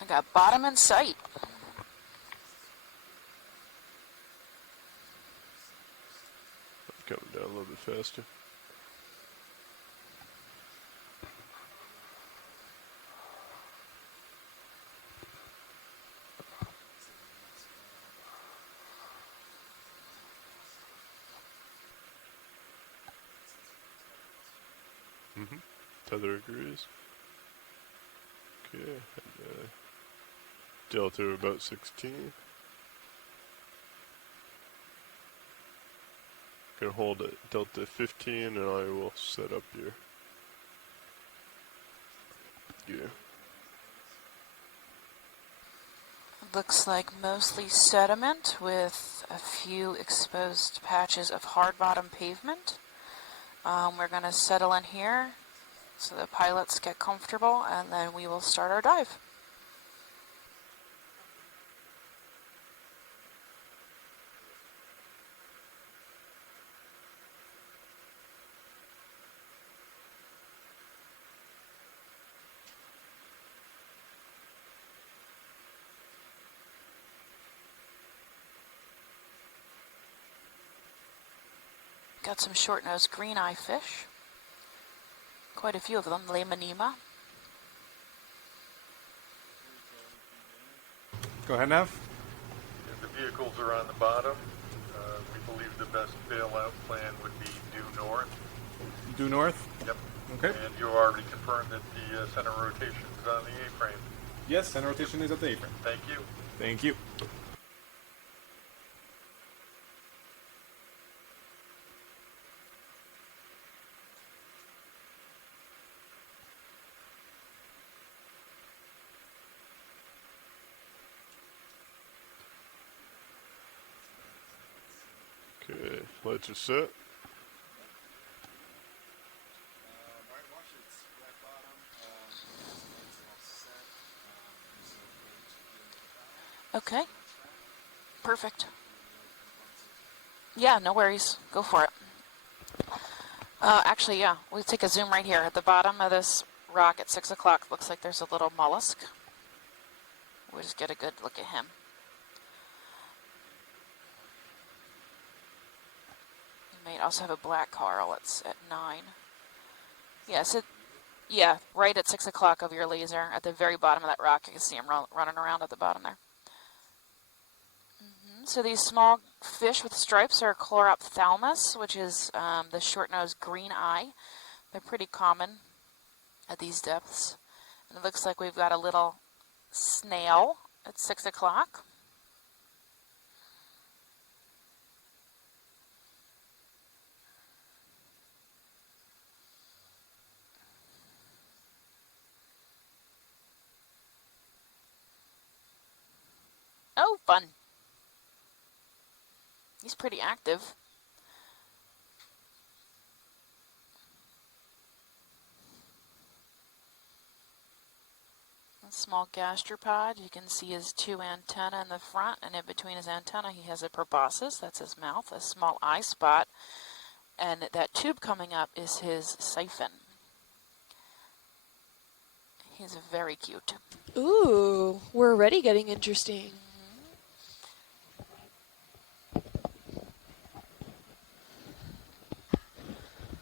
I got bottom in sight. Coming down a little bit faster. Tether agrees. Okay, and, delta about 16. Gonna hold at delta 15 and I will set up your gear. Looks like mostly sediment with a few exposed patches of hard bottom pavement. We're going to settle in here so the pilots get comfortable, and then we will start our dive. Got some short-nosed green-eye fish. Quite a few of them, Lemonema. Go ahead, Nav. The vehicles are on the bottom. We believe the best bailout plan would be due north. Due north? Yep. Okay. And you already confirmed that the center rotation is on the A-frame. Yes, center rotation is at the A-frame. Thank you. Thank you. Okay, lights are set. Okay. Perfect. Yeah, no worries. Go for it. Actually, yeah, we'll take a zoom right here. At the bottom of this rock at 6 o'clock, looks like there's a little mollusk. We'll just get a good look at him. You may also have a black coral. It's at 9. Yes, yeah, right at 6 o'clock of your laser, at the very bottom of that rock. You can see him running around at the bottom there. So these small fish with stripes are Chlorophthalmus, which is the short-nosed green eye. They're pretty common at these depths. And it looks like we've got a little snail at 6 o'clock. Oh, fun. He's pretty active. A small gastropod. You can see his 2 antennae in the front, and in between his antennae he has a proboscis. That's his mouth, a small eye spot. And that tube coming up is his siphon. He's very cute. Ooh, we're already getting interesting.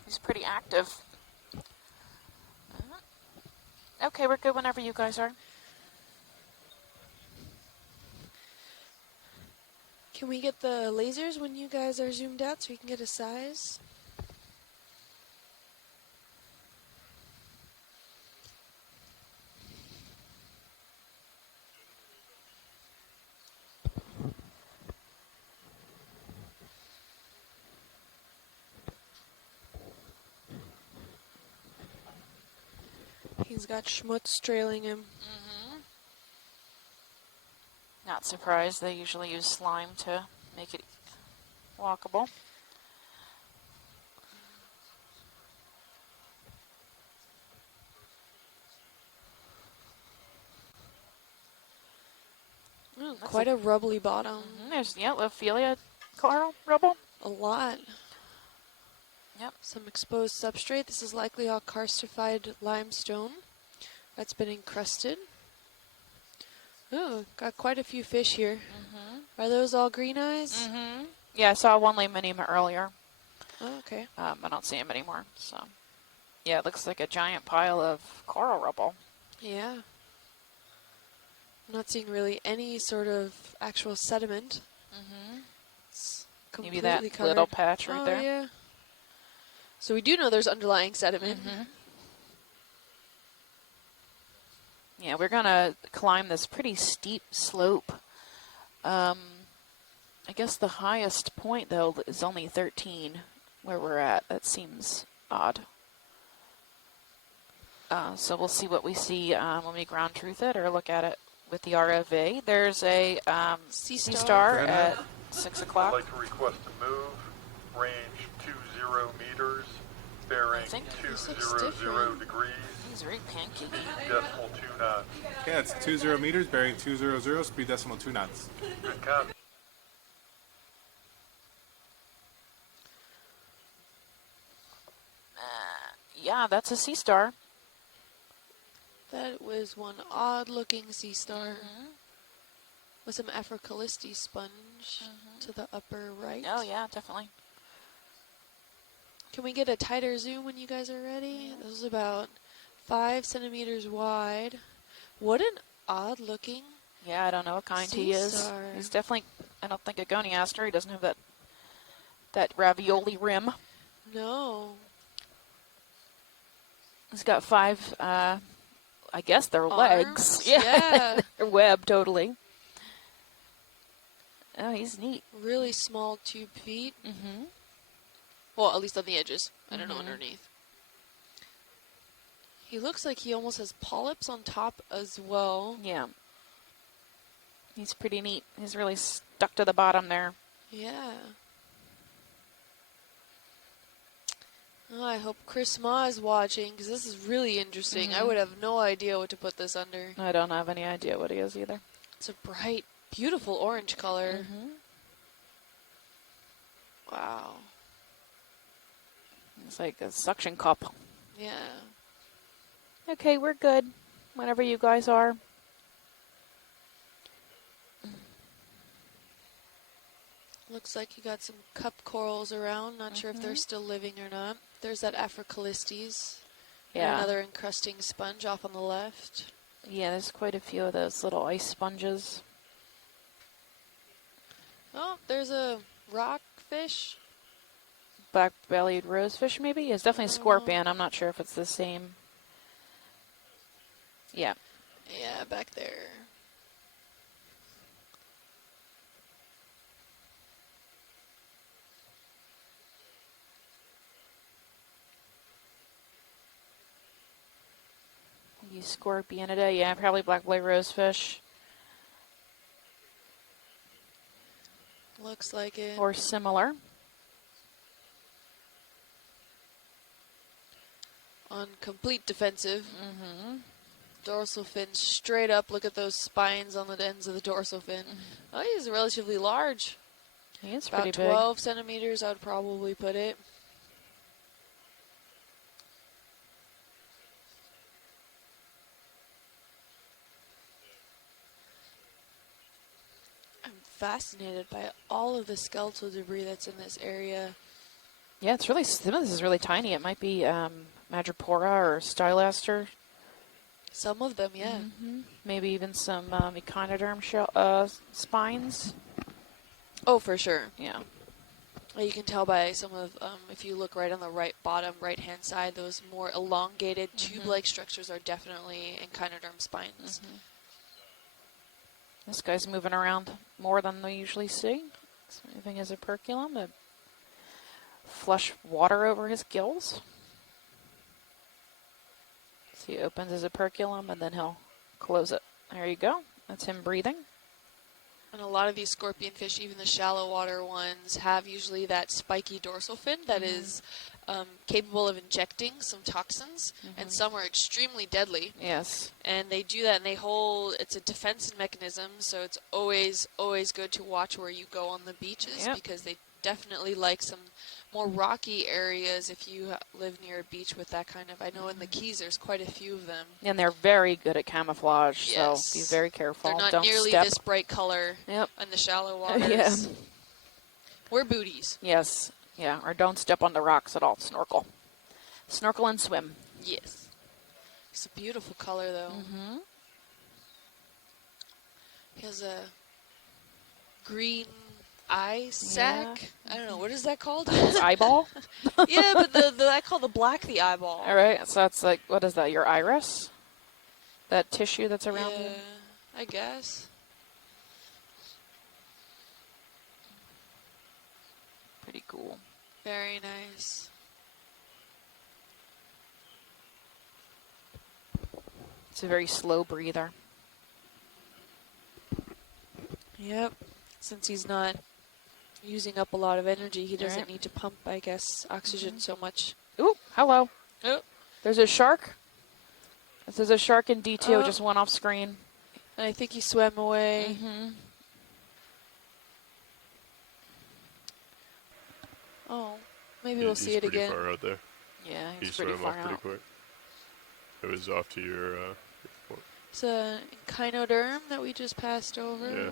He's pretty active. Okay, we're good whenever you guys are. Can we get the lasers when you guys are zoomed out so we can get a size? He's got schmutz trailing him. Not surprised. They usually use slime to make it walkable. Ooh, Quite a rubbly bottom. There's, yeah, Ophelia coral rubble. A lot. Yep. Some exposed substrate. This is likely all karstified limestone that's been encrusted. Ooh, got quite a few fish here. Are those all green eyes? Yeah, I saw one Laymanema earlier. Oh, okay. I don't see him anymore. So, yeah, it looks like a giant pile of coral rubble. Yeah. I'm not seeing really any sort of actual sediment. It's Maybe completely that covered. little patch right Oh, there. yeah. So we do know there's underlying sediment. Yeah, we're going to climb this pretty steep slope. I guess the highest point, though, is only 13 where we're at. That seems odd. So we'll see what we see when we ground truth it or look at it with the ROV. There's a Sea sea star. star Go at ahead. 6 I'd o'clock. like to request a move, range 20 meters, bearing I think this looks 200 different. degrees, He's very pancakey. decimal 2 knots. Yeah, it's 20 meters, bearing 200, speed decimal 2 knots. Good copy. Yeah, that's a sea star. That was one odd-looking sea star with some Afrocallisti sponge to the upper right. Oh, yeah, definitely. Can we get a tighter zoom when you guys are ready? This is about 5 centimeters wide. What an odd-looking Yeah, I don't know what kind he sea is. star. He's definitely, I don't think, a goniaster. He doesn't have that ravioli rim. No. He's got 5, I guess they're legs. Arms? Yeah. They're webbed, totally. Oh, he's neat. Really small tube feet. Well, at least on the edges. I don't know underneath. He looks like he almost has polyps on top as well. Yeah. He's pretty neat. He's really stuck to the bottom there. Yeah. Oh, I hope Chris Ma is watching, because this is really interesting. I would have no idea what to put this under. I don't have any idea what he is either. It's a bright, beautiful orange color. Wow. It's like a suction cup. Yeah. Okay, we're good. Whenever you guys are. Looks like you got some cup corals around. Not sure if they're still living or not. There's that Afrocallistes. Yeah. And another encrusting sponge off on the left. Yeah, there's quite a few of those little ice sponges. Oh, there's a rockfish. Black-bellied rosefish, maybe? It's definitely a scorpion. I'm not sure if it's the same. Yeah. Yeah, back there. You scorpionidae, yeah, probably black-bellied rosefish. Looks like it. Or similar. On complete defensive. Dorsal fin straight up. Look at those spines on the ends of the dorsal fin. Oh, he's relatively large. He is About pretty 12 centimeters, I would probably put it. I'm fascinated by all of the skeletal debris that's in this area. big. Yeah, it's really, some of this is really tiny. It might be Madrepora or Stylaster. Some of them, yeah. Maybe even some echinoderm spines. Oh, for sure. Yeah. You can tell by some of, if you look right on the bottom right-hand side, those more elongated tube-like structures are definitely echinoderm spines. This guy's moving around more than we usually see. He's moving his operculum to flush water over his gills. So he opens his operculum and then he'll close it. There you go. That's him breathing. And a lot of these scorpion fish, even the shallow water ones, have usually that spiky dorsal fin that is capable of injecting some toxins, and some are extremely deadly. Yes. And they do that, and they hold, it's a defense mechanism, so it's always, always good to watch where you go on the beaches, Yep. because they definitely like some more rocky areas if you live near a beach with that kind of. I know in the Keys there's quite a few of them. And they're very good at camouflage, Yes. so be very careful. They're not Don't nearly step. this bright color Yep. in the shallow waters. Yeah. We're booties. Yes. Yeah. Or don't step on the rocks at all. Snorkel. Snorkel and swim. Yes. It's a beautiful color, though. Mm-hmm. He has a green eye sac. I don't know. What is that called? It's eyeball. Yeah, but I call the black the eyeball. All right. So that's like, what is that? Your iris? That tissue that's around Yeah, you? I guess. Pretty cool. Very nice. It's a very slow breather. Yep. Since he's not using up a lot of energy, he doesn't Right. need to pump, I guess, oxygen so much. Ooh, hello. Oh, There's a shark. There's a shark in D2, Oh. just went off screen. and I think he swam away. Mm-hmm. Oh, maybe we'll see it pretty again. far out there. Yeah, He he's pretty swam far off pretty out. quick. It was off to your point. It's a echinoderm that we just passed over. Yeah.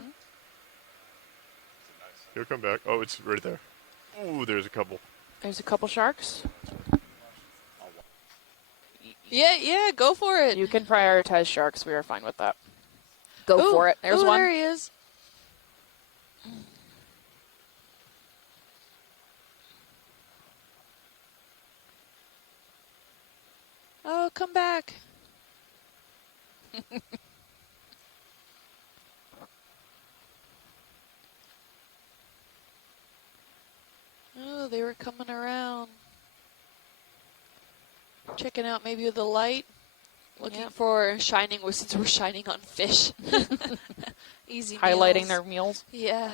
He'll come back. Oh, it's right there. Ooh, there's a couple. There's a couple sharks. Yeah, go for it. You can prioritize sharks. We are fine with that. Go Ooh, for it. There's ooh, one. There he is. Oh, come back. Oh, they were coming around. Checking out maybe the light. Looking Yep. for shining, since we're shining on fish. Easy Highlighting meals. their meals. Yeah.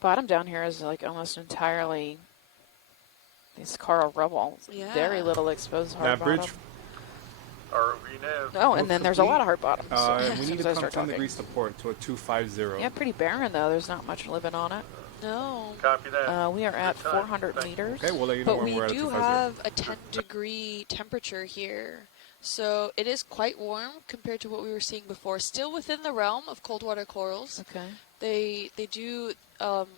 Bottom down here is like almost entirely these coral rubble. Yeah. Very little exposed hard That bridge, bottom. ROV nav. Oh, and then there's a complete. lot of hard bottoms. as we soon need as to I come start 10 talking. degrees to port to a 250. Yeah, pretty barren though. There's not much living on it. No. Copy that. We are at Good time. 400 Thank you. meters. Okay, we'll let you know But when we we're at a do 250. have a 10-degree temperature here. So it is quite warm compared to what we were seeing before. Still within the realm of cold water corals. Okay. They do,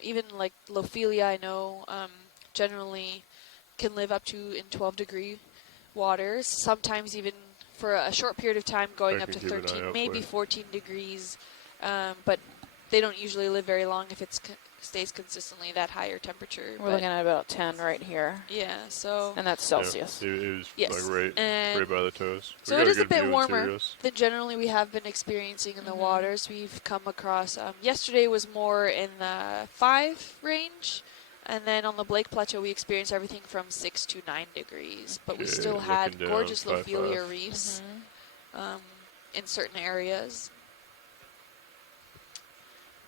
even like Lophelia, I know, generally can live up to in 12-degree waters. Sometimes even for a short period of time going I up to can keep an eye 13, out maybe for 14 degrees. But they don't usually live very long if it stays consistently that higher temperature. We're But looking at about 10 right here. yeah, so And that's Celsius. Yeah, it was Yes, like right and by the toes. We so got it a is a good bit view in warmer Sirius. than generally we have been experiencing in the Mhm. waters. We've come across, yesterday was more in the 5 range, and then on the Blake Plateau we experienced everything from 6 to 9 degrees, but we Okay, still had looking down, gorgeous 5.5. Lophelia reefs Mhm. in certain areas.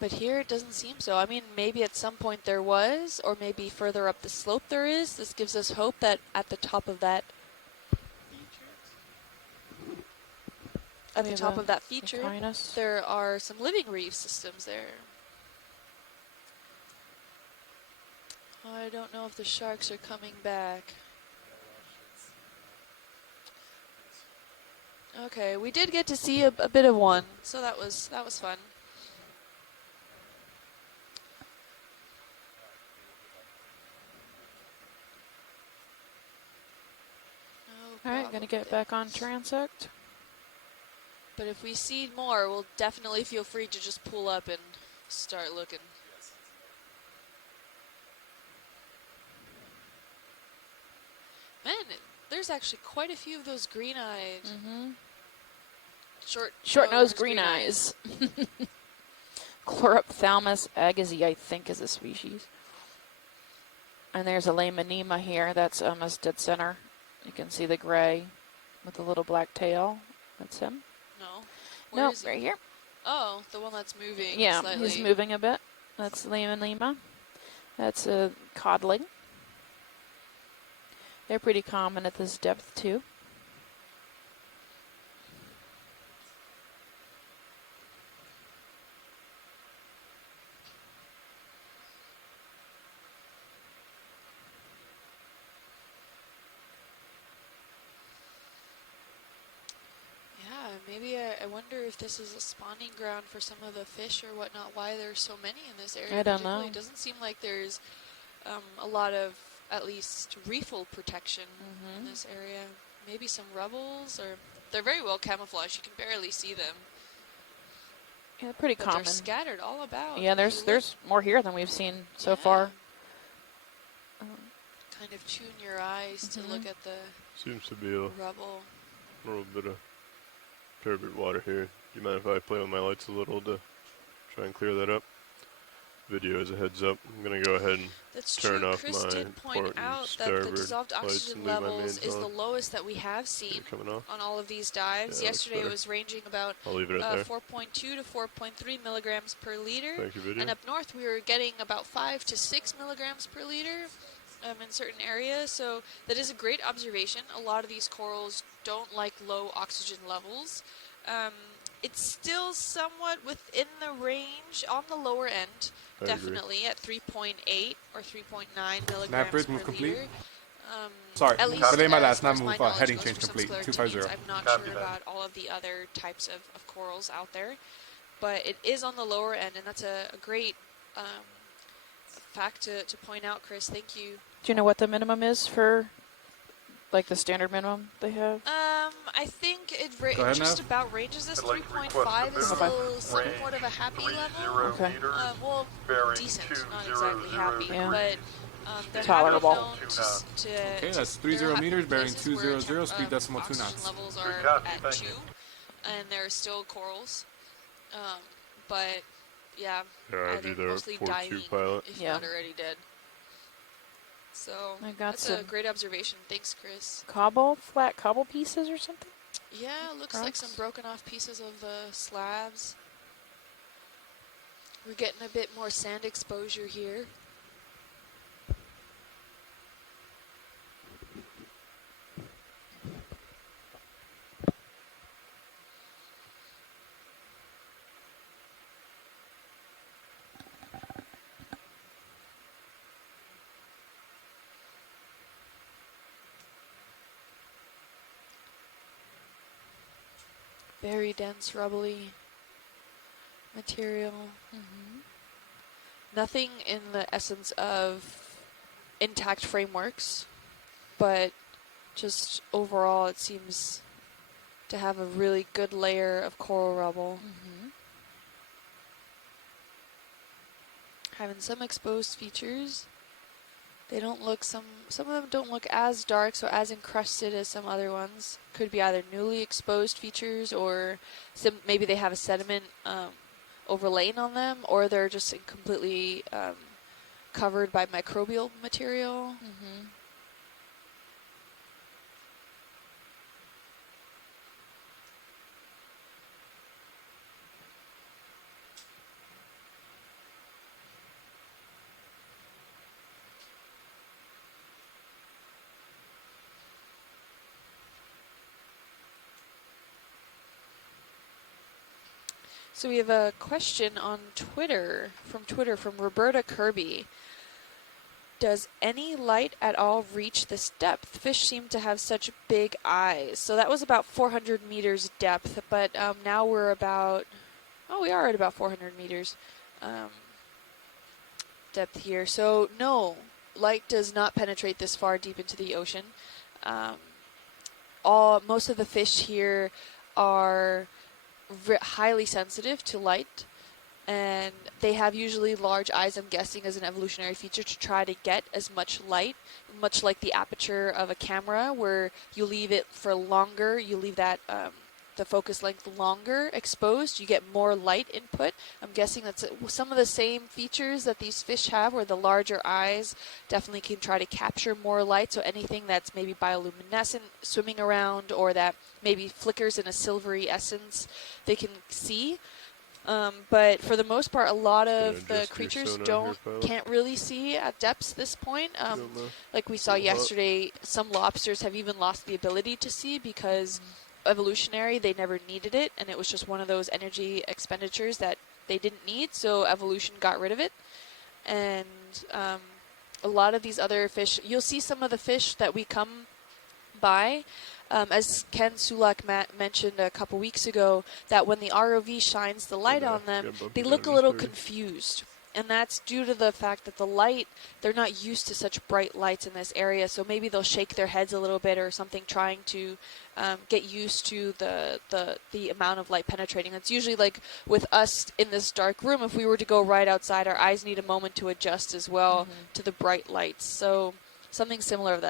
But here it doesn't seem so. I mean, maybe at some point there was, or maybe further up the slope there is. This gives us hope that at the top of that We have top a of that feature, Okeanos. there are some living reef systems there. I don't know if the sharks are coming back. Okay, we did get to see a bit of one, so that was fun. No All right, gonna get problem. back on transect. But if we see more, we'll definitely feel free to just pull up and start looking. Man, there's actually quite a few of those green-eyed, Mm-hmm. short-nosed Short-nosed green eyes. Chlorophthalmus agassiz, I think, is a species. And there's a Lamanema here. That's almost dead center. You can see the gray with the little black tail. That's him. No. Where No, is he? right here. Oh, the one that's moving Yeah, slightly. he's moving a bit. That's Lamanema. That's a codling. They're pretty common at this depth too. maybe I wonder if this is a spawning ground for some of the fish or whatnot, why there's so many in this area. I don't particularly. know. It doesn't seem like there's a lot of, at least, reefal protection in this area. Maybe some rubbles, or they're very well camouflaged. You can barely see them. Yeah, pretty But common. they're scattered all about. Yeah, If you there's more here than we've seen so look- far. yeah, kind of tune your eyes to look at the Seems to be a rubble. little bit of turbid water here. Do you mind if I play with my lights a little to try and clear that up? Video as a heads up. I'm gonna go ahead and That's turn true. off Chris my did point port and out that the starboard dissolved lights oxygen and leave my levels mains is the on. lowest that we have seen They're coming off. on all of these dives. Yeah, looks Yesterday it better. was ranging about I'll leave it at there. 4.2 to 4.3 milligrams per liter. Thank you, video. And up north we were getting about 5 to 6 milligrams per liter in certain areas. So that is a great observation. A lot of these corals don't like low oxygen levels. It's still somewhat within the range on the lower end, I agree. definitely at 3.8 or 3.9 milligrams Nav bridge per move complete. liter. Sorry, At least delay my as last far nav as my move, knowledge heading goes change for some complete, sclerotids. 250. I'm not Copy sure that. about all of the other types of corals out there, but it is on the lower end, and that's a great fact to point out, Chris. Thank you. Do you know what the minimum is for, like, the standard minimum they have? I think it Go ahead, just Nav. about ranges this. I'd like to request 3.5 is a still minimum somewhat of a range happy 30 level. Okay. meters, Well, bearing decent, 200 not exactly happy, Yeah. but they're Tolerable. known to Okay, that's there 30 have meters, been bearing places where 200, speed decimal 2 oxygen knots. levels Good are copy, at thank 2, you. and there are still corals. But yeah, Yeah, I I'd be think there at mostly 4-2 dying, pilot. if Yeah. not already dead. So I got that's a some great observation. Thanks, Chris. flat cobble pieces or something? Yeah, looks like some Rocks. broken off pieces of the slabs. We're getting a bit more sand exposure here. Very dense, rubbly material. Nothing in the essence of intact frameworks, but just overall it seems to have a really good layer of coral rubble. Having some exposed features. They don't look, some of them don't look as dark, so as encrusted as some other ones. Could be either newly exposed features, or maybe they have a sediment overlaying on them, or they're just completely covered by microbial material. So we have a question on Twitter from Roberta Kirby. Does any light at all reach this depth? Fish seem to have such big eyes. So that was about 400 meters depth, but now we're about, we are at about 400 meters depth here. So no, light does not penetrate this far deep into the ocean. Most of the fish here are highly sensitive to light, and they have usually large eyes, I'm guessing as an evolutionary feature, to try to get as much light, much like the aperture of a camera, where you leave it for longer, you leave that the focus length longer exposed, you get more light input. I'm guessing that's some of the same features that these fish have, where the larger eyes definitely can try to capture more light, so anything that's maybe bioluminescent swimming around, or that maybe flickers in a silvery essence, they can see. But for the most part, a lot of the adjust your creatures sonar here, pilot? can't really see at depths this point. Don't know. Like we saw Little hot. yesterday, some lobsters have even lost the ability to see because evolutionary, they never needed it, and it was just one of those energy expenditures that they didn't need, so evolution got rid of it. And a lot of these other fish, you'll see some of the fish that we come by, as Ken Sulak mentioned a couple weeks ago, that when the ROV shines the light on them, they look a little confused. And that's due to the fact that the light, they're not used to such bright lights in this area, so maybe they'll shake their heads a little bit or something, trying to get used to the amount of light penetrating. It's usually like with us in this dark room, if we were to go right outside, our eyes need a moment to adjust as well to the bright lights. So something similar of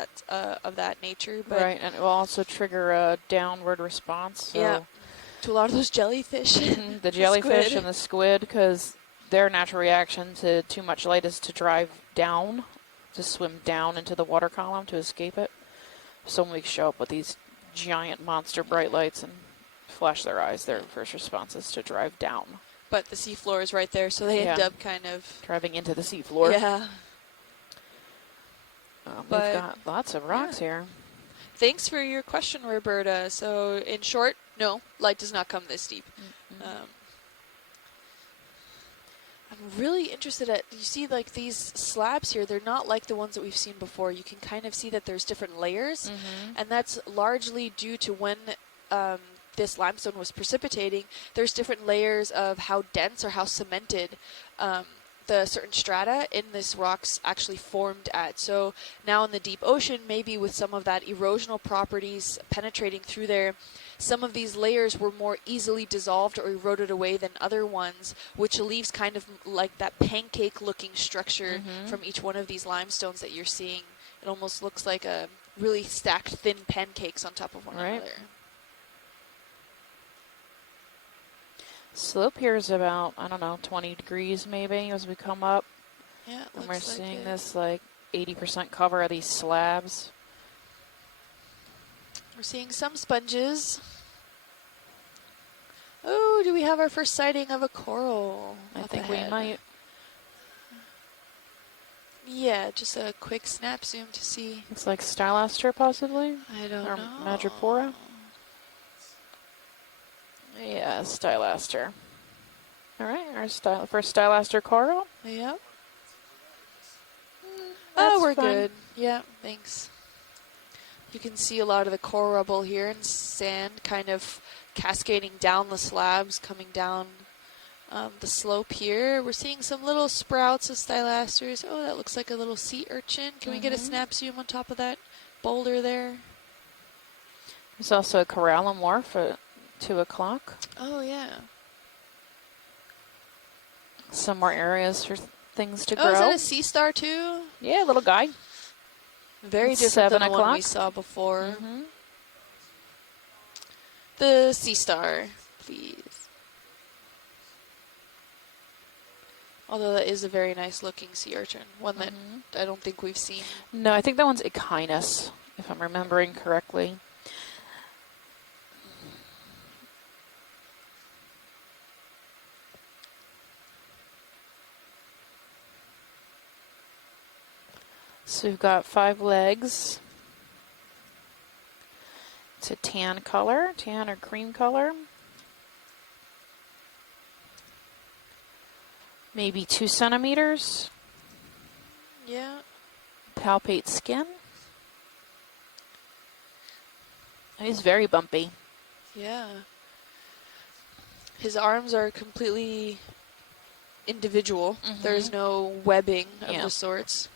that nature. But Right, and it will also trigger a downward response. So yeah, to a lot of those jellyfish. the jellyfish squid. and the squid, because their natural reaction to too much light is to drive down, to swim down into the water column to escape it. So when we show up with these giant monster bright lights and flash their eyes, their first response is to drive down. But the seafloor is right there, so they end up kind of driving into the seafloor. Yeah. We've got lots of rocks here. Thanks for your question, Roberta. So in short, no, light does not come this deep. I'm really interested you see like these slabs here, they're not like the ones that we've seen before. You can kind of see that there's different layers, and that's largely due to when this limestone was precipitating, there's different layers of how dense or how cemented the certain strata in this rocks actually formed at. So now in the deep ocean, maybe with some of that erosional properties penetrating through there, some of these layers were more easily dissolved or eroded away than other ones, which leaves kind of like that pancake-looking structure from each one of these limestones that you're seeing. It almost looks like a really stacked thin pancakes on top of one another. Slope here is about, I don't know, 20 degrees maybe as we come up. Yeah, it and looks we're seeing it. this like 80% cover of these slabs. We're seeing some sponges. Oh, do we have our first sighting of a coral? I think we might. Yeah, just a quick snap zoom to see. Looks like Stylaster possibly. I don't or know. Madrepora. Yeah, Stylaster. All right, our first Stylaster coral. Yep. That's Oh, we're fine. good. Yeah, thanks. You can see a lot of the coral rubble here and sand kind of cascading down the slabs, coming down the slope here. We're seeing some little sprouts of Stylasters. Oh, that looks like a little sea urchin. Can we get a snap zoom on top of that boulder there? There's also a corallimorph at 2 o'clock. Oh, yeah. Some more areas for things to grow. Oh, is that a sea star too? Yeah, little guy. Very It's different 7 than the one we o'clock. saw before. The sea star, please. Although that is a very nice looking sea urchin. One that I don't think we've seen. No, I think that one's Echinus, if I'm remembering correctly. So we've got 5 legs. It's a tan color, tan or cream color. Maybe 2 centimeters. Yeah. Palpate skin. He's very bumpy. Yeah. His arms are completely individual. There's no webbing of the sorts.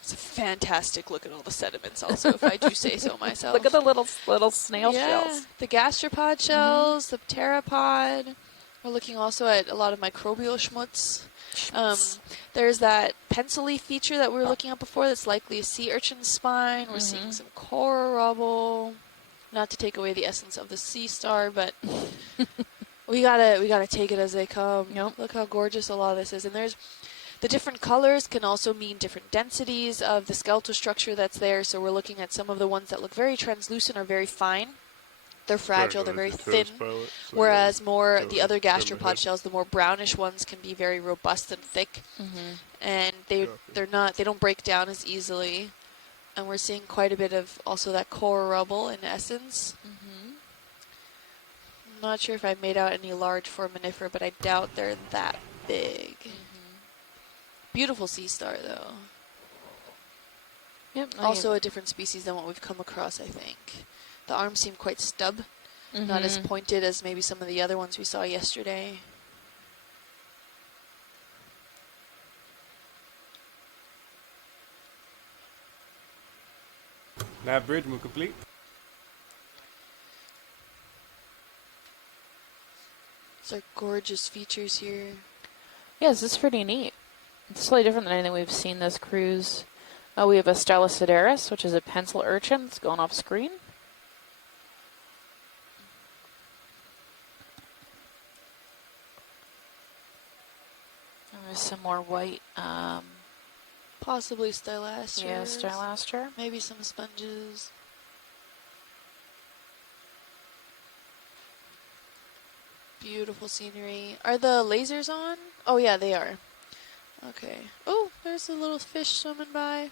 It's a fantastic look at all the sediments also, if I do say so myself. Look at the little snail shells. The gastropod shells, the pteropod. We're looking also at a lot of microbial schmutz. There's that pencil-y feature that we were looking at before that's likely a sea urchin spine. We're seeing some coral rubble. Not to take away the essence of the sea star, but we gotta take it as they come. Look how gorgeous a lot of this is. And there's the different colors can also mean different densities of the skeletal structure that's there. So we're looking at some of the ones that look very translucent or very fine. They're fragile, they're very thin. Whereas the other gastropod shells, the more brownish ones, can be very robust and thick. And they don't break down as easily. And we're seeing quite a bit of also that coral rubble in essence. I'm not sure if I made out any large foraminifera, but I doubt they're that big. Beautiful sea star, though. Yep. Also a different species than what we've come across, I think. The arms seem quite stub, not as pointed as maybe some of the other ones we saw yesterday. Nav bridge, move complete. These are gorgeous features here. Yeah, this is pretty neat. It's slightly different than anything we've seen this cruise. We have a Terrace, which is a pencil urchin that's going off screen. And there's some more white, Possibly Stylasters. yeah, Stylaster. Maybe some sponges. Beautiful scenery. Are the lasers on? Oh yeah, they are. Okay. Oh, there's a little fish swimming by.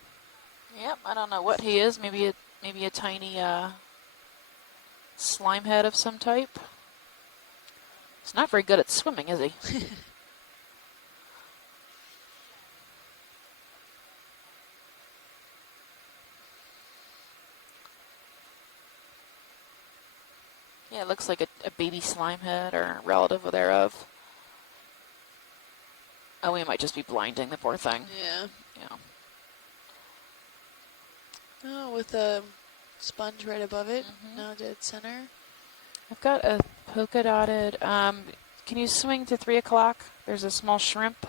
Yep, I don't know what he is. Maybe a tiny slime head of some type. He's not very good at swimming, is he? Yeah, it looks like a baby slime head or relative thereof. Oh, we might just be blinding the poor thing. Yeah. Yeah. Oh, with a sponge right above it. Now dead center. I've got a polka dotted. Can you swing to 3 o'clock? There's a small shrimp.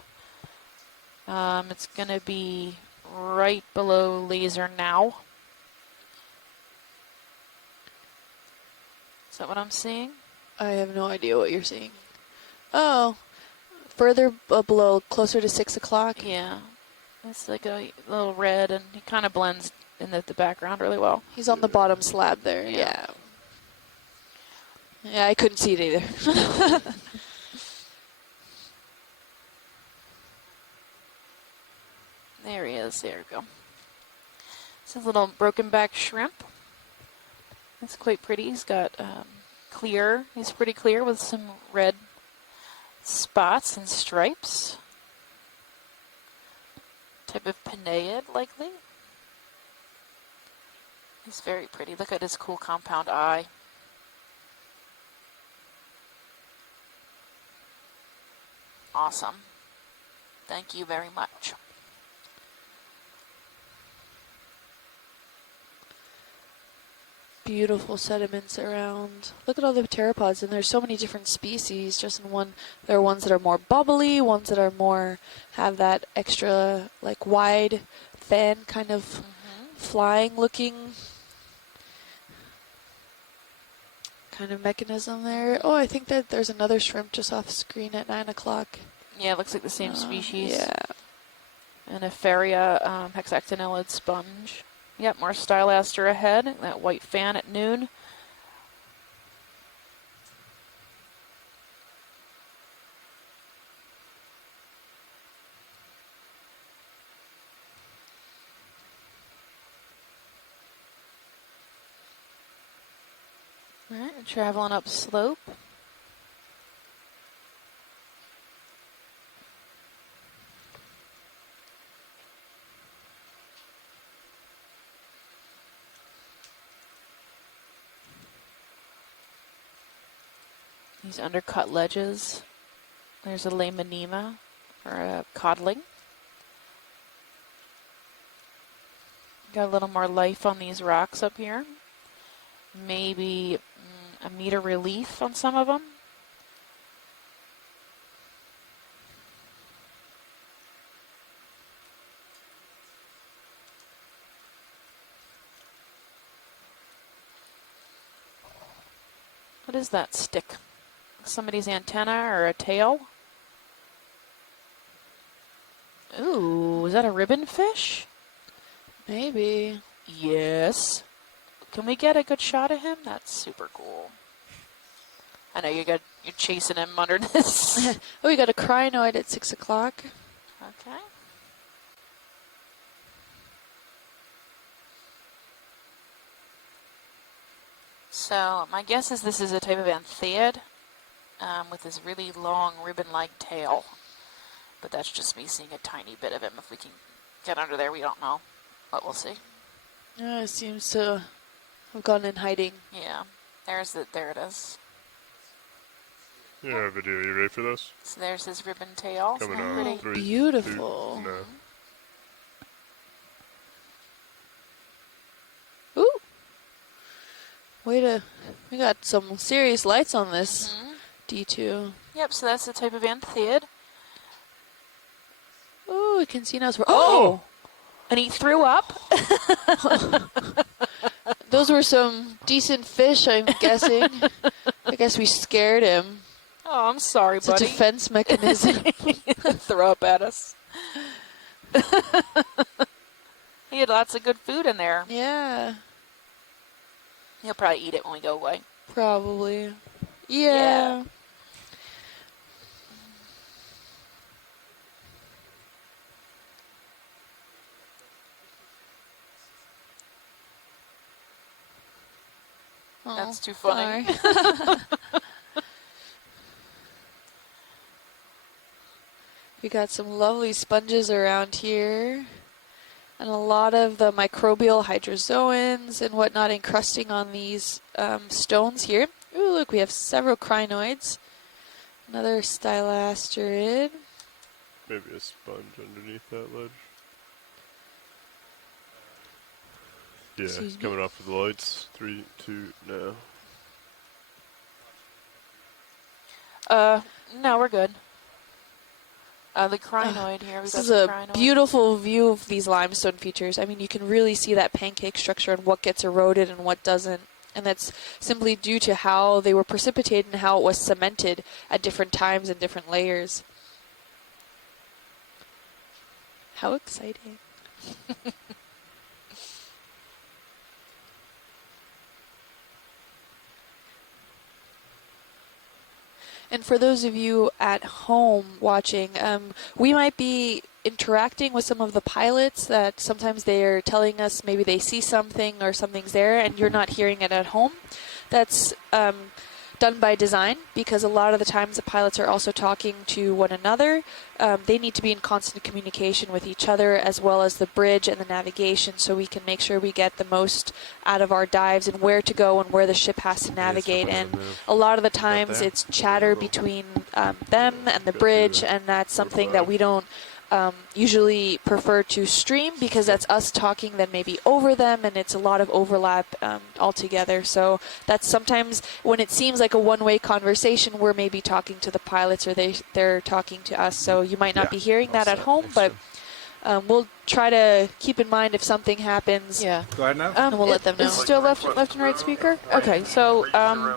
It's going to be right below laser now. Is that what I'm seeing? I have no idea what you're seeing. Oh, further below, closer to 6 o'clock. Yeah. It's like a little red, and he kind of blends in the background really well. He's on the bottom slab there. Yeah. Yeah, I couldn't see it either. There he is. There we go. It's a little broken back shrimp. It's quite pretty. He's got clear. He's pretty clear with some red spots and stripes. Type of Penaeid, likely. He's very pretty. Look at his cool compound eye. Awesome. Thank you very much. Beautiful sediments around. Look at all the pteropods, and there's so many different species just in one. There are ones that are more bubbly, ones that are more, have that extra, like, wide fan kind of flying looking kind of mechanism there. Oh, I think that there's another shrimp just off screen at 9 o'clock. Yeah, it looks like the same species. Yeah. And a Feria hexactinellid sponge. Yep, more Stylaster ahead. That white fan at noon. All right, traveling up slope. These undercut ledges. There's a Laymanema, or a codling. Got a little more life on these rocks up here. Maybe a meter relief on some of them. What is that stick? Somebody's antenna or a tail? Ooh, is that a ribbon fish? Maybe. Yes. Can we get a good shot of him? That's super cool. I know you're chasing him under this. Oh, we got a crinoid at 6 o'clock. Okay. So my guess is this is a type of anthiad with this really long ribbon-like tail. But that's just me seeing a tiny bit of him. If we can get under there, we don't know. But we'll see. It seems to have gone in hiding. Yeah, there it is. Yeah, video. You ready for this? So there's his ribbon tail. Coming Pretty. on. Oh, 3, beautiful. 2, no. Ooh. We got some serious lights on this D2. Yep, so that's the type of anthiid. Oh, we can see now. Oh! And he threw up. Those were some decent fish, I'm guessing. I guess we scared him. Oh, I'm sorry, It's a buddy. defense mechanism. Throw up at us. He had lots of good food in there. Yeah, He'll probably eat it when we go away. probably. Yeah. Oh, That's too funny. sorry. We got some lovely sponges around here. And a lot of the microbial hydrozoans and whatnot encrusting on these stones here. Ooh, look, we have several crinoids. Another stylasterid. Maybe a sponge underneath that ledge. Yeah, Excuse me? coming off with the lights. 3, 2, no. No, we're good. The crinoid here. This is a beautiful view of these limestone features. I mean, you can really see that pancake structure and what gets eroded and what doesn't. And that's simply due to how they were precipitated and how it was cemented at different times and different layers. How exciting. And for those of you at home watching, we might be interacting with some of the pilots that sometimes they're telling us maybe they see something or something's there and you're not hearing it at home. That's done by design because a lot of the times the pilots are also talking to one another. They need to be in constant communication with each other as well as the bridge and the navigation so we can make sure we get the most out of our dives and where to go and where the ship has to navigate. And a lot of the times it's chatter between them and the bridge, and that's something that we don't usually prefer to stream because that's us talking then maybe over them, and it's a lot of overlap altogether. So that's sometimes when it seems like a one-way conversation, we're maybe talking to the pilots or they're talking to us. So you might not be hearing that at home, but we'll try to keep in mind if something happens. Yeah. Go ahead now. And we'll let them know. It's still left and right speaker? Okay, so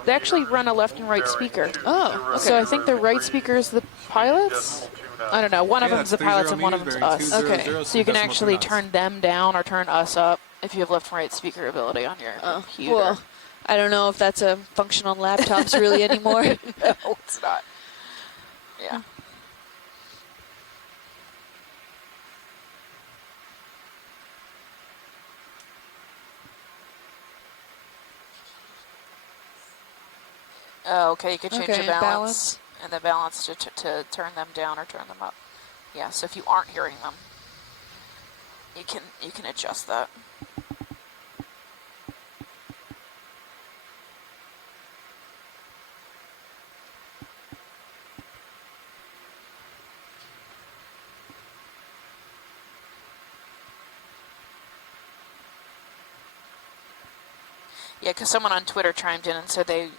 they actually run a left and right speaker. Oh, okay. So I think the right speaker is the pilots? I don't know. One of Yeah, them's the it's pilots 30 and one of meters them's bearing us. 200, Okay. So you can 3.2 actually knots. turn them down or turn us up if you have left and right speaker ability on your computer. Well, I don't know if that's a function on laptops really anymore. No, it's not. Yeah. Oh, okay, you could change Okay, the balance, balance. and the balance to turn them down or turn them up. Yeah, so if you aren't hearing them, you can adjust that. Yeah, because someone on Twitter chimed in and said they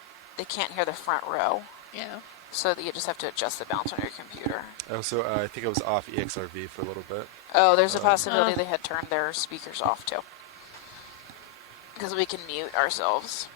can't hear the front row. Yeah. So that you just have to adjust the balance on your computer. Oh, so I think I was off EXRV for a little bit. Oh, there's a possibility they had turned their speakers off too. Because we can mute ourselves.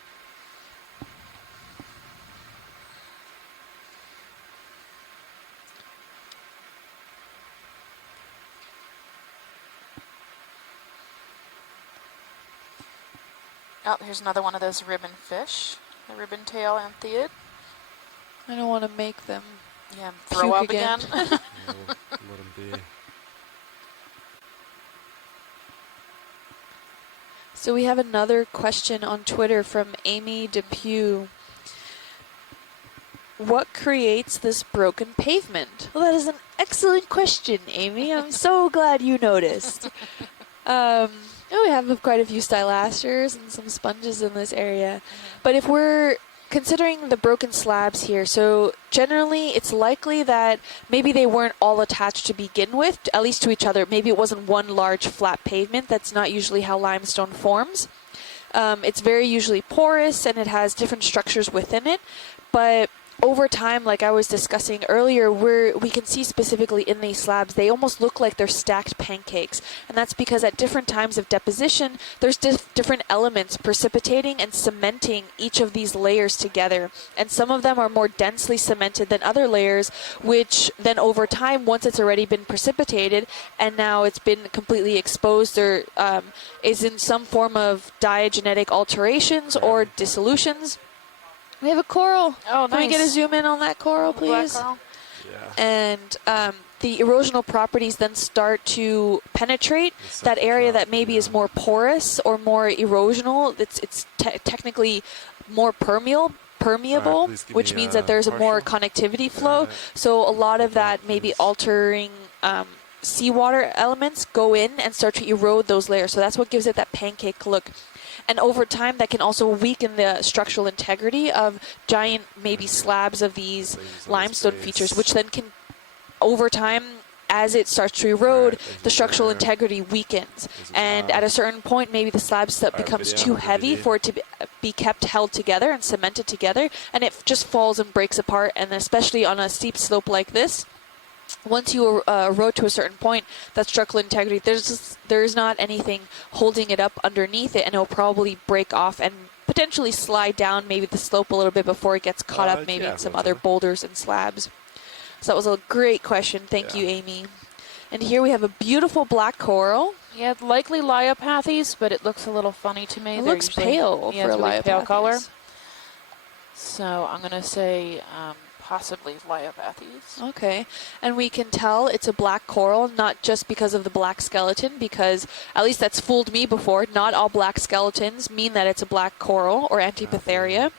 Oh, here's another one of those ribbon fish. The ribbon tail anthiid. I don't want to make them. Yeah, throw Puke up again. again. Let them be. So we have another question on Twitter from Amy Depew. What creates this broken pavement? Well, that is an excellent question, Amy. I'm so glad you noticed. Oh, we have quite a few stylasters and some sponges in this area. But if we're considering the broken slabs here, so generally it's likely that maybe they weren't all attached to begin with, at least to each other. Maybe it wasn't one large flat pavement. That's not usually how limestone forms. It's very usually porous and it has different structures within it. But over time, like I was discussing earlier, we can see specifically in these slabs, they almost look like they're stacked pancakes. And that's because at different times of deposition, there's different elements precipitating and cementing each of these layers together. And some of them are more densely cemented than other layers, which then over time, once it's already been precipitated and now it's been completely exposed or is in some form of diagenetic alterations or dissolutions. We have a coral. Oh, Can we get a nice. zoom in on that coral, Black please? coral. Yeah. And the erosional properties then start to penetrate that area that maybe is more porous or more erosional. It's technically more permeable, please give which me, means that there's a more partial. connectivity flow. So a lot of Hold on, that maybe please. altering seawater elements go in and start to erode those layers. So that's what gives it that pancake look. And over time, that can also weaken the structural integrity of giant, maybe slabs of these limestone features, which then can, over time, as it starts to erode, the structural integrity weakens. And at a certain point, maybe the slab becomes too heavy for it to be kept held together and cemented together, and it just falls and breaks apart. And especially on a steep slope like this, once you erode to a certain point, that structural integrity, there's not anything holding it up underneath it, and it'll probably break off and potentially slide down maybe the slope a little bit before it gets caught up maybe in some other boulders and slabs. So that was a great question. Thank you, Amy. And here we have a beautiful black coral. Yeah, likely Liopathes, but it looks a little funny to me. It They're looks usually- pale yeah, for a it's really pale Liopathes. color. So I'm going to say possibly Liopathes. Okay, and we can tell it's a black coral, not just because of the black skeleton, because at least that's fooled me before. Not all black skeletons mean that it's a black coral or Antipatharia.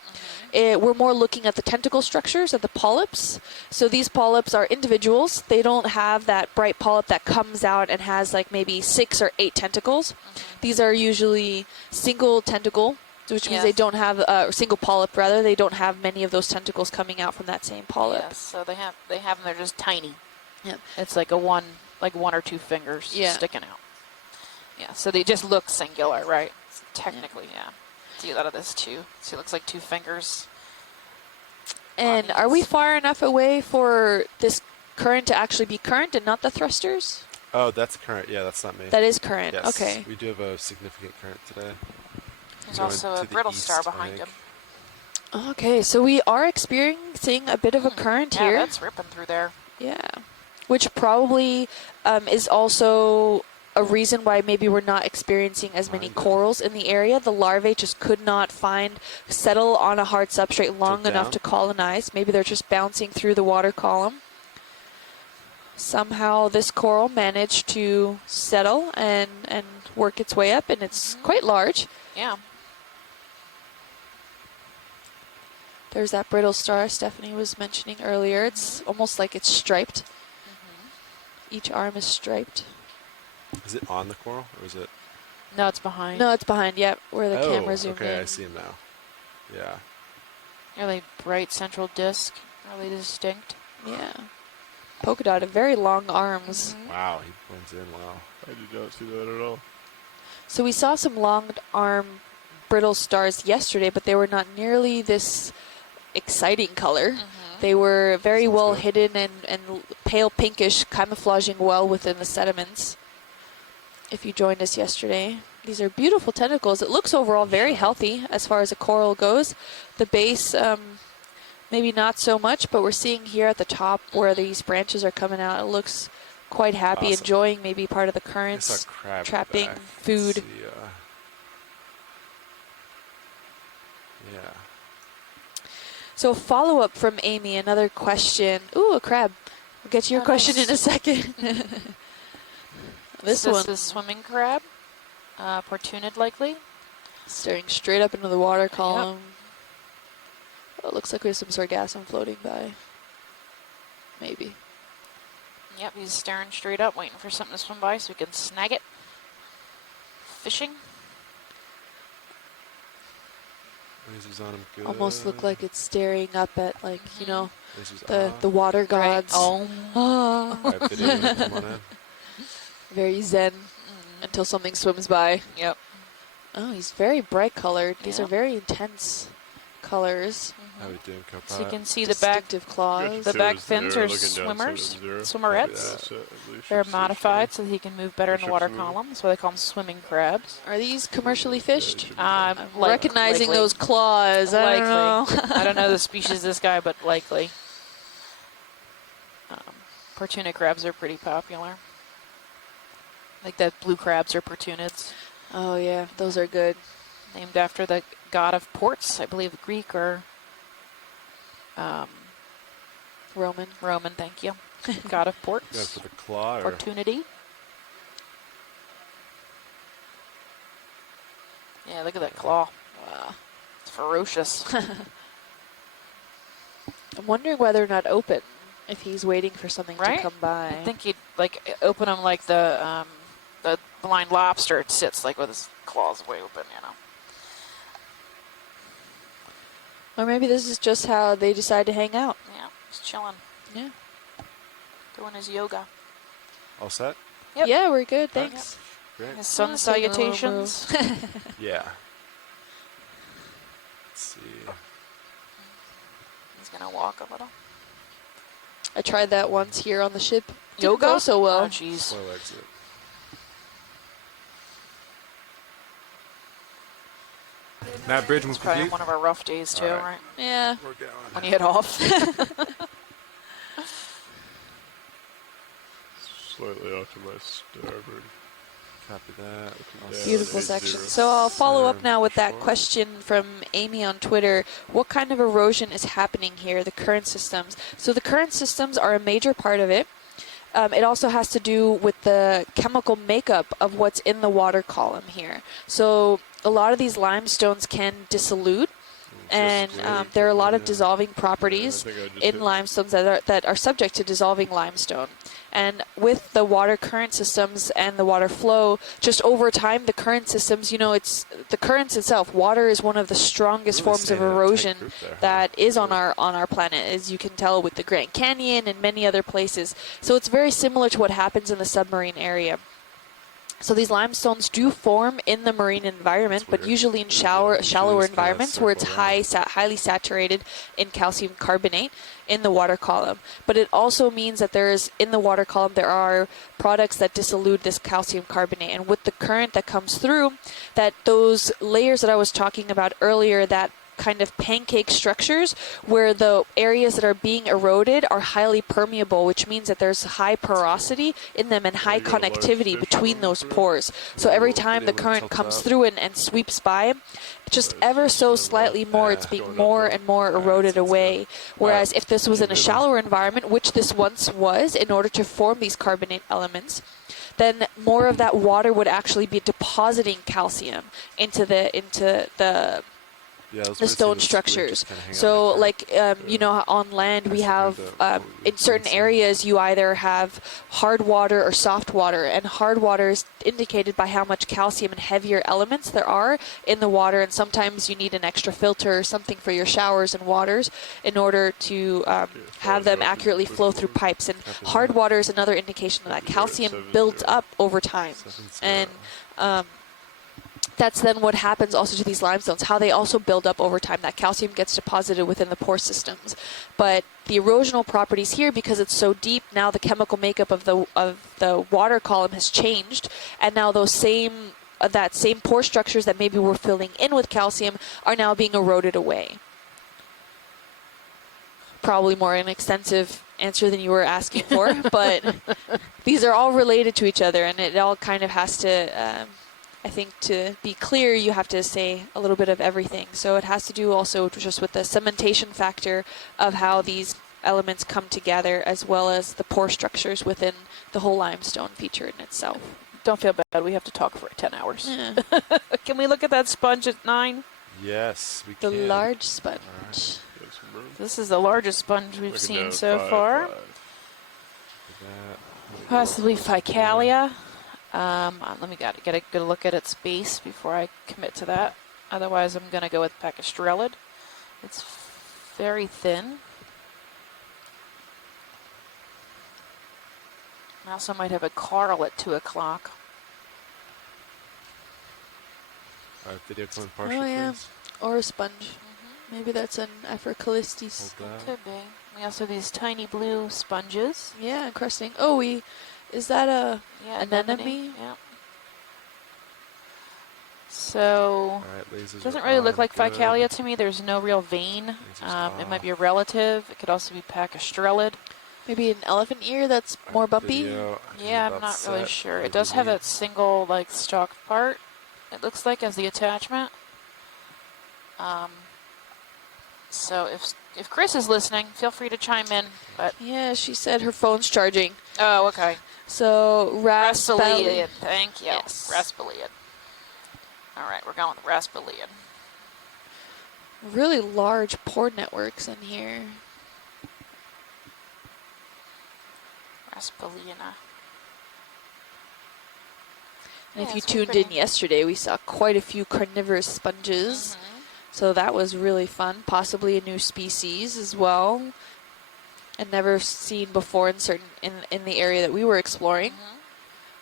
We're more looking at the tentacle structures of the polyps. So these polyps are individuals. They don't have that bright polyp that comes out and has like maybe 6 or 8 tentacles. These are usually single tentacle, which means they don't have a single polyp. Rather, they don't have many of those tentacles coming out from that same polyp. Yes, so they have them. They're just tiny. Yep. It's like one or two fingers sticking out. Yeah, so they just look singular, right? Technically, yeah. See that of this too. See, it looks like 2 fingers. And are we far enough away for this current to actually be current and not the thrusters? Oh, that's current. Yeah, that's not me. That is current. Yes, Okay. we do have a significant current today. There's Going also to a the brittle east, star I behind think. him. Okay, so we are experiencing a bit of a current Yeah, here. that's ripping through there. Yeah, which probably is also a reason why maybe we're not experiencing as many corals in the area. The larvae just could not settle on a hard substrate long enough to colonize. Maybe they're just bouncing through the water column. Somehow this coral managed to settle and work its way up, and it's quite large. Yeah. There's that brittle star Stephanie was mentioning earlier. It's almost like it's striped. Each arm is striped. Is it on the coral, or is it? No, it's behind. No, it's behind. Yep, where the camera zoomed okay, in. I see him now. Yeah. Really bright central disc. Really distinct. Yeah. Polka dotted, very long arms. Wow, he blends in well. I did not see that at all. So we saw some long arm brittle stars yesterday, but they were not nearly this exciting color. They were very well hidden and pale pinkish, camouflaging well within the sediments. If you joined us yesterday, these are beautiful tentacles. It looks overall very healthy as far as a coral goes. The base, maybe not so much, but we're seeing here at the top where these branches are coming out, it looks quite happy, enjoying maybe part of the I currents, saw a crab in the trapping back. food. Let's see, yeah. So follow-up from Amy, another question. Ooh, a crab. We'll get to your question in a second. This one. is swimming crab. Pourtales likely. Staring straight up into the water column. Oh, it looks like we have some sargassum floating by. Maybe. Yep, he's staring straight up, waiting for something to swim by so we can snag it. fishing. Lasers on him good. Almost look like it's staring up at, like, you know, Lasers the water Right. gods. Oh. Ah. Alright, video, come on in. Very zen until something swims by. Yep. Oh, he's very bright colored. These Yeah. are very intense colors. How we doing, Copilot? So you can see the back, Distinctive claws. the It back was fins there, are looking down, so it swimmers, was there. swimmerettes. That's it, I believe They're she's modified so that he can move better in the Bishop's water moving. column. That's why they call them swimming crabs. Are these commercially fished? I'm Recognizing those claws. I don't know. I don't know the species of this guy, but likely. Portuna crabs are pretty popular. Like that blue crabs are portunids, Oh yeah, those are good. named after the god of ports, I believe Greek or Roman. Roman, thank you. God of Going ports. for the claw or Opportunity. Yeah, look at that claw. Wow. It's ferocious. I'm wondering whether or not open, if he's waiting for something Right? to come by. I think he'd like open them like the blind lobster sits like with his claws way open, you know. Or maybe this is just how they decide to hang out. Yeah, he's chilling, Yeah. doing his yoga. all set? Yep. Yeah, we're good. Thanks. Great. His sun I'll take a little salutations. Yeah. Let's see. He's gonna walk a little. I tried that once here on the ship. Didn't Yoga? go so well. Oh, jeez. Slow exit. That bridge It's was probably complete. one of our rough days too, All right. right? Yeah. We're going. When you hit off. Slightly off to my starboard. Copy that. All Yeah, set. Beautiful 80. section. So I'll follow up Center now with that shore. question from Amy on Twitter. What kind of erosion is happening here, the current systems? So the current systems are a major part of it. It also has to do with the chemical makeup of what's in the water column here. So a lot of these limestones can dissolute, and there are a lot of dissolving properties in limestones that are subject to dissolving limestone. And with the water current systems and the water flow, just over time, the current systems, you know, it's the currents itself. Water is one of the strongest Really forms of staying in a tight erosion group there, huh? that is on our planet, as you can tell with the Grand Canyon and many other places. So it's very similar to what happens in the submarine area. So these limestones do form in the marine environment, That's but weird. usually in Usually shallower it's kinda environments where it's circle around. highly saturated in calcium carbonate in the water column. But it also means that in the water column there are products that dissolute this calcium carbonate, and with the current that comes through, that those layers that I was talking about earlier, that kind of pancake structures where the areas that are being eroded are highly permeable, which means that there's high porosity in them and high you got a large connectivity fish between coming those through? pores. So every time the Video current tilts comes up. through and sweeps by, just ever so slightly more, it's being Going more up, and more yeah, eroded it's away. Whereas if this was in a Keep moving. shallower environment, which this once was, in order to form these carbonate elements, then more of that water would actually be depositing calcium into the Yeah, those the weird stone things structures. just kinda hang out So, like that. like, you know, on land we That's have, weird that we in certain wouldn't see. areas, you either have hard water or soft water. And hard water is indicated by how much calcium and heavier elements there are in the water. And sometimes you need an extra filter or something for your showers and waters in order to have them accurately flow through pipes. And Copy hard that. water is another indication that Copy that, calcium 7-0. builds up over time. 7-0. And that's then what happens also to these limestones, how they also build up over time. That calcium gets deposited within the pore systems. But the erosional properties here, because it's so deep, now the chemical makeup of the water column has changed, and now those same pore structures that maybe were filling in with calcium are now being eroded away. Probably more an extensive answer than you were asking for, but these are all related to each other, and it all kind of has to... I think to be clear, you have to say a little bit of everything. So it has to do also just with the cementation factor of how these elements come together, as well as the pore structures within the whole limestone feature in itself. Don't feel bad. We have to talk for 10 hours. Yeah. Can we look at that sponge at 9? Yes, we The can. large sponge. Got some room. This is the largest sponge we've Looking seen down so 5, far. 5. That. Possibly Ficalia. Let me get a good look at its base before I commit to that. Otherwise, I'm going to go with Pachystrelid. It's very thin. I also might have a coral at 2 o'clock. Alright, video clone partial, Oh, yeah. please. Or a sponge. Maybe that's an Aphrocalistes. Hold that. Could be. We also have these tiny blue sponges. Yeah, encrusting. Oh, is that a Yeah, anemone? Yeah. So, Alright, lasers doesn't are really look on. like Good. Phycalia to me. There's no real vein. Lasers It might be a off. relative. It could also be Pachystrelid. Maybe an elephant ear that's more Alright, bumpy? video is Yeah, I'm about not really set. sure. What It do we does have need? that single, like, stalk part, it looks like, as the attachment. So if Chris is listening, feel free to chime in. But Yeah, she said her phone's charging. oh, okay. So, Raspiliad. Thank you. Yes. Raspiliad. All right, we're going with Raspiliad. Really large pore networks in here. Raspiliana. And Yeah, if you it's really tuned in pretty. yesterday, we saw quite a few carnivorous sponges. So that was really fun. Possibly a new species as well. And never seen before in the area that we were exploring.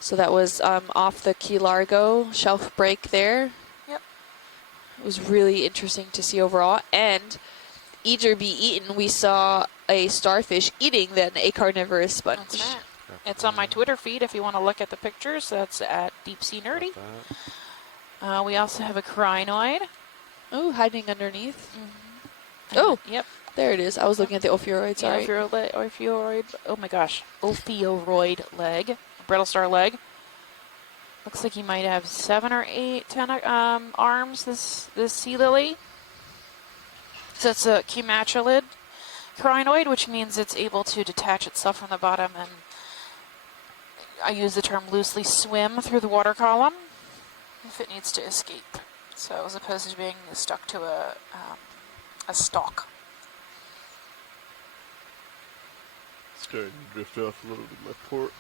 So that was off the Key Largo shelf break there. Yep. It was really interesting to see overall. And eat or be eaten, we saw a starfish eating then a carnivorous sponge. That's right. It's on my Twitter feed if you want to look at the pictures. That's at Deep Sea Nerdy. Got that. We also have a crinoid. Oh, hiding underneath. Oh, Yep. there it is. I was looking at the ophiuroid, sorry. Yeah, ophiuroid. Oh my gosh. Ophiuroid leg. Brittle star leg. Looks like he might have 7 or 8 arms, this sea lily. So it's a chematulid crinoid, which means it's able to detach itself from the bottom, and I use the term loosely swim through the water column if it needs to escape. So as opposed to being stuck to a stalk. Starting to drift off a little bit my port.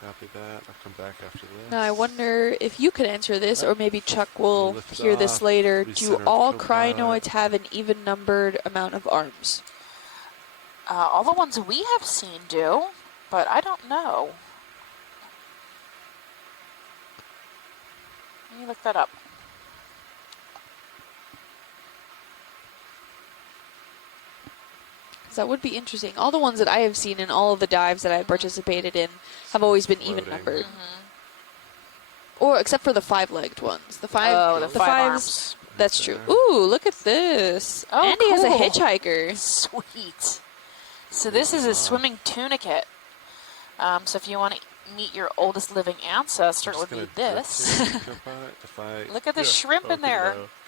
Copy that. I'll come back after this. Now I wonder if you could answer this, or maybe Chuck will Lift hear this off, later. Do recenter all co-pilot. crinoids have an even numbered amount of arms? All the ones we have seen do, but I don't know. Let me look that up. 'Cause that would be interesting. All the ones that I have seen in all of the dives that I participated in have always been even Floating. numbered. Or except for the 5-legged ones. The five. Oh, the five fives. arms. That's true. Ooh, look at this. Oh, Andy has a cool. hitchhiker. Sweet. So this is a swimming tunicate. So if you want to meet your oldest living ancestor, it would be this. Look at the Yeah, shrimp I'll in figure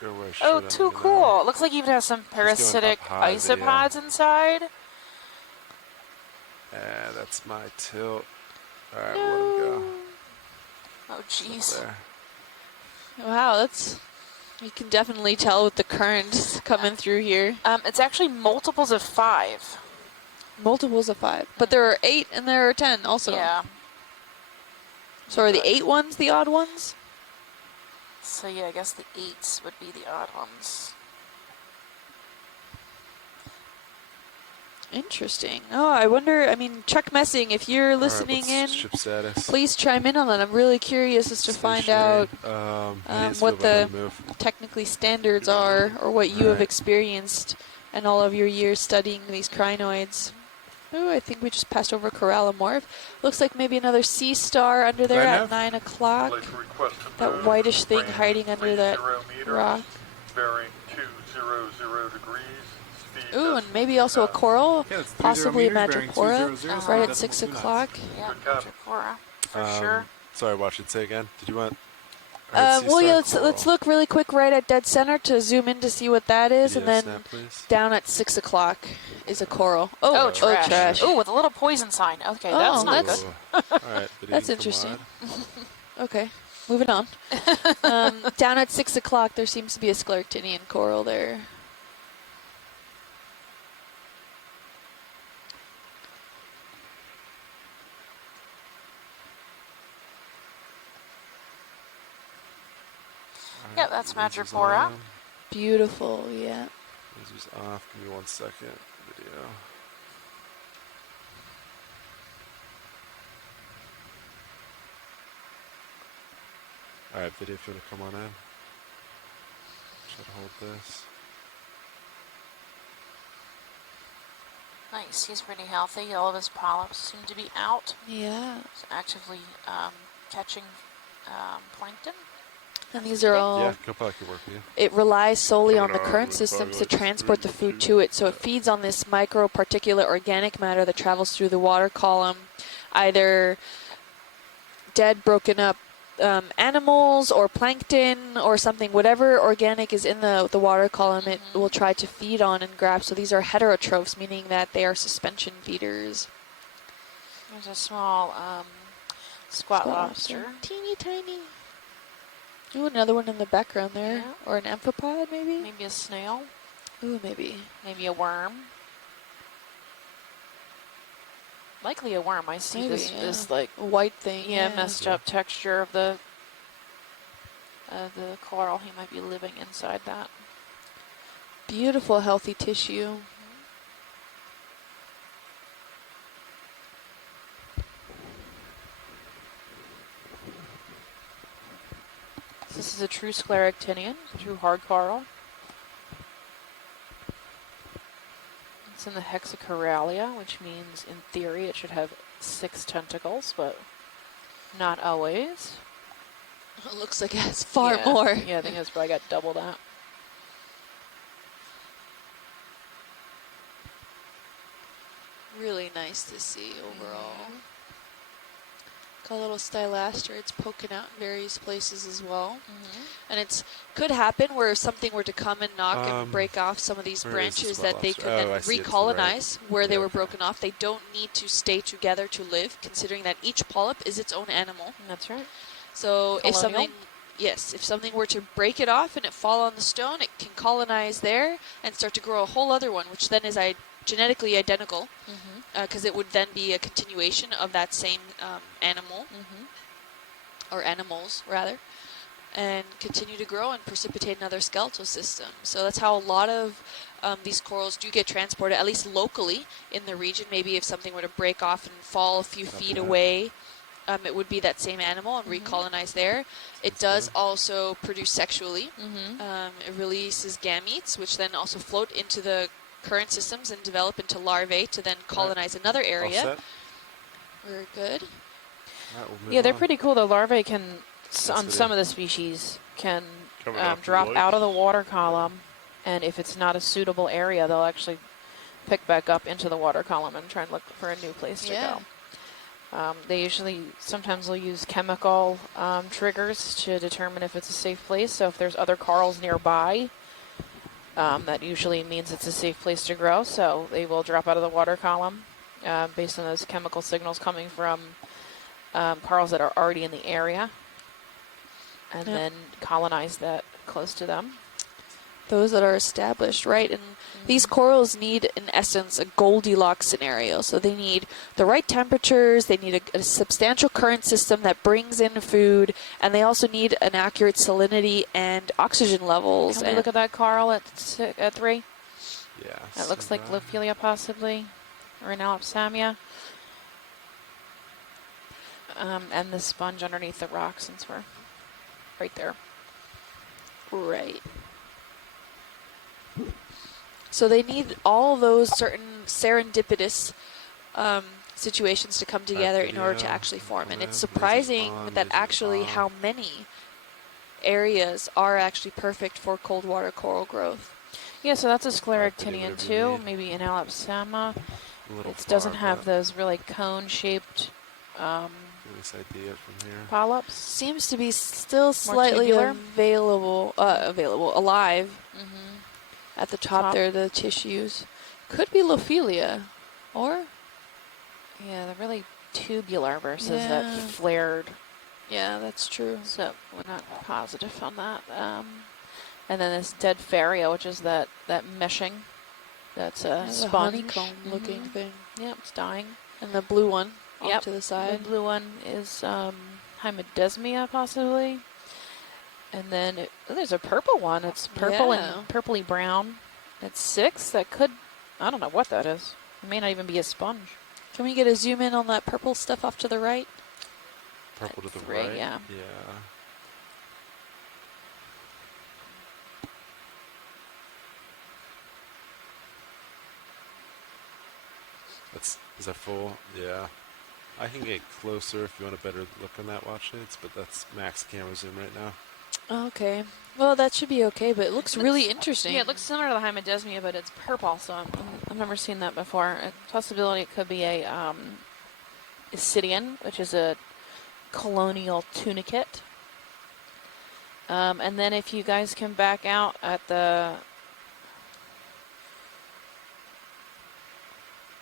there. it out. Oh, too cool. It looks like it even has some parasitic up high, isopods inside. Yeah, that's my tilt. Alright, we'll let him go. Oh, jeez. There. Wow, that's. You can definitely tell with the current coming through here. It's actually multiples of 5. Multiples of 5. But there are 8 and there are 10 also. Yeah. So are the 8 ones the odd ones? So yeah, I guess the 8s would be the odd ones. Interesting. Oh, I wonder, I mean, Chuck Messing, if you're listening in, Ship status. please chime in on that. I'm really curious as to find out what the technically standards are, or what you have experienced in all of your years studying these crinoids. Oh, I think we just passed over Corallimorph. Looks like maybe another sea star under there at 9 o'clock. Like to request to That move, whitish thing range hiding under that 30 meters, rock. Bearing 200 degrees. Speed Ooh, and decimal maybe also a 2000. coral, Yeah, it's 30 possibly a meters, bearing Magicora, 200, right at decimal 6 2 knots. o'clock. Yeah, Good copy. Magicora, for sure. Sorry, watch it. Say again. Did you want? I heard sea Well, yeah, star let's coral. look really quick right at dead center to zoom in to see what that is, and Video then snap, please. down at 6 o'clock is a coral. Oh, Oh, trash. trash. Oh, with a little poison sign. Okay, Oh, that's not that's- good. All right. That's interesting. Okay, moving on. Down at 6 o'clock, there seems to be a scleractinian coral there. Yep, that's Lasers Madrepora. on. Beautiful, yeah. Lasers off. Give me 1 second. Video. Alright, video, if you want to come on in. Try to hold this. Nice, he's pretty healthy. All of his polyps seem to be out. Yeah. He's actively catching plankton. And these are all, Yeah, go back and work with you. it relies solely on Coming the on current with systems to fog lights, transport the 3, food 2. to it. So it feeds on this microparticulate organic matter that travels through the water column, either dead, broken up animals or plankton or something. Whatever organic is in the water column, it will try to feed on and grab. So these are heterotrophs, meaning that they are suspension feeders. There's a small squat lobster. Teeny tiny. Ooh, another one in the background there. Yeah. Or an amphipod, maybe? Maybe a snail. Ooh, maybe. Maybe a worm. Likely a worm. I see Maybe, this yeah. like A white thing. messed up texture of the coral. He might be living inside that. Beautiful, healthy tissue. This is a true scleractinian, true hard coral. It's in the hexacoralia, which means in theory it should have 6 tentacles, but not always. It looks like it has far Yeah. more. Yeah, I think it's probably got double that. Really nice to see overall. Got a little stylastrids poking out in various places as well. And it's could happen where something were to come and knock and break off some of these where is branches the that they lobster? could Oh, I then see it to the recolonize where they Yeah, were okay. broken off. They don't need to stay together to live, considering that each polyp is its own animal. That's right. So if Colonial? something, yes, if something were to break it off and it fall on the stone, it can colonize there and start to grow a whole other one, which then is genetically identical, because it would then be a continuation of that same animal, or animals rather, and continue to grow and precipitate another skeletal system. So that's how a lot of these corals do get transported, at least locally in the region. Maybe if something were to break off and fall a few feet away, it would be that same animal and recolonize there. It does also produce sexually. It releases gametes, which then also float into the current systems and develop into larvae to then colonize another All area. set? Very good. Alright, we'll move Yeah, they're on. pretty cool. The larvae can, on video. some of the species, can Coming off the drop lights. out of the water column, and if it's not a suitable area, they'll actually pick back up into the water column and try and look for a new place to Yeah. go. They usually, sometimes they'll use chemical triggers to determine if it's a safe place. So if there's other corals nearby, that usually means it's a safe place to grow. So they will drop out of the water column based on those chemical signals coming from corals that are already in the area, and then colonize that close to them. Those that are established, right? And these corals need, in essence, a Goldilocks scenario. So they need the right temperatures, they need a substantial current system that brings in food, and they also need an accurate salinity and oxygen levels. Can we look at that coral at 3? Yeah. That looks so like that- Lophelia possibly, or an Alapsamia. And the sponge underneath the rock, since we're right there. Right. So they need all those certain serendipitous situations to come together in order to video, actually form. And it's lasers surprising on, that lasers actually off. how many areas are actually perfect for cold water coral growth. Yeah, so that's a Alright, scleractinian whatever you too, need. maybe an Alapsama. A little It doesn't far, have but those really cone-shaped give me this idea from here. polyps. Seems to be still slightly tubular? alive Mm-hmm. at the top Top. there, the tissues. Could be Lophelia, or Yeah, they're really tubular versus Yeah. that flared. yeah, that's true. So we're not positive on that. And then this dead faria, which is that meshing. That's a Yeah, the sponge. honeycomb looking Mhm. thing. Yep, it's dying. And the blue one off Yep, to the The side. blue one is Hymidesmia, possibly. And then there's a purple one. It's purple Yeah. and purpley brown. It's 6. That could, I don't know what that is. It may not even be a sponge. Can we get a zoom in on that purple stuff off to the right? Purple to the 3, right. yeah. Yeah. Is that full? Yeah. I can get closer if you want a better look on that watch shades, but that's max camera zoom right now. Okay. Well, that should be okay, but it looks really interesting. Yeah, it looks similar to the Hymetesmia, but it's purple, so I've never seen that before. A possibility it could be a Isidian, which is a colonial tunicate. And then if you guys can back out at the...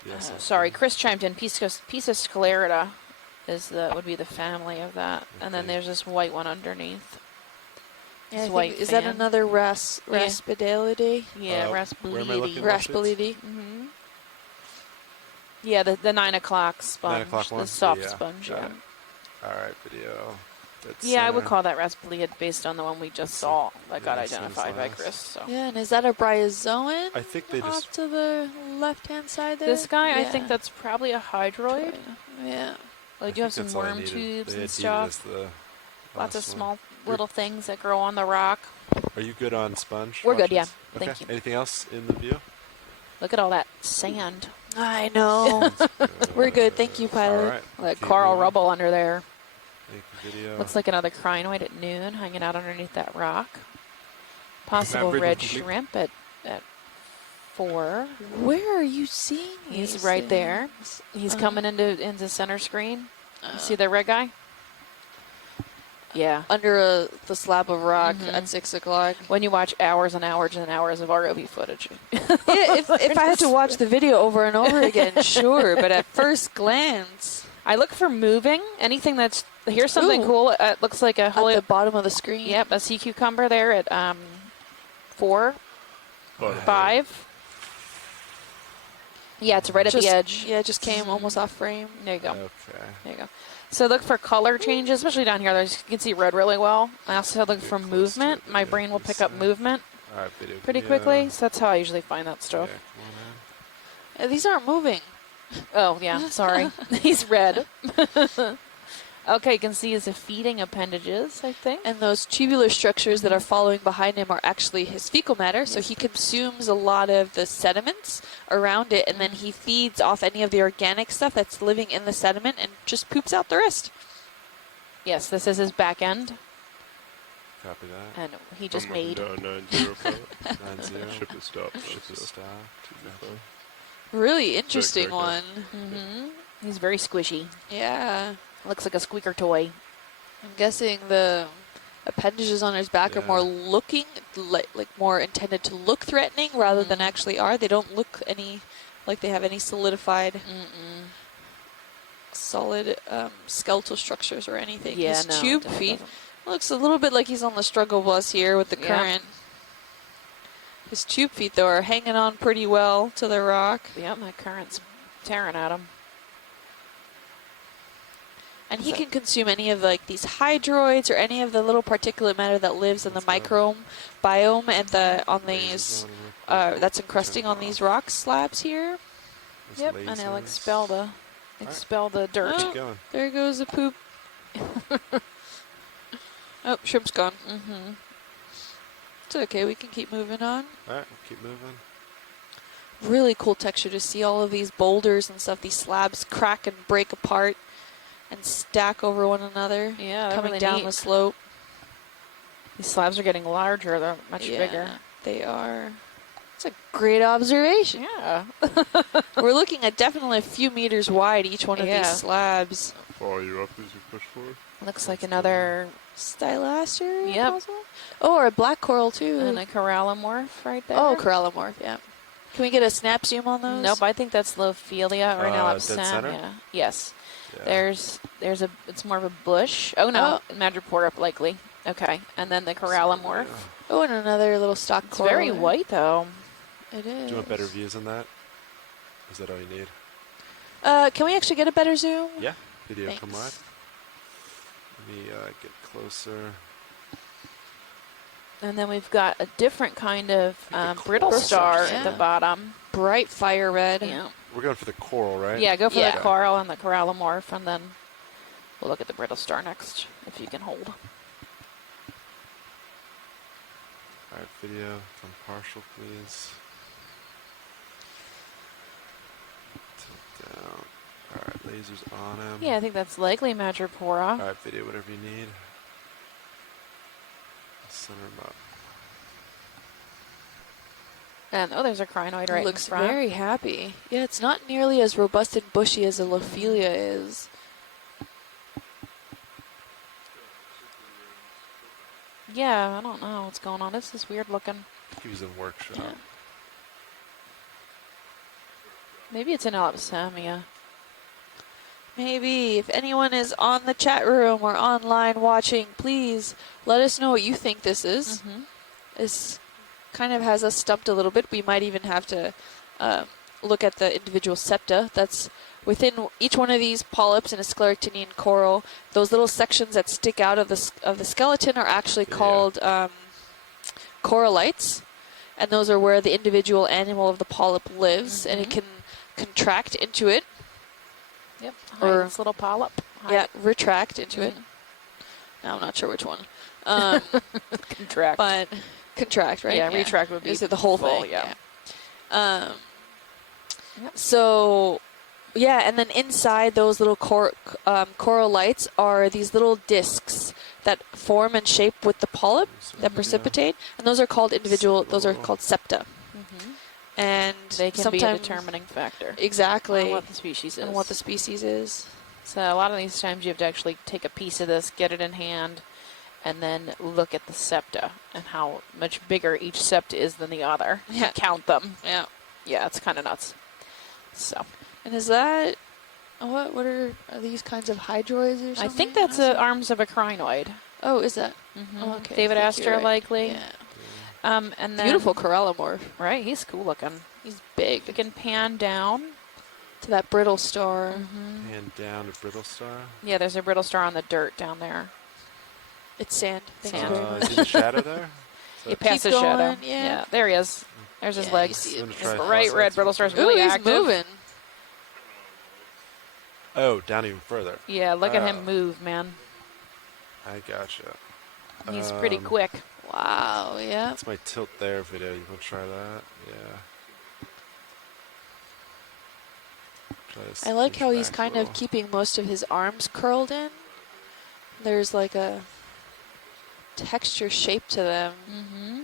Yes. sorry, Chris chimed in. Pisa Scalerata would be the family of that. And then Okay. there's this white one underneath. Yeah, This I white think, is that fan. another Yeah. Raspidalidae? Yeah, where am I looking? Raspidalidae. Mm-hmm. Yeah, the 9 o'clock sponge. 9 o'clock the one? soft Yeah, sponge, got yeah. it. Alright, video. That's Yeah, I would center. call that Raspidaliad based on the one we just saw that got Yeah, same as identified by last. Chris. So. Yeah, and is that a bryozoan? I think they just. off to the left-hand side there. This guy, I Yeah. think that's probably a hydroid. Yeah. Well, I you do have think some that's all I worm needed. tubes They and had deemed it as stuff. the Lots of last one. small little things that grow on the rock. Are you good on sponge? We're good, watches? yeah. Okay. Thank you. Anything else in the view? Look at all that sand. I know. We're good. Thank you, pilot. All right. That keep coral moving. rubble under there. Thank you, video. Looks like another crinoid at noon hanging out underneath that rock. Possible Map reading red complete. shrimp at 4. Where are you seeing He's these right there. things? He's coming into center screen. You see uh, the red guy? Yeah. under the slab of rock Mhm. at 6 o'clock. When you watch hours and hours and hours of ROV footage. Yeah, if I had to watch the video over and over again, sure. But at first glance, I look for moving. Anything that's... Here's something Ooh. cool. It looks like a at holy... the bottom of the screen. Yep, a sea cucumber there at 4, Bottom 5. Yeah, it's right at Just- the edge. Yeah, it just came almost off frame. There you go. Okay. There you go. So look for color changes, especially down here. You can see red really well. I also look Get for close to movement. it, My yeah, brain will this pick up side. movement All right, video. pretty quickly. So that's how I usually find that stuff. Yeah, come on in. Yeah, these aren't moving. Oh, yeah, sorry. He's red. Okay, you can see his feeding appendages, I think. And those tubular structures that are following behind him are actually his fecal matter. So he consumes a lot of the sediments around it, and then he feeds off any of the organic stuff that's living in the sediment and just poops out the rest. Yes, this is his back end, Copy that. and he just I'm made. down 9-0 pilot. 9-0. Ship is stopped. Ship is so stopped. 2-0. Really interesting very one. Mm-hmm. He's very squishy. Yeah. Looks like a squeaker toy. I'm guessing the appendages on his back are Yeah. more looking, like more intended to look threatening rather than actually are. They don't look any like they have any solidified, solid skeletal structures or anything. Yeah, His no, tube definitely feet doesn't. looks a little bit like he's on the struggle bus here with the Yeah. current. His tube feet, though, are hanging on pretty well to the rock. Yep, that current's tearing at him. And he So- can consume any of like these hydroids or any of the little particulate matter that lives in the Let's go. microbe biome and the on Laser these zone real quick. that's encrusting Turn on it these off. rock slabs here. Those Yep, and it'll lasers. expel the dirt. Oh. Keep going. There goes the poop. Oh, shrimp's gone. Mm-hmm. It's okay, we can keep moving on. All right, we'll keep moving. Really cool texture to see all of these boulders and stuff, these slabs crack and break apart and stack over one another. Yeah, they're coming really down neat. the slope. These slabs are getting larger. They're much bigger. They are. It's a great observation. Yeah. We're looking at definitely a few meters wide, each one of Yeah. these slabs. Follow you up as you push forward. Looks like another Stylaster? Yep. possible? Oh, or a black coral, too. and a corallomorph right there. Oh, corallomorph, yeah. Can we get a snap zoom on those? Nope, I think that's Lophelia or Dead Nalapsam. center? Yeah. Yes. Yeah. There's a it's more of a bush. Oh no, Madrepora likely. Okay, and then the corallomorph. Oh, and another little stock It's coral. very there. white though. It Do is. you want better views on that? Is that all you need? Can we actually get a better zoom? Yeah. Video come on. Thanks. Let me get closer. And then we've got a different kind of brittle coral star section. at the Yeah. bottom. Bright fire red. Yeah. We're going for the coral, right? Yeah, go for Yeah. the coral and the corallimorph, and then we'll look at the brittle star next, if you can hold. Alright, video. Come partial, please. Tilt down. Alright, lasers on him. Yeah, I think that's likely Madrepora. Alright, video, whatever you need. Center him up. And oh, there's a crinoid right Looks in front. very happy. Yeah, it's not nearly as robust and bushy as a Lophelia is. Yeah, I don't know what's going on. This is weird looking. He was in workshop. Yeah. Maybe it's an Alapsamia. Maybe if anyone is on the chat room or online watching, please let us know what you think this is. Mm-hmm. This kind of has us stumped a little bit. We might even have to look at the individual septa. That's within each one of these polyps in a scleractinian coral. Those little sections that stick out of the skeleton are actually called corallites, and those are where the individual animal of the polyp lives, and it can contract into it. Yep. Or- This little polyp. Yeah, retract into it. Mhm. Now I'm not sure which one. Contract. But contract, right? Yeah, retract would be Is it the whole full, thing? yeah. Yep. So, yeah, and then inside those little corallites are these little discs that form and shape with the polyp that precipitate, and those are called individual. Those are called septa. And They can be a sometimes determining factor. exactly On what the species is. and what the species is. So a lot of these times you have to actually take a piece of this, get it in hand, and then look at the septa and how much bigger each sept is than the other. Yeah. And count them. Yeah. Yeah, it's kind of nuts. So And is that what are these kinds of hydroids or something? I think that's the arms of a crinoid. Oh, is that? Mm-hmm. Oh, okay. David I think Astor you're right. likely. Yeah. And then Beautiful corallimorph. Right, he's cool looking. He's big. We can pan down. To that brittle star. Hand down to brittle star. Yeah, there's a brittle star on the dirt down there. It's sand. Thanks Sand. very Is much. he the shadow there? You pass the Keep shadow. going, yeah. There he is. There's his Yeah, legs. you see I'm it. gonna His try bright fossil. red brittle star's Ooh, really he's active. moving. Oh, down even further. Yeah, look at Oh. him move, man. I gotcha. He's pretty quick. Wow, yeah. That's my tilt there video. You want to try that? Yeah. Try this I like how push he's back a kind of little. keeping most of his arms curled in. There's like a texture shape to them. Mm-hmm.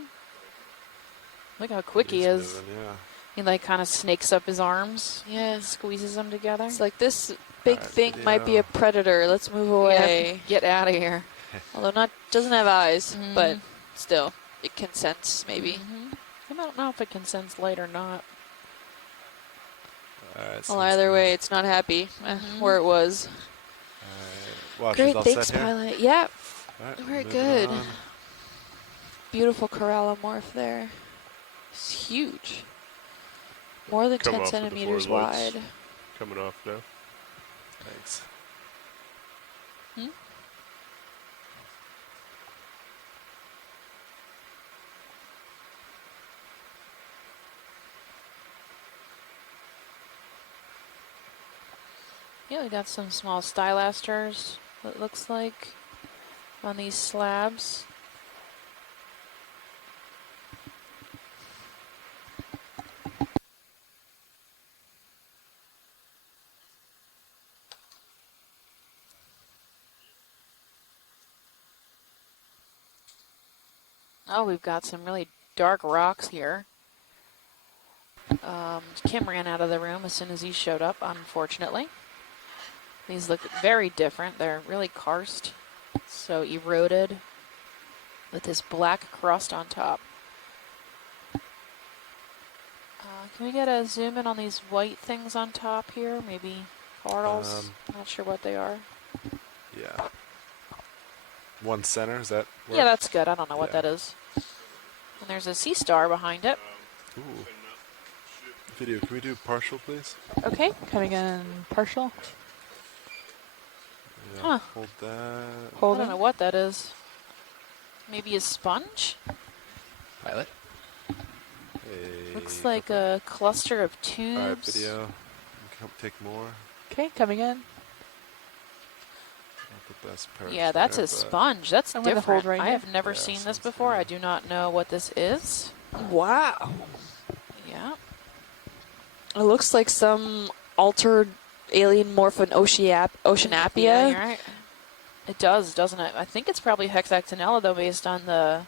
Look how quick he He's is. moving, yeah. He like kind of snakes up his arms, Yeah. squeezes them together. It's like this big Alright, thing might be video. a predator. Let's move away. Get out of here. Although doesn't have eyes, Mhm. but still, it can sense maybe. Mm-hmm. I don't know if it can sense light or not. Alright, Well, sounds either good. way, it's not happy where it was. Alright, watch Great, all thanks, set here. Twilight. Yeah, Alright, very moving good. on. Beautiful corallimorph there. It's huge. More than Come 10 off with the centimeters forward lights. wide. Coming off now. Thanks. Yeah, we got some small stylasters, it looks like, on these slabs. Oh, we've got some really dark rocks here. Kim ran out of the room as soon as he showed up, unfortunately. These look very different. They're really karst, so eroded, with this black crust on top. Can we get a zoom in on these white things on top here? Maybe Pourtales? Not sure what they are. Yeah. One center, is that work? Yeah, that's good. I don't know what Yeah. that is. And there's a sea star behind it. Ooh. Video, can we do partial, please? Okay. Coming in partial. Yeah, Huh. hold that. I don't know what that is. Maybe a sponge? Pilot. Hey, Looks go like for it. a cluster of Alright, tubes. video. Come take more. Okay, coming in. Not the best perch Yeah, that's there, a but sponge. That's I'm gonna different. hold right I here. have never Yeah, seen this sounds before. good. I do not know what this is. Wow. Yeah. It looks like some altered alien morph in Oceanapia. Yeah, you're right. It does, doesn't it? I think it's probably Hexactinella though, based on the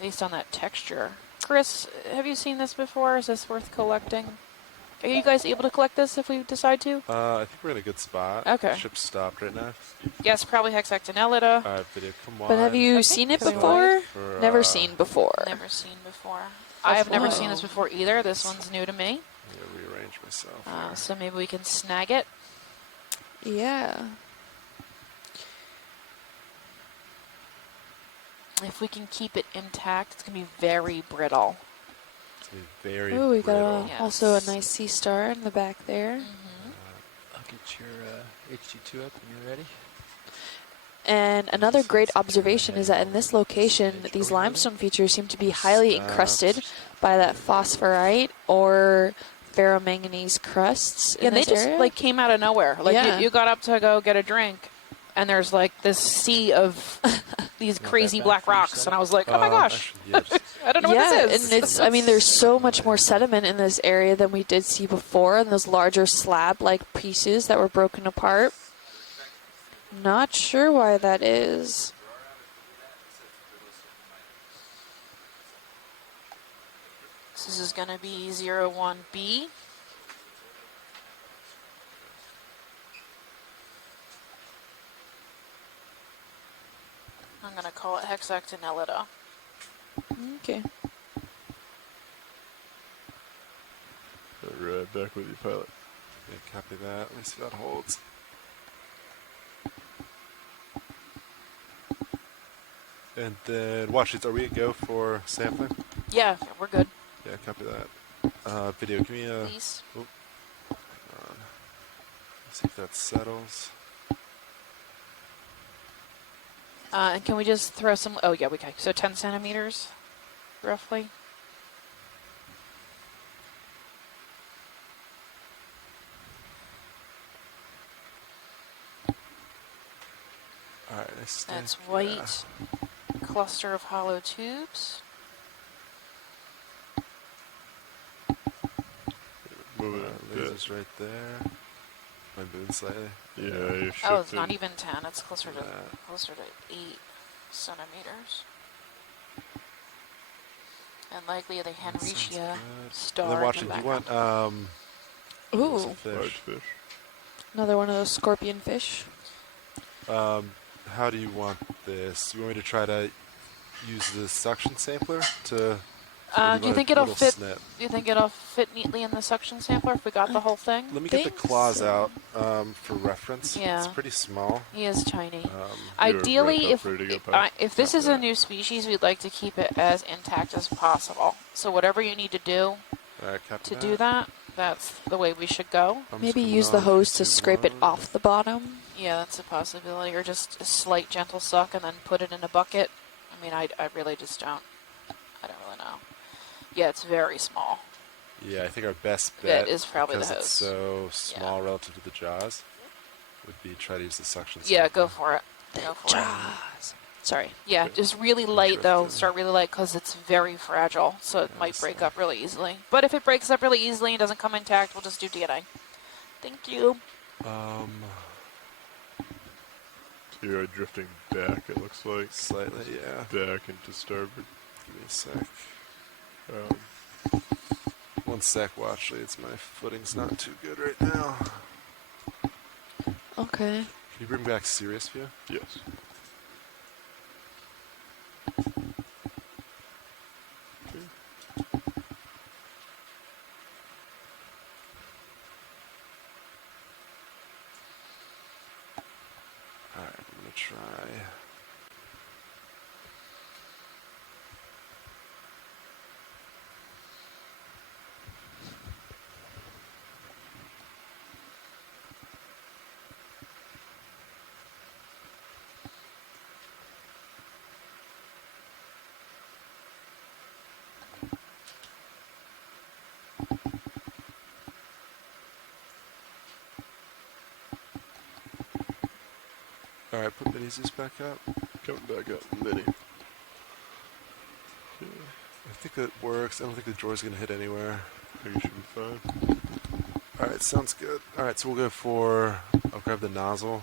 based on that texture. Chris, have you seen this before? Is this worth collecting? Are you guys able to collect this if we decide to? I think we're in a good spot. Okay. Ship's stopped right now. Yes, probably Hexactinellida. Alright, video, come on. But have you Okay, seen it coming before? For, Never seen before. Never seen before. I have never seen this Wow. before either. This one's new to me. Yeah, rearrange myself. Here. So maybe we can snag it. Yeah. If we can keep it intact, it's going to be very brittle. It's gonna be very Oh, we brittle. got Yes. also a nice sea star in the back there. I'll get your HG2 up when you're ready. And another great observation is that in this location, these limestone features seem to be highly encrusted by that phosphorite or ferromanganese crusts Yeah, in they this just area. like came out of nowhere. Like Yeah. you got up to go get a drink, and there's like this sea of these crazy back black for your rocks, and setup? I was like, oh my gosh, Actually, yeah, just I don't know yeah, what this is. and it's, I mean, there's so much more sediment in this area than we did see before, and those larger slab-like pieces that were broken apart. Not sure why that is. This is going to be 01B. I'm going to call it Hexactinellida. Okay. Right back with you, pilot. yeah, copy that. Let me see if that holds. And then, watch it. Are we a go for sampling? Yeah, we're good. Yeah, copy that. Video, give me a. Please. Let's see if that settles. And can we just throw some? Oh yeah, we can. So 10 centimeters, roughly. Alright, I stick, That's white. Cluster of hollow tubes. Moving it a bit. lasers right there. Am I moving slightly? Yeah, you shifted. Oh, it's not even 10. It's closer to Yeah. 8 centimeters. And likely the That sounds Henricia good. And star. then watch in it. the Do you background. want what's Ooh, the Large fish? fish. another one of those scorpion fish. How do you want this? You want me to try to use the suction sampler to? or Do you want think a it'll little fit? snip? Do you think it'll fit neatly in the suction sampler if we got the whole thing? Let me get the think claws so. out for reference. Yeah. It's pretty small. He is tiny. You were Ideally, wrapped up, ready to go, pal. if this is a Okay. new species, we'd like to keep it as intact as possible. So whatever you need to do Alright, copy to do that, that's the way we should go. I'm just Maybe coming use the on, hose to 3, 2, scrape it 1. off the bottom. Yeah, that's a possibility. Or just a slight gentle suck and then put it in a bucket. I mean, I really just don't. I don't really know. Yeah, it's very small. Yeah, I think our best That bet is probably the because it's hose. so small relative to the jaws would be try to use the suction. Yeah, sampler. go for it. Go for it. Jaws. Sorry. Yeah, Okay. just really light though. Drifted. Start really light because it's very fragile, so it I might break understand. up really easily. But if it breaks up really easily and doesn't come intact, we'll just do DNA. Thank you. You're drifting back, it looks like. Slightly, yeah. Back into starboard. Give me a sec. 1 sec, watch. It's my footing's not too good right now. Okay. Can you bring back serious view? Yes. Alright, I'm gonna try. Alright, put Mini Zeus back up. Coming back up, mini. Okay. I think that works. I don't think the drawer's going to hit anywhere. I think you should be fine. Alright, sounds good. Alright, so we'll go for... I'll grab the nozzle.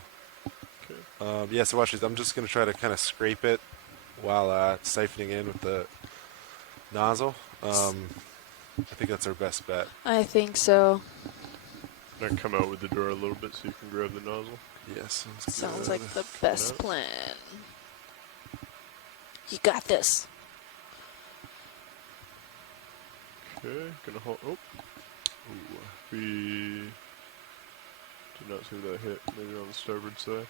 Okay. Yeah, so watch this. I'm just going to try to kind of scrape it while siphoning in with the nozzle. I think that's our best bet. I think so. Now come out with the drawer a little bit so you can grab the nozzle. Yes, Sounds good. like the best No. plan. You got this. Okay, gonna hold. Oh, ooh, we did not see that hit. Maybe on the starboard side.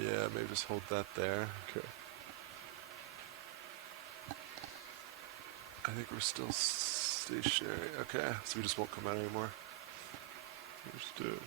Yeah, maybe just hold that there. Okay. I think we're still stationary. Okay, so we just won't come out anymore. Understood.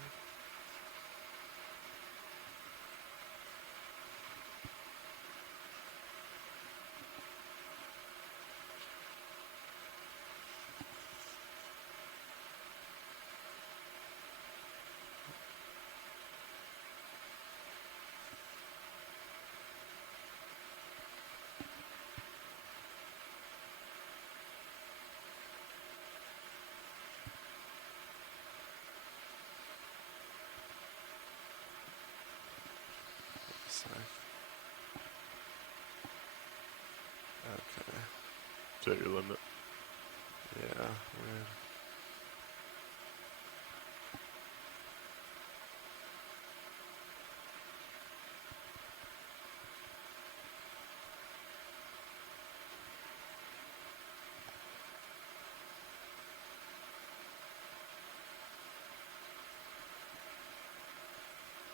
Sorry. Okay. Is that your limit? Yeah, weird.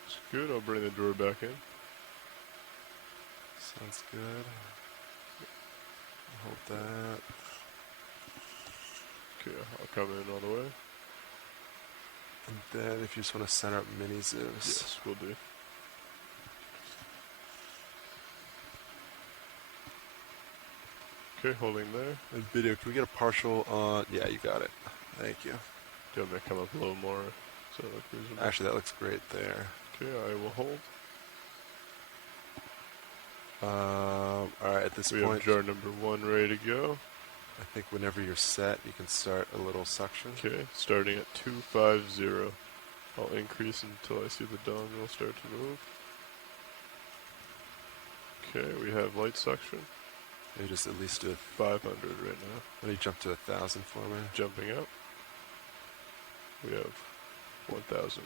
It's good. I'll bring the drawer back in. Sounds good. Hold that. Okay, I'll come in all the way. And then if you just want to center up Mini Zeus. Yes, we'll do. Okay, holding there. And video, can we get a partial on? Yeah, you got it. Thank you. Do you want me to come up a little more? So that looks reasonable? Actually, that looks great there. Okay, I will hold. Alright, at this We point, have jar number 1 ready to go. I think whenever you're set, you can start a little suction. Okay, starting at 250. I'll increase until I see the dongle start to move. Okay, we have light suction. Maybe just at least do it. 500 right now. Let me jump to 1,000 for me. Jumping up. We have 1000.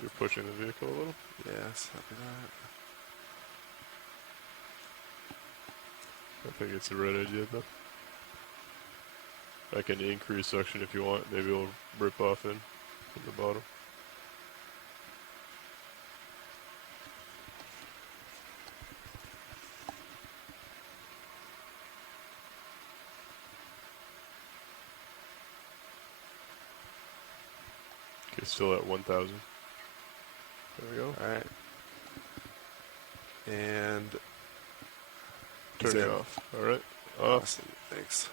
You're pushing the vehicle a little. Yes, copy that. I think it's the right idea though. I can increase suction if you want. Maybe it'll rip off in from the bottom. Okay, still at 1000. There we go. Alright. And Turning off. Alright. Off. awesome. Thanks.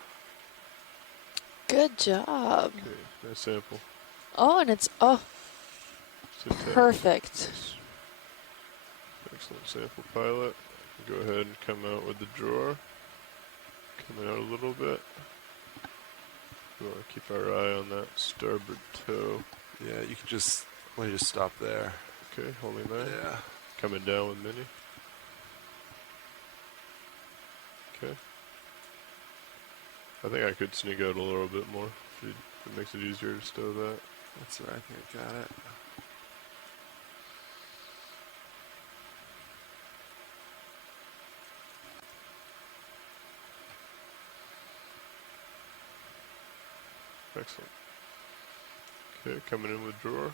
Good job. Okay, nice sample. Oh, and it's Sit tight. perfect. Nice. Excellent sample pilot. Go ahead and come out with the drawer. Coming out a little bit. We want to keep our eye on that starboard toe. Yeah, you can just let me just stop there. Okay, holding there. Yeah. Coming down with Mini. Okay. I think I could sneak out a little bit more if it makes it easier to stow that. That's right. I think I got it. Excellent. Okay, coming in with drawer.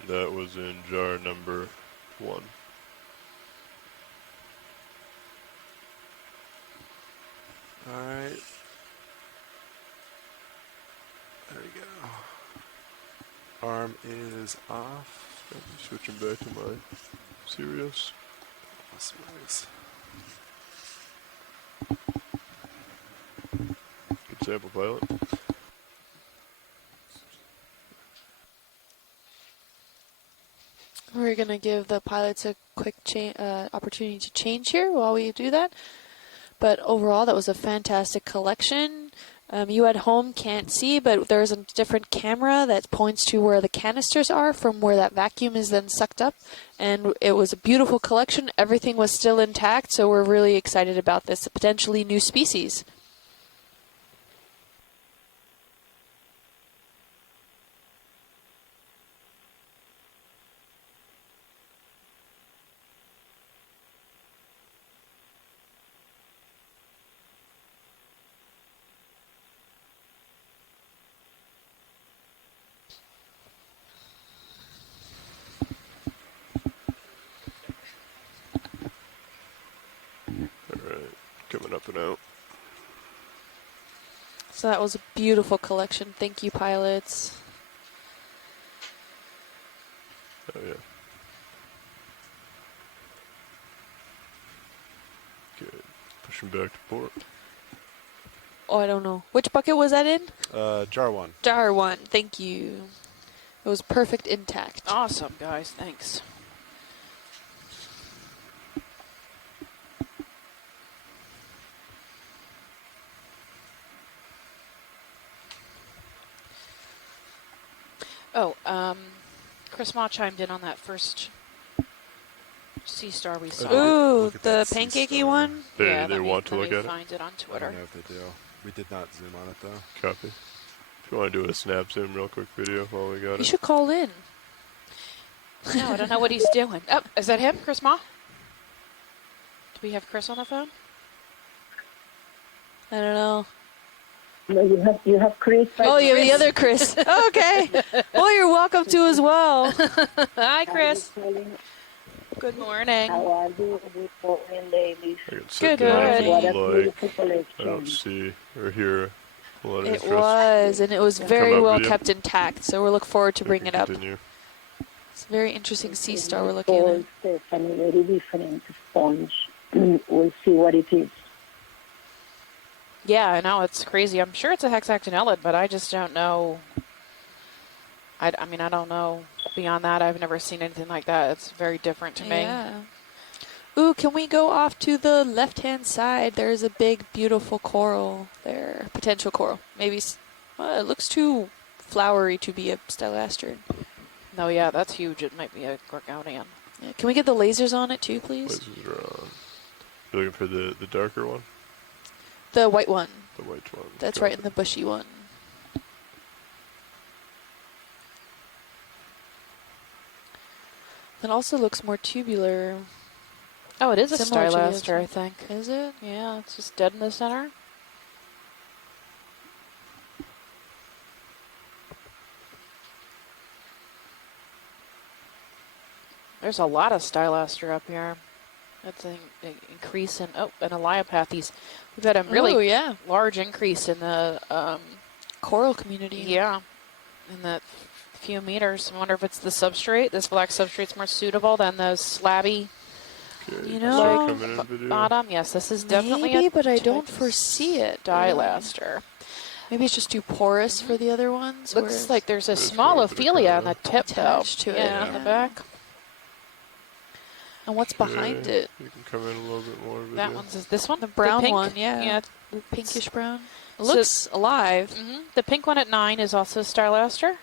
And that was in jar number 1. Alright. There you go. Arm is off. Switching back to my Sirius. This ways. Good sample pilot. We're going to give the pilots a quick opportunity to change here while we do that. But overall, that was a fantastic collection. You at home can't see, but there's a different camera that points to where the canisters are from where that vacuum is then sucked up. And it was a beautiful collection. Everything was still intact, so we're really excited about this potentially new species. Alright, coming up and out. So that was a beautiful collection. Thank you, pilots. Oh yeah. Good. Pushing back to port. Oh, I don't know. Which bucket was that in? Jar 1. Jar 1. Thank you. It was perfect intact. Awesome, guys. Thanks. Oh, Chris Ma chimed in on that first sea star we saw. Ooh, Look at the that sea pancakey star. one? They yeah, want to let look me at it? find it on I Twitter. don't know if they do. We did not zoom on it though. Copy. If you want to do a snap zoom real quick video while we got You it. should call in. No, I don't know what he's doing. Oh, is that him, Chris Ma? Do we have Chris on the phone? I don't know. No, you have Chris. Oh, you have the other Chris. Okay. Well, you're welcome to as well. Hi, Chris. Good morning. How are you? Good morning, ladies. I can sit Good down morning. What a if you'd like. beautiful I collection. don't see or hear a lot of It interest. was, and it was very Come out well video. kept intact, so we look forward to We bringing can it up. continue. It's a very interesting sea star we're looking at. Stephanie, very different sponge. We'll see what it is. Yeah, I know, it's crazy. I'm sure it's a hexactinellid, but I just don't know. I mean, I don't know. Beyond that, I've never seen anything like that. It's very different to me. Yeah. Ooh, can we go off to the left-hand side? There's a big, beautiful coral there. Potential coral. Maybe, well, it looks too flowery to be a stylaster. No, yeah, that's huge. It might be a Gorgonian. Yeah. Can we get the lasers on it too, please? Lasers are on. You're looking for the darker one? The white one. The white one. That's Got right it. in the bushy one. It also looks more tubular. Oh, it is a Similar to the stylaster, other- I think. Is it? Yeah, it's just dead in the center. There's a lot of stylaster up here. That's an increase in, oh, and Elaipathes. We've had a really Ooh, yeah. large increase in the, Coral community. yeah, in the few meters. I wonder if it's the substrate. This black substrate's more suitable than the slabby Okay, You you know, start coming in video. bottom. Yes, this is definitely Maybe, a but I type don't of foresee it. stylaster. Maybe it's just too porous for the other ones. Looks whereas- like there's a There's small quite a bit of Ophelia on the color tip, though. attached to it, Yeah, on the yeah. back. And what's behind Okay, it? You can come in a little bit more video. That one's this one, The brown pink? one, yeah. Yeah. The pinkish brown. It So- looks alive. The pink one at 9 is also stylaster.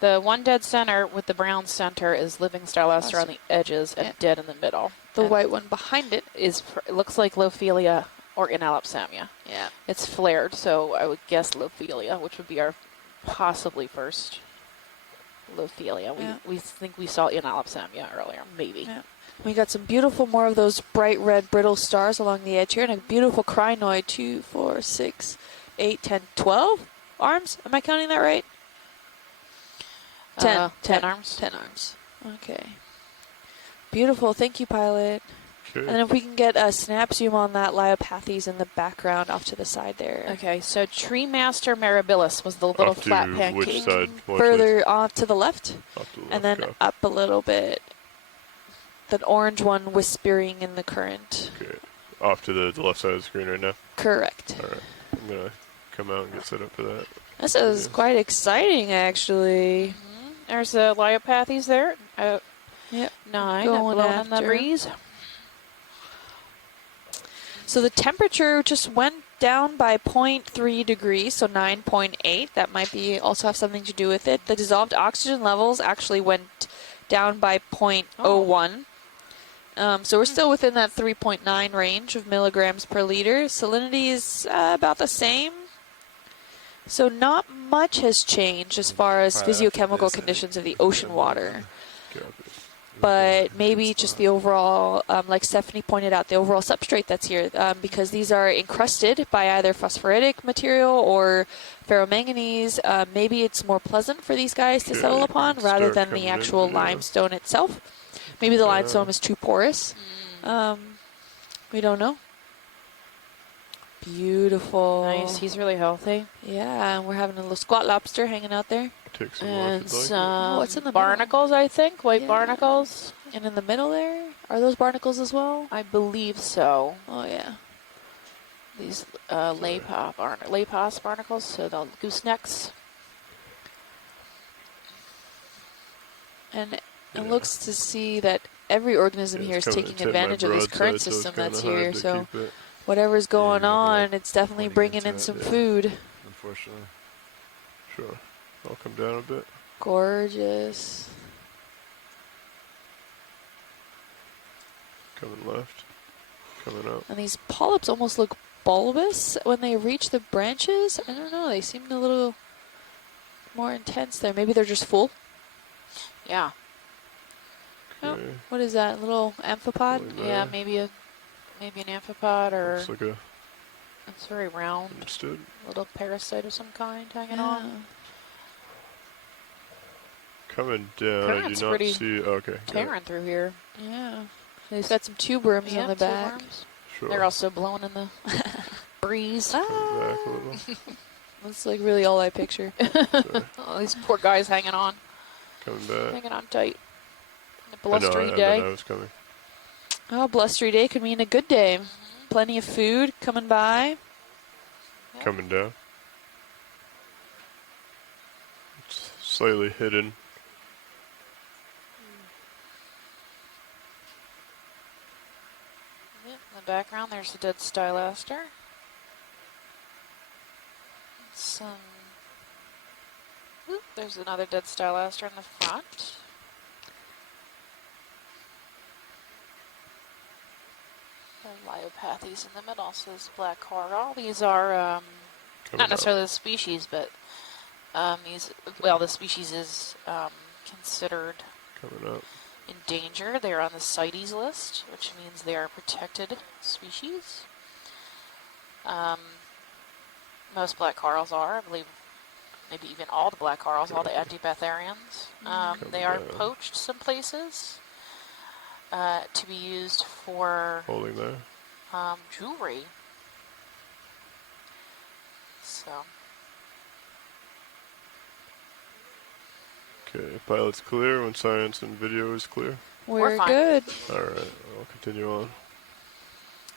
The one dead center with the brown center is living stylaster on the edges and Yeah. dead in the middle. The And white one behind it. it looks like Lophelia or Inalopsamia. Yeah. It's flared, so I would guess Lophelia, which would be our possibly first Lophelia. Yeah. We think we saw Inalopsamia earlier, maybe. Yeah. We got some beautiful, more of those bright red brittle stars along the edge here, and a beautiful crinoid. 2, 4, 6, 8, 10, 12 arms. Am I counting that right? 10. 10 arms. 10 arms. Okay. Beautiful. Thank you, pilot. And Okay. then if we can get a snap zoom on that Leiopathes in the background off to the side there. Okay, so Tree Master Mirabilis was the little Off to flat pancake. which side? Watch Further off to the left, Off to the left. and then copy. up a little bit. That orange one whispering in the current. Okay. Off to the left side of the screen right now. Correct. All right. I'm gonna come out and get set up for that. This is Yeah. quite exciting, actually. There's the Leiopathes there. Yep. 9 Going blowing in the after. breeze. So the temperature just went down by 0.3 degrees, so 9.8. That might be also have something to do with it. The dissolved oxygen levels actually went down by 0.01. So we're still within that 3.9 range of milligrams per liter. Salinity is about the same. So not much has changed as far as Probably after physiochemical this, conditions of the ocean water. Copy. But maybe just the overall, like Stephanie pointed out, the overall substrate that's here, because these are encrusted by either phosphorytic material or ferromanganese. Maybe it's more pleasant for these guys to Okay, settle you upon can rather start than the coming in actual video. limestone itself. Maybe the limestone is too porous. We don't know. Beautiful. Nice, he's really healthy. Yeah, and we're having a little squat lobster hanging out there. Take some more And if you'd like. some what's in the middle? barnacles, I think. White Yeah. barnacles. And in the middle there, are those barnacles as well? I believe so. Oh, yeah. These Lapos barnacles, so the goosenecks. And it Yeah. looks to see that every organism Yeah, here it's is coming- taking it's hitting my advantage of this broadside, current so it's system kinda that's hard here. to So keep it. whatever's going you're gonna be, on, it's definitely pointing bringing into in it, some yeah. food. Unfortunately. Sure. I'll come down a bit. Gorgeous. Coming left. Coming up. And these polyps almost look bulbous when they reach the branches. I don't know. They seem a little more intense there. Maybe they're just full. Yeah. Oh, Okay. what is that? A little amphipod? Like Yeah, that. maybe an amphipod, or Looks like a it's very round, understood. little parasite of some kind hanging on. Coming down, I Current's do not pretty see. Okay. got it. Tearing through here. Yeah. They've got some tube worms Yeah, on the two back. worms. Sure. They're also blowing in the breeze. Come back a little. That's like really all I picture. Sorry. Oh, these poor guys hanging on Coming back. tight. A I know, blustery I day. know I was coming. Oh, blustery day could mean a good day. Plenty of food coming by. Yeah. Coming down. It's slightly hidden. Yep, in the background, there's the dead stylaster. Some. Oop, there's another dead stylaster in the front. The Leiopathes in the middle, so this black coral. These are Coming not up. necessarily the species, but the species is considered Coming up. in danger. They're on the CITES list, which means they are protected species. Most black corals are, I believe, maybe even all the black corals, all the antibacterians. They are down. poached some places to be used for Holding there. jewelry. So, Okay. Pilot's clear when science and video is clear. We're fine. good. Alright. I'll continue on.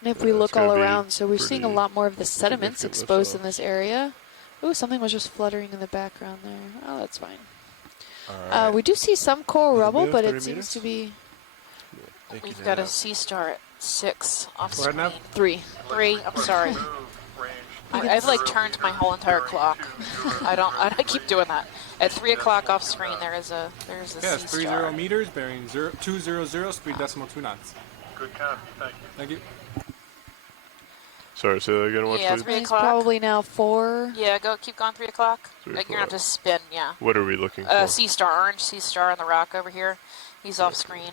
And if Yeah, we it's look gonna all be around, so we're seeing a pretty lot more of the sediments significant exposed in myself. this area. Ooh, something was just fluttering in the background there. Oh, that's fine. Alright. We do see some coral Another rubble, meter, but 30 it seems meters? to be Thank you, we've got a Nana. sea star at 6 off Go ahead, screen. Nav. 3. 3, I'm sorry. I've like turned my whole entire clock. I keep doing that. At 3 o'clock off screen, there's a Yeah, sea it's 30 star. meters, bearing 200, speed decimal 2 knots. Good copy, thank you. Thank you. Sorry, say that again, watch Yeah, please. 3 It's o'clock. probably now 4. Yeah, keep going 3 o'clock. 3 Like you're gonna have to o'clock. spin, yeah. What are we looking for? Sea star, orange sea star on the rock over here. He's off screen.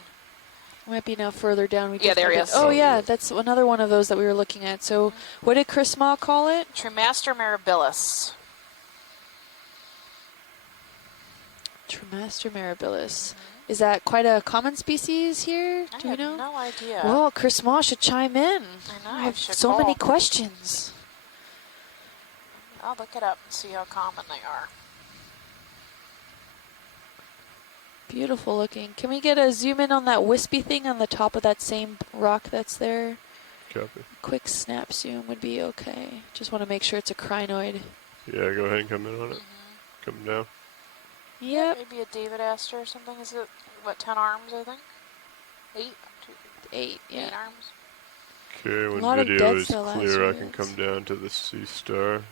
Might be now further down. We Yeah, just there he looked is. at- Oh, Oh, yeah, yeah. that's another one of those that we were looking at. So what did Chris Ma call it? Trimaster mirabilis. Trimaster mirabilis. Is that quite a common species here? Do I we know? have no idea. Well, Chris Moss should chime in. I know, I have should so call. many questions. I'll look it up and see how common they are. Beautiful looking. Can we get a zoom in on that wispy thing on the top of that same rock that's there? Copy. Quick snap zoom would be okay. Just want to make sure it's a crinoid. Yeah, go ahead and come in on it. Come down. Yep. Maybe a David Astor or something. Is it, what, 10 arms, I think? 8? 8, yeah. 8 arms? Okay, when lot of video dead is cell clear, I can asteroids. come down to the C star,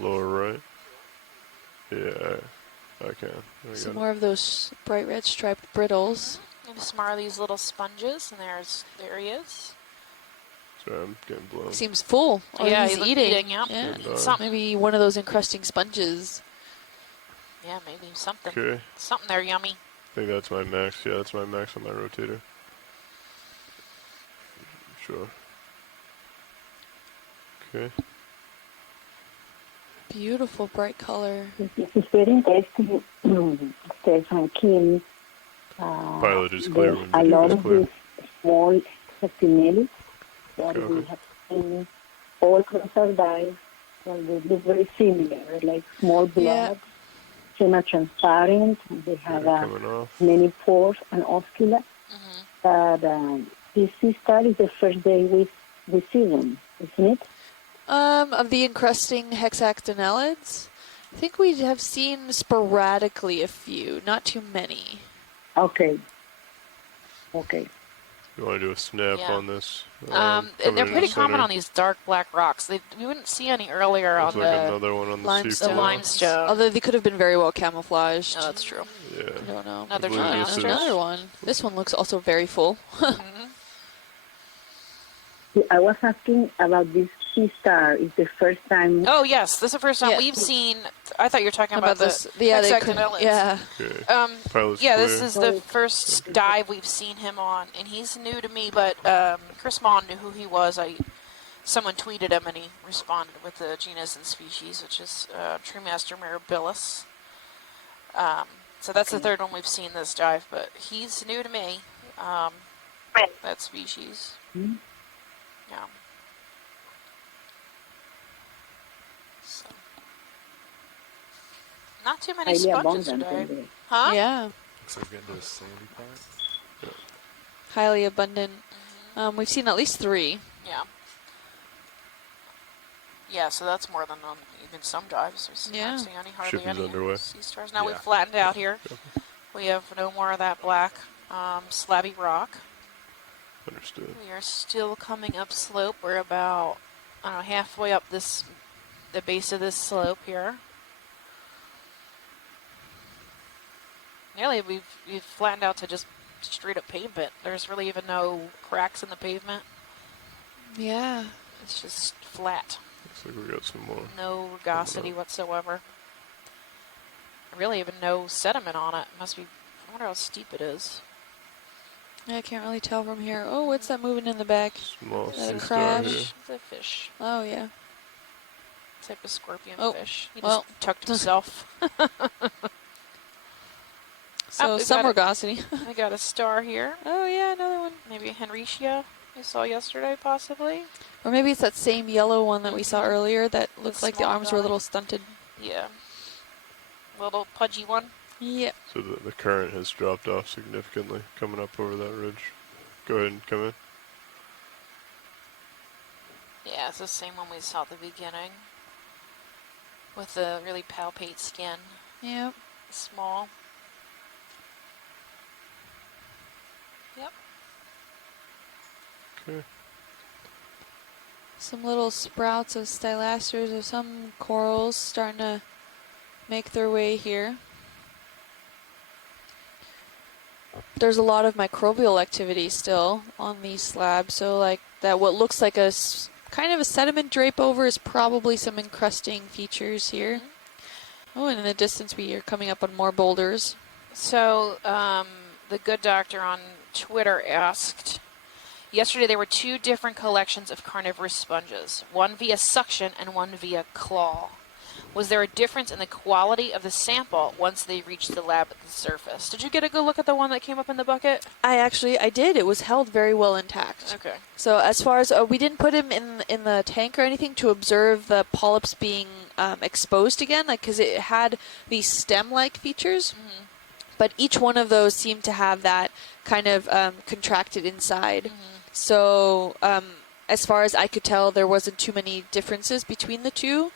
lower right. Yeah, I can. I Some got more of those bright red striped brittles. Maybe some more of these little sponges, and there he is. it. Sorry, I'm getting blown. Seems full. Oh, yeah, he's he's eating. yep. Yeah. Good Something. Maybe one of those encrusting sponges. Yeah, maybe something. Okay, Something there yummy. I think that's my max. Yeah, that's my max on my rotator. Sure. Okay. Beautiful bright color. This is very interesting. Stefan Kim. Pilot is clear when A video lot is of clear. these small septinellis that we Okay. have seen all across our dive. Well, they look very similar, like small blood, Yeah. semi-transparent. They have Yeah, coming off. many pores and oscula. But this sea star is the first day we see them, isn't it? Of the encrusting hexactinellids, I think we have seen sporadically a few, not too many. Okay. Okay. You want to do a snap Yeah. on this? And coming they're in pretty the common center. on these dark black rocks. We wouldn't see any earlier Looks on like the another one on the limestone. C4. limestone. Although they could have been very well camouflaged. Oh, that's true. Yeah. I don't know. Another I believe giant this There's is- another one. This one looks also very full. I was asking about this sea star. It's the first time. Oh, yes. This is the first time Yeah. we've seen... I thought you were talking About about the this, yeah, they could, hexactinellids. yeah. Okay. Pilot's Yeah, clear. this is the first dive we've seen him on, and he's new to me, but Chris Mon knew who he was. Someone tweeted him, and he responded with the genus and species, which is Truemaster mirabilis. So that's the third one we've seen this dive, but he's new to me, that species. Mhm. Yeah. So. Not too many Highly sponges abundant today. in there. Huh? Yeah. Looks like we're getting to the sandy part. Highly abundant. We've seen at least 3. Yeah. Yeah, so that's more than on even some dives. There's Yeah. not seeing any, hardly Shipping's any underway. sea stars. Now Yeah. we've flattened out here. We have no more of that black slabby rock. Understood. We are still coming up slope. We're about, I don't know, halfway up the base of this slope here. Nearly, we've flattened out to just straight up pavement. There's really even no cracks in the pavement. Yeah. It's just flat. Looks like we got some more. No rugosity whatsoever. Really even no sediment on it. Must be, I wonder how steep it is. I can't really tell from here. Oh, what's that moving in the back? Small Is that a sea star crab? here. It's a fish. Oh, yeah. Type of scorpion Oh, fish. He well. just tucked himself. So we some got it. rugosity. We got a star here. Oh, yeah, another one. Maybe a Henricia we saw yesterday, possibly. Or maybe it's that same yellow one that we saw earlier that looked like the small arms were a guy. little stunted. Yeah. Little pudgy one. Yeah. So the current has dropped off significantly coming up over that ridge. Go ahead and come in. Yeah, it's the same one we saw at the beginning. With the really palpate skin. Yeah. Small. Yep. Okay. Some little sprouts of stylasters or some corals starting to make their way here. There's a lot of microbial activity still on these slabs, so like that what looks like a kind of a sediment drape over is probably some encrusting features here. Oh, and in the distance we are coming up on more boulders. So, the good doctor on Twitter asked, yesterday there were 2 different collections of carnivorous sponges, one via suction and one via claw. Was there a difference in the quality of the sample once they reached the lab at the surface? Did you get a good look at the one that came up in the bucket? I did. It was held very well intact. Okay. So as far as we didn't put him in the tank or anything to observe the polyps being exposed again, like because it had these stem-like features, but each one of those seemed to have that kind of contracted inside. So as far as I could tell, there wasn't too many differences between the two.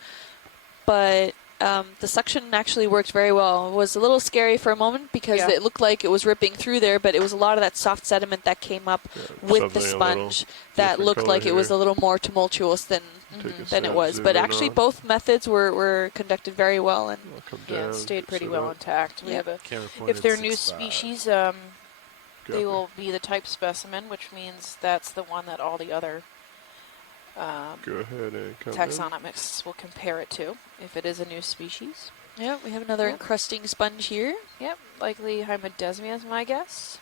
But the suction actually worked very well. It was a little scary for a moment because it looked like it was ripping through there, but it was a lot of that soft sediment that came up with the sponge that looked like it was a little more tumultuous than it was. But actually, both methods were conducted very well, and it stayed pretty well intact. We have Camera if they're pointed new 6.5. species, they will be the type specimen, which means that's the one that all the other Go ahead and come in. taxonomists will compare it to if it is a new species. yeah, we have another encrusting sponge here. Yep, likely Hymodesmia is my guess.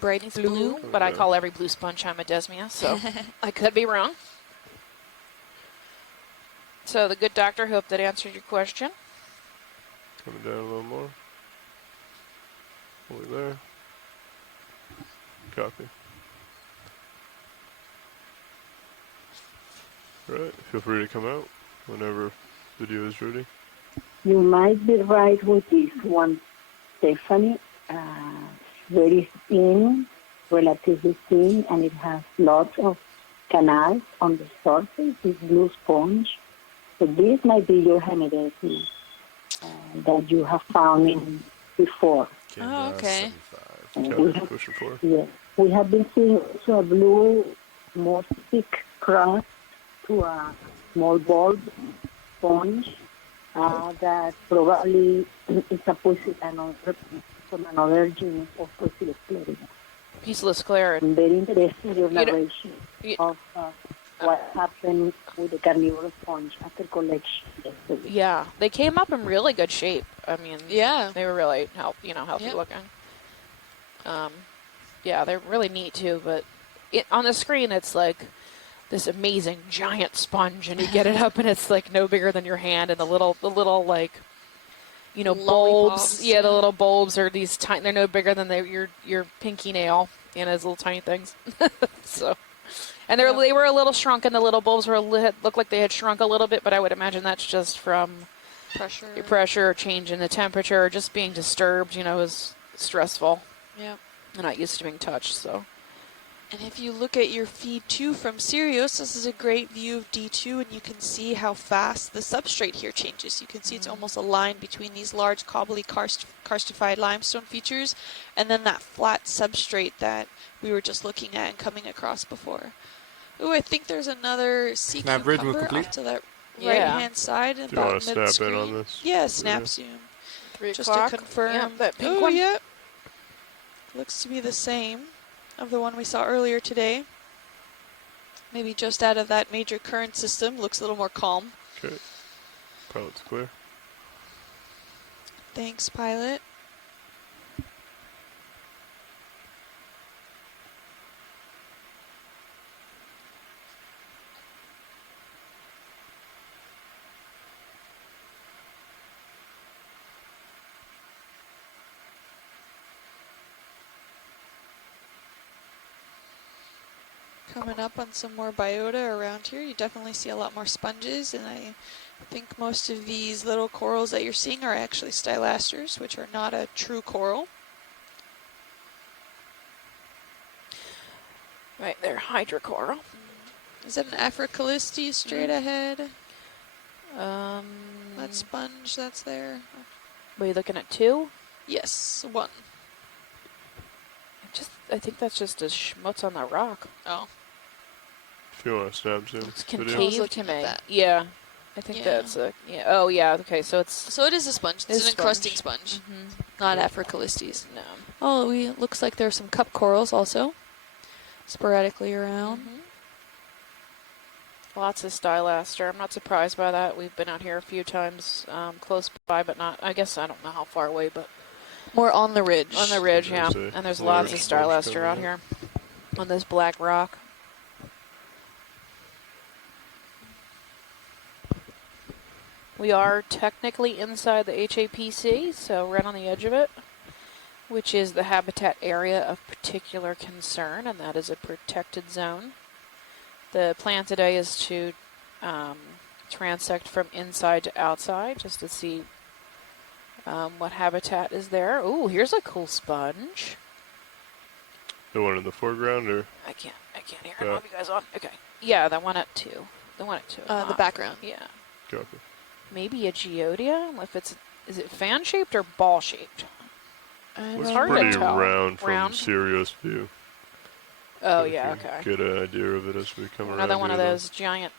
Bright It's blue. blue, but I call every blue sponge Hymodesmia, so I could be wrong. So the good doctor, hope that answered your question. Coming down a little more. Over there. Copy. Alright, feel free to come out whenever video is ready. You might be right with this one, Stephanie. Very thin, relatively thin, and it has lots of canals on the surface, this blue sponge. So this might be your hemidesmin that you have found in before. Camera okay. 75. And Copy, we have, pushing for. yes, we have been seeing also a blue, more thick crust to a small bulb sponge that probably is a from another genus of Pusillus sclerica. Pusillus sclerica. I'm very interested in your You know- narration of what happened with the carnivorous sponge after collection yesterday. Yeah, they came up in really good shape. I mean, Yeah. they were really healthy Yep. looking. Yeah, they're really neat too. But on the screen, it's like this amazing giant sponge, and you get it up, and it's like no bigger than your hand, and the little like, bulbs. Lollipops, Yeah, the little bulbs are these tiny. They're no bigger than your pinky nail, those little tiny things. So. And they were a little shrunken. The little bulbs looked like they had shrunk a little bit, but I would imagine that's just from pressure or change in the temperature, or just being disturbed. Is stressful. Yeah. They're not used to being touched, so. And if you look at your feed 2 from Sirius, this is a great view of D2, and you can see how fast the substrate here changes. You can see it's almost a line between these large cobbly karstified limestone features and then that flat substrate that we were just looking at and coming across before. Ooh, I think there's another sea Snap bridge will cucumber complete. off to that Yeah. right-hand side. Do you want about to snap in mid-screen. on this? Yeah, snap Yeah. zoom. 3 Just o'clock. to confirm. Yeah, that pink oh, one. yeah. Looks to be the same of the one we saw earlier today. Maybe just out of that major current system. Looks a little more calm. Okay. Pilot's clear. Thanks, pilot. Coming up on some more biota around here. You definitely see a lot more sponges, and I think most of these little corals that you're seeing are actually stylasters, which are not a true coral. Right, they're hydrocoral. Is that an Africalistes straight ahead? That That sponge that's there? Were you looking at 2? Yes, 1. I think that's just a schmutz on the rock. Oh. If you want to snap zoom. It's video. concave to looking at me. that. Yeah. I think Yeah. that's a... Yeah. Oh, yeah. Okay, so it's... So it is a sponge. It's It's an encrusting sponge, not Africalistes. No. Oh, looks like there's some cup corals also, sporadically around. Lots of stylaster. I'm not surprised by that. We've been out here a few times close by, but not... I guess I don't know how far away, but... More on the ridge. On the ridge, yeah. There's a And there's large lots of sponge stylaster coming out in. here on this black rock. We are technically inside the HAPC, so right on the edge of it, which is the habitat area of particular concern, and that is a protected zone. The plan today is to transect from inside to outside just to see what habitat is there. Ooh, here's a cool sponge. The one in the foreground, or I can't hear. I don't have you guys on. Okay. Yeah, the one at 2. The one at 2. The background. Yeah. copy. Maybe a geodia? Is it fan shaped or ball shaped? Looks hard to pretty tell. round from Round? Sirius view. Oh, We yeah, can okay. Get an idea of it as we come around. Another one of here, though. those giant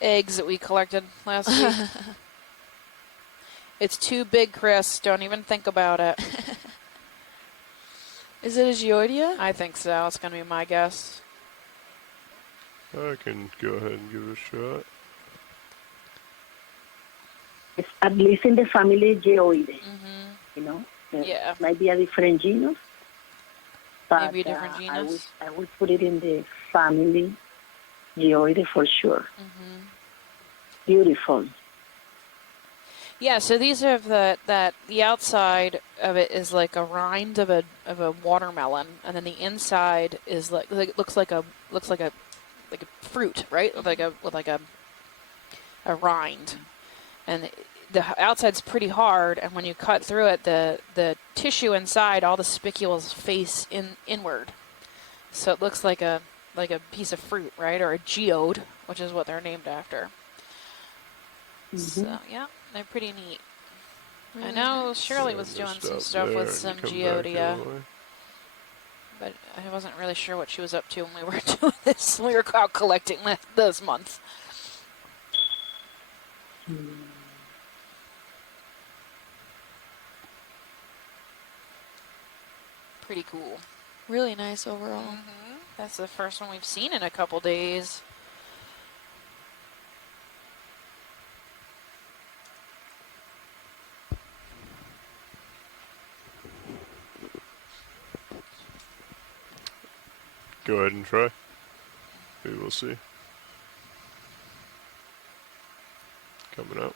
eggs that we collected last week. It's too big, Chris. Don't even think about it. Is it a geodia? I think so. It's going to be my guess. I can go ahead and give it a shot. It's at least in the family Geoide. You know, Yeah. it might be a different genus, but Maybe a different genus. I would put it in the family Geoide for sure. Beautiful. Yeah, so these are the outside of it is like a rind of a watermelon, and then the inside is like looks like a fruit, right? With like a rind, and the outside's pretty hard, and when you cut through it, the tissue inside, all the spicules face inward, so it looks like a piece of fruit, right, or a geode, which is what they're named after. So yeah, they're pretty neat. I know Shirley was doing some stuff there with and some come back geodia, the other way. but I wasn't really sure what she was up to when we were doing this. We were out collecting this month. Pretty cool. Really nice overall. That's the first one we've seen in a couple days. Go ahead and try. We will see. Coming up.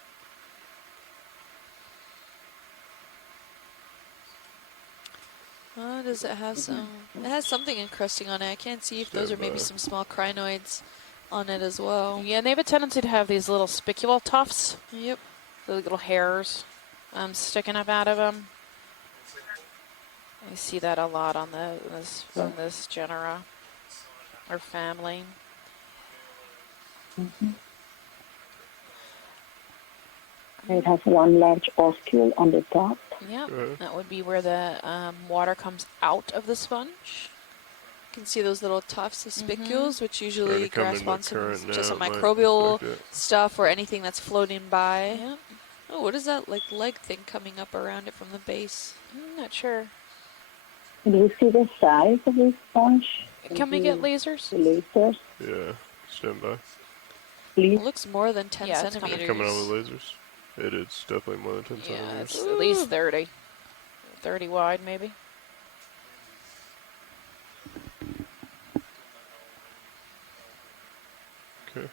Does it have some? It has something encrusting on it. I can't see if those are maybe some small crinoids on it as well. Yeah, and they have a tendency to have these little spicule tufts. Yep. The little hairs sticking up out of them. I see that a lot on this genera or family. It has one large oscule on the top. Yep, that would be where the water comes out of the sponge. You can see those little tufts of spicules, which usually correspond to just some might microbial affect it. stuff or anything that's floating by. Yep. Oh, what is that like leg thing coming up around it from the base? I'm not sure. Do you see the size of this sponge? Can we get lasers? The lasers, Yeah, stand by. please. It looks more than 10 Yeah, it's centimeters. Coming out with lasers. It is definitely more than 10 Yeah, centimeters. it's at least 30. 30 wide, maybe. Okay.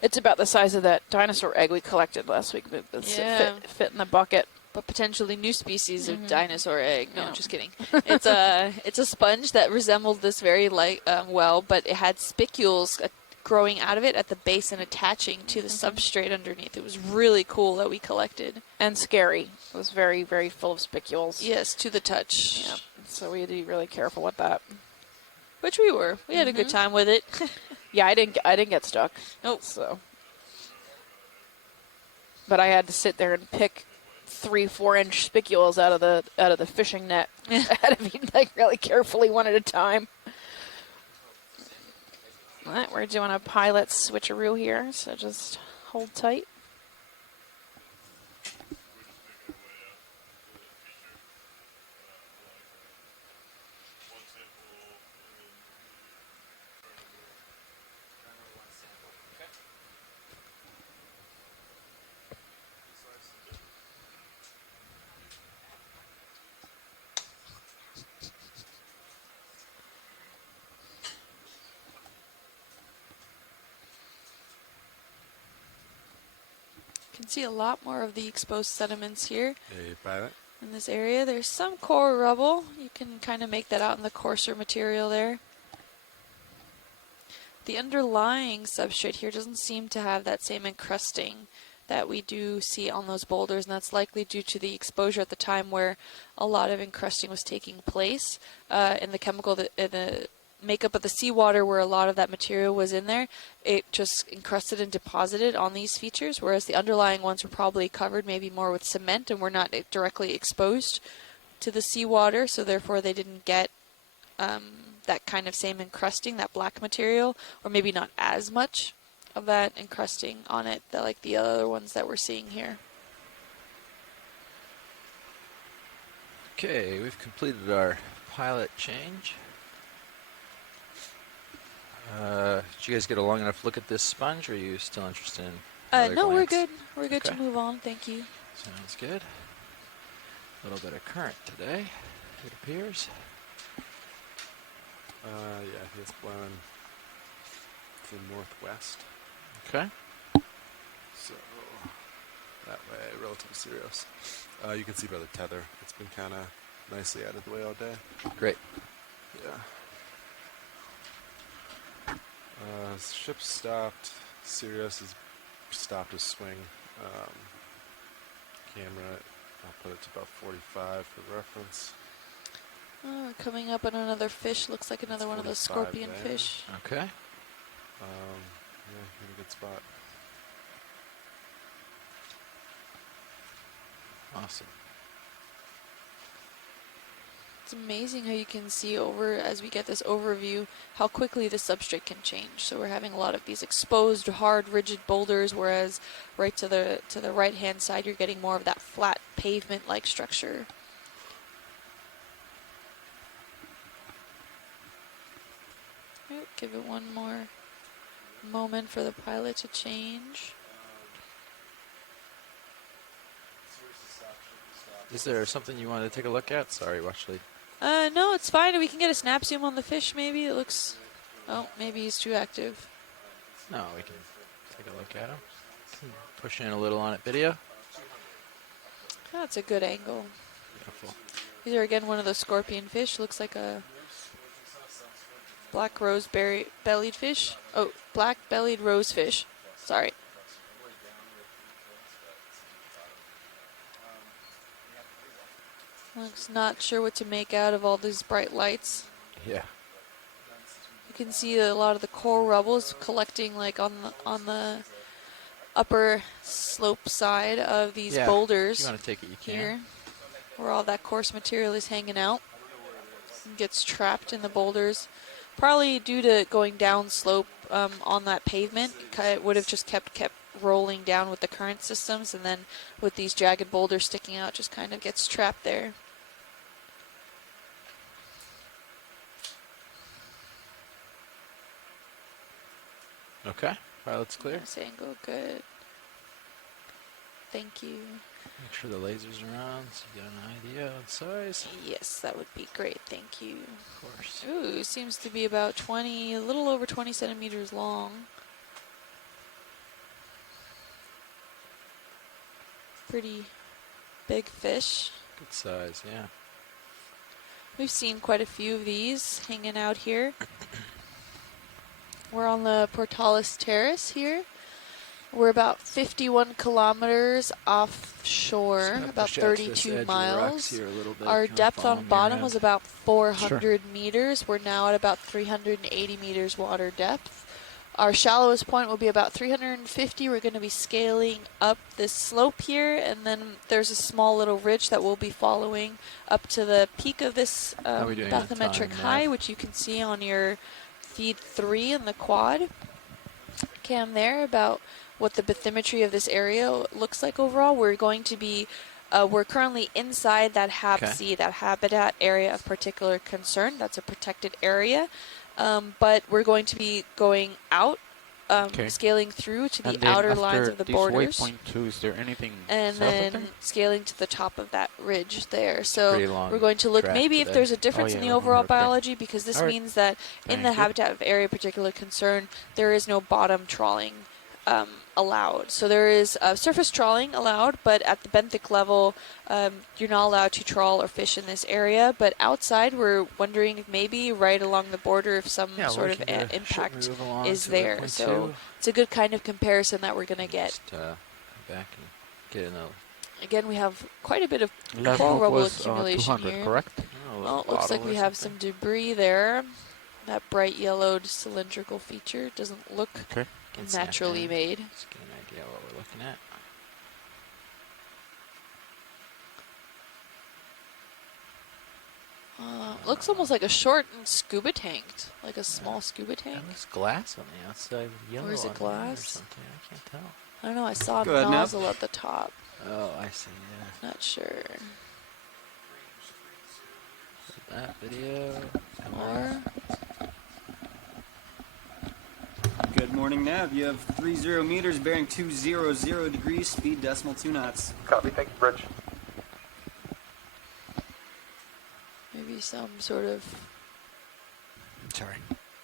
It's about the size of that dinosaur egg we collected last week. It's Yeah. fit in the bucket. But potentially new species Mm-hmm. of dinosaur egg. No, Yeah. just kidding. It's a sponge that resembled this very well, but it had spicules growing out of it at the base and attaching to the substrate underneath. It was really cool that we collected. And scary. It was very, very full of spicules. Yes, to the touch. Yeah. So we had to be really careful with that. Which we were. We had a good time with it. Yeah, I didn't get stuck. Nope. So, but I had to sit there and pick 3-4 inch spicules out of the fishing net. I had to be like really carefully one at a time. All right, we're doing a pilot switcheroo here, so just hold tight. You can see a lot more of the exposed sediments here Hey, pilot. in this area. There's some core rubble. You can kind of make that out in the coarser material there. The underlying substrate here doesn't seem to have that same encrusting that we do see on those boulders, and that's likely due to the exposure at the time where a lot of encrusting was taking place in the makeup of the seawater, where a lot of that material was in there. It just encrusted and deposited on these features, whereas the underlying ones were probably covered maybe more with cement and were not directly exposed to the seawater, so therefore they didn't get that kind of same encrusting, that black material, or maybe not as much of that encrusting on it like the other ones that we're seeing here. Okay, we've completed our pilot change. Did you guys get a long enough look at this sponge, or are you still interested in another No, we're glance? good. We're good to Okay. move on. Thank you. Sounds good. A little bit of current today, it appears. Yeah, I think it's blowing to the northwest. Okay. So that way, relative serious. You can see by the tether, it's been kind of nicely out of the way all day. Great. Yeah. Ship stopped. Sirius has stopped his swing. Camera, I'll put it to about 45 for reference. Coming up on another fish. Looks like another It's one of those 45 scorpion there. fish. Okay. Yeah, in a good spot. Awesome. It's amazing how you can see over, as we get this overview, how quickly the substrate can change. So we're having a lot of these exposed, hard, rigid boulders, whereas right to the right-hand side, you're getting more of that flat pavement-like structure. Right, give it one more moment for the pilot to change. Is there something you wanted to take a look at? Sorry, actually. No, it's fine. We can get a snap zoom on the fish, maybe. It looks... Oh, maybe he's too active. No, we can take a look at him. Push in a little on it, video. That's a good angle. Beautiful. These are, again, one of those scorpion fish. Looks like a black rose-bellied fish. Oh, black-bellied rosefish. Sorry. Looks not sure what to make out of all these bright lights. Yeah. You can see a lot of the coral rubbles collecting like on the upper slope side of these boulders. If you want to take it, you can. Here, where all that coarse material is hanging out and gets trapped in the boulders. Probably due to going down slope on that pavement, it would have just kept rolling down with the current systems, and then with these jagged boulders sticking out, just kind of gets trapped there. Okay, pilot's clear. This angle, good. Thank you. Make sure the lasers are on so you get an idea of size. Yes, that would be great. Thank you. Of course. Ooh, seems to be about a little over 20 centimeters long. Pretty big fish. Good size, yeah. We've seen quite a few of these hanging out here. We're on the Pourtales Terrace here. We're about 51 kilometers offshore, about 32 miles. Our depth on bottom was about 400 meters. We're now at about 380 meters water depth. Our shallowest point will be about 350. We're going to be scaling up this slope here, and then there's a small little ridge that we'll be following up to the peak of this bathymetric high, which you can see on your feed 3 in the quad cam there, about what the bathymetry of this area looks like overall. We're going to be, we're currently inside that HABC, that habitat area of particular concern. That's a protected area. But we're going to be going out, scaling through to the outer lines of the borders. Waypoint 2, is there anything and south of then there? scaling to the top of that ridge there. So long we're going to look track maybe if today. there's a difference in the overall biology, because this All right. means that in the Thank you. habitat of area of particular concern, there is no bottom trawling allowed. So there is surface trawling allowed, but at the benthic level, you're not allowed to trawl or fish in this area. But outside, we're wondering if maybe right along the border, if some sort of impact is there. So it's a good kind of comparison that we're going to get. Just back and get another. Again, we have quite a bit of Last coral move rubble was accumulation 200, here. correct? Well, it looks like we have some debris there. That bright yellowed cylindrical feature doesn't look naturally made. Just get an idea what we're looking at. Looks almost like a shortened scuba tank, like a small scuba tank. And there's glass on the outside with yellow Or is it on it glass? or something. I can't tell. I don't know, I saw a Go ahead, Nav. nozzle at the top. Oh, I see. Yeah. Not sure. That video. Or Good morning, Nav. You have 30 meters bearing 200 degrees, speed decimal 2 knots. Copy, thank you, Bridge. maybe some sort of Sorry.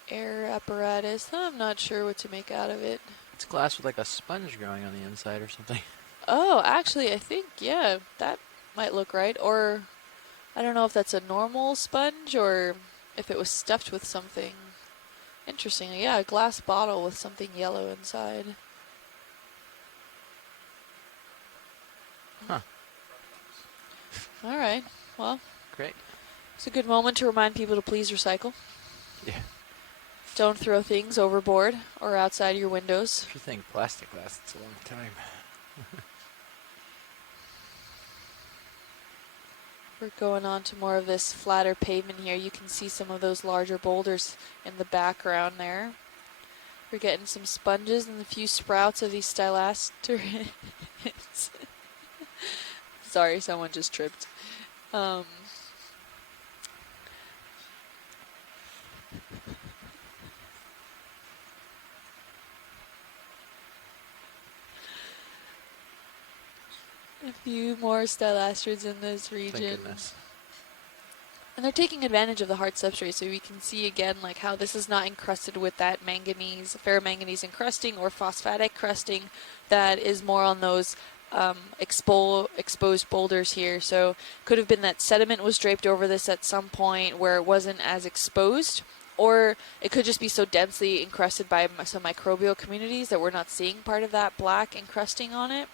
air apparatus. I'm not sure what to make out of it. It's glass with like a sponge growing on the inside or something. Oh, actually, I think, yeah, that might look right. Or, I don't know if that's a normal sponge or if it was stuffed with something. Interesting. Yeah, a glass bottle with something yellow inside. Huh. All right. Well, Great. it's a good moment to remind people to please recycle. Yeah. Don't throw things overboard or outside your windows. If you think plastic lasts a long time. We're going on to more of this flatter pavement here. You can see some of those larger boulders in the background there. We're getting some sponges and a few sprouts of these stylasterans. Sorry, someone just tripped. A few more stylastrids in this region. Thank goodness. And they're taking advantage of the hard substrate, so we can see again like how this is not encrusted with that manganese, ferromanganese encrusting or phosphatic crusting that is more on those exposed boulders here. So could have been that sediment was draped over this at some point where it wasn't as exposed, or it could just be so densely encrusted by some microbial communities that we're not seeing part of that black encrusting on it.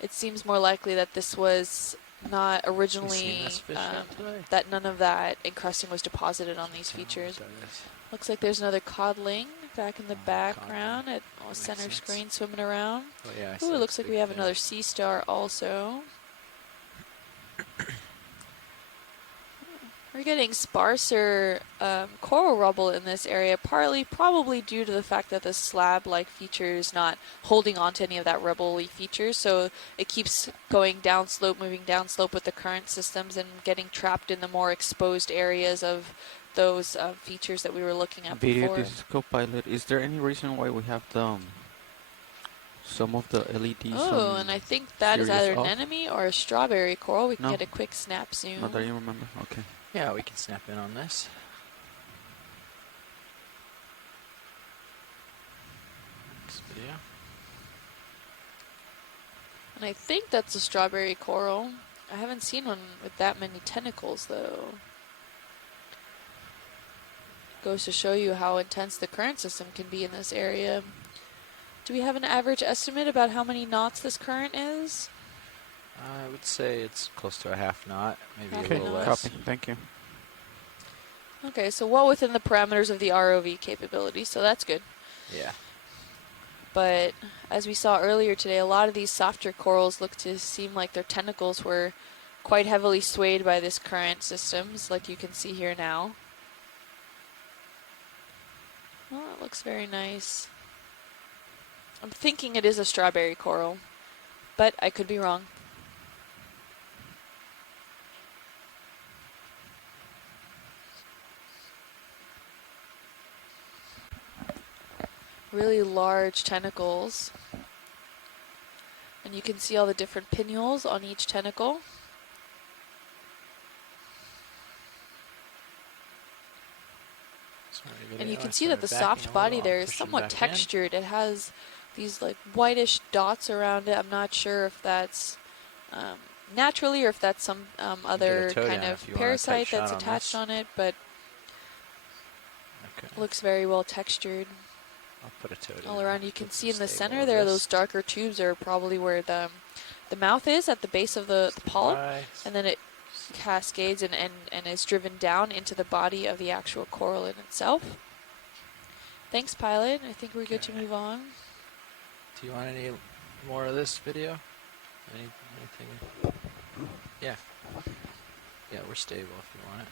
It seems more likely that this was not originally, that none of that encrusting was deposited on these features. Looks like there's another codling back in the background at center screen swimming around. Oh, yeah, Ooh, it looks like we have another sea star also. We're getting sparser coral rubble in this area, partly probably due to the fact that the slab-like feature is not holding on to any of that rubble-y features, so it keeps going downslope, moving downslope with the current systems and getting trapped in the more exposed areas of those features that we were looking at before. This is co-pilot. Is there any reason why we have the some of the LEDs? Oh, and I think that is either an off? enemy or a strawberry coral. We can No. get a quick snap zoom. Not that you remember. Okay. Yeah, we can snap in on this. Next video. And I think that's a strawberry coral. I haven't seen one with that many tentacles, though. Goes to show you how intense the current system can be in this area. Do we have an average estimate about how many knots this current is? I would say it's close to a half knot, maybe Half a a little knot. less. Copy. Thank you. Okay, so well within the parameters of the ROV capability, so that's good. Yeah. But as we saw earlier today, a lot of these softer corals look to seem like their tentacles were quite heavily swayed by this current systems, like you can see here now. Well, it looks very nice. I'm thinking it is a strawberry coral, but I could be wrong. Really large tentacles. And you can see all the different pinnules on each tentacle. Sorry, And you video, can I see that the started backing soft a body little. there I'll is push it somewhat back in. textured. It has these like whitish dots around it. I'm not sure if that's naturally or if that's some other toe kind down of if you want a tight parasite shot that's on attached this. on it, but Okay. looks very well textured. I'll put a toe down. All around, you can Get see in some the stable center there, those wrist. darker tubes are probably where the mouth is at the base of the polyp, Right. and then it cascades and is driven down into the body of the actual coral in itself. Thanks, pilot. I think we're good to Okay. move on. Do you want any more of this video? Anything? Yeah. Yeah, we're stable if you want it.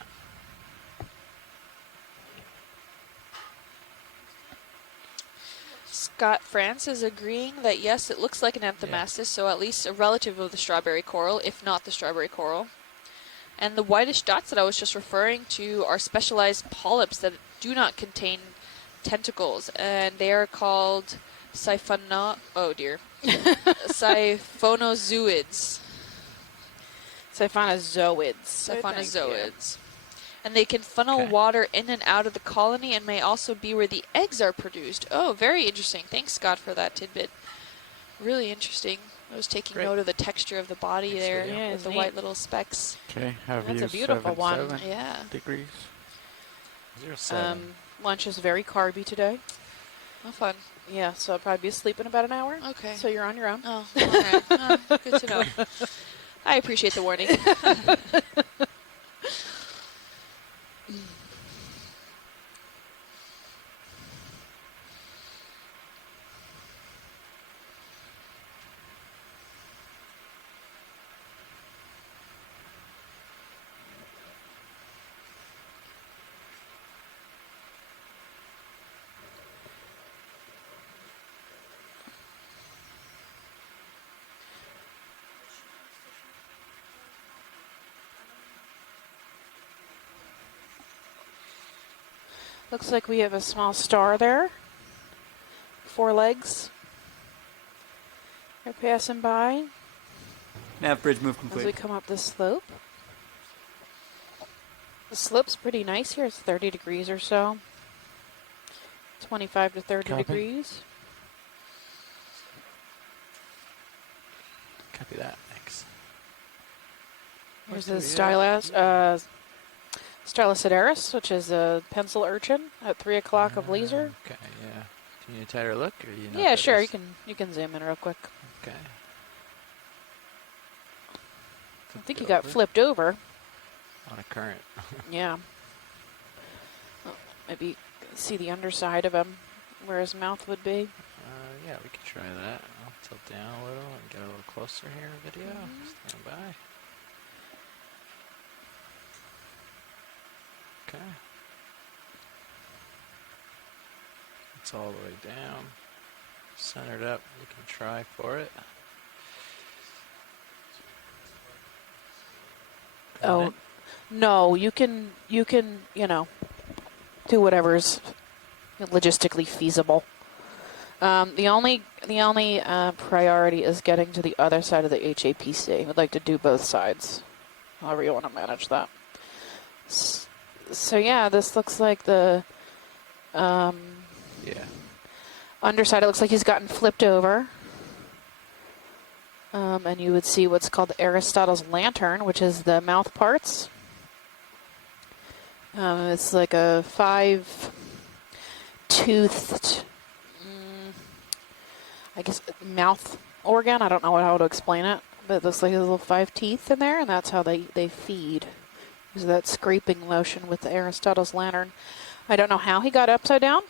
Scott France is agreeing that yes, it looks like an anthomastus, so at least a relative of the strawberry coral, if not the strawberry coral. And the whitish dots that I was just referring to are specialized polyps that do not contain tentacles, and they are called siphonozoids. Siphonozoids. Siphonozoids. And they can funnel Okay. water in and out of the colony and may also be where the eggs are produced. Oh, very interesting. Thanks, Scott, for that tidbit. Really interesting. I was taking Great. note of the texture of the body Thanks, there video. Yeah, with it's the neat. white little specks. Okay, have That's you a beautiful one. 7 Yeah. degrees? 07. Lunch is very carby today. Oh, fun. Yeah, so I'll probably be asleep in about an hour. Okay. So you're on your own. Oh, all right. Oh, good to know. I appreciate the warning. Looks like we have a small star there. 4 legs. They're passing by Nav bridge move as we complete. come up this slope. The slope's pretty nice here. It's 30 degrees or so. 25 to 30 Copy. degrees. Copy that. Thanks. There's What the do we have? Stylosidera's, which is a pencil urchin at 3 o'clock of laser. Okay, yeah. Do you need a tighter look, or you know Yeah, what sure. that is? You can zoom in real quick. Okay. I think he got flipped over. On a current. Yeah. Oh, maybe see the underside of him, where his mouth would be. Yeah, we could try that. I'll tilt down a little and get a little closer here in video. Stand by. Okay. It's all the way down. Centered up. You can try for it. Oh, no, you can, do whatever's logistically feasible. The only priority is getting to the other side of the HAPC. We'd like to do both sides, however you want to manage that. So yeah, this looks like the Yeah. underside. It looks like he's gotten flipped over. And you would see what's called the Aristotle's lantern, which is the mouth parts. It's like a 5-toothed, I guess, mouth organ. I don't know how to explain it, but it looks like there's little 5 teeth in there, and that's how they feed. Is that scraping motion with the Aristotle's lantern. I don't know how he got upside down.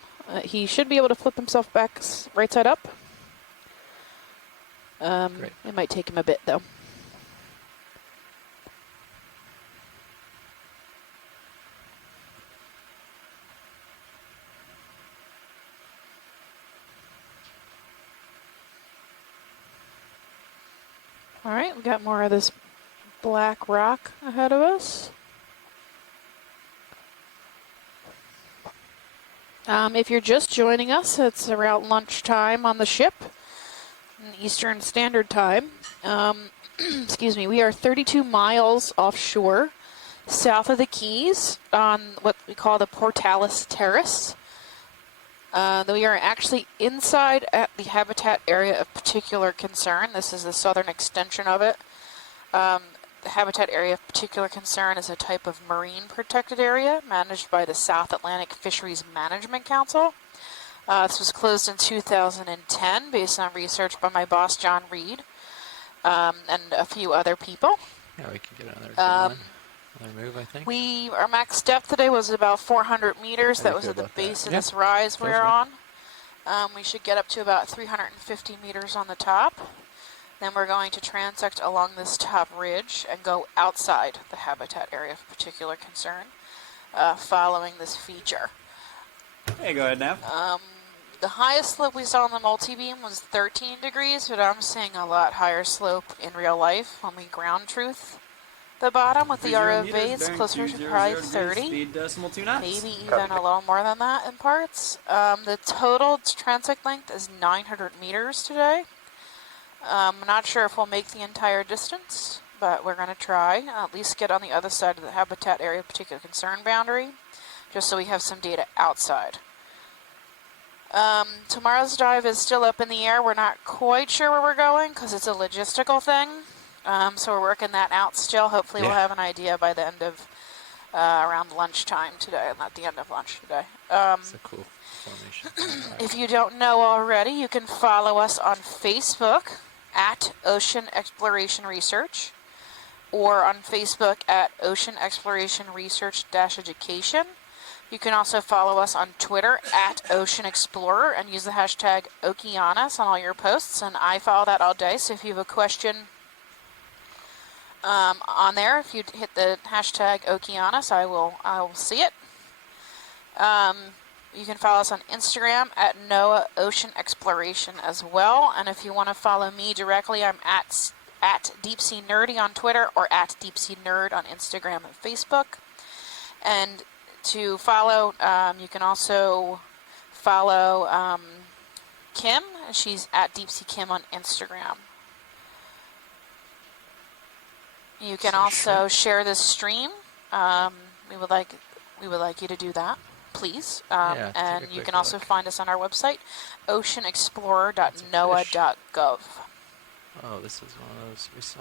He should be able to flip himself back right side up. Great. It might take him a bit, though. All right, we got more of this black rock ahead of us. If you're just joining us, it's around lunchtime on the ship, Eastern Standard Time. Excuse me, we are 32 miles offshore, south of the Keys, on what we call the Pourtales Terrace. We are actually inside at the habitat area of particular concern. This is the southern extension of it. The habitat area of particular concern is a type of marine protected area managed by the South Atlantic Fisheries Management Council. This was closed in 2010 based on research by my boss, John Reed, and a few other people. Yeah, we can get another going. Another move, I think. Our max depth today was about 400 meters. How do That you was feel at the about base that? of Yeah, this rise we're sounds on. We should get up to about 350 meters on the top. Then we're going to transect along this top ridge and go outside the habitat area of particular concern, following this feature. Hey, go ahead, Nav. The highest slope we saw on the multi-beam was 13 degrees, but I'm seeing a lot higher slope in real life when we ground truth the bottom with the 30 ROV. meters, It's bearing closer to 200 probably degrees, 30. Speed decimal 2 knots. Maybe even a little more than that in parts. The total transect length is 900 meters today. I'm not sure if we'll make the entire distance, but we're going to try. At least get on the other side of the habitat area of particular concern boundary, just so we have some data outside. Tomorrow's dive is still up in the air. We're not quite sure where we're going because it's a logistical thing. So we're working that out still. Hopefully we'll have an idea by the end of around lunchtime today, not the end of lunch today. It's a cool formation. If you don't know already, you can follow us on Facebook at Ocean Exploration Research, or on Facebook at Ocean Exploration Research-Education. You can also follow us on Twitter at Ocean Explorer and use the hashtag Okeanos on all your posts, and I follow that all day. So if you have a question on there, if you hit the hashtag Okeanos, I will see it. You can follow us on Instagram at NOAA Ocean Exploration as well. And if you want to follow me directly, I'm at Deep Sea Nerdy on Twitter or at Deep Sea Nerd on Instagram and Facebook. And to follow, you can also follow Kim. She's at Deep Sea Kim on Instagram. You can also share this stream. We would like you to do that, please. And you can also find us on our website, oceanexplorer.noaa.gov. Oh, this is one of those we saw.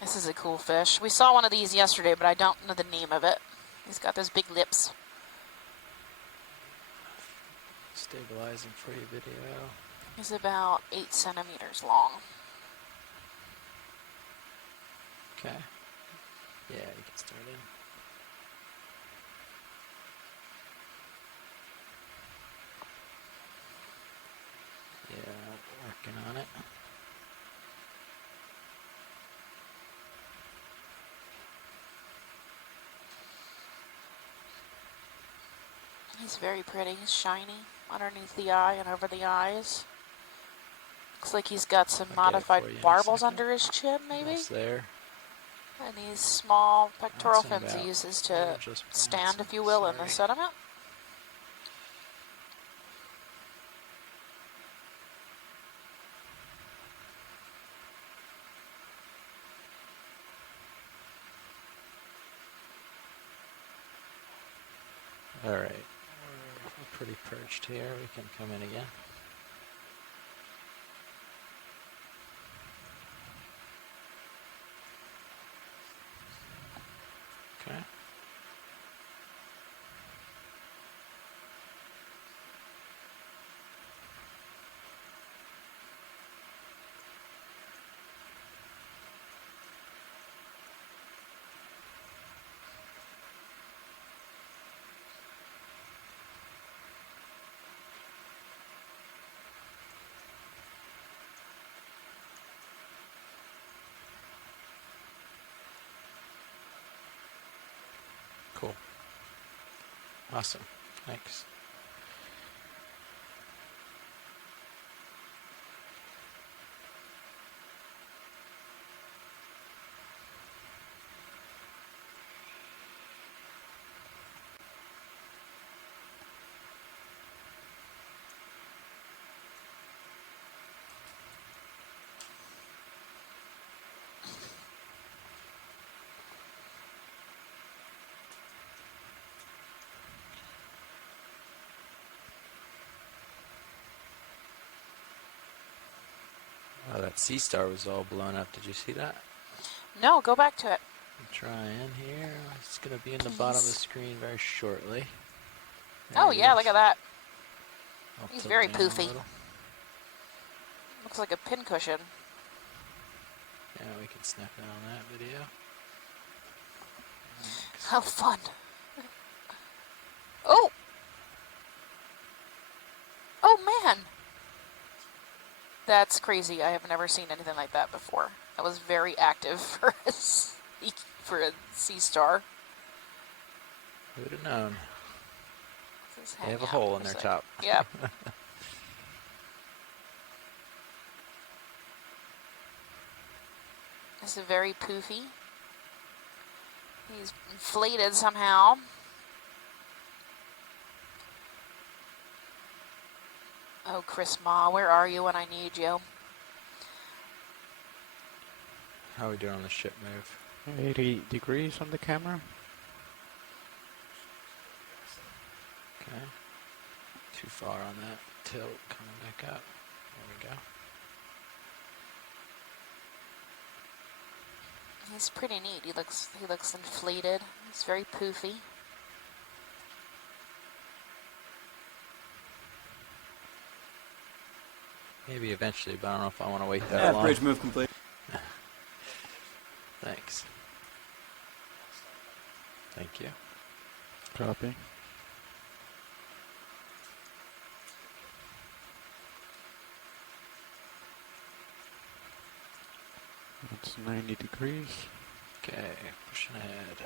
This is a cool fish. We saw one of these yesterday, but I don't know the name of it. He's got those big lips. Stabilizing free video. He's about 8 centimeters long. Okay. Yeah, you can start in. Yeah, working on it. He's very pretty. He's shiny underneath the eye and over the eyes. Looks like he's got some modified barbels under his chin, maybe? Almost there. And these small pectoral That's fins he about- uses to just stand, if you will, in the sediment. Alright. We're pretty perched here. We can come in again. Okay. Cool. Awesome. Thanks. That sea star was all blown up. Did you see that? No, go back to it. I'm trying here. It's going to be in the bottom of the screen very shortly. There Oh it yeah, is. look at that. I'll He's tilt very down a poofy. little. Looks like a pincushion. Yeah, we can snap in on that video. How fun. Oh! Oh man! That's crazy. I have never seen anything like that before. That was very active for a sea star. Who would have known? Just They hang have a out hole for in their sec. top. Yep. This is very poofy. He's inflated somehow. Oh, Chris Ma, where are you when I need you? How are we doing on the ship move? 80 degrees on the camera. Okay. Too far on that tilt. Coming back up. There we go. He's pretty neat. He looks inflated. He's very poofy. Maybe eventually, but I don't know if I want to wait that Yeah, long. bridge move complete. Thanks. Thank you. Copy. It's 90 degrees. Okay, pushing ahead.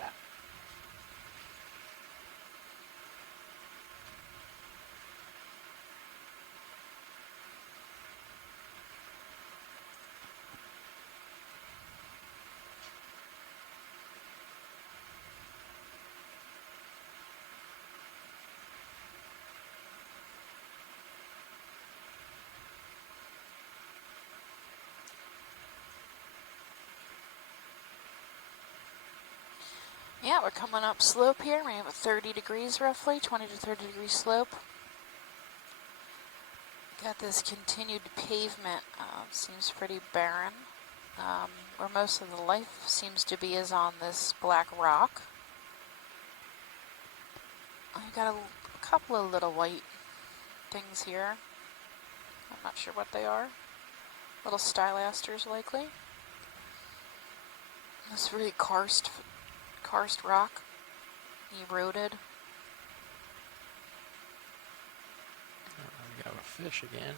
Yeah, we're coming up slope here. We have a 30 degrees roughly, 20 to 30 degree slope. Got this continued pavement. Seems pretty barren. Where most of the life seems to be is on this black rock. I've got a couple of little white things here. I'm not sure what they are. Little stylasters likely. This really karst rock, eroded. We got a fish again.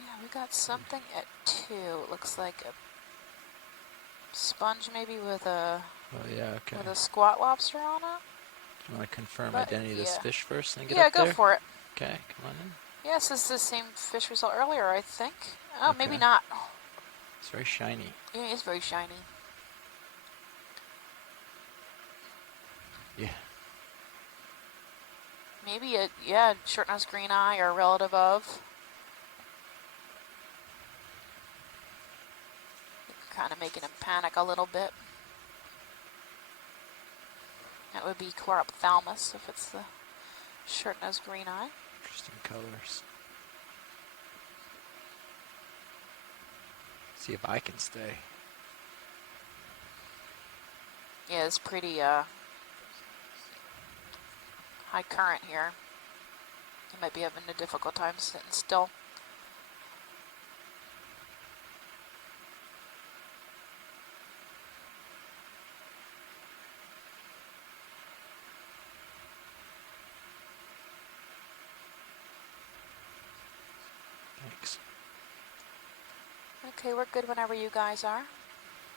Yeah, we got something at 2. It looks like a sponge maybe with a Oh yeah, okay. with a squat lobster on it. Do you want to confirm But, identity of this yeah. fish first and get Yeah, up go there? for it. Okay, come on in. Yes, this is the same fish we saw earlier, I think. Oh, maybe Okay. not. It's very shiny. Yeah, it's very shiny. Yeah. Maybe a short-nosed green eye or a relative of. Kind of making him panic a little bit. That would be Chlorophthalmus if it's the short-nosed green eye. Interesting colors. See if I can stay. Yeah, it's pretty high current here. You might be having a difficult time sitting still. Thanks. Okay, we're good whenever you guys are.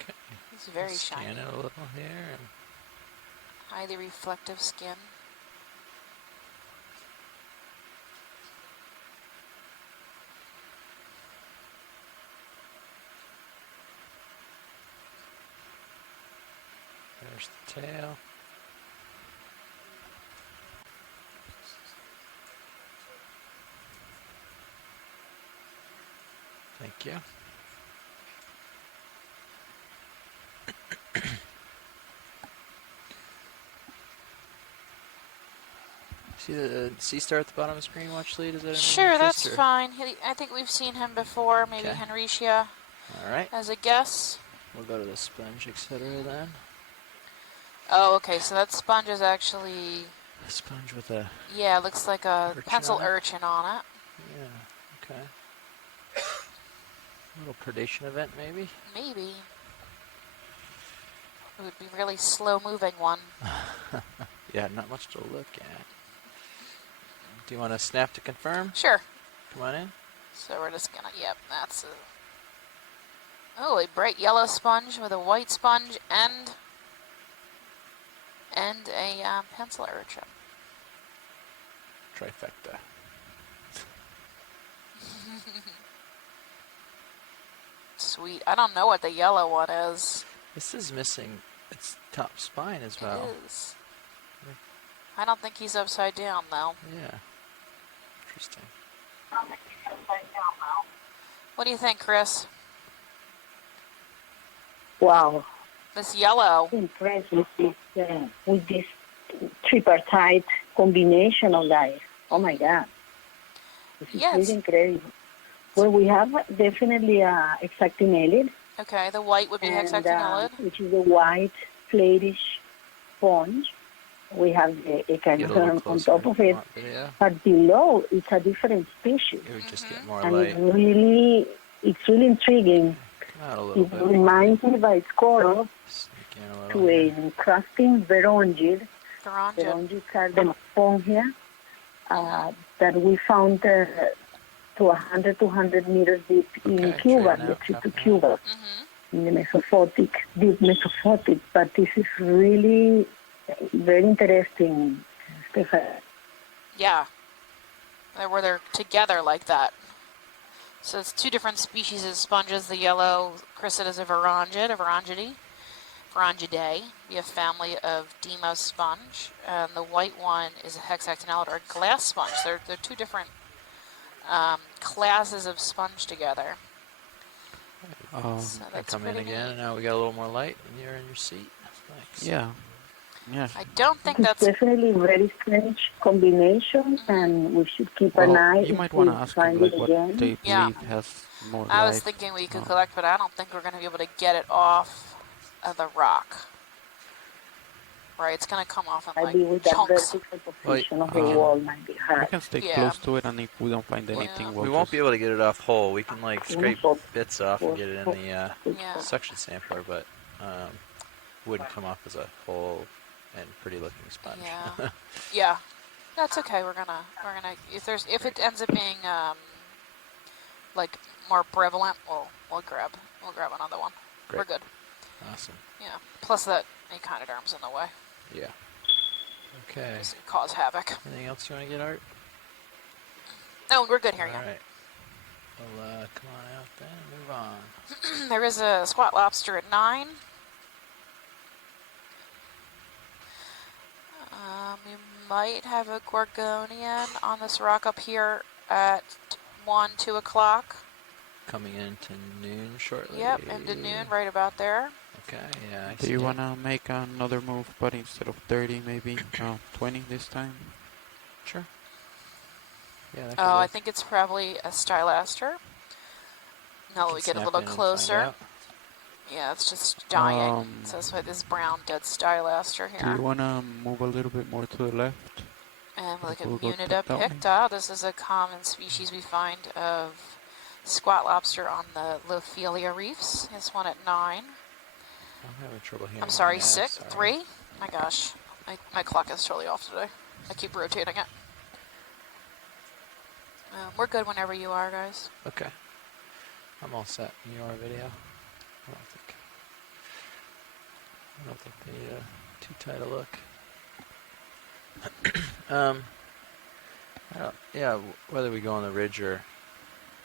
Okay. It's very Scan shiny. it a little here. And Highly reflective skin. there's the tail. Thank you. See the sea star at the bottom of the screen, watch lead? Is that Sure, that's fine. fine. I think we've seen him before, maybe Okay. Henricia. All right. as a guess. We'll go to the sponge, etc. then. Oh, okay, so that sponge is actually, A sponge with a... yeah, it looks like a Urchin pencil on it? urchin on it. Yeah, okay. A little predation event, maybe? Maybe. It would be really slow moving one. Yeah, not much to look at. Do you want to snap to confirm? Sure. Come on in. So we're just gonna, yep, that's a, oh, a bright yellow sponge with a white sponge and a pencil urchin. Trifecta. Sweet. I don't know what the yellow one is. This is missing its top spine as well. It is. I don't think he's upside down though. Yeah. Interesting. What do you think, Chris? Wow. This yellow. Impressed with this tripartite combination of life. Oh my God. This is Yes. really incredible. Well, we have definitely hexactinellid. Okay, the white would be hexactinellid. Which is a white, flattish sponge. We have the Get a little echinotherm on closer. top of it. Yeah. But below, it's a different species. It would just get more And light. it's really intriguing. Come out a little It bit. reminds me by its color Sneak in a to little. a encrusting verongid. Garangid. Verongids are the spongia that we found to 100 to 100 meters deep in Okay, Cuba, try it the out, trip to copy. Cuba, in the Mesophotic, deep Mesophotic. But this is really very interesting, Stefan. Yeah. Where they're together like that. So it's two different species of sponges. The yellow, Chris said, is a verongid, a verongidae. Verongidae, be a family of Demos sponge. And the white one is a hexactinellid or a glass sponge. They're two different classes of sponge together. So that's Come in pretty again, neat. and now we got a little more light, and you're in your seat. Thanks. Yeah. Yes. I don't think It's that's definitely a very strange combination, and we should keep an eye You if might we want to ask them find like it what again. they Yeah. believe has more I was life. thinking we could collect, but I don't think we're going to be able to get it off of the rock. Right, it's going to come off in Maybe with that chunks. vertical position of the um, wall might be We hard. can stay Yeah. close to it, and if we don't find anything, We we'll won't just... be able to get it off whole. We can like scrape bits off and get it in the Yeah. suction sampler, but wouldn't come off as a whole and pretty looking sponge. Yeah. Yeah. That's okay. We're gonna if it ends up being like more prevalent, we'll grab another one. Great. We're good. Awesome. Yeah. Plus that echinoderm's in the way. Yeah. Okay. Just cause havoc. Anything else you want to get, Art? No, we're good here. All Yeah. right. Well, come on out then. Move on. There is a squat lobster at 9. We might have a gorgonian on this rock up here at 1, 2 o'clock. Coming into noon shortly. Yep, into noon, right about there. Okay. Yeah. I Do see you it. want to make another move, but instead of 30, maybe 20 this time? Sure. Yeah. That could Oh, I work. think it's probably a stylaster. Now Can we get a snap little in and find closer. out. Yeah, it's just dying. So that's why this brown dead stylaster Do here. you want to move a little bit more to the left? And we look at We'll go Munida that way. picta. This is a common species we find of squat lobster on the Lophelia reefs. This one at 9. I'm having trouble hearing. I'm sorry, you now, 6, sorry. 3. My gosh, my clock is totally off today. I keep rotating it. We're good whenever you are, guys. Okay. I'm all set. You are video. I don't think they need too tight a look. Yeah, whether we go on the ridge or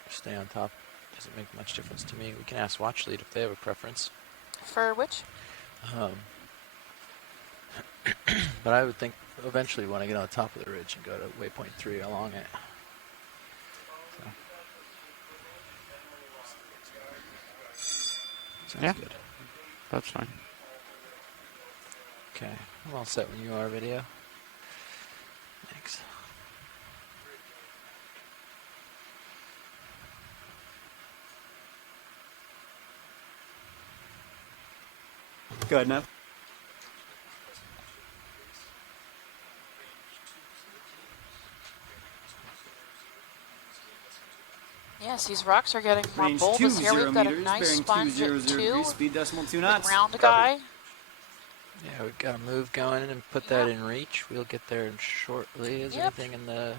stay on top doesn't make much difference to me. We can ask Watchlead if they have a preference. For which? But I would think eventually we want to get on top of the ridge and go to waypoint 3 along it. So. Sounds Yeah. good. That's fine. Okay, I'm all set when you are, video. Thanks. Go ahead, Nev. Yes, these rocks are getting more Range bulbous here. 20 We've got a meters, nice bearing sponge 200 at 2. degrees, speed decimal 2 Big knots. round guy. Yeah, we've got a move going and put that in reach. We'll get there shortly. Is there Yep. anything in the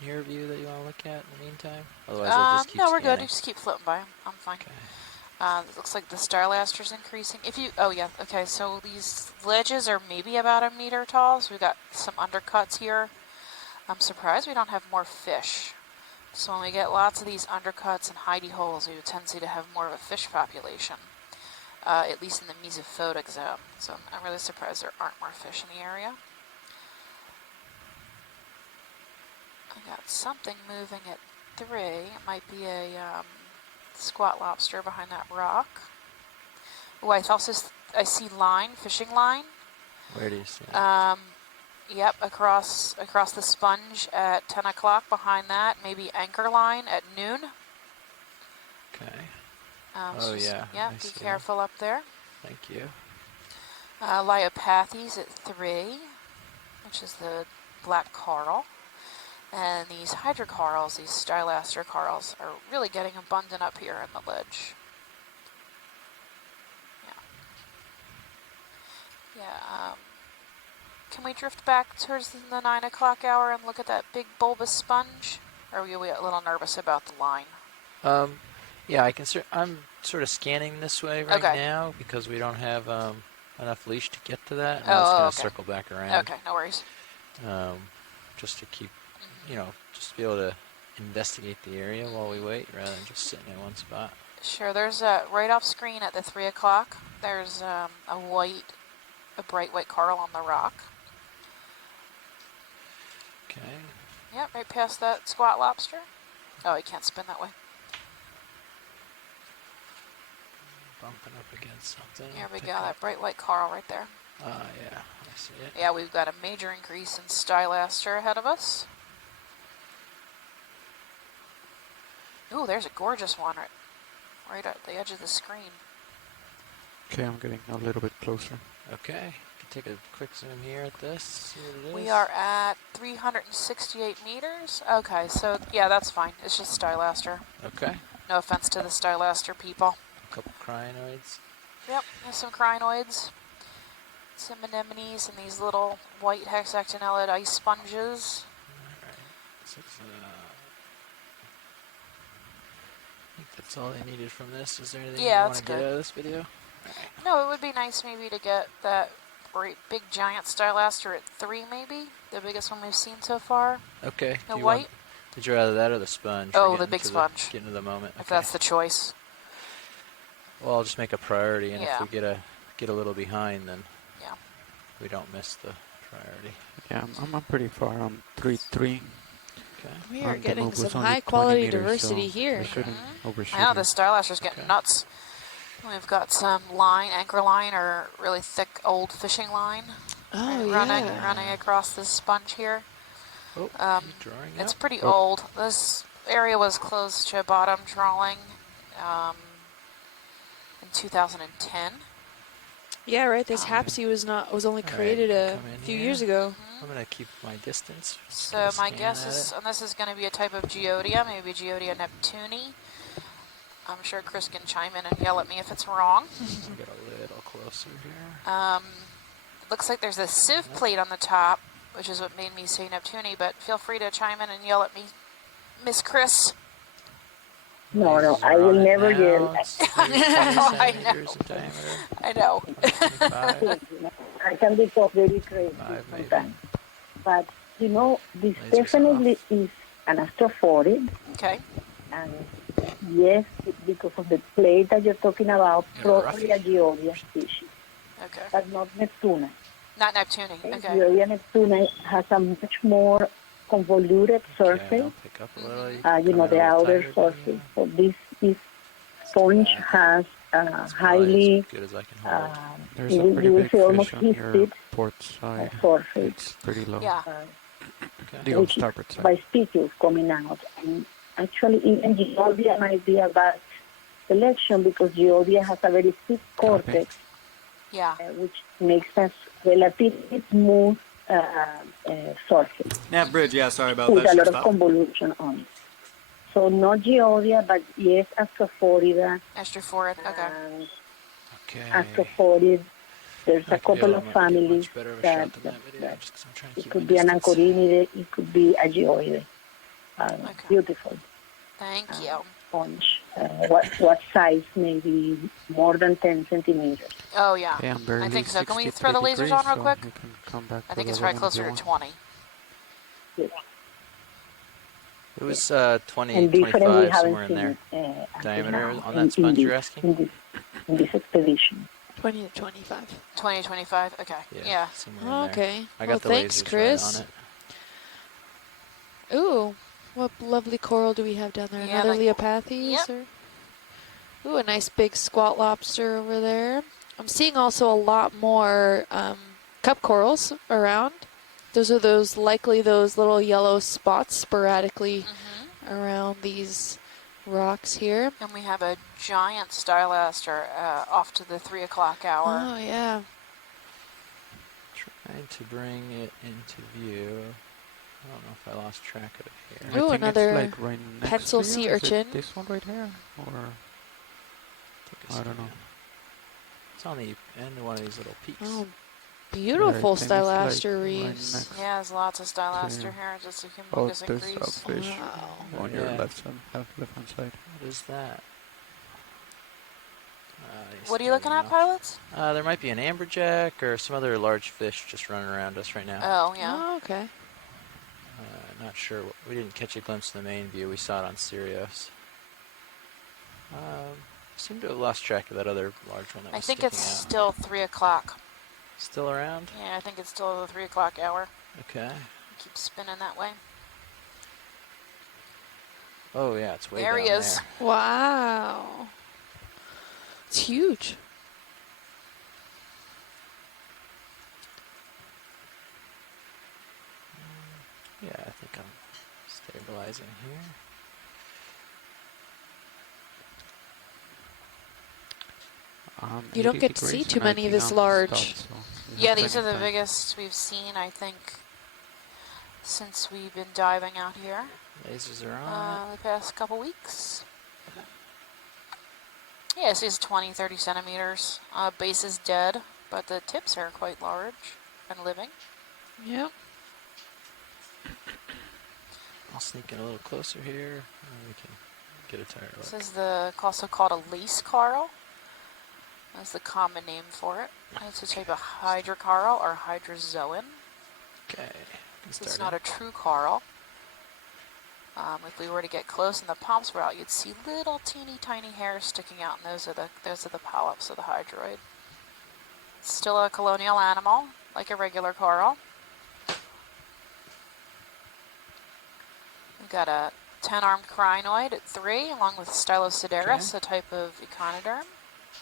near view that you want to look at in the meantime? Otherwise, I'll just keep No, we're scanning. good. Just keep floating by. I'm fine. Okay. It looks like the Starlaster's increasing. Oh yeah, okay, so these ledges are maybe about 1 meter tall, so we've got some undercuts here. I'm surprised we don't have more fish. So when we get lots of these undercuts and hidey holes, we have a tendency to have more of a fish population, at least in the mesophotic zone. So I'm really surprised there aren't more fish in the area. I got something moving at 3. It might be a squat lobster behind that rock. Oh, I see line, fishing line. Where do you see it? Yep, across the sponge at 10 o'clock. Behind that, maybe anchor line at noon. Okay. Oh yeah. Yeah, I be see careful up there. Thank you. Liopathes at 3, which is the black coral. And these hydrocorals, these stylaster corals, are really getting abundant up here in the ledge. Yeah. Can we drift back towards the 9 o'clock hour and look at that big bulbous sponge? Or are we a little nervous about the line? Yeah, I'm sort of scanning this way right now because we don't have enough leash to get to that. And I was going to circle back around. Okay, no worries. Just to keep, just to be able to investigate the area while we wait rather than just sitting in one spot. Sure, there's right off screen at the 3 o'clock, there's a bright white coral on the rock. Okay. Yep, right past that squat lobster. Oh, he can't spin that way. Bumping up against something. Here we go, that bright white coral right there. Yeah, I see it. Yeah, we've got a major increase in stylaster ahead of us. Ooh, there's a gorgeous one right at the edge of the screen. Okay, I'm getting a little bit closer. Okay. Take a quick zoom here at this, see what it is. We are at 368 meters. Okay, so yeah, that's fine. It's just stylaster. Okay. No offense to the stylaster people. A couple crinoids. Yep, there's some crinoids, some anemones, and these little white hexactinellid ice sponges. Alright, so I think that's all I needed from this. Is there anything you want to get out of this video? Right. No, it would be nice maybe to get that great big giant stylaster at 3 maybe, the biggest one we've seen so far. Okay. The white? Did you rather that or the sponge? Oh, the big sponge. Getting to the moment. If that's the choice. Well, I'll just make a priority, and yeah. if we get a little behind, then yeah, we don't miss the priority. Yeah, I'm pretty far on 3-3. Okay. We are getting some high quality diversity here. Overshoot. I know the stylaster's getting nuts. We've got some anchor line, or really thick old fishing line. Running across this sponge here. Oh, drawing it's pretty old. This area was closed to bottom trawling in 2010. Yeah, right. This Hapsy was only created a few years ago. I'm gonna keep my distance. So my guess is, and this is going to be a type of geodia, maybe Geodia neptuni. I'm sure Chris can chime in and yell at me if it's wrong. I'll get a little closer here. Looks like there's a sieve plate on the top, which is what made me say neptuni, but feel free to chime in and yell at me, Miss Chris. No, I will never yell. I know. I can be very crazy sometimes. But, this definitely is an astrophorid. Okay. And yes, because of the plate that you're talking about, probably a Geodia species. Okay. But not Neptuna. Not neptuni. Okay. Geodia neptuna has a much more convoluted surface. The outer surface. So this sponge has highly, there's a pretty big fish on your port side. Surface. It's pretty low. Yeah. The old starboard side. By species coming out. And actually, even Geodia might be a bad selection because Geodia has a very thick cortex Yeah. which makes us relatively smooth surface Nav Bridge, yeah, sorry about with that. a lot Ship of stop. convolution on it. So not geodia, but yes, astrophorida. Astrophorid, okay. And Okay. astrophorid. There's I a can couple of get families much better of a that, shot than that video, that just 'cause I'm trying to it keep my could be an distance. ancorinide, it could be a geoide. Okay. Beautiful. Thank you. Sponge. What size? Maybe more than 10 centimeters. Oh, yeah. Okay, I'm barely I think so. Can we 63 throw the lasers degrees, on real so quick? you can come back I to think the it's other probably one if you closer to want. 20. Yes. It was 20, And different, 25, we haven't somewhere in seen there. it Diameter now on that sponge you're this, asking? in this expedition. 20 to 25. 20 to 25? Okay. Yeah. Somewhere in there. Okay. I got Well, the thanks, lasers Chris. right on it. Ooh, what lovely coral do we have down there? Yeah, Another like- Leopathes? Yep. Or? Ooh, a nice big squat lobster over there. I'm seeing also a lot more cup corals around. Those are likely those little yellow spots sporadically around these rocks here. And we have a giant stylaster off to the 3 o'clock hour. Oh, yeah. Trying to bring it into view. I don't know if I lost track of it here. I Ooh, think another it's like right next pencil to you. sea Is it urchin. this one right here, or I don't know. It's on the end of one of these little peaks. Oh, beautiful I think it's like stylaster right reefs. next Yeah, there's lots of stylaster to- here, just a Oh, humongous there's a increase. fish Wow. on your Yeah. left hand side. What is that? What are you looking at, pilots? There might be an amberjack or some other large fish just running around us right now. Oh, yeah. Oh, okay. Not sure. We didn't catch a glimpse of the main view. We saw it on Sirius. Seem to have lost track of that other large one that I was think sticking it's out. still 3 o'clock. Still around? Yeah, I think it's still the 3 o'clock hour. Okay. Keep spinning that way. Oh yeah, it's way There down he is. there. Wow. It's huge. Yeah, I think I'm stabilizing here. You don't 80 get to see degrees too and I many of think this I'm large. stopped, so we Yeah, have these are plenty the of time. biggest we've seen, I think, since we've been diving out here Lasers are on. the past couple weeks. Yeah, this is 20, 30 centimeters. Base is dead, but the tips are quite large and living. Yep. I'll sneak in a little closer here, and we can get a tighter This look. is also called a lace coral. That's the common name for it. It's a type of hydrocoral or hydrozoan. Okay. It's not a true coral. If we were to get close and the palms were out, you'd see little teeny tiny hairs sticking out, and those are the polyps of the hydroid. It's still a colonial animal, like a regular coral. We've got a 10-armed crinoid at 3, along with Stylosideris, a type of echinoderm.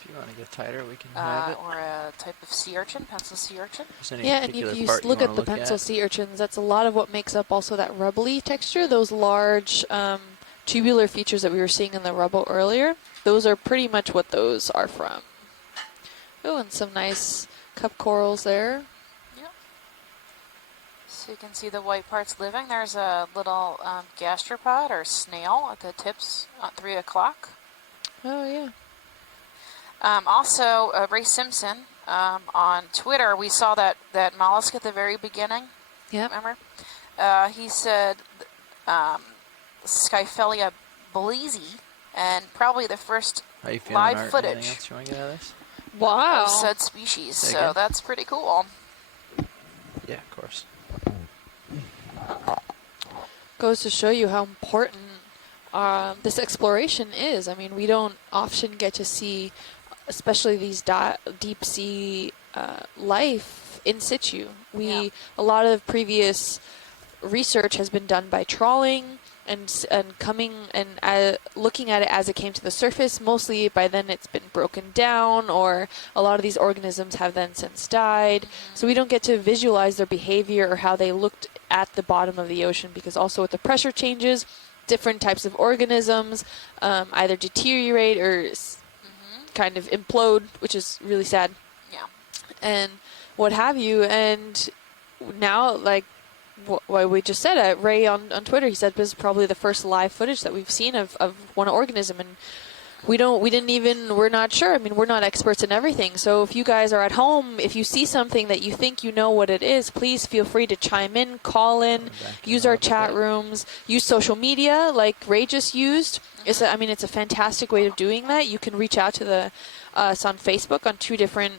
If you want to get tighter, we can have it. Or a type of sea urchin, pencil sea urchin. Yeah, and if you look at the pencil sea urchins, that's a lot of what makes up also that rubbly texture. Those large tubular features that we were seeing in the rubble earlier, those are pretty much what those are from. Oh, and some nice cup corals there. Yep. So you can see the white parts living. There's a little gastropod or snail at the tips at 3 o'clock. Oh, yeah. Also, Ray Simpson on Twitter, we saw that mollusk at the very beginning. Yeah. Remember? He said Scyphelia blazei, and probably the first How you feeling, live Art? footage Anything else you want to get out of this? Wow. of said species. Say So again? that's pretty cool. Yeah, of course. Goes to show you how important this exploration is. I mean, we don't often get to see, especially these deep sea life in situ. A lot of previous research has been done by trawling and coming and looking at it as it came to the surface. Mostly by then it's been broken down, or a lot of these organisms have then since died. So we don't get to visualize their behavior or how they looked at the bottom of the ocean, because also with the pressure changes, different types of organisms either deteriorate or kind of implode, which is really sad. Yeah. and what have you. And now, like what we just said, Ray on Twitter, he said this is probably the first live footage that we've seen of one organism, and we're not sure. I mean, we're not experts in everything. So if you guys are at home, if you see something that you think you know what it is, please feel free to chime in, call in, use our chat rooms, use social media like Ray just used. It's a fantastic way of doing that. You can reach out to us on Facebook on 2 different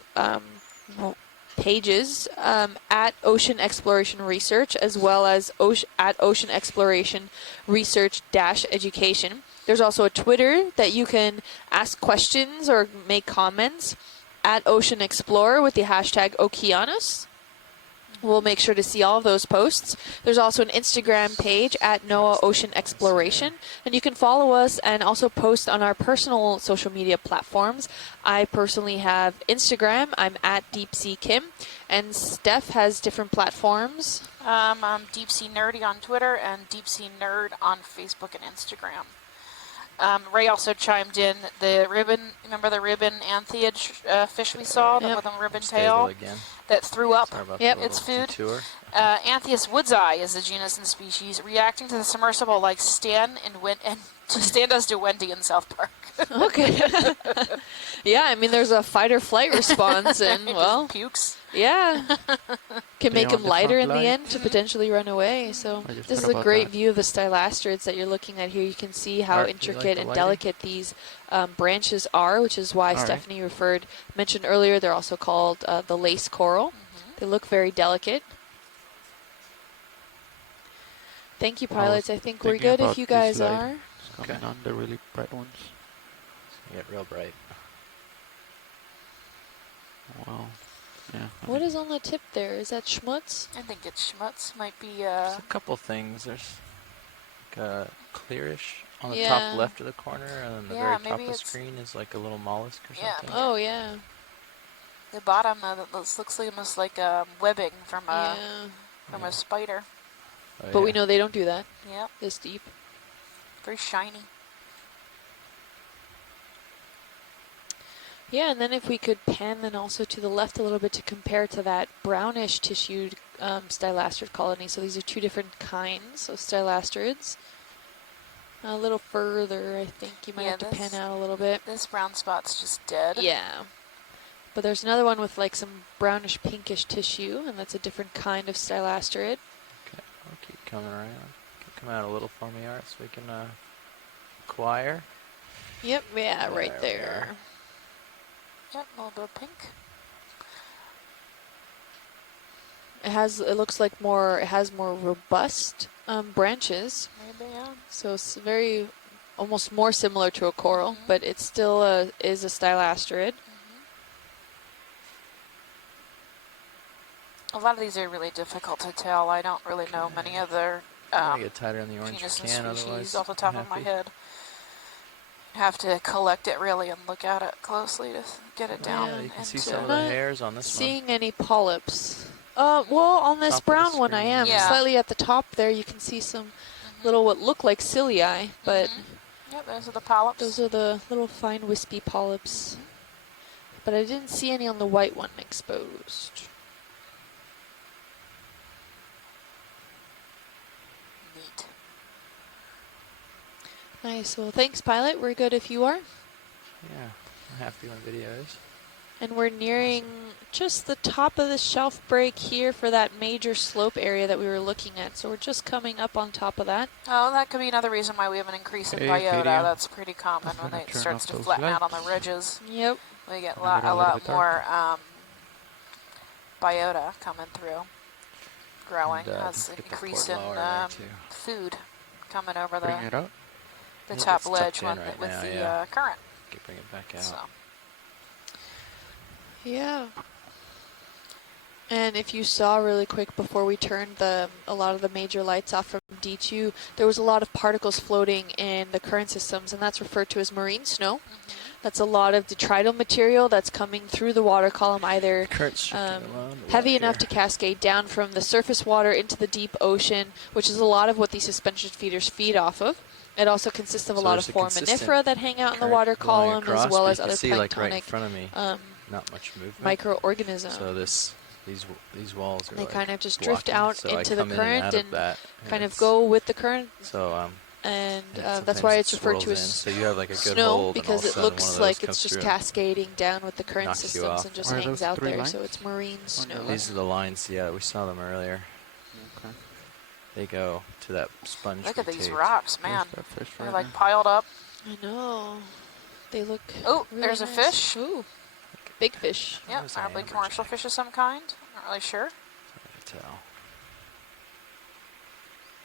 pages, at Ocean Exploration Research, as well as at Ocean Exploration Research-Education. There's also a Twitter that you can ask questions or make comments at Ocean Explorer with the hashtag Okeanos. We'll make sure to see all of those posts. There's also an Instagram page at NOAA Ocean Exploration, and you can follow us and also post on our personal social media platforms. I personally have Instagram. I'm at Deep Sea Kim, and Steph has different platforms. I'm Deep Sea Nerdy on Twitter and Deep Sea Nerd on Facebook and Instagram. Ray also chimed in the ribbon. Remember the ribbon anthiid fish we saw, the with a ribbon tail that threw up its food? Anthias woodseye is the genus and species, reacting to the submersible like Stan does to Wendy in South Park. Okay. Yeah, I mean, there's a fight or flight response, and well, pukes. Yeah, can make him lighter in the end to potentially run away. So this is a great view of the stylastrids that you're looking at here. You can see how intricate and delicate these branches are, which is why Stephanie mentioned earlier. They're also called the lace coral. They look very delicate. Thank you, pilots. I think we're good if you guys are. Coming on the really bright ones. Get real bright. Wow. Yeah. What is on the tip there? Is that schmutz? I think it's schmutz. Might be. There's a couple things. There's like a clearish on the top left of the corner, and then the very top of the screen is like a little mollusk or something. Oh yeah. The bottom looks like almost like webbing from a spider. But we know they don't do that. Yeah. This deep. Very shiny. Yeah, and then if we could pan then also to the left a little bit to compare to that brownish tissued stylastrid colony. So these are 2 different kinds of stylastrids. A little further, I think you might have to pan out a little bit. This brown spot's just dead. Yeah. But there's another one with like some brownish pinkish tissue, and that's a different kind of stylastrid. Okay, I'll keep coming around. Come out a little for me, Art, so we can acquire. Yep, yeah, right there. Yep, a little bit of pink. It looks like it has more robust branches. Maybe, yeah. So it's almost more similar to a coral, but it still is a stylastrid. A lot of these are really difficult to tell. I don't really know many other get tighter on the orange genus and can, species off the top of my head. Have to collect it really and look at it closely to get it down. Yeah, you can see some of the hairs on this one. Seeing any polyps? Well, on this brown one I am. Yeah. Slightly at the top there, you can see some little what look like ciliae, but yep, those are the polyps. Those are the little fine wispy polyps. But I didn't see any on the white one exposed. Neat. Nice. Well, thanks, pilot. We're good if you are. Yeah, I'm happy when video is. And we're nearing just the top of the shelf break here for that major slope area that we were looking at. So we're just coming up on top of that. Oh, that could be another reason why we have an increase in biota. That's pretty common when it starts to flatten out on the ridges. Yep. We get a lot more biota coming through, growing as an increase in food coming over the top ledge with the current. Bring it back out. So. Yeah. And if you saw really quick before we turned a lot of the major lights off from D2, there was a lot of particles floating in the current systems, and that's referred to as marine snow. That's a lot of detrital material that's coming through the water column, either heavy enough to cascade down from the surface water into the deep ocean, which is a lot of what these suspension feeders feed off of. It also consists of a lot of foraminifera that hang out in the water column, as well as other planktonic not much movement. microorganism. So these walls are They like kind of just drift blocking, out so I into the come in and current out and of that, kind of it's- go with the current, So and and that's sometimes why it it's referred to swirls as in, so you have like a good snow, hold, because and it all of a sudden one looks of those like it's comes just through cascading down with the current knocks you systems off. and just Are hangs those out 3 there. So lines it's marine on snow. your These are the lines. Yeah, we saw them earlier. Okay. They go to that sponge. Look at we these taped. rocks, man. There's that fish They're right like there. piled up. I know. They look. Oh, really there's a nice. fish. Ooh, big fish. Yep, There's probably an commercial amberjack. fish of some kind. Not really sure. Hard to tell.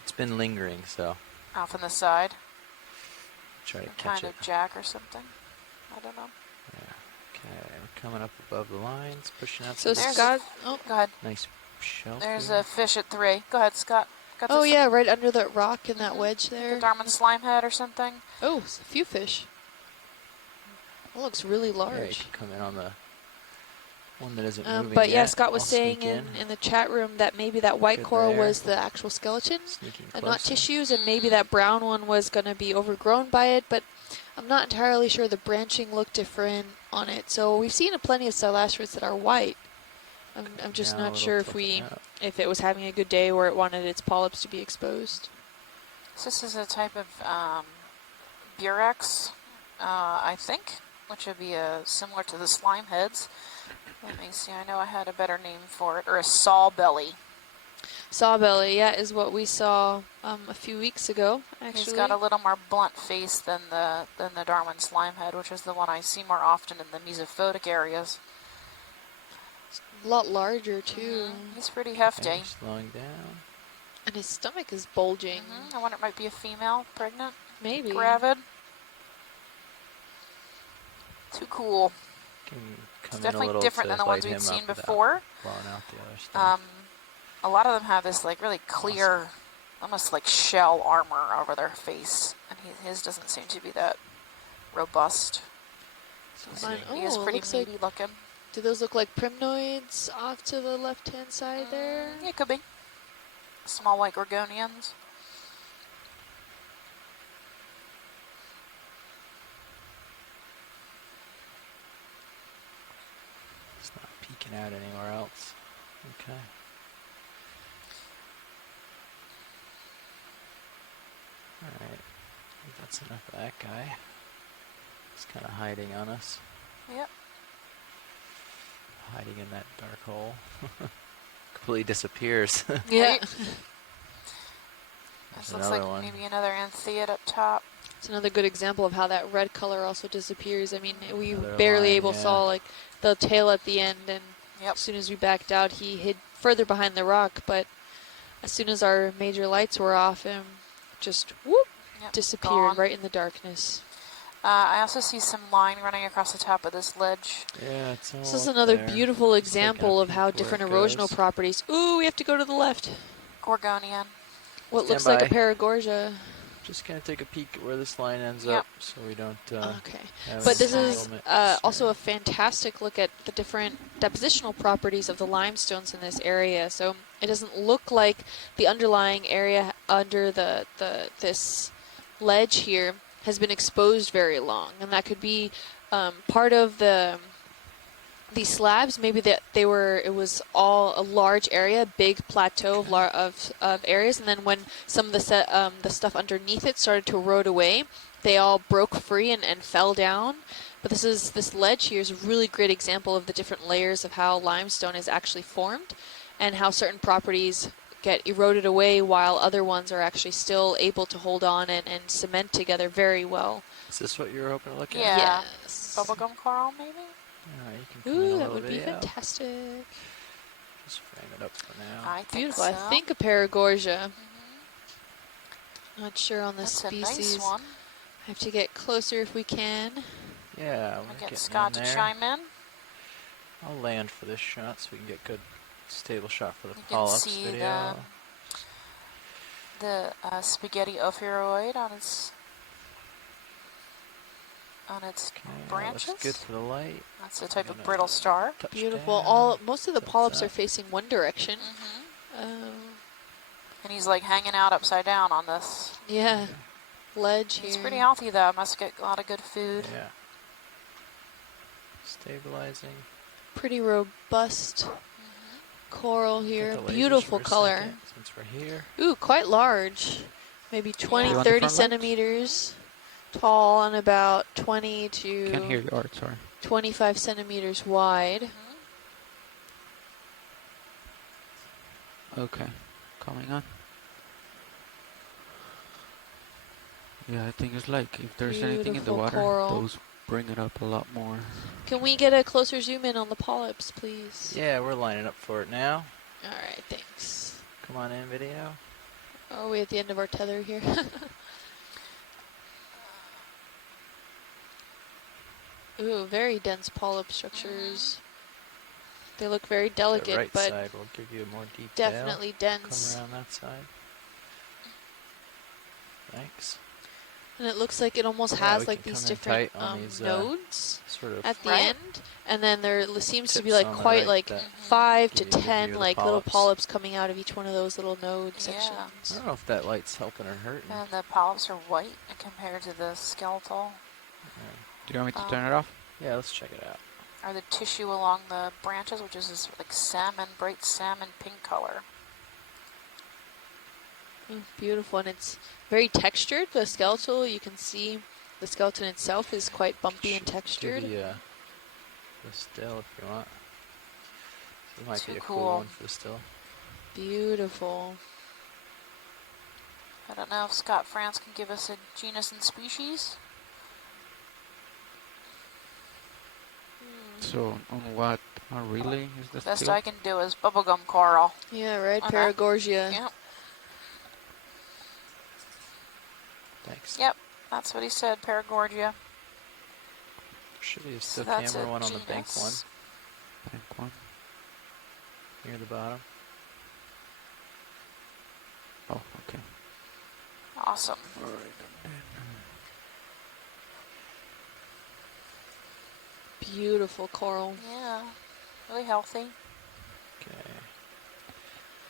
It's been lingering, so Off on the side. try to Some catch kind it. of jack or something. I don't know. Yeah. Okay, we're coming up above the lines, pushing out. So to this Scott. Oh, Go ahead. nice shelf. There's here. a fish at 3. Go ahead, Scott. Got oh this- yeah, right under that rock in that Mhm. wedge like there. a Darwin slime head or something. Oh, a few fish. That looks really Yeah, you large. can come in on the one that isn't moving But yeah, yet. Scott was I'll saying sneak in the chat room that maybe that white Good coral there. was the actual skeleton Sneaking and not closer. tissues, and maybe that brown one was going to be overgrown by it, but I'm not entirely sure. The branching looked different on it. So we've seen plenty of stylastrids that are white. I'm just Yeah, a not little sure if tilting up. if it was having a good day or it wanted its polyps to be exposed. So this is a type of Burex, I think, which would be similar to the slime heads. Let me see. I know I had a better name for it, or a saw belly. Sawbelly, yeah, is what we saw a few weeks ago, actually. He's got a little more blunt face than the Darwin slime head, which is the one I see more often in the mesophotic areas. A lot larger, too. He's pretty hefty. Okay, slowing down. And his stomach is bulging. I wonder, it might be a female, pregnant, Maybe. gravid. Too cool. Can It's come in a definitely little different to than the ones light we've him seen up without before. blowing out the other stuff. A lot of them have this like really clear, almost like shell armor over their face, and his doesn't seem to be that robust. Mine- He is oh, pretty looks like- meaty looking. Do those look like primnoids off to the left-hand side there? Yeah, it could be. Small white gorgonians. It's not peeking out anywhere else. Okay. Alright. I think that's enough of that guy. He's kind of hiding on us. Yep. Hiding in that dark hole. Completely disappears. Yeah. This There's looks another like one. maybe another anthiad up top. It's another good example of how that red color also disappears. I mean, we Another barely line, able yeah. saw like the tail at the end, and Yep. as soon as we backed out, he hid further behind the rock. But as soon as our major lights were off, him just whoop Yep, disappeared gone. right in the darkness. I also see some line running across the top of this ledge. Yeah, it's all This is up another there. beautiful Just taking a example of peek how where different it erosional goes. properties. Ooh, we have to go to the left. Gorgonian. What Stand looks like a by. paragorgia. Just gonna take a peek at where this line ends Yep. up, so we don't. Okay. have But any this is entanglement. also a fantastic look at the different depositional properties of the limestones in this area. So it doesn't look like the underlying area under this ledge here has been exposed very long, and that could be part of these slabs. Maybe that it was all a large area, big plateau of areas, and then when some of the stuff underneath it started to erode away, they all broke free and fell down. But this ledge here is a really great example of the different layers of how limestone is actually formed, and how certain properties get eroded away while other ones are actually still able to hold on and cement together very well. Is this what you were hoping to look at? Yeah. Yes. Bubblegum coral, maybe? Alright, you can come in a Ooh, that little would be video. fantastic. Just frame it up for now. I think Beautiful. so. I think a paragorgia. Not sure on the That's species. a nice one. Have to get closer if we can. Yeah, I'll we're get getting Scott in to there. chime in. I'll land for this shot so we can get good stable shot for the You can polyps see video. the spaghetti ophiuroid on its Okay, that branches. looks good for the light. That's a type of Gonna brittle star. touch Beautiful. down, Most of the thumbs polyps are up. facing one direction. And he's like hanging out upside down on this. Yeah. Ledge He's here. pretty healthy though. Must get a lot of good food. Yeah. Stabilizing. Pretty robust coral Get here. the lasers Beautiful for a color. second, since we're here. Ooh, quite large. Maybe 20, Yeah. You want the 30 front lights? centimeters tall and about 20 Can't hear to you, Art, sorry. 25 centimeters wide. Okay, coming on. Yeah, I think it's like if there's anything in the Beautiful water, coral. those bring it up a lot more. Can we get a closer zoom in on the polyps, please? Yeah, we're lining up for it now. All right, thanks. Come on in, video. Are we at the end of our tether here? Ooh, very dense polyp structures. They look very The delicate, right but side will give you more detail. definitely dense. Come around that side. Thanks. And it looks like it almost Yeah, has we like can these come in different tight on these, nodes sort of at the Right. end, and then there seems to be tips like on the quite right like that 5 give to you a good view 10 of the like little polyps. polyps coming out of each one of those little node Yeah. sections. I don't know if that light's helping or hurting. And the polyps are white compared to the skeletal. Do you want me to turn it off? Yeah, let's check it out. Or the tissue along the branches, which is this like salmon, bright salmon pink color. Beautiful, and it's very textured. The skeletal, you can see the skeleton itself is quite bumpy and textured. Give you the still if you want. It might Too be a cool. cool one for the still. Beautiful. I don't know if Scott France can give us a genus and species. So, on what relay is this? Best still? I can do is bubblegum coral. Yeah, right. Okay. Paragorgia. Yep, Thanks. yep, that's what he said, Paragorgia. There should be a So still that's camera a one on the bank one genus. Bank one. near the bottom. Oh, okay. Awesome. All right. Beautiful coral. Yeah, really healthy. Okay.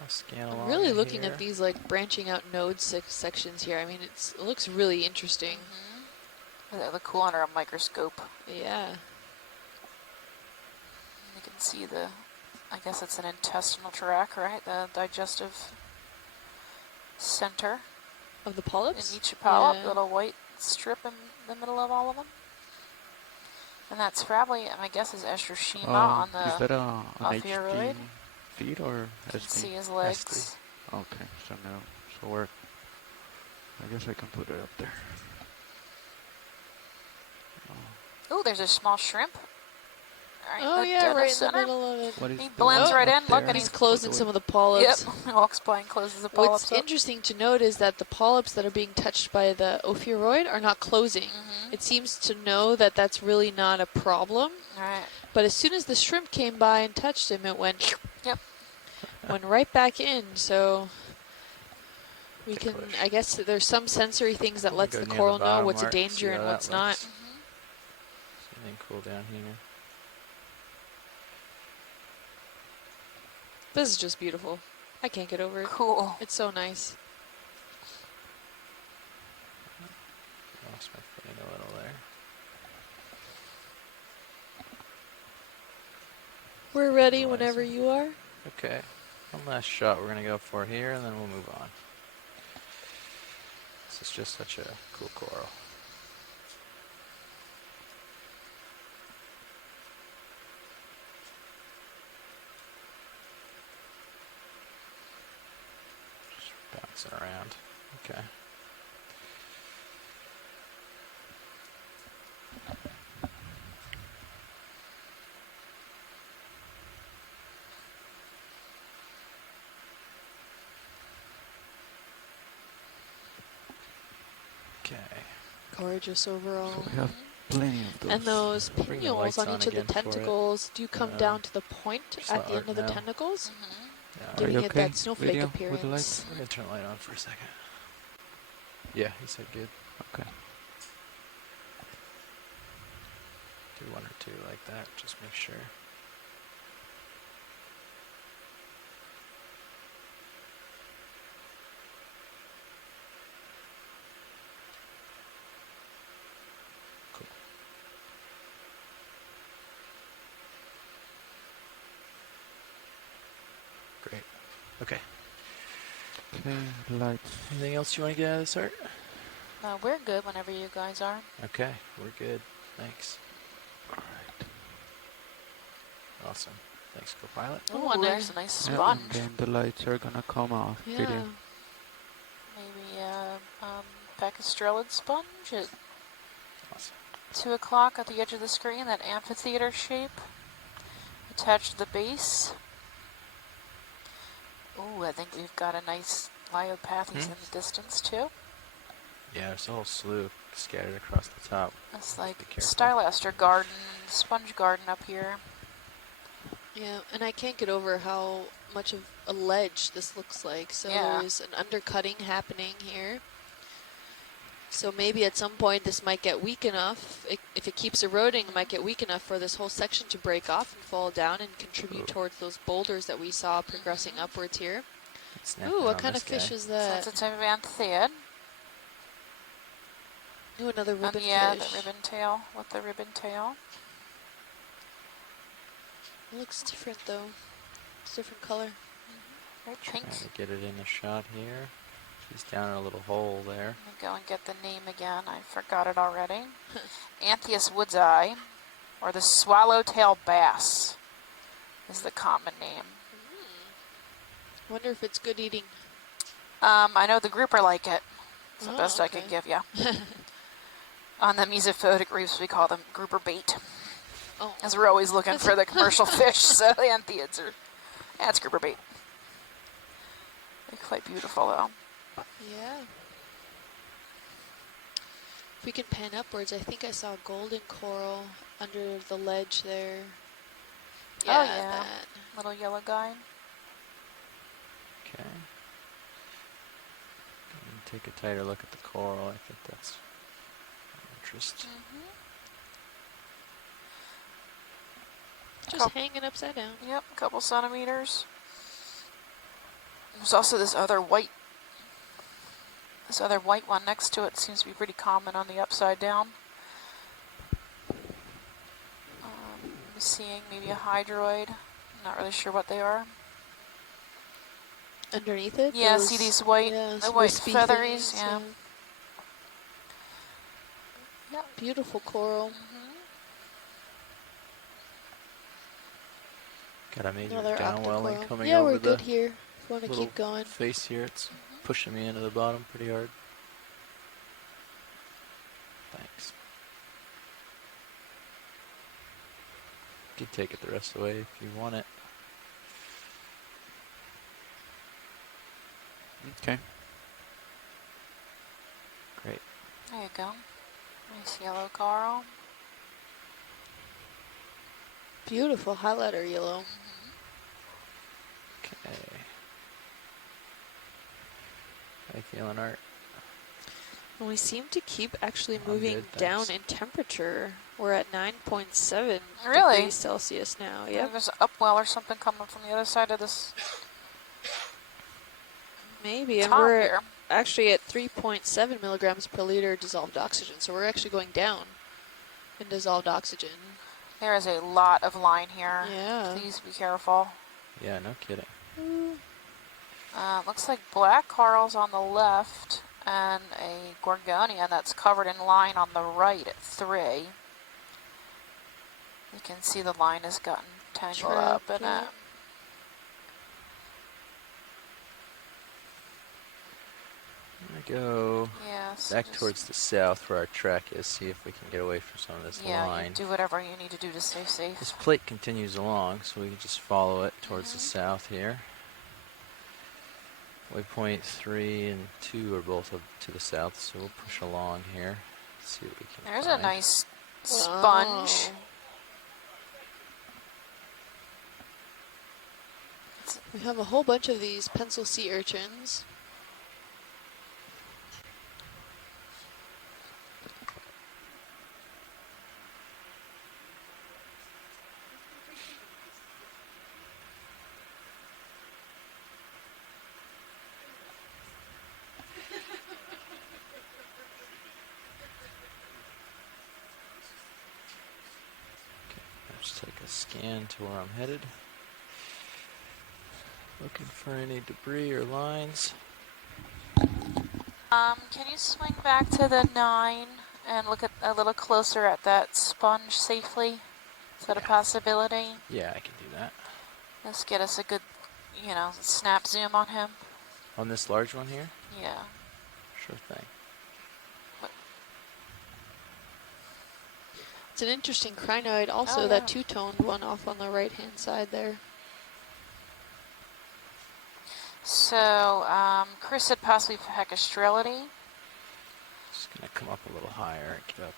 I'll scan along. I'm really in looking here. at these like branching out node sections here. I mean, it looks really interesting. They look cool under a microscope. Yeah. You can see the, I guess it's an intestinal tract, right? The digestive center Of the in polyps? each polyp, Yeah. little white strip in the middle of all of them. And that's probably, my guess is Estrashima on the, is that an ophiuroid. HD feed or you can see SD? his legs. SD. Okay, so no, so we're. I guess I can put it up there. Ooh, there's a small shrimp. Right, Oh the yeah, dead right in center. the middle of it. What is He the blends one right up in. Look, there? and He's closing some of the polyps. Yep, he walks by and closes the polyps What's up. interesting to note is that the polyps that are being touched by the ophiuroid are not closing. It seems to know that that's really not a problem. Right. But as soon as the shrimp came by and touched him, it went Yep. went right back in. So we can, Ticklish. I guess there's some sensory things that We'll lets go the near the coral know bottom what's a mark, see danger how and that what's not. looks. And then cool down here. This is just beautiful. I can't get over it. Cool. It's so nice. Lost my footing a little there. We're ready Horizon. whenever you are. Okay. One last shot we're going to go for here, and then we'll move on. This is just such a cool coral. Just bouncing around. Okay. Okay. Gorgeous overall. So we have plenty of those. And those Bring the pinnules lights on on each of the again for it. tentacles do come down to the point just at let the end Art of the know. tentacles, Yeah, Are giving you it okay, that snowflake video, with the appearance. lights? we're going to turn the light on for a second. Yeah, he said good. Okay. Do one or two like that, just make sure. Cool. Okay. Okay, lights. Anything else you want to get out of this, Art? We're good whenever you guys are. Okay, we're good. Thanks. Alright. Awesome. Thanks, co-pilot. Oh, and there's a nice Yeah, sponge. and then the lights are gonna come off. Yeah. Video. Maybe a Pacastrellid sponge at Awesome. 2 o'clock at the edge of the screen, that amphitheater shape attached to the base. Ooh, I think we've got a nice Lyopathes in the distance too. Yeah, there's a whole slew scattered across the top. It's like Be careful. Stylaster garden, sponge garden up here. Yeah, and I can't get over how much of a ledge this looks like. So Yeah. there's an undercutting happening here. So maybe at some point this might get weak enough. If it keeps eroding, it might get weak enough for this whole section to break off and fall down and contribute towards those boulders that we saw progressing upwards here. Snap Ooh, in what on kind this of fish guy. is So that? that's a type of anthiad. Ooh, another ribbon Yeah, fish. the ribbon tail with the ribbon tail. It looks different though. It's a different color. Very pink. Trying to get it in the shot here. He's down in a little hole there. Let me go and get the name again. I forgot it already. Anthias woodseye, or the swallowtail bass, is the common name. Wonder if it's good eating. I know the grouper like it. It's the Oh, best I okay. can give you. On the mesophotic reefs, we call them grouper bait, Oh, as we're always looking for the commercial fish. So the anthiads are, it's grouper bait. They're quite beautiful though. yeah. If we can pan upwards, I think I saw a golden coral under the ledge there. Oh, yeah. That. Little yellow guy. Okay. Take a tighter look at the coral. I think that's of interest. Just hanging upside down. Yep, a couple centimeters. There's also this other white one next to it. Seems to be pretty common on the upside down. I'm seeing maybe a hydroid. I'm not really sure what they are. Underneath it? Yeah, those- see these white, yeah, the those white wispy featheries. things, Yeah. Yeah, beautiful coral. Got a major Another downwelling octocoral. coming Yeah, over we're the good here. If you want to little keep going. face here. It's pushing me into the bottom pretty hard. Thanks. You can take it the rest of the way if you want it. Okay. Great. There you go. Nice yellow coral. Beautiful highlighter yellow. Okay. How you feeling, Art? And we seem to keep actually I'm moving good, down thanks. in temperature. We're at 9.7 Really? degrees Celsius now. Yeah, Yep. there's an upwell or something coming from the other side of this Maybe. And top we're here. actually at 3.7 milligrams per liter dissolved oxygen. So we're actually going down in dissolved oxygen. There is a lot of line here. Yeah. Please be careful. Yeah, no kidding. Looks like black corals on the left and a gorgonia that's covered in line on the right at 3. You can see the line has gotten tangled up in yeah. it. I'm gonna go Yes. back just- towards the south where our track is, see if we can get away from some of this Yeah, line. you do whatever you need to do to stay safe. This plate continues along, so we can just follow it towards the south here. Waypoint 3 and 2 are both to the south, so we'll push along here. See what we can There's find. a nice sponge. Wow. We have a whole bunch of these pencil sea urchins. Let's take a scan to where I'm headed. Looking for any debris or lines. Can you swing back to the 9 and look at a little closer at that sponge safely? Is that a possibility? Yeah, I can do that. Let's get us a good, snap zoom on him. On this large one here? Yeah. Sure thing. It's an interesting crinoid. Also, Oh, that yeah. two-toned one off on the right-hand side there. So, Chris said possibly Hecastrelity, Just gonna come up a little higher and get up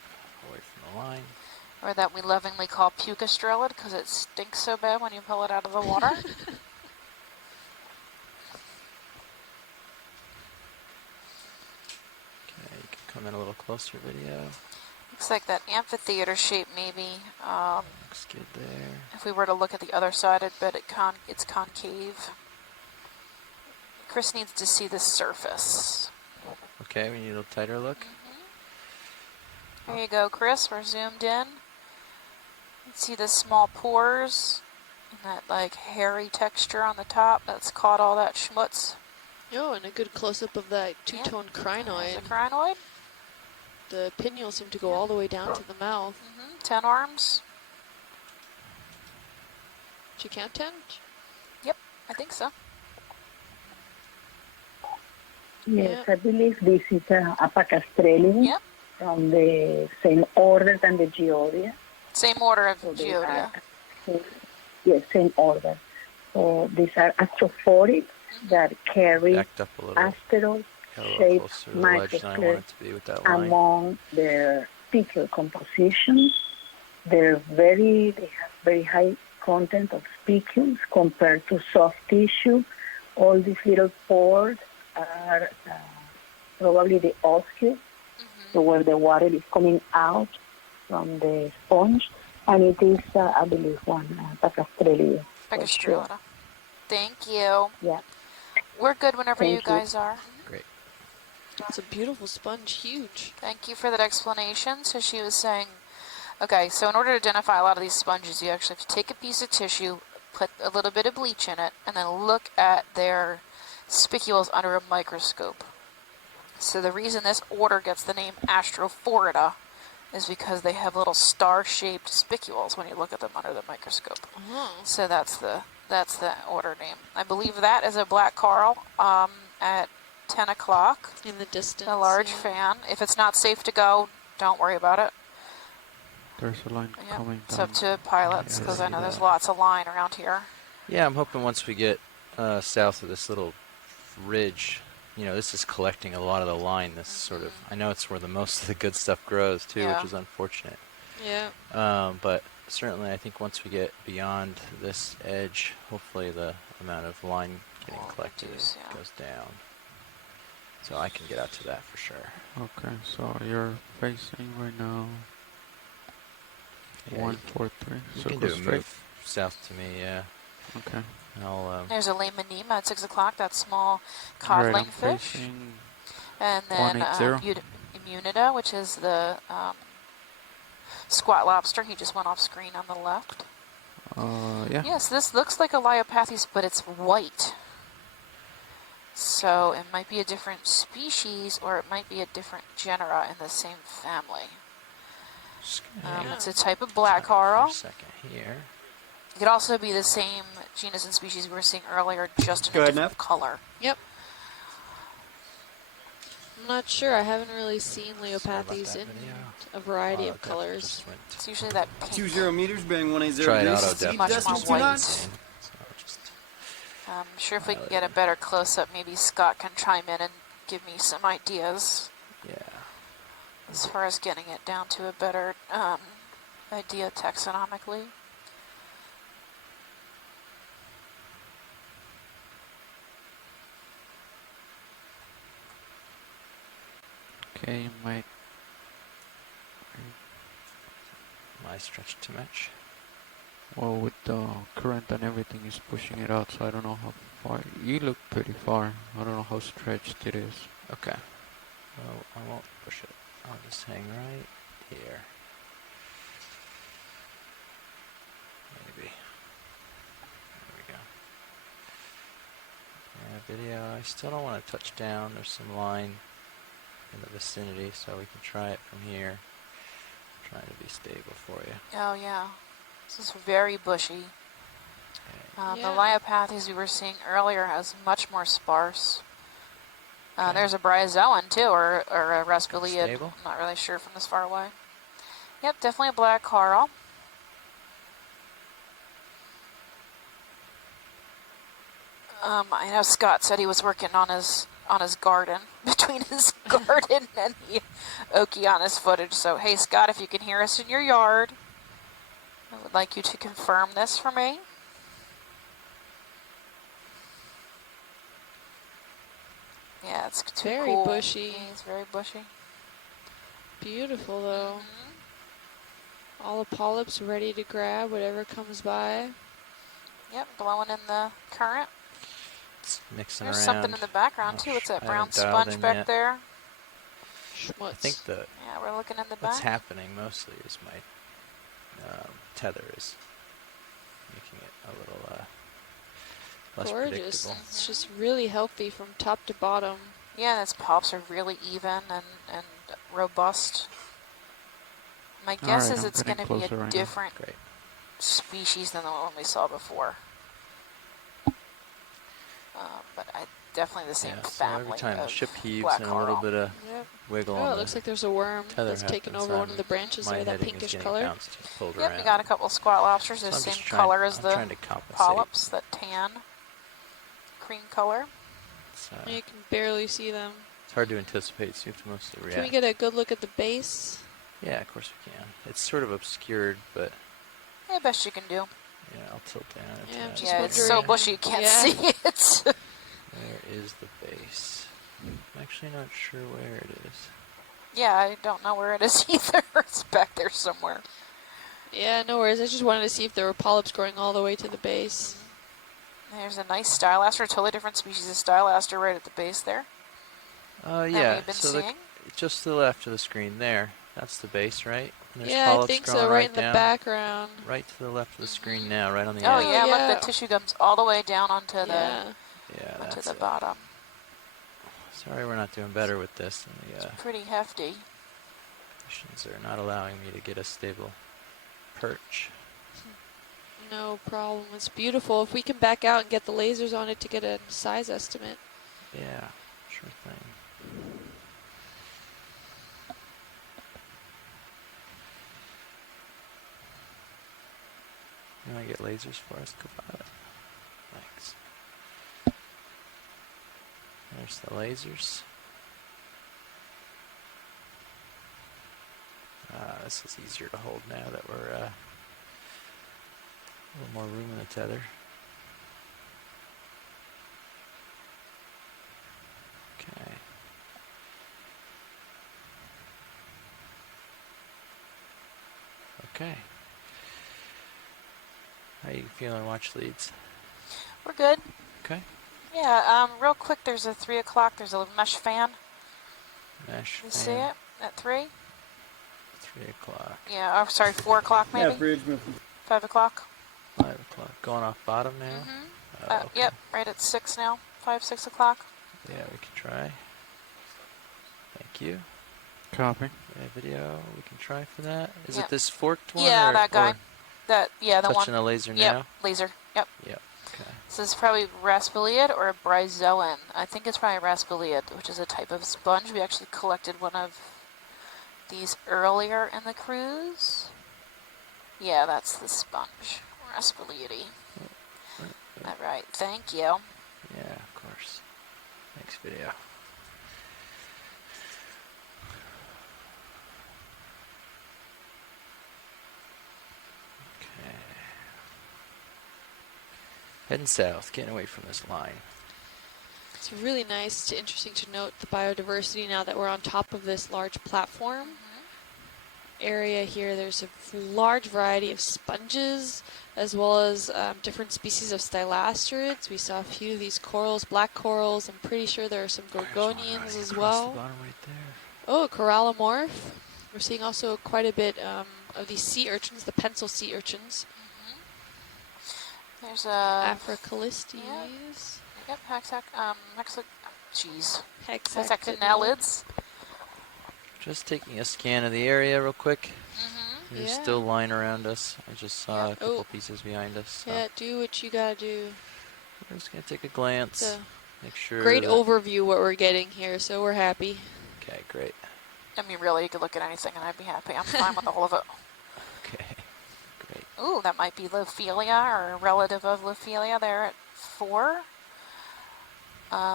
away from the line. or that we lovingly call Pucastrelid because it stinks so bad when you pull it out of the water. Okay, you can come in a little closer, video. Looks like that amphitheater shape maybe. Looks good there. If we were to look at the other side, I'd bet it's concave. Chris needs to see the surface. Okay, we need a little tighter look. There you go, Chris. We're zoomed in. You see the small pores and that like hairy texture on the top that's caught all that schmutz. Oh, and a good close-up of that two-toned crinoid. The crinoid. The pinnules seem to go all the way down to the mouth. 10 arms. Did you count 10? Yep, I think so. Yes, I believe this is a Pacastrelli from the same order than the Geodia. Same order of So they Geodia. Yes, same order. So these are astrophorids that carry Backed up a little. asteroid Got a little shaped closer to the ledge than I want it to be with that line. among their spicular composition. They have very high content of spicules compared to soft tissue. All these little pores are probably the osseous, so where the water is coming out from the sponge, and it is, I believe, one Pacastrelli. Pacastrelli. Thank you. Yeah. We're good whenever you Thank you. guys are. Great. It's a beautiful sponge, huge. Thank you for that explanation. So she was saying, okay, so in order to identify a lot of these sponges, you actually have to take a piece of tissue, put a little bit of bleach in it, and then look at their spicules under a microscope. So the reason this order gets the name Astrophorida is because they have little star-shaped spicules when you look at them under the microscope. So that's the order name. I believe that is a black coral at 10 o'clock. In the distance. A large fan. If it's not safe to go, don't worry about it. There's a line coming It's down. up to pilots Yeah, because I I see know there's that. lots of line around here. Yeah, I'm hoping once we get south of this little ridge, this is collecting a lot of the line. This sort of, I know it's where the most of the good stuff grows too, Yeah. which is unfortunate. Yeah. But certainly, I think once we get beyond this edge, hopefully the amount of line getting collected goes down. So I can get out to that for sure. Okay, so you're facing right now Yeah, 143. You So can go do a straight. move south to me, yeah. Okay. And I'll There's a Lehmanema at 6 o'clock, that small Alright, codling I'm fish. facing And then 180. Immunida, which is the squat lobster. He just went off screen on the left. Yeah. Yes, this looks like a Leiopathes, but it's white. So it might be a different species, or it might be a different genera in the same family. It's a type of black coral. For a second here. It could also be the same genus and species we were seeing earlier, just in Go a ahead, different Nev. color. Yep. I'm not sure. I haven't really seen Sorry about Leiopathes that in video. a variety of That colors. just went It's usually that pink. 20 meters, bearing 180 Try it degrees. auto Speed depth. Much decimal more 2 white. knots. So I'll just I'm sure if we can get a better close-up, maybe Scott can chime in and give me some ideas as far as getting it down to a better idea taxonomically. Okay, you might. Am I stretched too much? Well, with the current and everything is pushing it out, so I don't know how far. You look pretty far. I don't know how stretched it is. Okay. Well, I won't push it. I'll just hang right here. Maybe. There we go. video. I still don't want to touch down. There's some line in the vicinity, so we can try it from here. I'm trying to be stable for you. Oh yeah, this is very bushy. Okay. The Leiopathes we were seeing earlier has much more sparse. Okay. There's a bryozoan too, or a Raspiliad. Stable? I'm not really sure from this far away. Yep, definitely a black coral. I know Scott said he was working on his garden, between his garden and the Okeanos footage. So hey Scott, if you can hear us in your yard, I would like you to confirm this for me. Yeah, it's too Very cool. bushy. Yeah, it's very bushy. Beautiful though. All the polyps ready to grab whatever comes by. Yep, blowing in the current. It's mixing There's around. something in the background too. What's that I brown haven't dialed sponge in back yet. there? I think Yeah, we're looking in the what's back. happening mostly is my tether is making it a little less Gorgeous. predictable. It's just really healthy from top to bottom. Yeah, its pops are really even and robust. My guess Alright, is I'm it's getting going to be a closer right now. different Great. species than the one we saw before. But definitely the same Yeah, so family every time the of ship heaves black and a little coral. bit of Yep. wiggle Oh, on it the looks like there's a worm tether that's taken happens, over one of the branches my there, that heading is pinkish getting color. bounced and pulled Yep, around. we got a couple of squat lobsters. So The I'm same just trying- color as I'm the trying to compensate. polyps, that tan, cream color. You can barely see them. It's hard to anticipate, so you have to mostly react. Can we get a good look at the base? Yeah, of course we can. It's sort of obscured, but Yeah, best you can do. yeah, I'll tilt down. Yeah, I'm just Yeah, it's so wondering. bushy you can't Yeah. see it. Where is the base? I'm actually not sure where it is. Yeah, I don't know where it is either. It's back there somewhere. Yeah, no worries. I just wanted to see if there were polyps growing all the way to the base. There's a nice stylaster, totally different species of stylaster right at the base there. Yeah, we've been so seeing. just to the left of the screen there, that's the base, right? And there's Yeah, I polyps think growing so. Right in the down, background. right to the left of the screen now, right on the Oh edge. yeah, yeah. look, the tissue gums all the way down onto Yeah. Yeah, onto that's the it. bottom. Sorry we're not doing better with this. And the Pretty hefty. conditions are not allowing me to get a stable perch. No problem. It's beautiful. If we can back out and get the lasers on it to get a size estimate. Yeah, sure thing. You want to get lasers for us, Copilot? Thanks. There's the lasers. This is easier to hold now that we're a little more room in the tether. Okay. Okay. How you feeling, watch leads? We're good. Okay. Yeah, real quick, there's a 3 o'clock, there's a mesh fan. Mesh You fan. see it at 3? 3 o'clock. Yeah, oh, sorry, 4 o'clock maybe? Yeah, bridge movement. 5 o'clock? 5 o'clock. Going off bottom now? Oh, okay. Yep, right at 6 now. 5, 6 o'clock. Yeah, we can try. Thank you. Copy. Yeah, video. We can try for that. Is Yep. it this forked one? Yeah, or, that guy. or The one. touching a laser Yep, now? laser. Yep. Yep. Okay. This is probably Raspiliad or a bryozoan. I think it's probably Raspiliad, which is a type of sponge. We actually collected one of these earlier in the cruise. Yeah, that's the sponge. Raspiliady. All right, thank you. Yeah, of course. Next video. Okay. Heading south, getting away from this line. It's really nice, interesting to note the biodiversity now that we're on top of this large platform area here. There's a large variety of sponges as well as different species of stylasterids. We saw a few of these corals, black corals. I'm pretty sure there are some gorgonians as well. The bottom right there. Oh, a corallomorph. We're seeing also quite a bit of these sea urchins, the pencil sea urchins. There's a Africalistes. Yep, jeez. Hexactinellids. Hexactinellids. Just taking a scan of the area real quick. Mm-hmm. There's Yeah. still line around us. I just saw a couple Oh. pieces behind us. So Yeah, do what you gotta do. we're just gonna take a glance, It's make sure. great that, overview what we're getting here, so we're happy. Okay, great. I mean, really, you could look at anything and I'd be happy. I'm fine with all of it. Okay, great. Ooh, that might be Lophelia or a relative of Lophelia there at 4.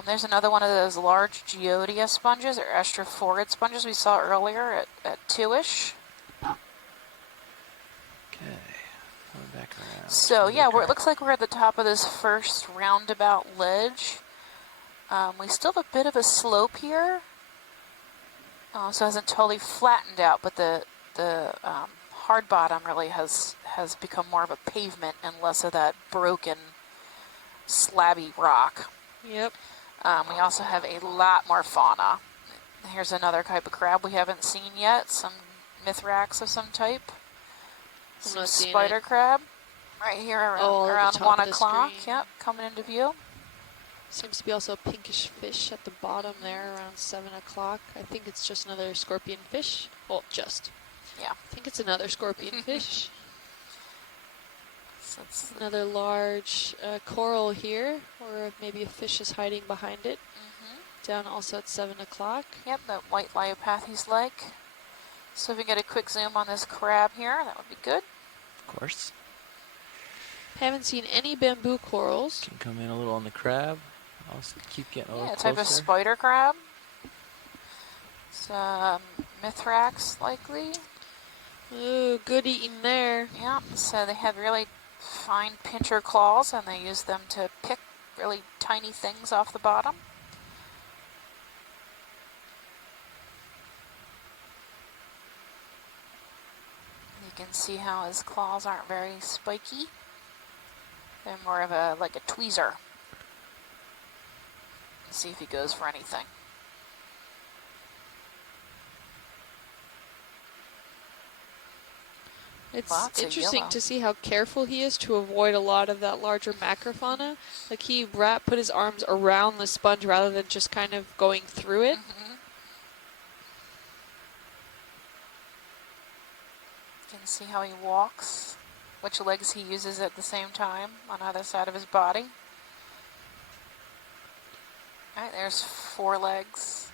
There's another one of those large Geodia sponges or estrophorid sponges we saw earlier at 2-ish. Okay, going back around. So yeah, it looks like we're at the top of this first roundabout ledge. We still have a bit of a slope here, so it hasn't totally flattened out, but the hard bottom really has become more of a pavement and less of that broken slabby rock. Yep. We also have a lot more fauna. Here's another type of crab we haven't seen yet, some Mithrax of some type. Some not seeing spider it. crab right here Oh, at the around top 1 of the o'clock. screen. Yep, coming into view. Seems to be also a pinkish fish at the bottom there around 7 o'clock. I think it's just another scorpion fish. Well, just. Yeah. I think it's another scorpion fish. So it's Another large coral here, or maybe a fish is hiding behind it. Down also at 7 o'clock. Yep, that white Liopathes like. So if we get a quick zoom on this crab here, that would be good. Of course. Haven't seen any bamboo corals. Can come in a little on the crab. I'll keep getting a little Yeah, a closer. type of spider crab. It's Mithrax likely. Ooh, good eating there. Yeah, so they have really fine pincher claws and they use them to pick really tiny things off the bottom. You can see how his claws aren't very spiky. They're more of like a tweezer. Let's see if he goes for anything. It's Lots of interesting yellow. to see how careful he is to avoid a lot of that larger macrofauna. Like he put his arms around the sponge rather than just kind of going through it. You can see how he walks, which legs he uses at the same time on either side of his body. All right, there's 4 legs,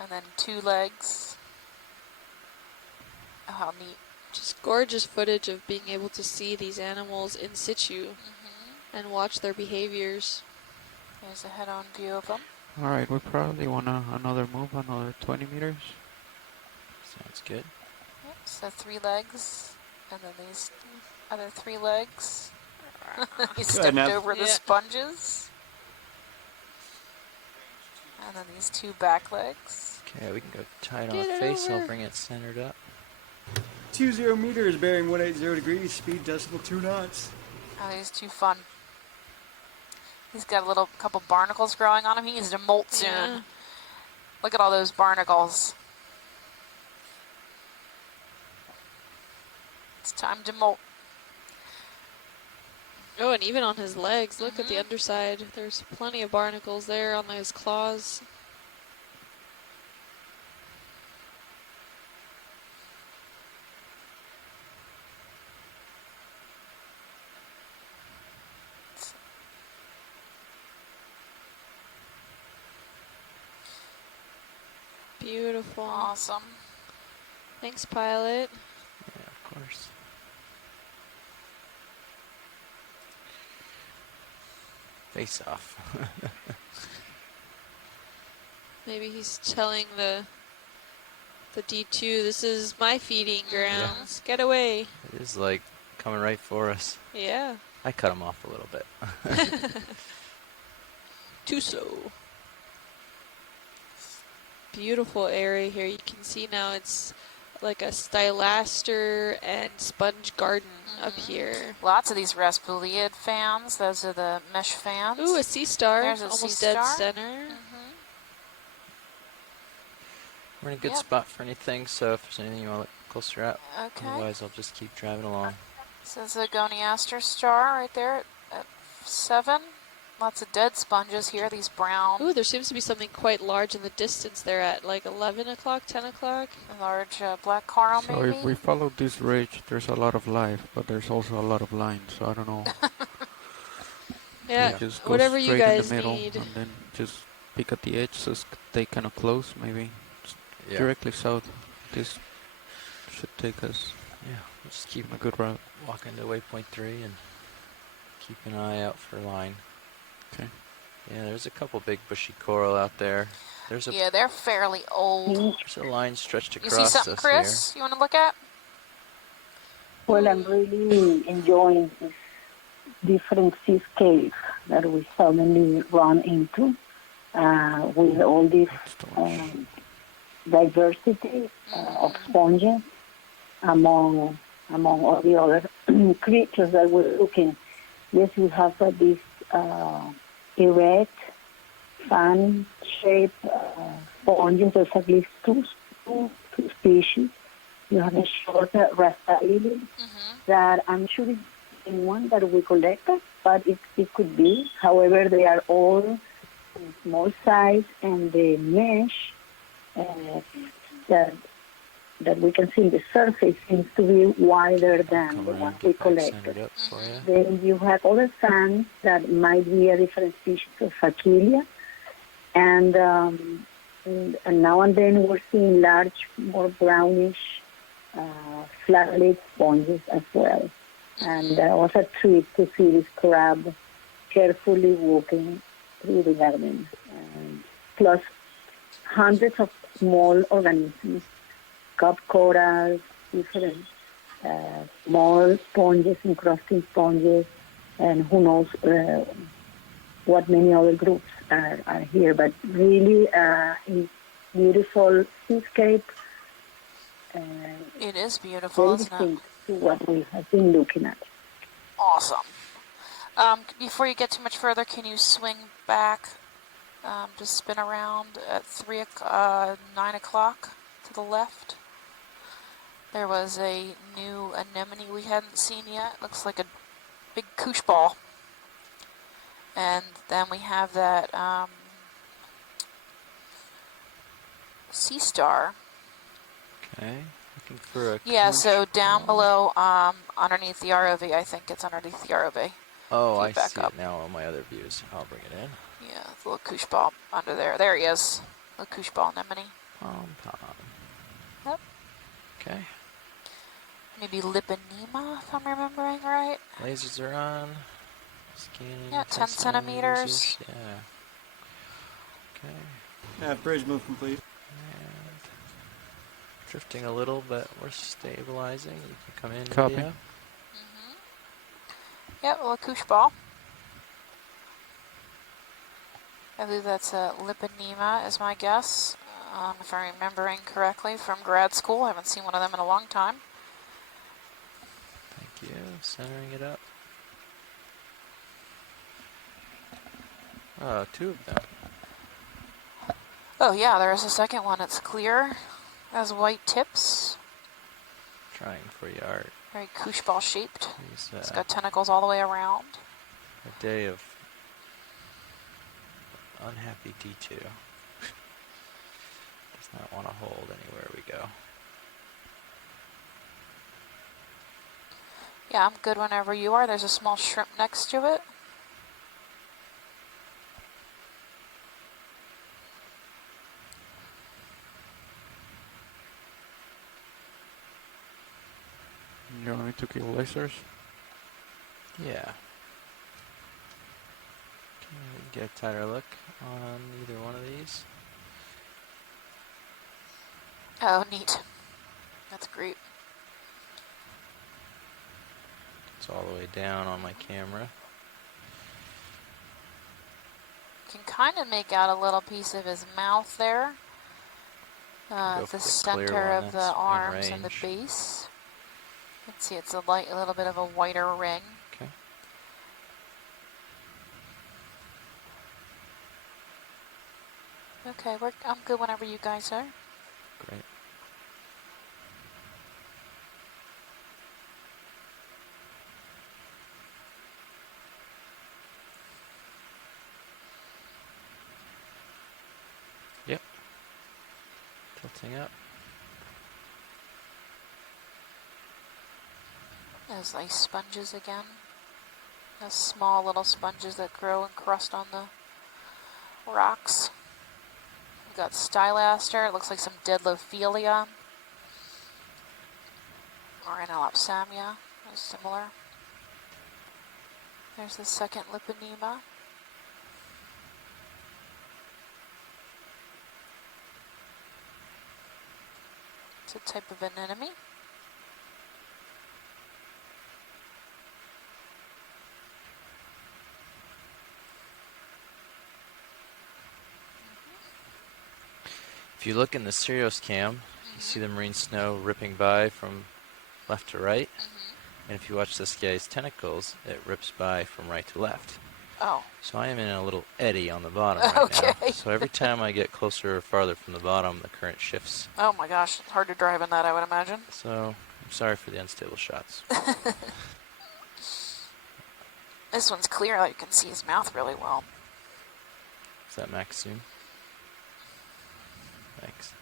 and then 2 legs. Oh, how neat. Just gorgeous footage of being able to see these animals in situ and watch their behaviors. There's a head-on view of them. Alright, we probably want another move, another 20 meters. Sounds good. Yep, so 3 legs, and then these other 3 legs. He stepped Nav. over the Yeah. sponges. And then these 2 back legs. Okay, we can go tight on Get the it face. over. I'll bring it centered up. 20 meters, bearing 180 degrees, speed decimal 2 knots. Oh, he's too fun. He's got a couple barnacles growing on him. He needs to molt soon. Yeah. Look at all those barnacles. It's time to molt. Oh, and even on his legs, look at the underside. There's plenty of barnacles there on his claws. Beautiful. Awesome. Thanks, pilot. Yeah, of course. Face off. Maybe he's telling the D2, this is my feeding grounds. Get away. It is like coming right for us. Yeah. I cut him off a little bit. Too slow. Beautiful area here. You can see now it's like a stylaster and sponge garden up here. Lots of these Raspuliid fans. Those are the mesh fans. Ooh, a sea star. There's a Almost sea dead star. center. We're in a good Yep. spot for anything, so if there's anything you want to look closer at, Okay. otherwise I'll just keep driving along. So there's a Goniaster star right there at 7. Lots of dead sponges here, these brown. Ooh, there seems to be something quite large in the distance there at like 11 o'clock, 10 o'clock. A large black coral, So maybe? if we follow this ridge, there's a lot of life, but there's also a lot of line, so I don't know. Yeah, We just go whatever you straight in the guys middle need. and then just pick at the edge so they kind of close, maybe. Yeah. Directly south. This should take us Yeah. Just keep a good route. walking to waypoint 3 and keep an eye out for line. Okay. Yeah, there's a couple big bushy coral out there. There's a Yeah, they're fairly old. there's a line stretched You across see something, us Chris? You want to look at? Well, I'm really enjoying this different seascape that we suddenly run into with all this diversity of sponges among all the other creatures that we're looking. Yes, we have this erect, fan-shaped sponges. There's at least two species. You have a short rasta lily that I'm sure is the one that we collected, but it could be. However, they are all in small size, and the mesh that we can see in the surface seems to be wider than the one we collected. Then you have other fans that might be a different species of Fakilia, and now and then we're seeing large, more brownish flat-leaf sponges as well. And it was a treat to see this crab carefully walking through the garden, plus hundreds of small organisms, cup corals, different small sponges, encrusting sponges, and who knows what many other groups are here. But really beautiful seascape. It is beautiful, isn't it? To what we have been looking at. Awesome. Before you get too much further, can you swing back, just spin around at 9 o'clock to the left? There was a new anemone we hadn't seen yet. Looks like a big koosh ball. And then we have that sea star. Okay. Looking for a Yeah, koosh so down ball. below, underneath the ROV, I think it's underneath the ROV. Oh, If I you back see up. it now on my other views. I'll bring it in. Yeah, the little koosh ball under there. There he is. Little koosh ball anemone. Pom-pom. Yep. Okay. Maybe Liponema, if I'm remembering right. Lasers are on. Scanning. Yeah, 10 centimeters. lasers. Yeah. Okay. Nav bridge move complete. And drifting a little, but we're stabilizing. You can come in. Copy. Lydia. Yep, a little koosh ball. I believe that's a Liponema is my guess. If I'm remembering correctly from grad school. I haven't seen one of them in a long time. Thank you. Centering it up. Two of them. Oh yeah, there's a second one. It's clear. Has white tips. Trying for you, Art. Very koosh ball shaped. He's, It's got tentacles all the way around. a day of unhappy D2. Does not want to hold anywhere we go. Yeah, I'm good whenever you are. There's a small shrimp next to it. You want me to kill lasers? Yeah. Can we get a tighter look on either one of these? Oh, neat. That's great. It's all the way down on my camera. Can kind of make out a little piece of his mouth there. Go for The the clear center one, of the that's in arms and the range. base. You can see it's a little bit of a whiter ring. Okay. Okay, I'm good whenever you guys are. Great. tilting up. Those ice sponges again. Those small little sponges that grow and crust on the rocks. We've got stylaster. It looks like some dead Lophelia. Or Analopsamia. Similar. There's the second Liponema. It's a type of anemone. If you look in the Sirius cam, you see the marine snow ripping by from left to right. And if you watch this guy's tentacles, it rips by from right to left. Oh. So I am in a little eddy on the bottom right now. So every time I get closer or farther from the bottom, the current shifts. Oh my gosh, it's hard to drive in that, I would imagine. So I'm sorry for the unstable shots. This one's clear, you can see his mouth really well. Is that max zoom? Thanks.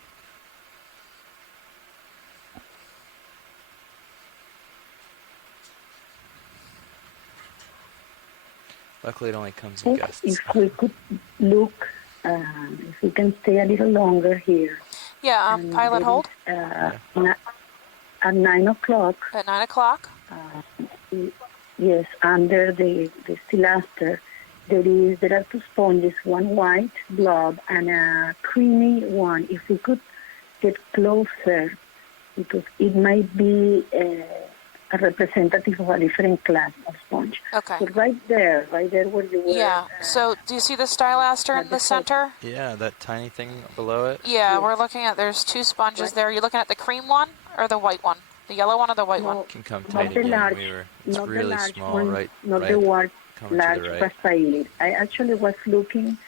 Luckily, it only comes in gusts. If we could look, if we can stay a little longer here. Yeah, pilot hold. At 9 o'clock. At 9 o'clock? Yes, under the stilaster, there are two sponges, one white blob and a creamy one. If we could get closer, because it might be a representative of a different class of sponge. Okay. So right there where you were. Yeah. So do you see the stylaster in the center? Yeah, that tiny thing below it. Yeah, we're looking at, there's two sponges there. You're looking at the cream one or the white one? The yellow one or the white one? It can come tiny again. It's really small, one, not the large Prastailid. I actually was looking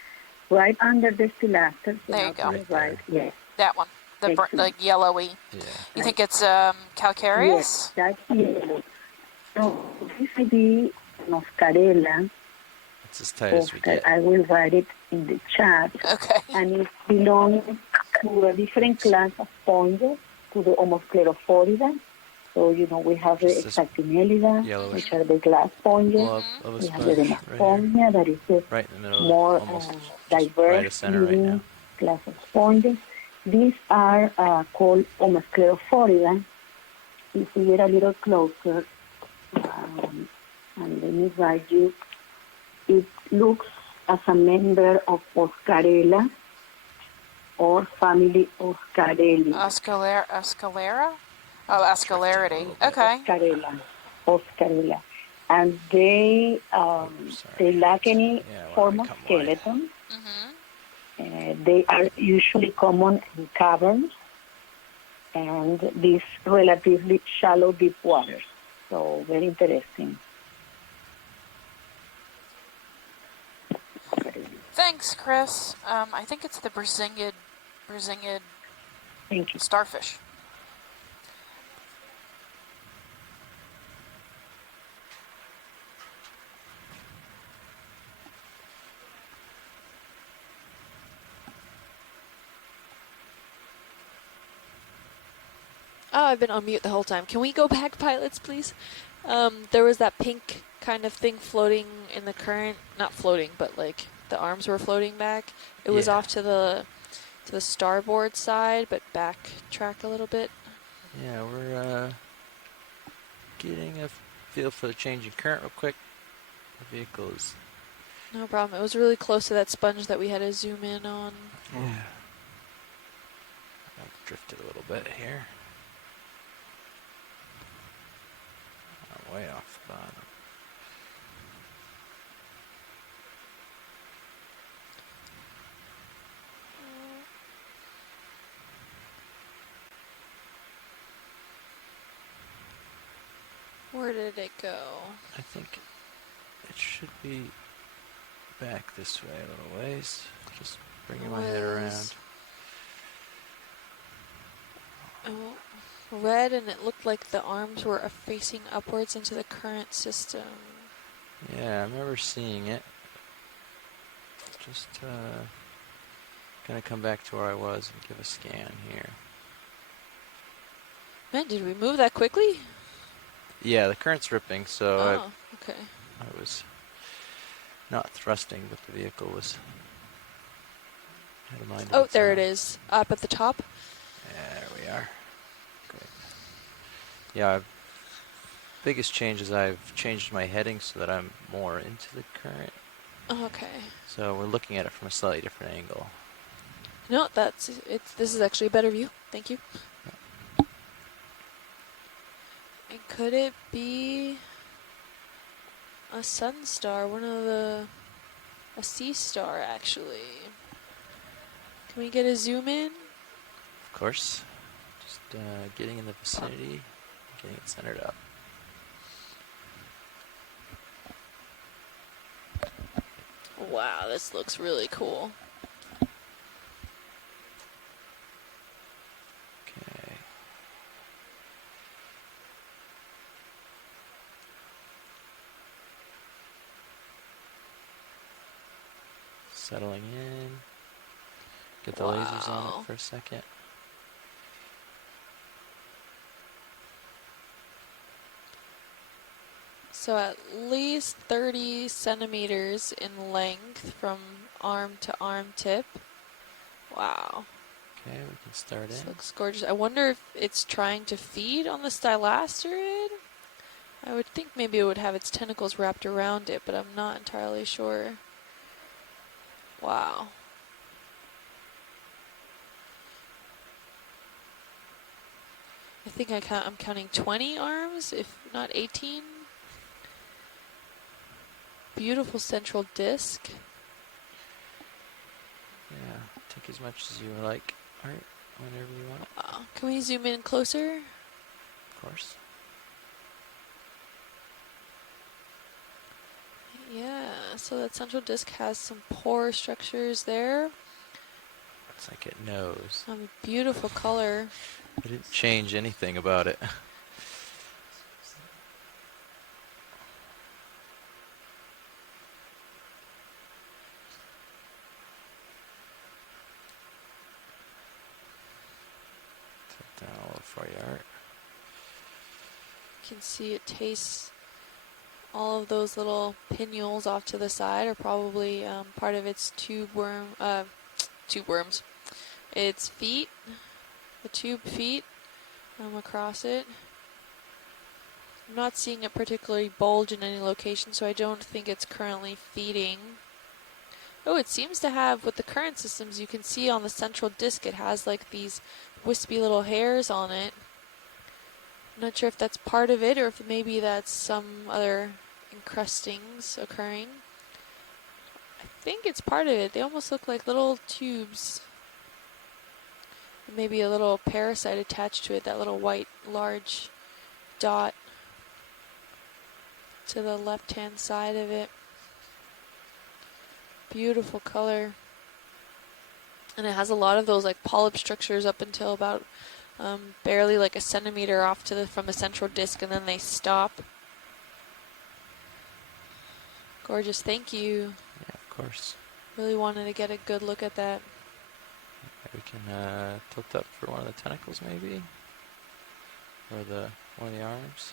right under the stilaster. There you go. Right, yes. That one. The yellowy. Yeah. You think it's calcareous? Yes, that's yellow. So this would be Moscarella. It's as tight as we get. I will write it in the chat. Okay. And it belongs to a different class of sponges, to the Homosclerophorida. So, we have the Exactinellida, which are the glass sponges. We have the Demasponia, that is the right in the middle, more right diverse living class of sponges. These are called Homosclerophorida. If we get a little closer, and let me write you, it looks as a member of Oscarella or family Oscarelli. Oscalera? Oh, Oscalarity. Okay. Oscarella. And they lack any form of skeleton. They are usually common in caverns and these relatively shallow deep waters. So very interesting. Thanks, Chris. I think it's the Brazingid starfish. Oh, I've been on mute the whole time. Can we go back, pilots, please? There was that pink kind of thing floating in the current. Not floating, but like the arms were floating back. It was off to the starboard side, but backtrack a little bit. Yeah, we're getting a feel for the change in current real quick. The vehicle is... No problem. It was really close to that sponge that we had to zoom in on. Yeah. I've drifted a little bit here. Way off the bottom. Where did it go? I think it should be back this way a little ways. Just bringing my head around. Oh, red, and it looked like the arms were facing upwards into the current system. Yeah, I remember seeing it. Just Gonna come back to where I was and give a scan here. Man, did we move that quickly? Yeah, the current's ripping, so Oh, okay. I was not thrusting, but the vehicle was had a mind of Oh, its there own. it is, up at the top. There we are. Great. Yeah, biggest change is I've changed my heading so that I'm more into the current. Okay. So we're looking at it from a slightly different angle. No, that's it. This is actually a better view. Thank you. And could it be a sun star? A sea star, actually. Can we get a zoom in? Of course, just getting in the vicinity, getting it centered up. Wow, this looks really cool. Okay. Settling in. Get the lasers on Wow. it for a second. So at least 30 centimeters in length from arm to arm tip. Wow. Okay, we can start This in. looks gorgeous. I wonder if it's trying to feed on the stylasterid. I would think maybe it would have its tentacles wrapped around it, but I'm not entirely sure. Wow. I think I'm counting 20 arms, if not 18. Beautiful central disc. Yeah, take as much as you like. Art, whenever you want. Can we zoom in closer? Of course. Yeah, so that central disc has some pore structures there. Looks like it knows. Beautiful color. I didn't change anything about it. Tilt down a little for you, Art. You can see it tastes all of those little pinnules off to the side are probably part of its tube worms. Its feet, the tube feet across it. I'm not seeing it particularly bulge in any location, so I don't think it's currently feeding. Oh, it seems to have, with the current systems, you can see on the central disc it has like these wispy little hairs on it. I'm not sure if that's part of it or if maybe that's some other encrustings occurring. I think it's part of it. They almost look like little tubes. Maybe a little parasite attached to it, that little white large dot to the left-hand side of it. Beautiful color. And it has a lot of those like polyp structures up until about barely like a centimeter off from the central disc, and then they stop. Gorgeous, thank you. Yeah, of course. Really wanted to get a good look at that. We can tilt up for one of the tentacles, maybe, or one of the arms.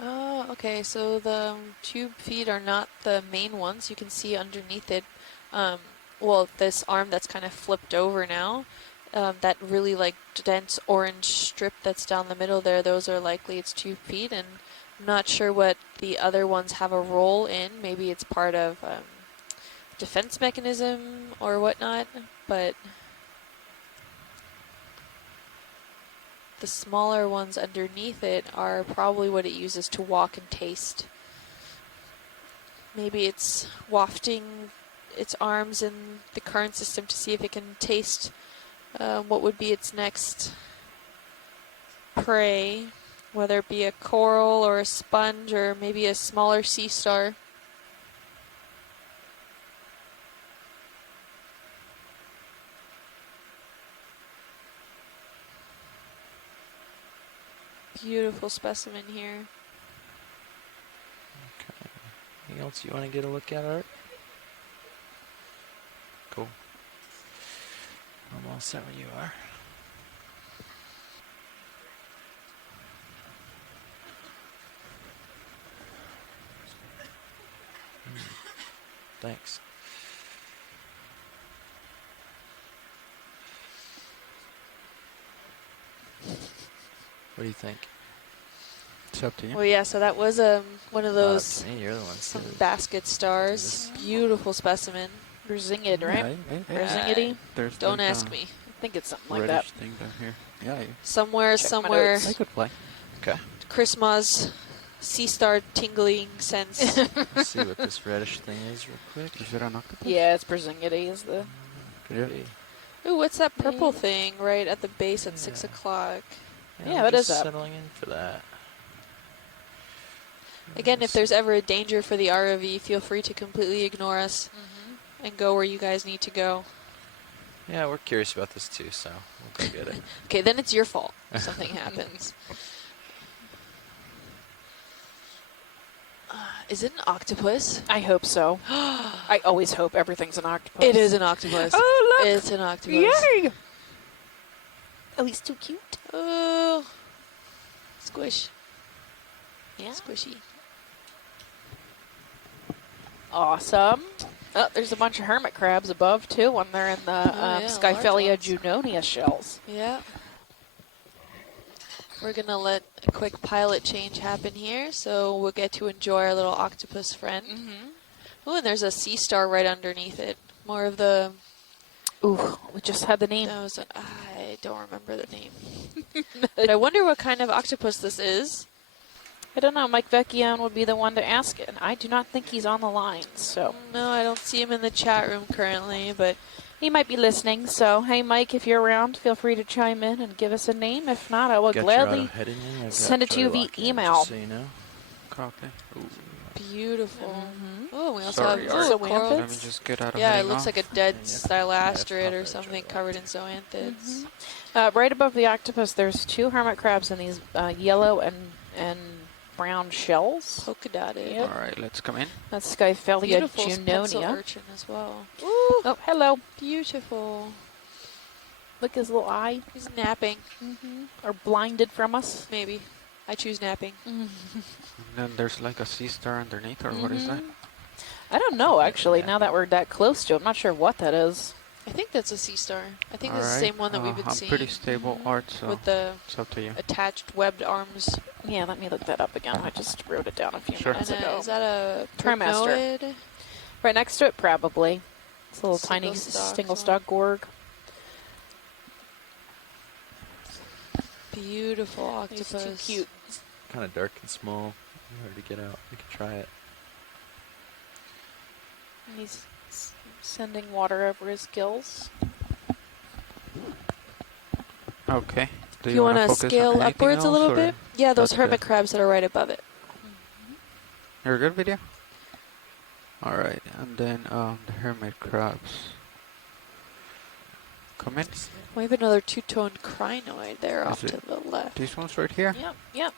Oh, okay, so the tube feet are not the main ones. You can see underneath it, well, this arm that's kind of flipped over now, that really like dense orange strip that's down the middle there, those are likely its tube feet, and I'm not sure what the other ones have a role in. Maybe it's part of defense mechanism or whatnot, but the smaller ones underneath it are probably what it uses to walk and taste. Maybe it's wafting its arms in the current system to see if it can taste what would be its next prey, whether it be a coral or a sponge or maybe a smaller sea star. Beautiful specimen here. Okay. Anything else you want to get a look at, Art? Cool. I'm all set when you are. Thanks. What do you think? It's up to you. Well, yeah, so that was one of those Hey, you're the one. some basket stars. Beautiful specimen. Brazingid, right? Brazingidi? There's Don't like ask a me. I think it's something like that. reddish thing down here. Yeah, Somewhere, Check my somewhere, notes. I could play. Okay. Christmas sea star tingling sense. Let's see what this reddish thing is real quick. Is it an octopus? Yeah, it's Brazingidi is the... Yeah. Ooh, what's that purple thing right at the base at 6 o'clock? Yeah, I'm what is just that? settling in for that. Again, if there's ever a danger for the ROV, feel free to completely ignore us and go where you guys need to go. Yeah, we're curious about this too, so we'll go get it. Okay, then it's your fault if something happens. Is it an octopus? I hope so. I always hope everything's an octopus. It is an octopus. Oh, look! It's an octopus. Yay! Oh, he's too cute. Oh, squish. Yeah. Squishy. Awesome. Oh, there's a bunch of hermit crabs above, too, when they're in the yeah, Scyphelia large junonia shells. Yeah. We're going to let a quick pilot change happen here, so we'll get to enjoy our little octopus friend. Oh, and there's a sea star right underneath it. More of the... Ooh, we just had the name. I don't remember the name. But I wonder what kind of octopus this is. I don't know. Mike Vecchione would be the one to ask it. And I do not think he's on the line, so... No, I don't see him in the chat room currently, but... He might be listening, so hey, Mike, if you're around, feel free to chime in and give us a name. If not, I will gladly send it to you via email. So you know. Copy. Beautiful. Oh, we also Sorry, have Art. coral. Let me just get out of Yeah, it heading looks off. like a dead stylastrid or something covered in zoanthids. Right above the octopus, there's 2 hermit crabs in these yellow and brown shells. Polka dotted. Yep. All right, let's come in. That's Scyphelia Beautiful pencil junonia. urchin as well. Ooh. Oh, hello. Beautiful. Look at his little eye. He's napping. Or blinded from us. Maybe. I choose napping. And then there's like a sea star underneath, or what is that? I don't know, actually, now that we're that close to it. I'm not sure what that is. I think that's a sea star. I think All it's the right. same one that we've been I'm seeing. pretty stable, Art, so With the it's up to you. attached webbed arms. Yeah, let me look that up again. I just wrote it down a few Sure. minutes And ago. is that a Trimester. Prognoid? Right next to it, probably. It's a little tiny Single-stalk single stalk gorg. Beautiful octopus. He's too cute. Kind of dark and small. Hard to get out. We can try it. He's sending water over his gills. Okay. Do You want wanna to focus on scale anything upwards a else, little or bit? Yeah, those that's hermit good? crabs that are right above it. You're a good video? Alright, and then the hermit crabs. Come in. We have another two-toned crinoid there off Is to it the left. These ones right here? Yep, yep.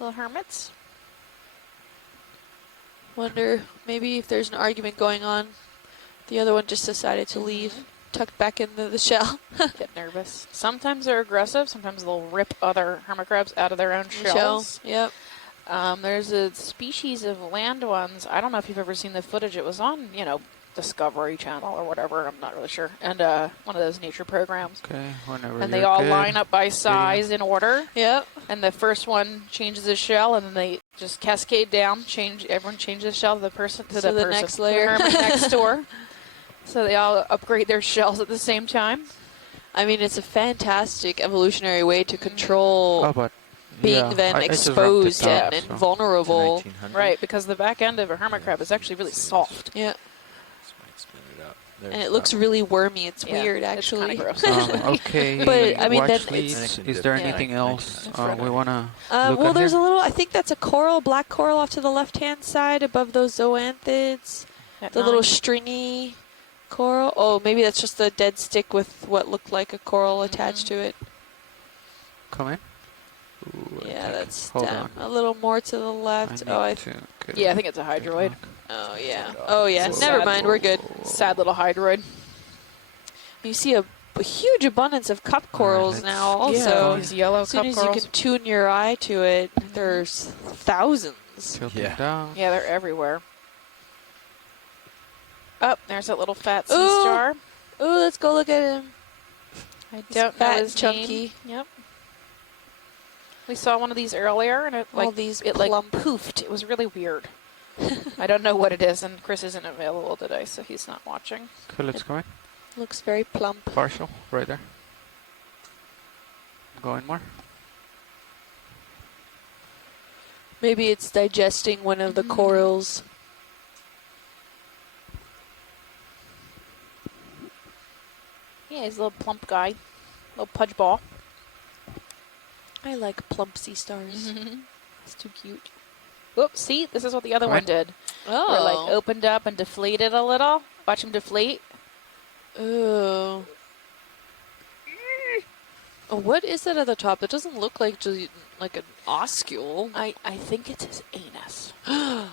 Little hermits. Wonder maybe if there's an argument going on. The other one just decided to leave, tucked back into the shell. Get nervous. Sometimes they're aggressive. Sometimes they'll rip other hermit crabs out of their own Shell. shells. Yep. There's a species of land ones. I don't know if you've ever seen the footage. It was on, Discovery Channel or whatever. I'm not really sure. And one of those nature programs. Okay, whenever And you're they all good. line up by size in order. Yep. And the first one changes his shell, and then they just cascade down. Everyone changes the shell to the person to So the person, next to layer. the hermit next door. So they all upgrade their shells at the same time. I mean, it's a fantastic evolutionary way to control Oh, but being yeah, then I just exposed wrapped it and up, so. vulnerable. 1900. Right, because the back end of a hermit crab is actually really soft. Yeah. This might spin it up. and it looks really wormy. It's Yeah, weird, it's actually. kinda gross. Okay. But, I mean, then watch it's- leads. And it can Is there dip, yeah, anything I else can- we wanna look well, at there's here? a little. I think that's a coral, black coral, off to the left-hand side above those zoanthids. At The little 9. stringy coral. Oh, maybe that's just a dead stick with what looked like a coral attached to it. Come in. Ooh, I Yeah, think- that's hold down on. a little more to the left. I Oh, need to get Yeah, I a think it's a good hydroid. look. oh yeah. Turn it off. Oh yeah. It's a Never sad mind. We're good. Sad little hydroid. You see a huge abundance of cup corals let's now. keep Also, going. These yellow as soon cup as corals. you can tune your eye to it, there's thousands. Tilting Yeah. down. Yeah, they're everywhere. Oh, there's that little fat sea Ooh. star. Ooh, let's go look at him. I He's don't know fat his and chunky. name. Yep. We saw one of these earlier, and it All like these it like plump- poofed. It was really weird. I don't know what it is, and Chris isn't available today, so he's not watching. Okay, let's go in. Looks very plump. Partial, right there. Going more. Maybe it's digesting one of the corals. Yeah, he's a little plump guy, little pudge ball. I like plump sea stars. It's too cute. Oops, see, this is what the other one did. Oh. Where like opened up and deflated a little. Watch him deflate. Ooh. Oh, what is that at the top? That doesn't look like just like an oscule. I think it's his anus. We're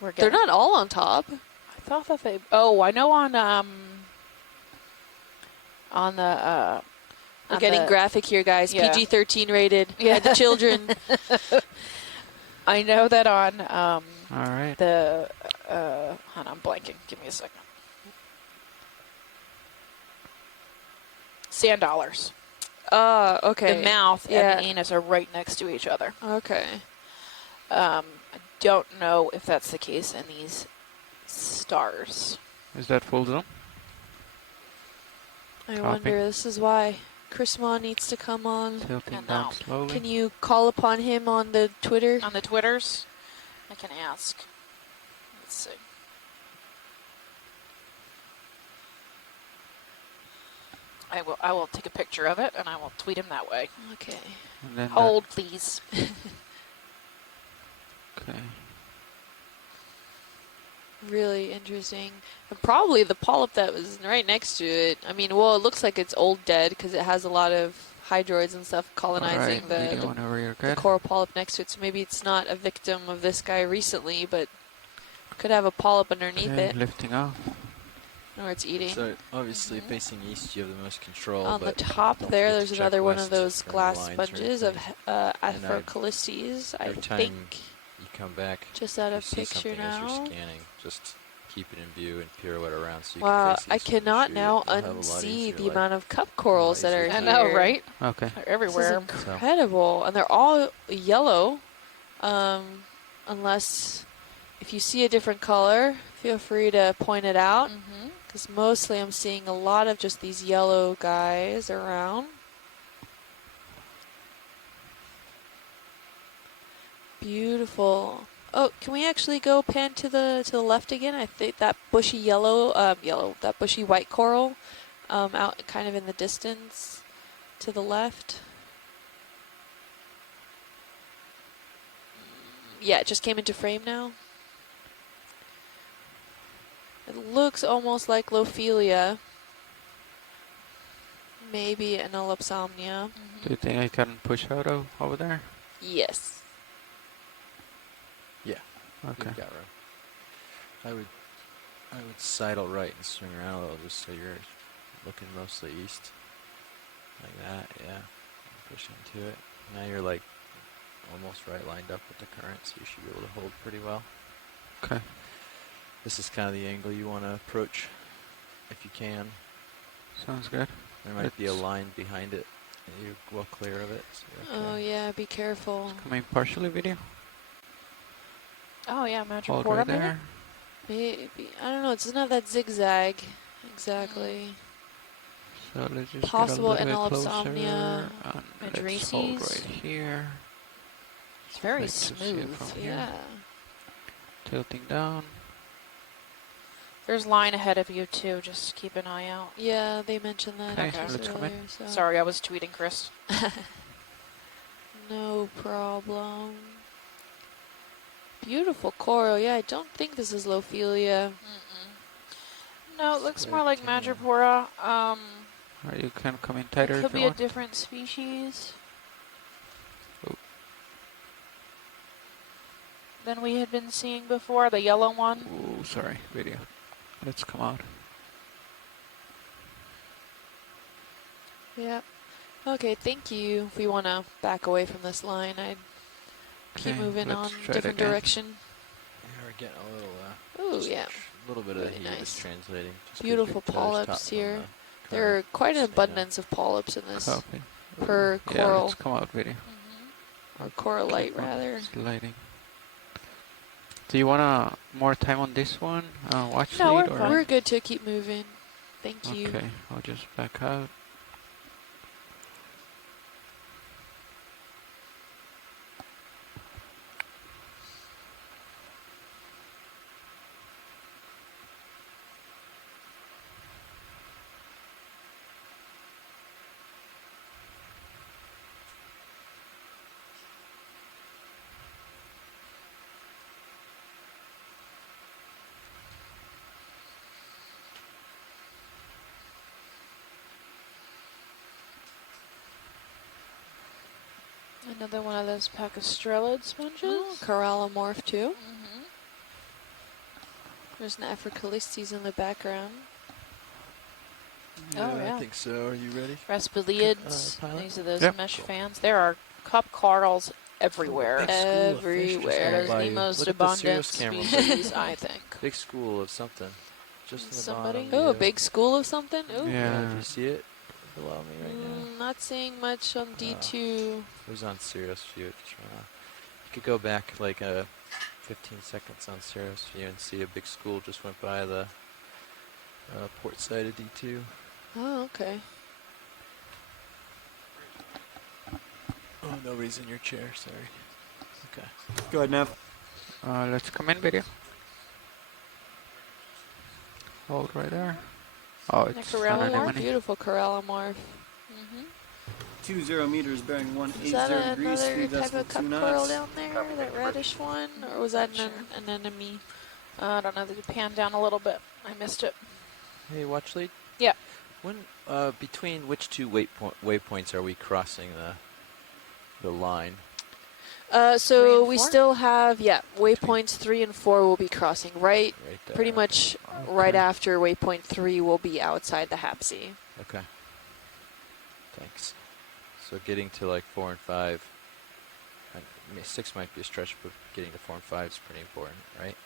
They're getting- not all on top. I thought that they. Oh, I know on the. We're on getting the- graphic here, guys. Yeah. PG-13 rated. Yeah. The children. I know that on All right. the. Hold on, I'm blanking. Give me a second. Sand dollars. Okay. The mouth Yeah. and the anus are right next to each other. Okay. I don't know if that's the case in these stars. Is that full zoom? I Copy. wonder, this is why Chris Ma needs to come on. Tilting And down now. slowly. Can you call upon him on the Twitter? On the Twitters, I can ask. Let's see. I will take a picture of it and I will tweet him that way. Okay. And then Hold, please. okay. Really interesting. And probably the polyp that was right next to it. I mean, well, it looks like it's old dead because it has a lot of hydroids and stuff colonizing All right. Video the whenever you're the good. coral polyp next to it. So maybe it's not a victim of this guy recently, but could have a polyp underneath Okay, it, lifting off. or it's eating. So obviously facing east, you have the most control. On the but top don't there, forget there's to check another one west of those for any glass lines or sponges of anything. Afrocalypses, I Every time think. you come back, Just out you of see picture something as now. you're scanning, just keep it in view and pirouette around so you Wow, can face I east when you cannot shoot. now You'll have a lot unsee easier the light. amount of cup corals that are easier I here. know, right? Okay. They're This is everywhere. incredible, and they're all yellow. Unless if you see a different color, feel free to point it out. Mm-hmm. Because mostly I'm seeing a lot of just these yellow guys around. Beautiful. Oh, can we actually go pan to the left again? I think that bushy that bushy white coral, out kind of in the distance, to the left. Yeah, it just came into frame now. It looks almost like Lophelia. Maybe an Elipsomnia. Do you think I can push out over there? Yes. Okay. You've got room. I would sidle right and swing around a little just so you're looking mostly east. Like that, yeah. Push into it. Now you're like almost right lined up with the current, so you should be able to hold pretty well. Okay. This is kind of the angle you want to approach if you can. Sounds good. There might be a It's line behind it and you're well clear of it. So you're Oh okay. yeah, be careful. coming partially video. Oh yeah, magic Hold quarter right there. Maybe, I don't know. It doesn't have that zigzag exactly. So let's just Possible get a little bit Elipsomnia, closer. And let's hold Madrices. right here. It's very Like to see it smooth. from here. Yeah. Tilting down. There's line ahead of you too. Just keep an eye out. Yeah, they mentioned that Okay, just let's come in. earlier. So. Sorry, I was tweeting Chris. No problem. Beautiful coral. Yeah, I don't think this is Lophelia. No, it looks more like Square Madrepora. Or you can come in It tighter could if you be a want. different species Oh. than we had been seeing before, the yellow one. Oh, sorry, video. Let's come out. Yeah. Okay, thank you. If we want to back away from this line, I'd keep Okay, moving let's on try it different again. direction. Yeah, we're getting a little, Ooh, just yeah. a little bit of Really the heat is nice. translating. Just 'cause Beautiful your toes polyps taught from here. the There are current, quite an so, you know. abundance of polyps in this Copy. per Yeah, coral, let's come out video. or coralite Keep on rather. Sliding. Do you want more time on this one? Watch No, lead we're or? fine. We're good to keep moving. Thank you. Okay, I'll just back out. Another one of those pacastrelid sponges. Oh, corallimorph too. There's an Africalistes in the background. Oh, yeah. I think so. Are you ready? Raspilids. Pilot? These are those Yep. mesh fans. There are cup corals everywhere. Big school of fish just Everywhere. That is by the you. most Look at the abundant Sirius camera. species, I think. Big school of something. Just in the Somebody? bottom. Oh, a view. big school of something? Ooh. Yeah. Do you see it below me right now? Not seeing much on D2. It was on Sirius View. It just ran off. You could go back like 15 seconds on Sirius View and see a big school just went by the port side of D2. Oh, okay. Oh, nobody's in your chair. Sorry. Okay. Go ahead, Nav. Let's come in video. Hold right there. Oh, The it's corallimorph, anemone. beautiful corallimorph. 20 meters bearing Is that 180 degrees, another speed type decimal of cup 2 coral knots. down there? That reddish one? Or was that an anemone? I don't know. They panned down a little bit. I missed it. Hey, watch lead. Yeah. When between which two waypoints are we crossing the line? So 3 and we 4? still have, waypoints 3 and 4 will be crossing right Right there. pretty much right after waypoint 3 will be outside the Hapsy. Okay. Thanks. So getting to like 4 and 5, I mean, 6 might be a stretch, but getting to 4 and 5 is pretty important, right?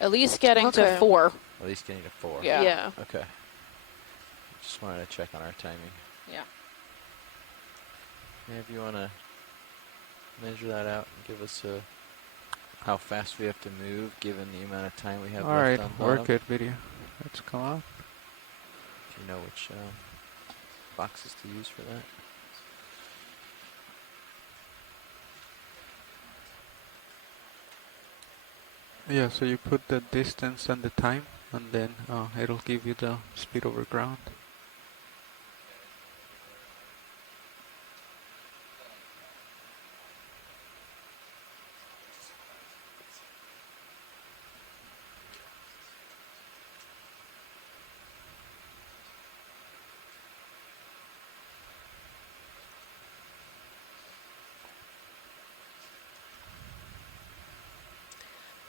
At least getting to Okay. 4. At least getting to 4. Yeah. Okay. Just wanted to check on our timing. Yeah. Yeah, if you want to measure that out and give us how fast we have to move given the amount of time we have Alright, left on we're bottom. good video. Let's come out. If you know which boxes to use for that. Yeah, so you put the distance and the time, and then it'll give you the speed over ground.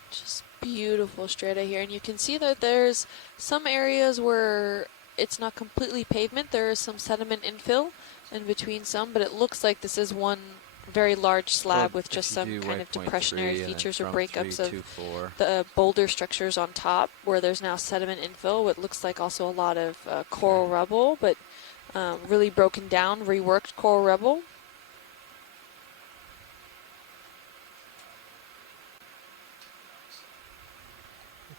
Just beautiful strata here. And you can see that there's some areas where it's not completely pavement. There is some sediment infill in between some, but it looks like this is one very large slab with just some kind of depressionary features or breakups of the boulder structures on top, where there's now sediment infill, what looks like also a lot of coral rubble, but really broken down, reworked coral rubble.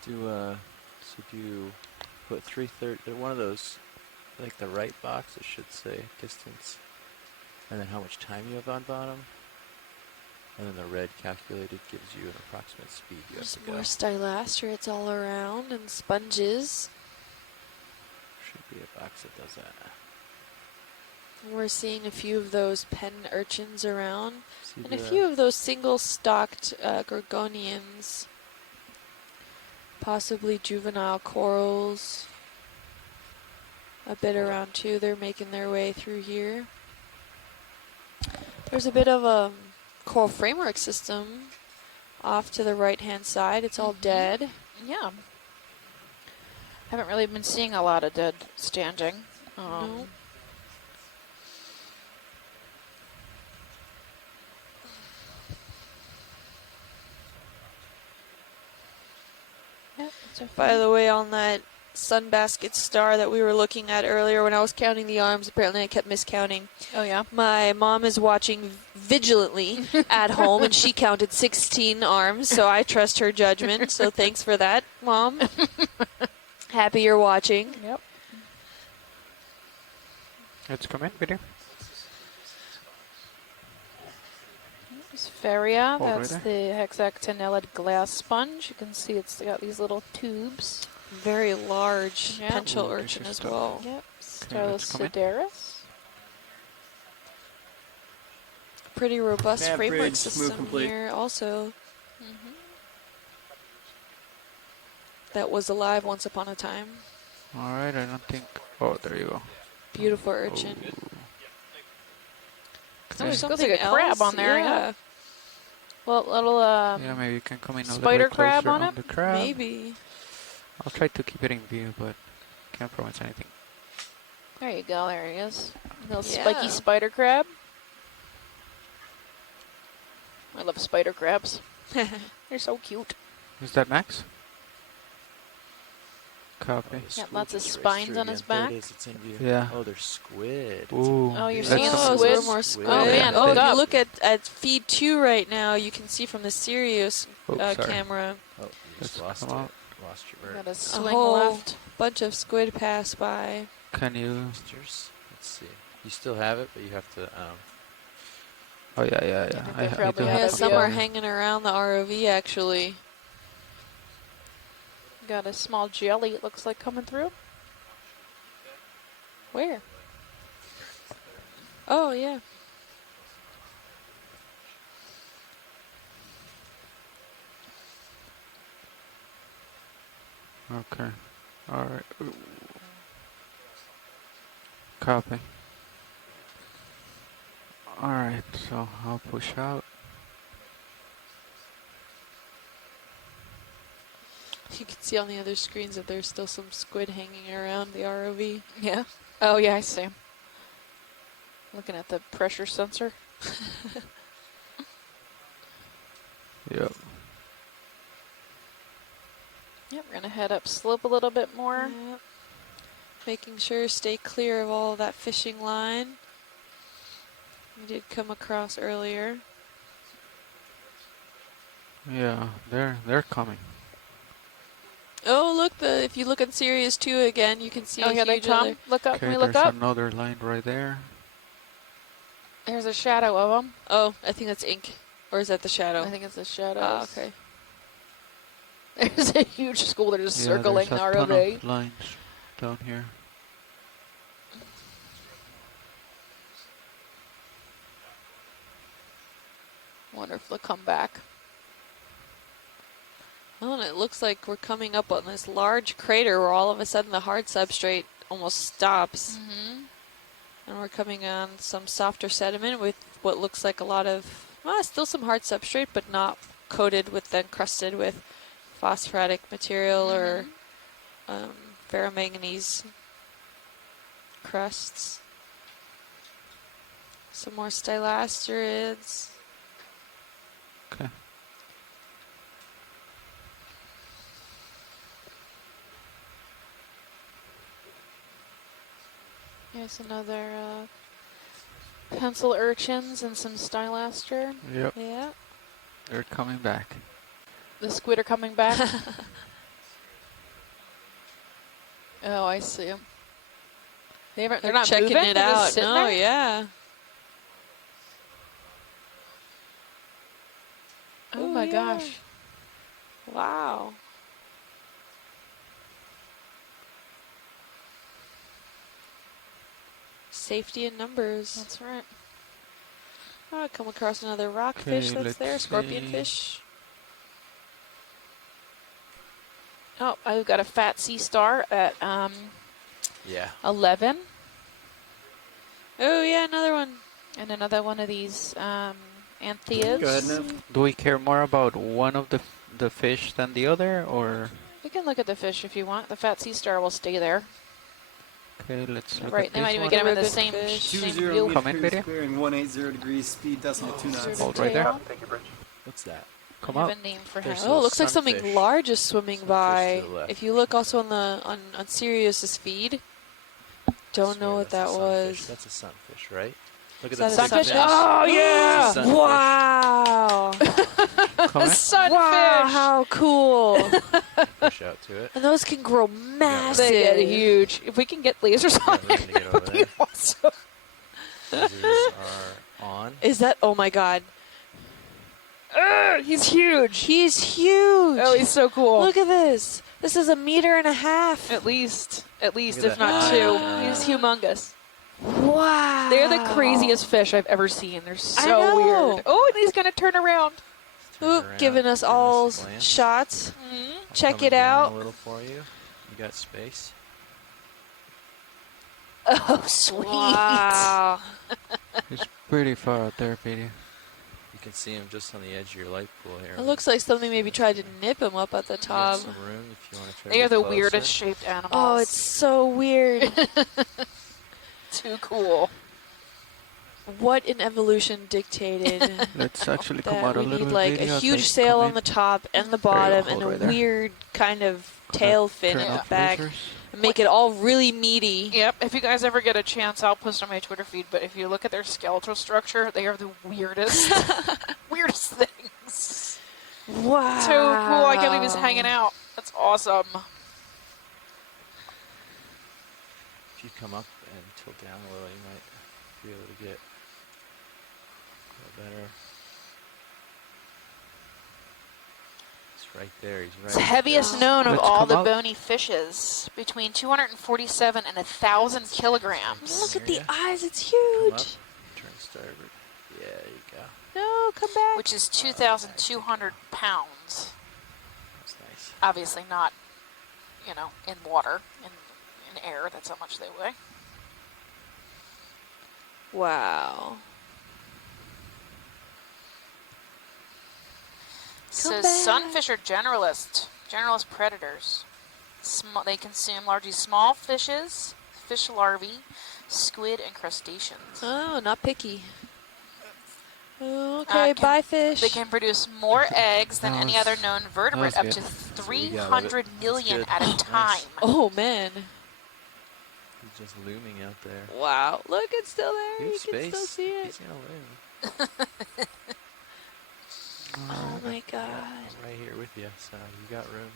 Do you put 330, one of those, like the right box, it should say distance, and then how much time you have on bottom? And then the red calculated gives you an approximate speed you have There's to go. more stylastrids all around and sponges. Should be a box that does that. We're seeing a few of those pen urchins around, See and a the- few of those single-stalked gorgonians. Possibly juvenile corals. A bit around too. They're making their way through here. There's a bit of a coral framework system off to the right-hand side. It's all dead. Yeah. Haven't really been seeing a lot of dead standing. No. Yep, it's a By few. the way, on that sunbasket star that we were looking at earlier, when I was counting the arms, apparently I kept miscounting. Oh, yeah. My mom is watching vigilantly at home, and she counted 16 arms, so I trust her judgment. So thanks for that, Mom. Happy you're watching. Yep. Let's come in, video. There's Feria. Oh, right That's there. the hexactinellid glass sponge. You can see it's got these little tubes. Very large Yep. pencil Ooh, this urchin is as tough. well. Yep. let's come in. Stylosidera's. Pretty robust Nav framework bridge, move system complete. here also. That was alive once upon a time. Alright, I don't think. Oh, there you go. Beautiful urchin. Oh, There's it looks something like a crab else? on there. Yeah. Well, little Yeah, maybe you can come in a little spider bit crab closer on it? the crab. Maybe. I'll try to keep it in view, but can't promise anything. There you go. There he is. Little Yeah. spiky spider crab. I love spider crabs. They're so cute. Is that Max? Copy. Got lots of Squid just spines raced on through his again. There back. it is. It's in view. Yeah. Oh, there's squid. Ooh. Oh, you're that's seeing some- the Oh, squid? there's more squid. Oh, man, Oh, look if you up. look at feed 2 right now, you can see from the Sirius Oh, sorry. camera, Oh, you just Let's lost come it. out. Lost your bird. Got a a swing whole left. bunch of squid pass by. Can you? Lost yours? Let's see. You still have it, but you have to. Oh yeah, yeah, think yeah. they're probably do out Yeah, have of some view. are hanging around the ROV actually. Got a small jelly, it looks like, coming through. Where? Oh, yeah. Okay. Alright. Copy. Alright, so I'll push out. You can see on the other screens that there's still some squid hanging around the ROV. Yeah. Oh, yeah, I see 'em. Looking at the pressure sensor. Yep. Yep, we're gonna head up slope a little bit more. Yep. Making sure stay clear of all that fishing line. We did come across earlier. Yeah, they're coming. Oh, look! If you look at Sirius 2 again, you can see Oh, a yeah, they huge come. other. Look up. Okay, Can we look there's up? another line right there. There's a shadow of them. Oh, I think that's ink, or is that the shadow? I think it's the shadow. Oh, okay. There's a huge school. They're just Yeah, circling the there's a ton ROV. of lines down here. Wonder if they'll come back. Oh, and it looks like we're coming up on this large crater where all of a sudden the hard substrate almost stops. Mm-hmm. And we're coming on some softer sediment with what looks like a lot of, well, still some hard substrate, but not coated with, encrusted with phosphoratic material or ferromanganese crusts. Some more stylasterids. Okay. Here's another pencil urchins and some stylaster. Yep, Yeah. they're coming back. The squid are coming back. Oh, I see them. They're not checking moving? it They're just out. sitting No, there? yeah. Oh my gosh. Wow. Safety in numbers. That's right. Oh, I come across another rockfish Okay, that's let's there, scorpion see. fish. Oh, I've got a fat sea star at Yeah. 11, Oh yeah, another one. and another one of these antheas. Go ahead, Nev. Do we care more about one of the fish than the other, or? We can look at the fish if you want. The fat sea star will stay there. Okay, let's look Right, at they might this even one. get them in the Ribbon same, fish. same 20 view. Come in, meters video. bearing 180 degrees, speed decimal 29. Hold right there. Thank you, Bridge. What's that? Come I have up. a name for him. There's Oh, a it looks like something sunfish. large is swimming Sunfish by. to the left. If you look also on the on Sirius's feed, don't Swear know what that's that a sunfish. was. That's a sunfish, right? Look at Is that that a sunfish. sunfish? Oh, yeah! Sunfish. Wow! Come in. Sunfish! Wow, how cool! Push out to it. And those can grow massive. They get huge. If we can get lasers on Yeah, we're it, gonna get it over would be there. awesome. Lasers are on. Is that? Oh my God! He's huge. He's huge. Oh, he's so cool. Look at this. This is 1.5 meters. At least, Look at if that not eye. 2. He's humongous. Wow. They're the craziest fish I've ever seen. They're I so know. weird. Oh, and he's gonna turn around. Turn Oop, around, giving us give all a glance. shots. Mm-hmm. I'll Check come it down out. a little for you. You got space. Oh, sweet. Wow. It's pretty far out there, video. You can see him just on the edge of your light pool here. It looks like something maybe tried to nip him up at the You got top. some room if you want to try They to are get the closer. weirdest shaped animals. Oh, it's so weird. too cool. What in evolution dictated Let's actually come that out a we little need bit. like video a as huge I sail come on in. the top and the There you go, bottom hold and a right there. weird kind of tail fin Turn in the off back lasers. and make it all really meaty. Yep, if you guys ever get a chance, I'll post on my Twitter feed, but if you look at their skeletal structure, they are the weirdest, weirdest things. Wow. So cool, I can't believe he's hanging out. That's awesome. If you come up and tilt down a little, you might be able to get a little better. It's right there. He's right. It's the heaviest there. known of Let's all come the up. bony fishes, between 247 and 1,000 kilograms. Look at the Yeah. eyes, it's Come up. huge. Turn starboard. Yeah, there you go. No, come back. Which is 2,200 pounds. That's nice. Obviously not, you know, in water, in air. That's how much they weigh. Wow. So Come back. sunfish are generalist predators. They consume largely small fishes, fish larvae, squid, and crustaceans. Oh, not picky. Okay, can- bye fish. They can produce more eggs than That any was- other known vertebrate, up good. to we got of it. 300 million That's at a good. time. Oh man. He's just looming out there. Wow. Look, it's still there. You You have can space. still see it. He's gonna loom. Oh my god. I'm right here with you, so you got room.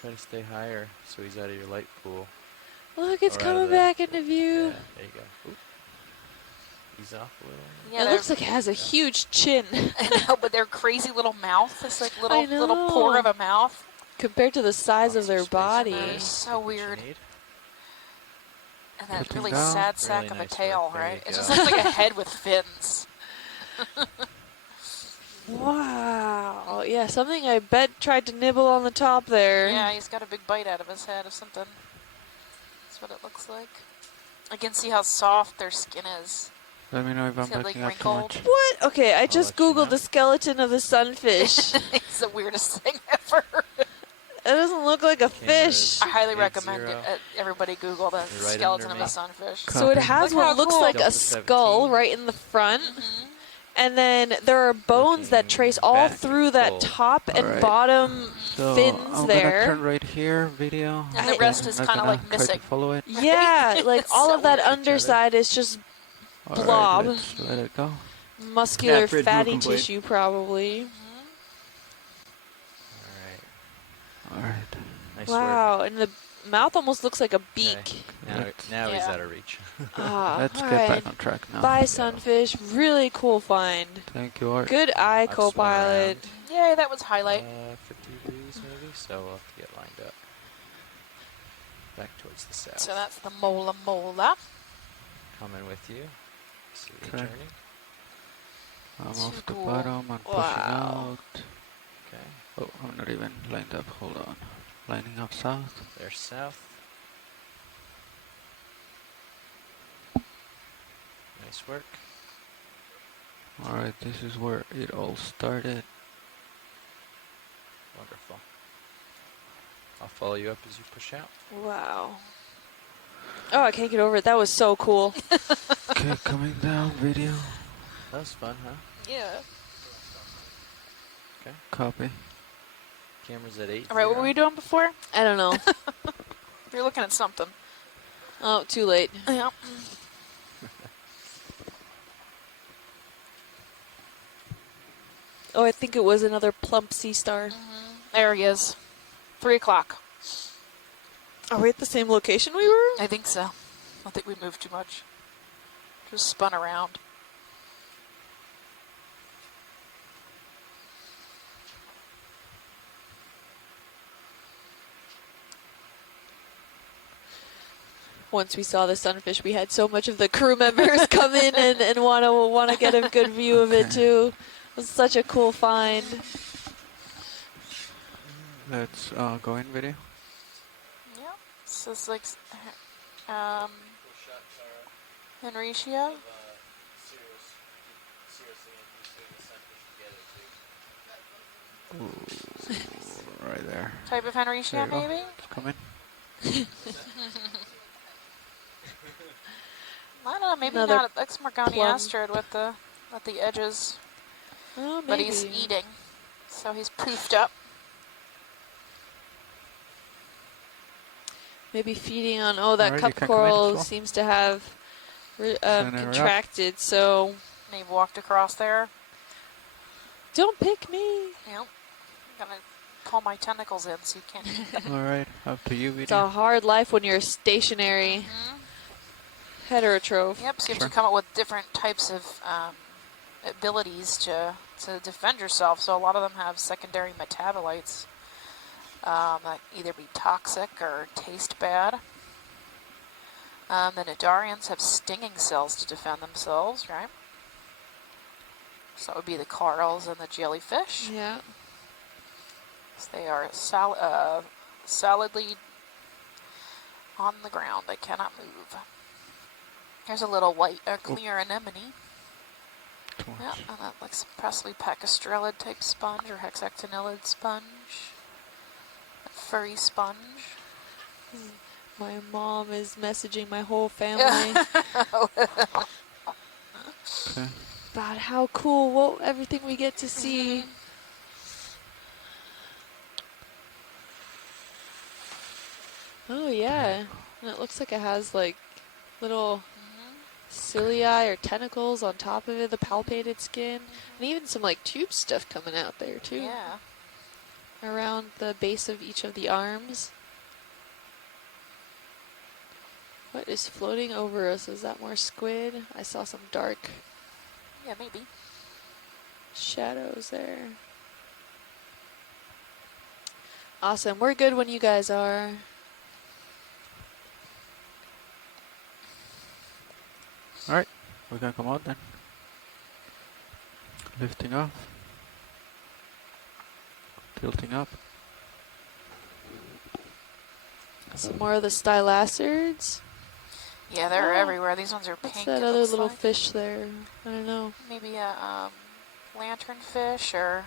Try to stay higher so he's out of your light pool. Look, it's Or out of coming the- back into Yeah, view. there you go. Oop. He's off a little. Yeah, It looks like it has a huge chin I know, but their crazy little mouth, this like I little pore of know. a mouth. compared to the size of their Lots of space body. there. They're so What you weird. need. And that Looking really down. sad sack Really of a nice tail, work. There right? you It go. just looks like a head with fins. Wow. Yeah, something I bet tried to nibble on the top there. Yeah, he's got a big bite out of his head of something. That's what it looks like. I can see how soft their skin is. Let me know if I'm Is it, like, breaking up too wrinkled? much. What? Okay, I just let you googled know. the skeleton of the sunfish. It It's the weirdest thing ever. doesn't look like a Cameras. fish. I highly 80. recommend it. Everybody Google the You're right skeleton under of a me. sunfish. Come. So it Copy. has Look what how looks cool. like a Delta skull 17. right in the front. Mhm. And then there are bones that Looking trace all back through that full. top and Alright. bottom So fins I'm there. gonna turn right here, video. And the I- rest is I'm kind of gonna like try missing. to follow it. Yeah, like It's all so of that weird. underside is just Alright, Blob. let's let it go. muscular Catbridge fatty movement blade. tissue, probably. All right. Alright. Nice Wow, and the mouth almost looks like a work. beak. Okay. Now he's Yeah. out of reach. Ah, Let's all get right. back on track now. Bye, Sunfish. Really cool find. Thank you, Art. Good eye, I'll just went co-pilot. Yay, that was highlight. 50 degrees maybe, so we'll have to get lined up. Back towards the south. So that's the mola mola. Coming with you. See you Okay. turning. I'm Too off the cool. bottom and pushing Wow. out. Okay. Oh, I'm not even lined up. Hold on. Lining up south. There's south. Nice work. Alright, this is where it all started. Wonderful. I'll follow you up as you push out. Wow. Oh, I can't get over it. That was so cool. Okay, coming down, video. That was fun, huh? Yeah. Okay. Copy. Camera's at 8. All right, what were we doing before? I don't know. You're looking at something. Oh, too late. Yeah. Oh, I think it was another plump sea star. There he is. 3 o'clock. Are we at the same location we were? I think so. I don't think we moved too much. Just spun around. Once we saw the sunfish, we had so much of the crew members come in and want to get a good view of it too. It was such a cool find. Let's go in video. Yeah. So it's like Henricia. Ooh, right there. Type of There Henricia, you go. maybe? It's coming. I don't know, maybe Another not. It looks more plum. goniastered with the edges. Oh, But maybe. he's eating. So he's poofed up. Maybe feeding on. Oh, that Alright, cup you can come in as coral well. seems to have Send her up. contracted. So And he walked across there. don't pick me. Yep. I'm gonna pull my tentacles in so you can't eat them. Alright, up to you, It's a video. hard life when you're stationary. Heterotroph. Yep, so you have Sure. to come up with different types of abilities to defend yourself. So a lot of them have secondary metabolites that either be toxic or taste bad. The Nidarians have stinging cells to defend themselves, right? So that would be the corals and the jellyfish. Yeah. So they are solidly on the ground. They cannot move. Here's a little white, clear anemone. Too Yeah, much. and that looks possibly pacastrellid type sponge or hexactinellid sponge. A furry sponge. My mom is messaging my whole family Okay. about how cool everything we get to see. Oh yeah, and it looks like it has like little cilia or tentacles on top of it, the palpated skin, and even some like tube stuff coming out there too. Yeah. Around the base of each of the arms. What is floating over us? Is that more squid? I saw some dark Yeah, maybe. shadows there. Awesome. We're good when you guys are. Alright, we can come out then. Lifting off. Tilting up. Some more of the stylacids. Yeah, they're Oh. everywhere. These ones are What's pink. that it other looks little like. fish there? I don't know. Maybe a lanternfish or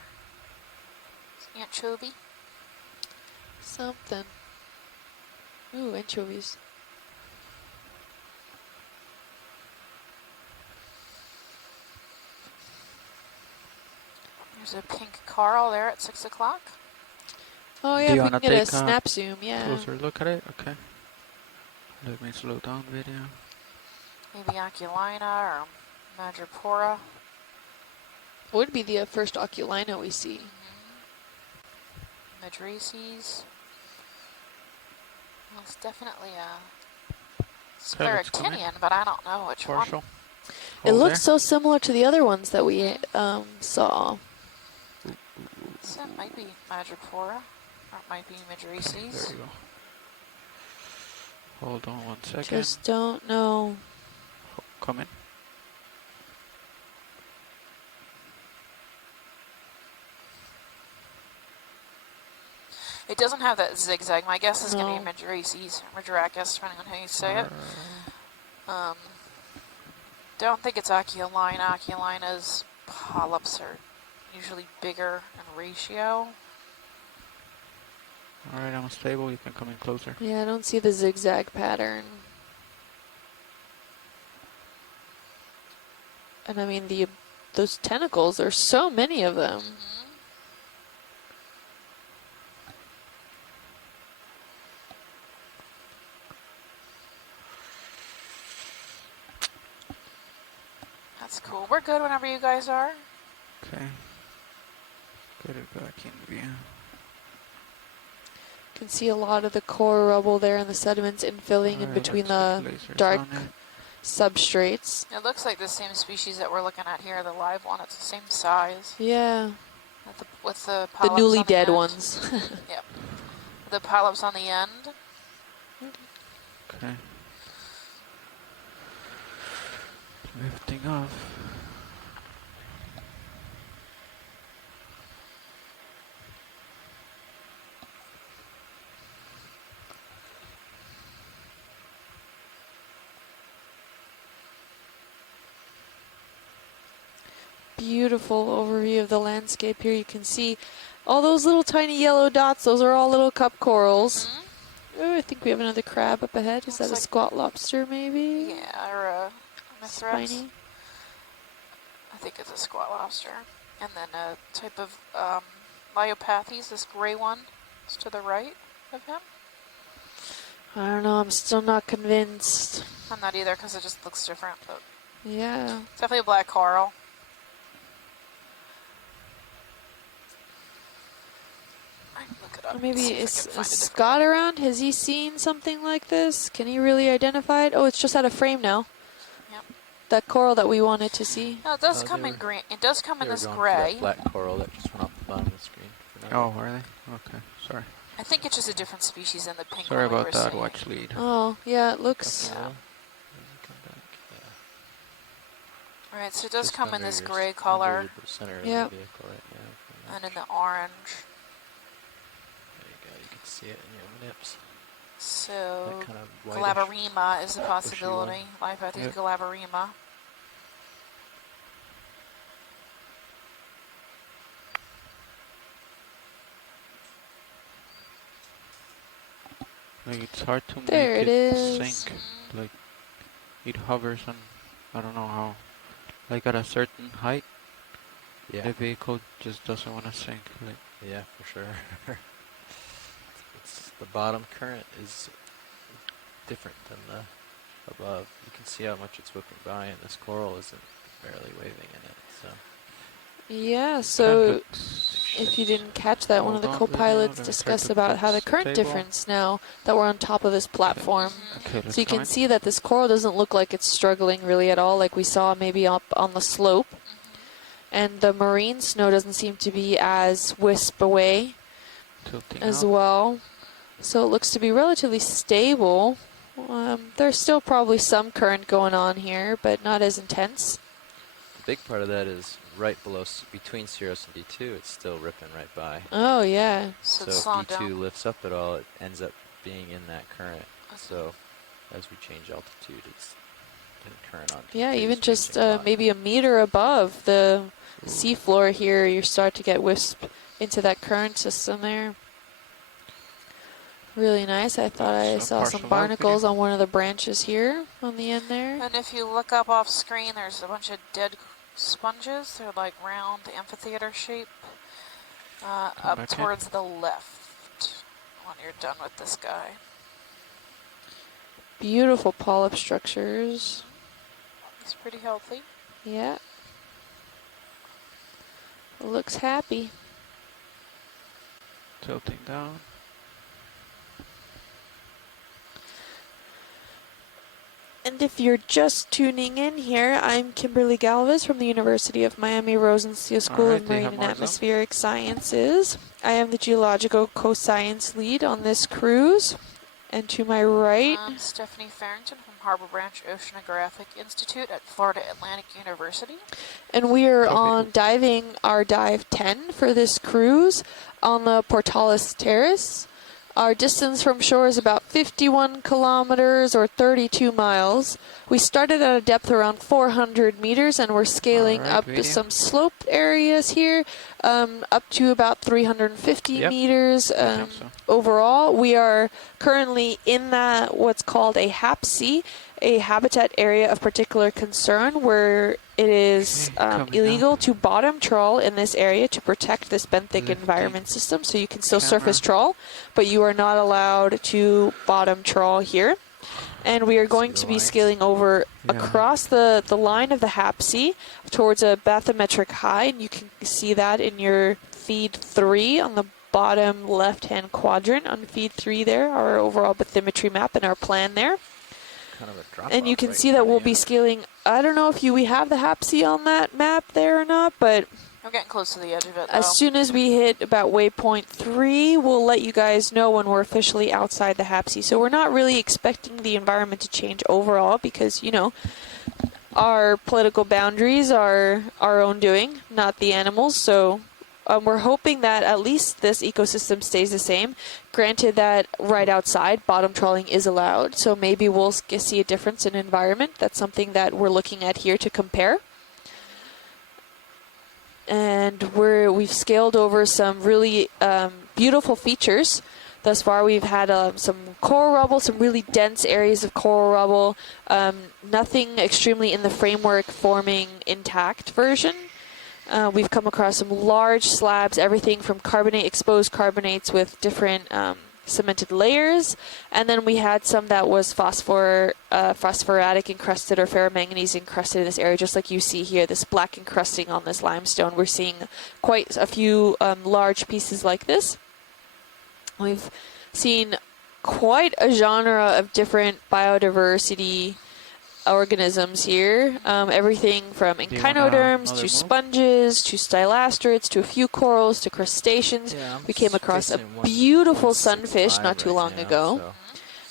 anchovy. Something. Ooh, anchovies. There's a pink coral there at 6 o'clock. Oh Do yeah, you if we wanna can get a take a snap zoom, yeah. Closer look at it? Okay. Let me slow down video. Maybe Oculina or Madrepora. Would be the first oculina we see. Madrices. Well, it's definitely a Okay, let's come in. scleractinian, but I don't know which one. Partial. It Hold looks so similar to the other ones that we saw. So it might be Madrepora, or it might be there. Okay, Madrices. there you go. Hold on 1 second. Just don't know. Come in. It doesn't have that zigzag. My guess is going to No. be Madrices, or Madracus, depending on how you say it. Don't think it's Okeanos. Okeanos polyps are usually bigger in ratio. Alright, I'm stable. You can come in closer. Yeah, I don't see the zigzag pattern. And I mean, those tentacles, there's so many of them. That's cool. We're good whenever you guys are. Okay. Get it back in view. You can see a lot of the core rubble there and the sediments infilling in Alright, between let's the get lasers dark on it. substrates. It looks like the same species that we're looking at here, the live one. It's the same size. Yeah, With the the polyps newly on the dead end. ones. Yep. The polyps on the end. Okay. Lifting off. Beautiful overview of the landscape here. You can see all those little tiny yellow dots. Those are all little cup corals. Oh, I think we have another crab up ahead. Is that a squat lobster, maybe? Yeah, or a Mithrax. Spiny. I think it's a squat lobster. And then a type of Myopathes, this gray one, is to the right of him. I don't know. I'm still not convinced. I'm not either because it just looks different, but Yeah. it's definitely a black coral. I can look it up. Or maybe see if I is can find a different Scott around? Has he seen something like this? Can he really identify it? Oh, it's just out of frame now. Yep. That coral that we wanted to see. No, it does they come in were- green. It does come in They were this going for gray. that black coral that just went off the bottom of the screen. for now. Oh, are they? Okay, sorry. I think it's just a different species than the pink Sorry one we about were that, seeing. watch lead. Oh, yeah, it looks... Couple Yeah. more. Does it come back? Yeah. Alright, so it does Just come in under this your gray under color the center of Yep. the vehicle right now. From that. and in the orange. There you go. You can see it in your nips. So That kind of whitish. Glaberrima is a bushy possibility. Myopathes Yep. Glaberrima. Like, it's hard to There make it is. sink. Like, it hovers on, I don't know how, like at a certain height, Yeah. the vehicle just doesn't want to sink. Like, Yeah, for sure. It's the bottom current is different than the above. You can see how much it's whipping by, and this coral isn't barely waving in it. So Yeah, that so looks- if you didn't catch that, one of the Hold on, co-pilots let me try discussed to about how the fix current table. difference now that we're on top of this platform. Okay, let's So you come can in. see that this coral doesn't look like it's struggling really at all, like we saw maybe up on the slope. And the marine snow doesn't seem to be as wisp away Tilting as up. well. So it looks to be relatively stable. There's still probably some current going on here, but not as intense. the big part of that is right below, between Cirrus and D2, it's still ripping right by. Oh, yeah. So So it's if slowing D2 down. lifts up at all, it ends up being in that current. So as we change altitude, it's the current on D2 Yeah, is even just changing a lot. maybe a meter above the seafloor here, you start to get wisp into that current system there. Really nice. I thought I So saw some partial barnacles on one of the branches here on the end there. And if you look up off screen, there's a bunch of dead sponges. They're like round amphitheater shape up back in. towards the left when you're done with this guy. Beautiful polyp structures. He's pretty healthy. Yeah. Looks happy. Tilting down. And if you're just tuning in here, I'm Kimberly Galvez from the University of Miami Rosenstiel School Alright, of do you Marine have and more zone? Atmospheric Sciences. I am the geological co-science lead on this cruise. And to my right, I'm Stephanie Farrington from Harbor Branch Oceanographic Institute at Florida Atlantic University. and we are Copy. on diving our dive 10 for this cruise on the Pourtales Terrace. Our distance from shore is about 51 kilometers or 32 miles. We started at a depth around 400 meters and we're scaling Alright, up to video. some sloped areas here, up to about 350 Yep, meters I think so. overall. We are currently in that what's called a HAPC, a habitat area of particular concern, where it is coming illegal to bottom trawl in this area to protect this benthic Lifting environment system. So you can still camera. surface trawl, but you are not allowed to bottom trawl here. And we are going the to be lights. scaling over Yeah. across the line of the HAPC towards a bathymetric high, and you can see that in your feed 3 on the bottom left-hand quadrant. On feed 3 there, our overall bathymetry map and our plan there. Kind of a drop And you off can right see that we'll there, be yeah. scaling, I don't know if we have the HAPC on that map there or not, but I'm getting close to the edge of it, though. as soon as we hit about waypoint 3, we'll let you guys know when we're officially outside the HAPC. So we're not really expecting the environment to change overall because, you know, our political boundaries are our own doing, not the animals. So we're hoping that at least this ecosystem stays the same. Granted that right outside, bottom trawling is allowed. So maybe we'll see a difference in environment. That's something that we're looking at here to compare. And we've scaled over some really beautiful features. Thus far, we've had some coral rubble, some really dense areas of coral rubble, nothing extremely in the framework forming intact version. We've come across some large slabs, everything from exposed carbonates with different cemented layers, and then we had some that was phosphoratic encrusted or ferromanganese encrusted in this area, just like you see here, this black encrusting on this limestone. We're seeing quite a few large pieces like this. We've seen quite a genre of different biodiversity organisms here. Everything from you want echinoderms another to move? sponges to stylastrids to a few corals to crustaceans. Yeah, I'm We came across a facing beautiful 165 sunfish not too right long now, ago.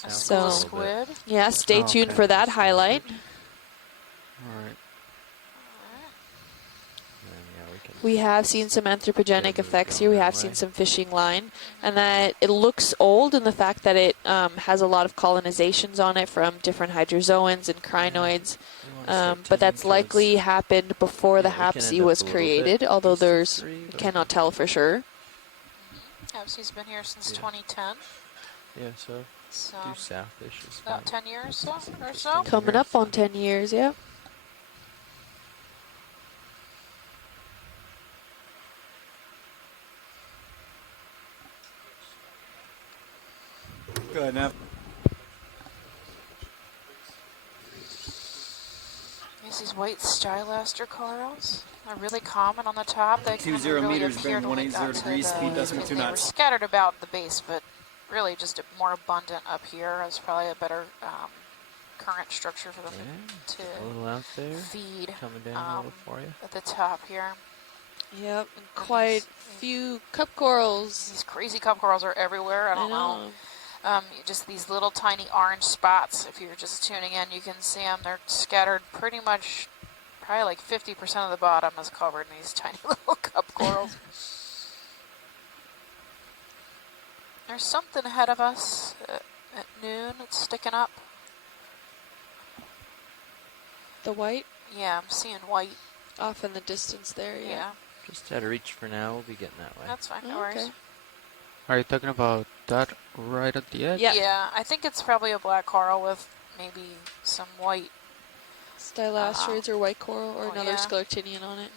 A sounds school a of little bit. squid. Yeah, stay Oh, tuned okay. for that Just highlight. Alright. And, yeah, we can We have seen some anthropogenic move effects going here. We that have way. seen some fishing line, and that it looks old in the fact that it has a lot of colonizations on it from different hydrozoans and crinoids. We wanna start But that's tending likely towards- happened before the Yeah, we can HAPC end up was a little bit created, although east of there's 3, you but- cannot tell for sure. He's been here since Yeah. 2010, Yeah, so so due south-ish is about about 10 years or interesting so. Coming here, up on so- 10 years, yeah. Go ahead, Nav. These white stylaster corals are really common on the top. They kind of 20 really meters, appeared bearing when we 180 got to degrees, the- speed decimal 2 They were knots. scattered about the base, but really just more abundant up here. It's probably a better current structure for them Yeah, a to little out there, feed coming down a little for you. at the top here. Yep, and quite a few cup corals. These crazy cup corals are everywhere. I don't know. Just these little tiny orange spots. If you're just tuning in, you can see them. They're scattered pretty much, probably like 50% of the bottom is covered in these tiny little cup corals. There's something ahead of us at noon. It's sticking up. The white Yeah, I'm seeing white. off in the distance there, Yeah, yeah. Just out of reach for now, we'll be getting that way. that's fine. No Oh, worries. okay. Are you talking about that right at the edge? Yeah. Yeah, I think it's probably a black coral with maybe some white. Stylastrids or white coral or Oh, another yeah. scleractinian on it.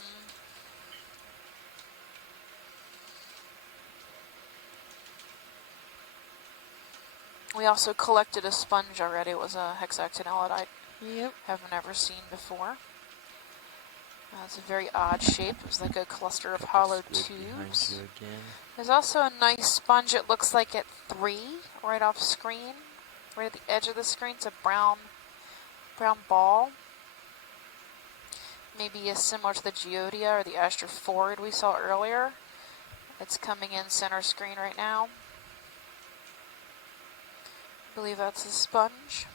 We also collected a sponge already. It was a hexactinella that I Yep. have never seen before. It's a very odd shape. It was like a cluster of hollow Squid behind tubes. you again. There's also a nice sponge. It looks like at 3, right off screen, right at the edge of the screen. It's a brown brown ball. Maybe similar to the Geodia or the Astrophorid we saw earlier. It's coming in center screen right now. I believe that's a sponge.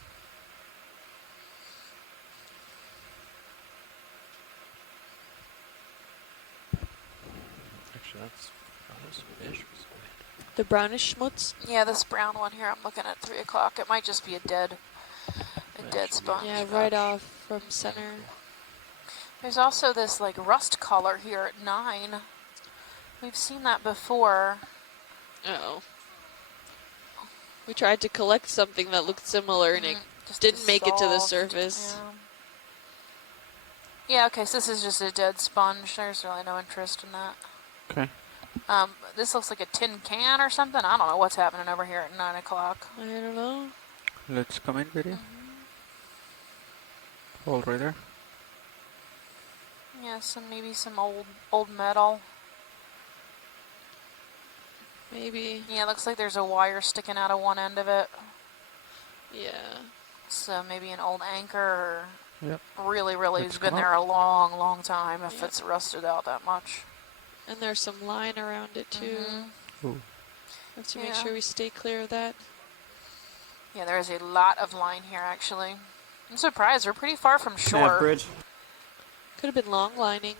Actually, that's fish. The brownish schmutz? Yeah, this brown one here, I'm looking at 3 o'clock. It might just be a dead sponge. Yeah, right off from center. There's also this like rust color here at 9. We've seen that before. Uh-oh. We tried to collect something that looked similar and it Just didn't make it to the dissolved. surface. Yeah, okay, so this is just a dead sponge. There's really no interest in that. Okay. This looks like a tin can or something. I don't know what's happening over here at 9 o'clock. I don't know. Let's come in video. Hold right there. Yeah, maybe some old metal. Maybe. Yeah, it looks like there's a wire sticking out of one end of it. Yeah. So maybe an old anchor or Yep. really Let's has been come there up. a long time if Yep. it's rusted out that much. And there's some line around it too. Ooh. Have to make sure we stay clear of that. Yeah, there is a lot of line here actually. I'm surprised, we're pretty far from shore. Nav bridge. Could have been long lining.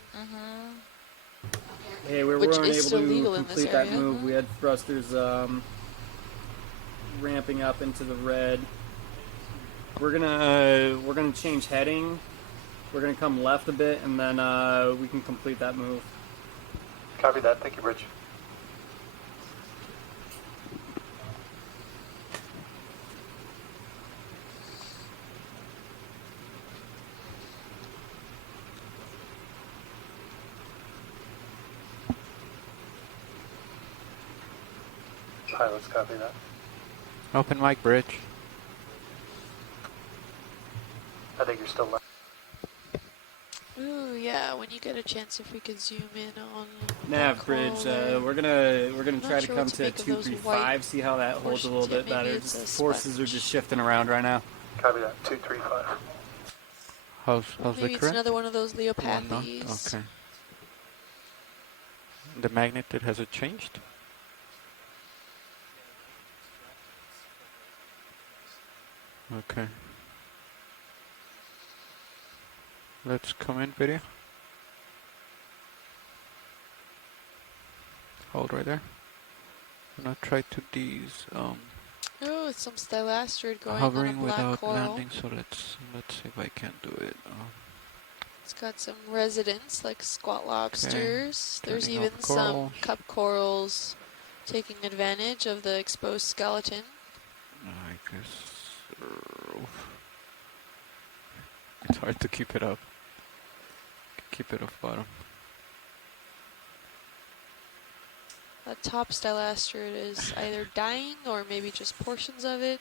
Hey, we Which weren't is able still to legal in this complete that area. move. We had thrusters ramping up into the red. We're gonna change heading. We're gonna come left a bit, and then we can complete that move. Copy that. Thank you, Bridge. Pilots, copy that. Open mic bridge. I think you're still left. Ooh, yeah. When you get a chance, if we could zoom in on Nav that bridge. color. We're gonna Not try to sure come what to to make of those 235. See how that holds a little portions. bit Yeah, maybe better. it's a Forces are sponge. just shifting around right now. Copy that. 235. How's Maybe the it's current? another one of those One knot? Leopathes. Okay. The magnitude, has it changed? Okay. Let's come in video. Hold right there. I'm gonna try to these Oh, it's some stylasterid growing hovering on a black without coral. landing. So let's see if I can do it. It's got some residents like squat lobsters. There's Turning even off some corals. cup corals taking advantage of the exposed skeleton. I guess it's hard to keep it up. Keep it off bottom. That top stylasterid is either dying or maybe just portions of it.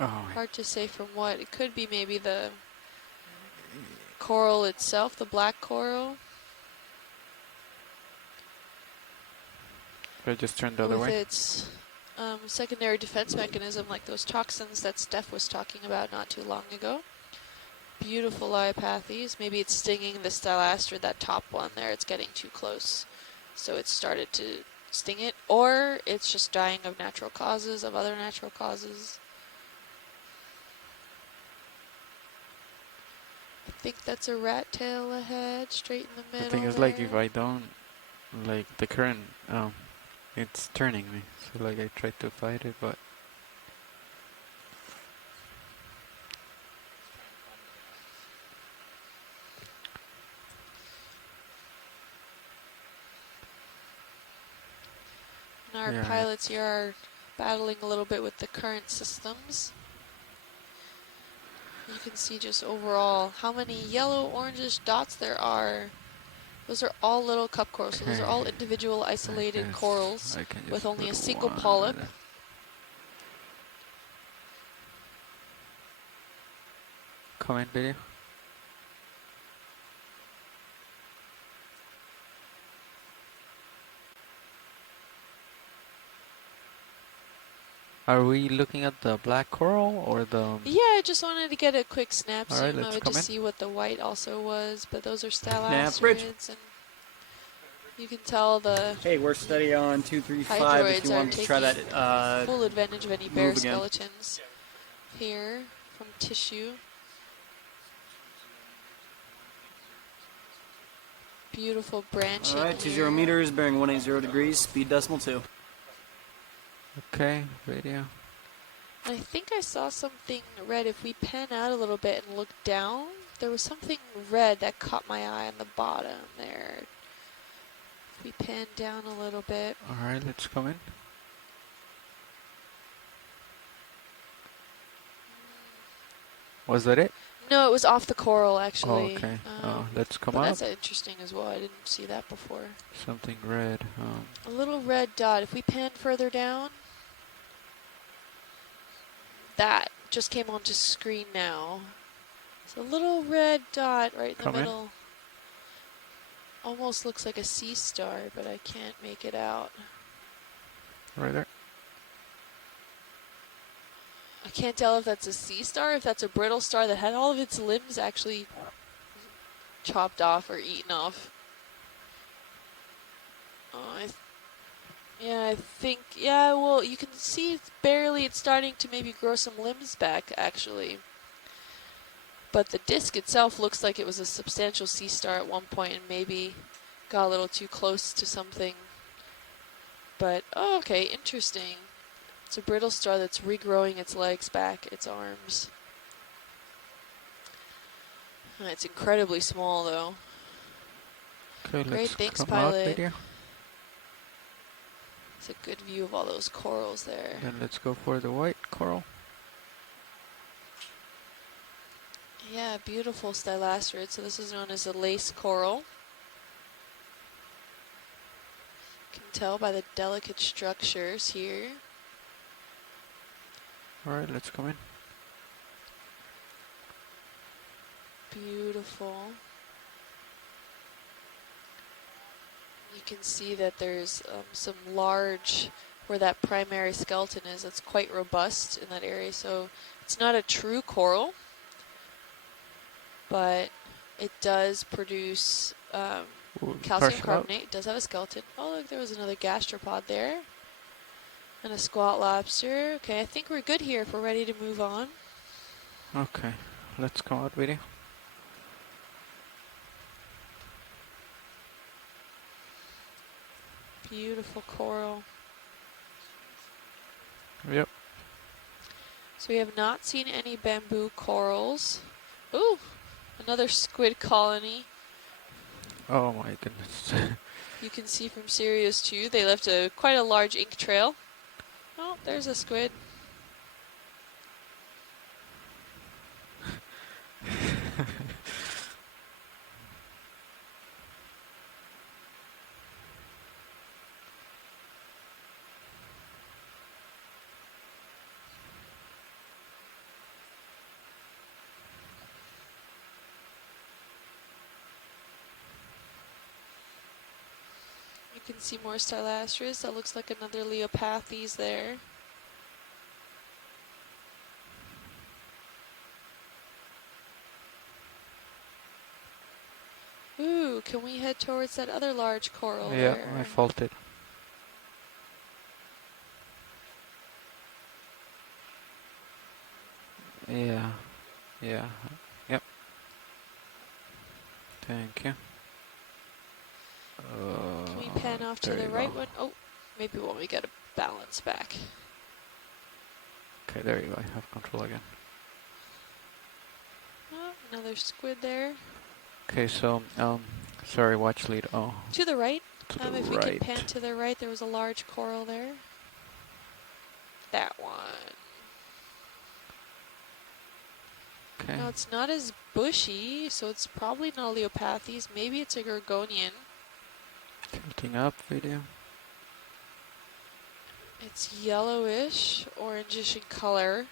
Oh, Hard to say from what. It could be maybe the coral itself, the black coral. should I just turn the other with way? its secondary defense mechanism, like those toxins that Steph was talking about not too long ago. Beautiful Iopathes. Maybe it's stinging the stylasterid, that top one there. It's getting too close, so it started to sting it, or it's just dying of natural causes, of other natural causes. I think that's a rat tail ahead, straight in the middle. The thing is, like, if I don't, like, the current, it's turning me. So, like, I try to fight it, but And our pilots here are battling a little bit with the current systems. You can see just overall how many yellow, orangish dots there are. Those are all little cup corals. So those are all individual isolated corals with only a single polyp. comment video. Are we looking at the black coral or the... Yeah, I just wanted to get a quick snap All right, zoom of let's it come to in. see what the white also was, but those are Snap, Rich. stalacerids, and you can tell the Hey, we're steady on 235 if hydroids you are want to try taking that. full advantage of any bare move again. skeletons here from tissue. Beautiful branching Alright, 20 here. meters, bearing 180 degrees, speed decimal 2. Okay, radio. I think I saw something red. If we pan out a little bit and look down, there was something red that caught my eye on the bottom there. If we pan down a little bit. All right, let's come in. Was that it? No, it was off the coral, Oh, actually. okay. Let's come but up. that's interesting as well. I didn't see that before. Something red. A little red dot. If we pan further down, that just came onto screen now. It's a little red dot right in the middle. Almost looks like a sea star, but I can't make it out. Right there. I can't tell if that's a sea star, if that's a brittle star that had all of its limbs actually chopped off or eaten off. Yeah, well, you can see it's starting to maybe grow some limbs back, actually. But the disc itself looks like it was a substantial sea star at one point and maybe got a little too close to something. But, oh, okay, interesting. It's a brittle star that's regrowing its legs back, its arms. It's incredibly small, though. Okay, Great, let's thanks, come pilot. out video. It's a good view of all those corals there. Then let's go for the white coral. Yeah, beautiful stylacerid. So this is known as a lace coral. You can tell by the delicate structures here. All right, let's come in. Beautiful. You can see that there's some large, where that primary skeleton is, it's quite robust in that area. So it's not a true coral, but it does produce calcium carbonate. It does have a skeleton. Oh, look, there was another gastropod there. And a squat lobster. Okay, I think we're good here if we're ready to move on. Okay, let's come out video. Beautiful coral. Yep. So we have not seen any bamboo corals. Ooh, another squid colony. Oh my goodness. You can see from Sirius 2, they left quite a large ink trail. Oh, there's a squid. You can see more Stylaceris. That looks like another Leopathes there. Ooh, can we head towards that other large coral Yeah, there? I faulted. Yeah. Yeah. Yep. Thank you. Can we pan off to there the you right go. one? Oh, maybe when we get a balance back. Okay, there you go. I have control again. Oh, another squid there. Okay, so, sorry, watch lead. Oh, To the right. to the If we right. can pan to the right, there was a large coral there. That one. Okay. No, it's not as bushy, so it's probably not a Leopathes. Maybe it's a Gorgonian. Tilting up video. It's yellowish, orangish in color.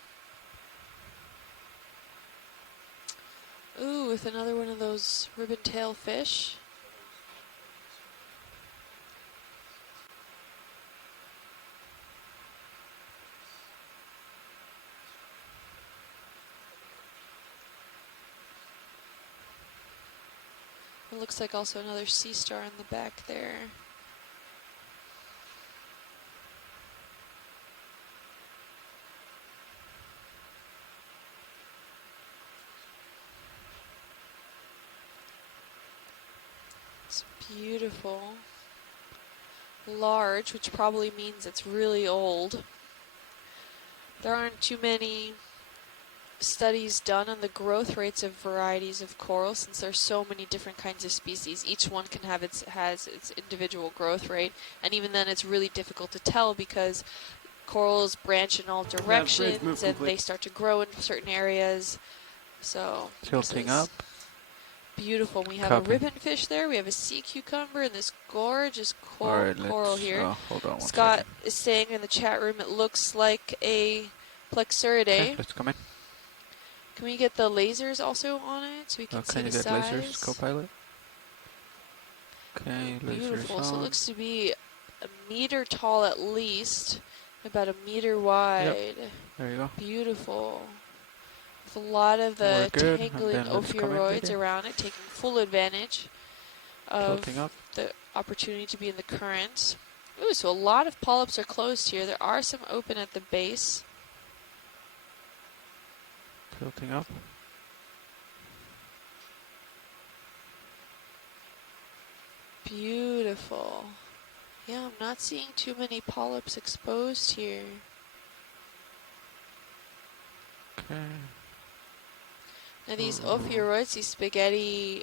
Ooh, with another one of those ribbon-tail fish. It looks like also another sea star in the back there. It's beautiful. Large, which probably means it's really old. There aren't too many studies done on the growth rates of varieties of coral since there's so many different kinds of species. Each one can have has its individual growth rate, and even then it's really difficult to tell because corals branch in all directions and they start to grow in certain areas. So Tilting up. Beautiful. We have Copy. a ribbon fish there. We have a sea cucumber and this gorgeous Alright, coral here. hold on one Scott second. is saying in the chat room it looks like a Plexuridae. Okay, let's come in. Can we get the lasers also on it so we can see Can you the get size? lasers, co-pilot? Okay, Beautiful. lasers So it on. looks to be a meter tall at least, about a meter wide. Yep. There you go. Beautiful. With a lot of the We're good, and tangling then let's come in, ophiuroids baby. around it, taking full advantage of Tilting up. the opportunity to be in the current. Ooh, so a lot of polyps are closed here. There are some open at the base. Tilting up. Beautiful. Yeah, I'm not seeing too many polyps exposed here. Okay. Now these ophiuroids, these spaghetti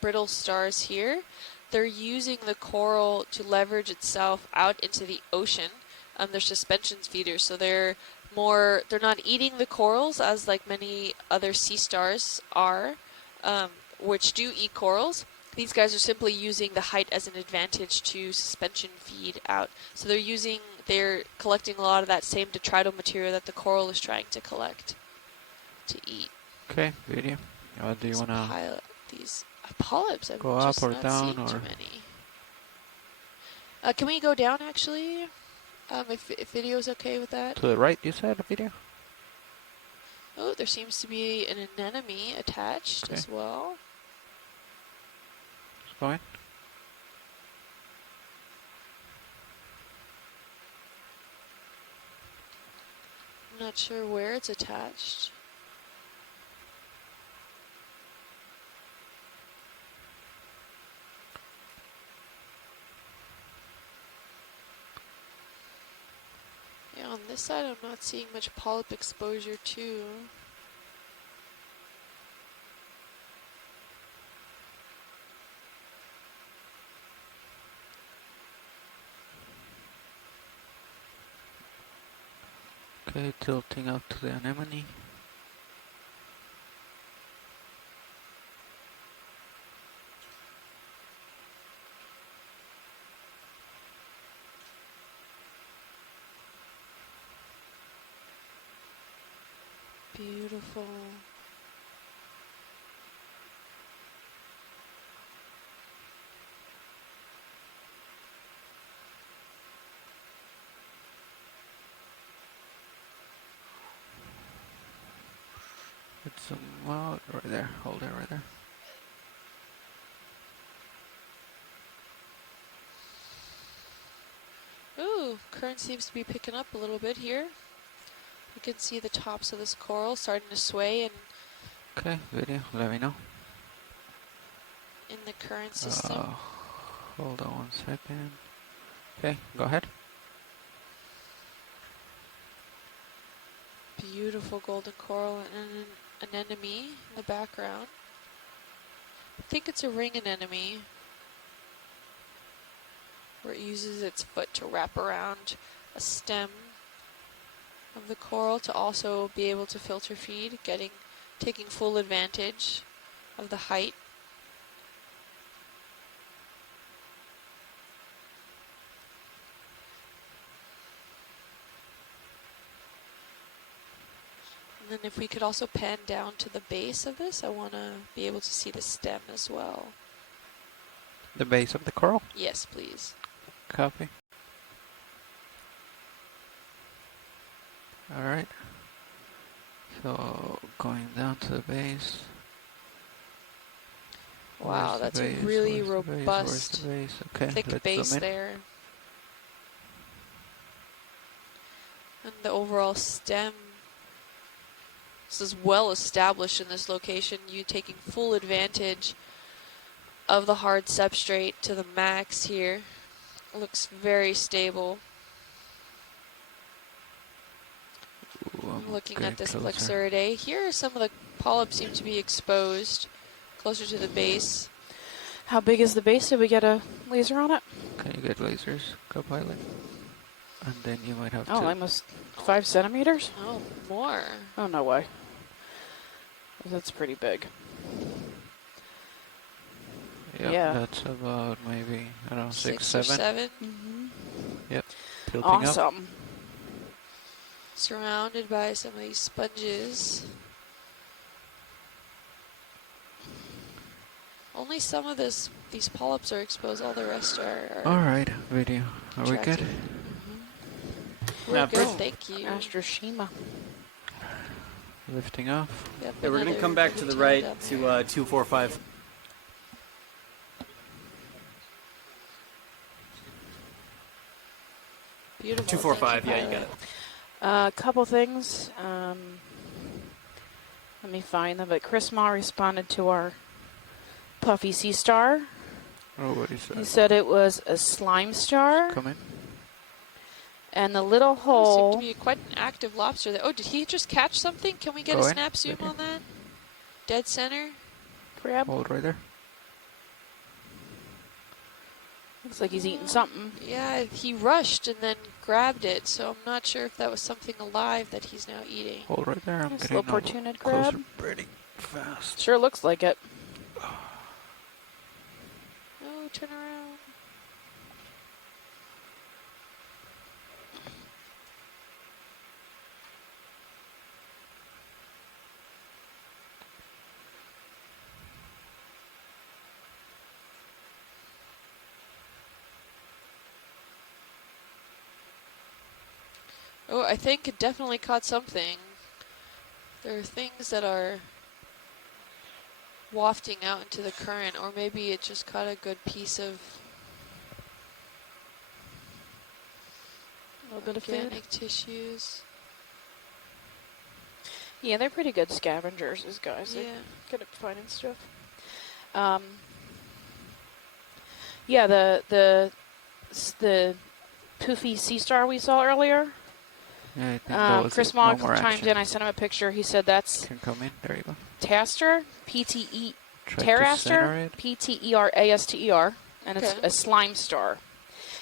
brittle stars here, they're using the coral to leverage itself out into the ocean. They're suspensions feeders, so they're not eating the corals as like many other sea stars are, which do eat corals. These guys are simply using the height as an advantage to suspension feed out. So they're collecting a lot of that same detrital material that the coral is trying to collect to eat. Okay, video. Do you want to These polyps? I'm go just up or not down seeing or? too many. Can we go down actually? If video's okay with that. To the right, you said, video? Oh, there seems to be an anemone attached as well. It's going. I'm not sure where it's attached. Yeah, on this side I'm not seeing much polyp exposure too. Okay, tilting up to the anemone. Beautiful. Let's zoom out right there. Hold it right there. Ooh, current seems to be picking up a little bit here. You can see the tops of this coral starting to sway and Okay, video, let me know. in the current system. Hold on 1 second. Okay, go ahead. Beautiful golden coral and an anemone in the background. I think it's a ring anemone where it uses its foot to wrap around a stem of the coral to also be able to filter feed, taking full advantage of the height. And then if we could also pan down to the base of this, I want to be able to see the stem as well. The base of the coral? Yes, please. Copy. Alright. So, going down to the base. Wow, Where's the that's a base? really Where's the base? robust, Where's the base? Okay, thick let's base zoom in. there. And the overall stem, this is well established in this location. You taking full advantage of the hard substrate to the max here. Looks very stable. Ooh, I'm looking getting at this closer. Plexuridae. Here are some of the polyps seem to be exposed closer to the base. How big is the base? Did we get a laser on it? Can you get lasers, co-pilot? And then you might have Oh, to. almost 5 centimeters? Oh, more. Oh, no way. That's pretty big. Yeah. That's about maybe, I don't know, 6 6, or 7. 7. Mm-hmm. Yep. Tilting up. Awesome. Surrounded by some of these sponges. Only some of these polyps are exposed. All the rest are All right, video. Are we good? attractive. We're Now, good, first- thank you. Astroshima. Lifting off. Yep, Yeah, we're gonna another come back to the tail right down to there. 245. Beautiful. 245. thank Yeah, you got it. A couple things. Let me find them. But Chris Ma responded to our Puffy Sea Star. Oh, what is He that? said it was a slime star. Come in. And the little Seemed hole. to be quite an active lobster there. Oh, did he just catch something? Can we get Go a in, snap zoom video. on that? Dead center. Crab. Hold right there. Looks like he's eating something. Yeah, he rushed and then grabbed it, so I'm not sure if that was something alive that he's now eating. Hold right there. I'm Nice getting little a portunid closer crab. pretty fast. Sure looks like it. Oh, turn around. Oh, I think it definitely caught something. There are things that are wafting out into the current, or maybe it just caught a good piece of A little bit of food. organic tissues. Yeah, they're pretty good scavengers, these guys. They're Yeah. good at finding stuff. Yeah, the poofy sea star we saw earlier. Yeah, I think that was Chris it. Mogg No more chimed action. in. I sent him a picture. He said that's Can come in. There you go. Taster, PTE, Try to center Terraster, it. PTERASTER, and it's Okay. a slime star.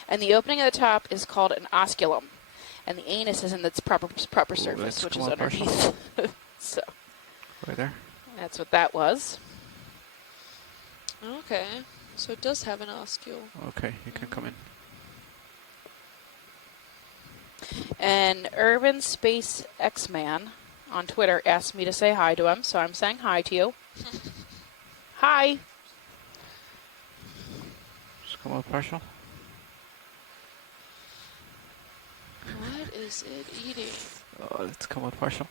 And the opening at the top is called an osculum, and the anus is in its proper surface, let's which come is up partial. underneath. So Right there. that's what that was. Okay. So it does have an oscule. Okay, you can come in. And Urban Space X-Man on Twitter asked me to say hi to him, so I'm saying hi to you. Hi. Just come up partial. What is it eating? Oh, let's come up partial.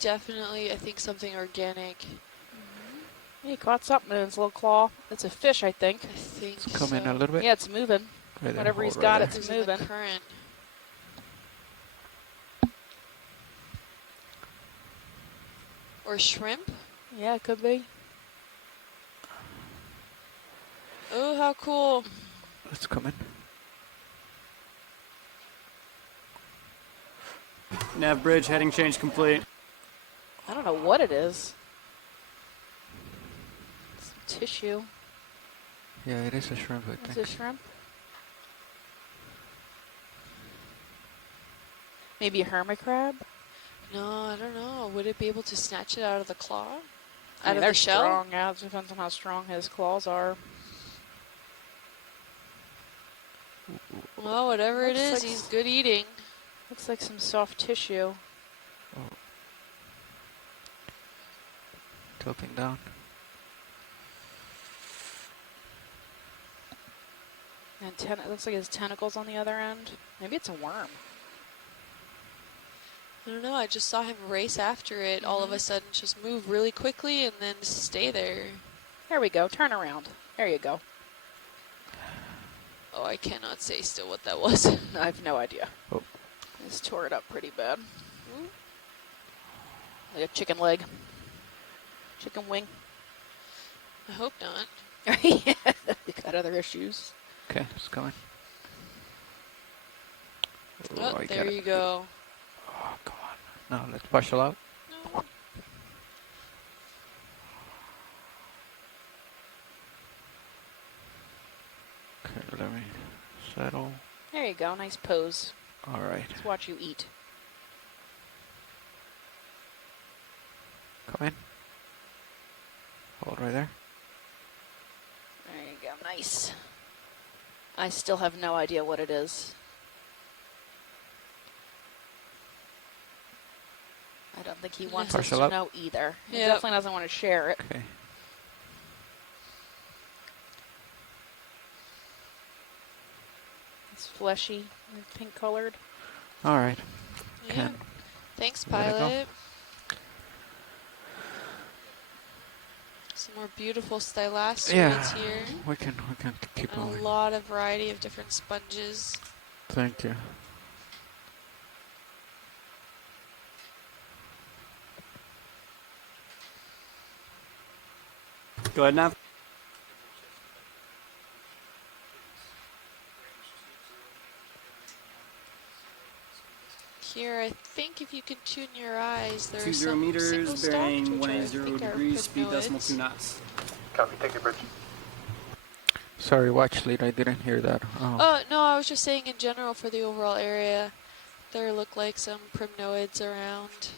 Definitely, I think something organic. He caught something in his little claw. It's a fish, I think. I think Let's come so. in a little bit. Yeah, it's moving. Right there. Whatever he's hold got, right it's It's in the moving. current. Or shrimp. Yeah, it could be. Oh, how cool. there. Let's come in. Nav bridge heading change complete. I don't know what it is. Some tissue. Yeah, it is a shrimp, I Is think. it shrimp? Maybe a hermit crab? No, I don't know. Would it be able to snatch it out of the claw? I Out mean, of they're the shell? strong. Yeah, it depends on how strong his claws are. Well, whatever it Looks is, like he's good eating. Looks like some soft tissue. Tilting down. And it looks like his tentacles on the other end. Maybe it's a worm. I don't know, I just saw him race after it, all of a sudden just move really quickly and then stay there. There we go, turn around. There you go. Oh, I cannot say still what that was. I have no idea. Oh. Just tore it up pretty bad. Ooh. Like a chicken leg. Chicken wing. I hope not. Yeah, we got other issues. Okay, it's coming. Oh, I there got you it. go. Oh, come on. Now let's partial out. No. Okay, let me settle. There you go, nice pose. All right. Let's watch you eat. Come in. Hold right there. There you go, nice. I still have no idea what it is. I don't think he wants us Partial to up. know either. He Yep. definitely doesn't want to share it. Okay. It's fleshy and pink colored. All right. Yeah. Can Thanks, let it go. pilot. Some more beautiful stylastids here. we can keep And a moving. lot of variety of different sponges. Thank you. Go ahead, Nav. Here, I think if you can tune your eyes, there are 20 some meters, single stocked, bearing which I 180 think are degrees, speed decimal primnoids. 2 knots. Copy, take your bridge. Sorry, watch lead. I didn't hear that. Oh. Oh, no, I was just saying in general for the overall area, there look like some primnoids around.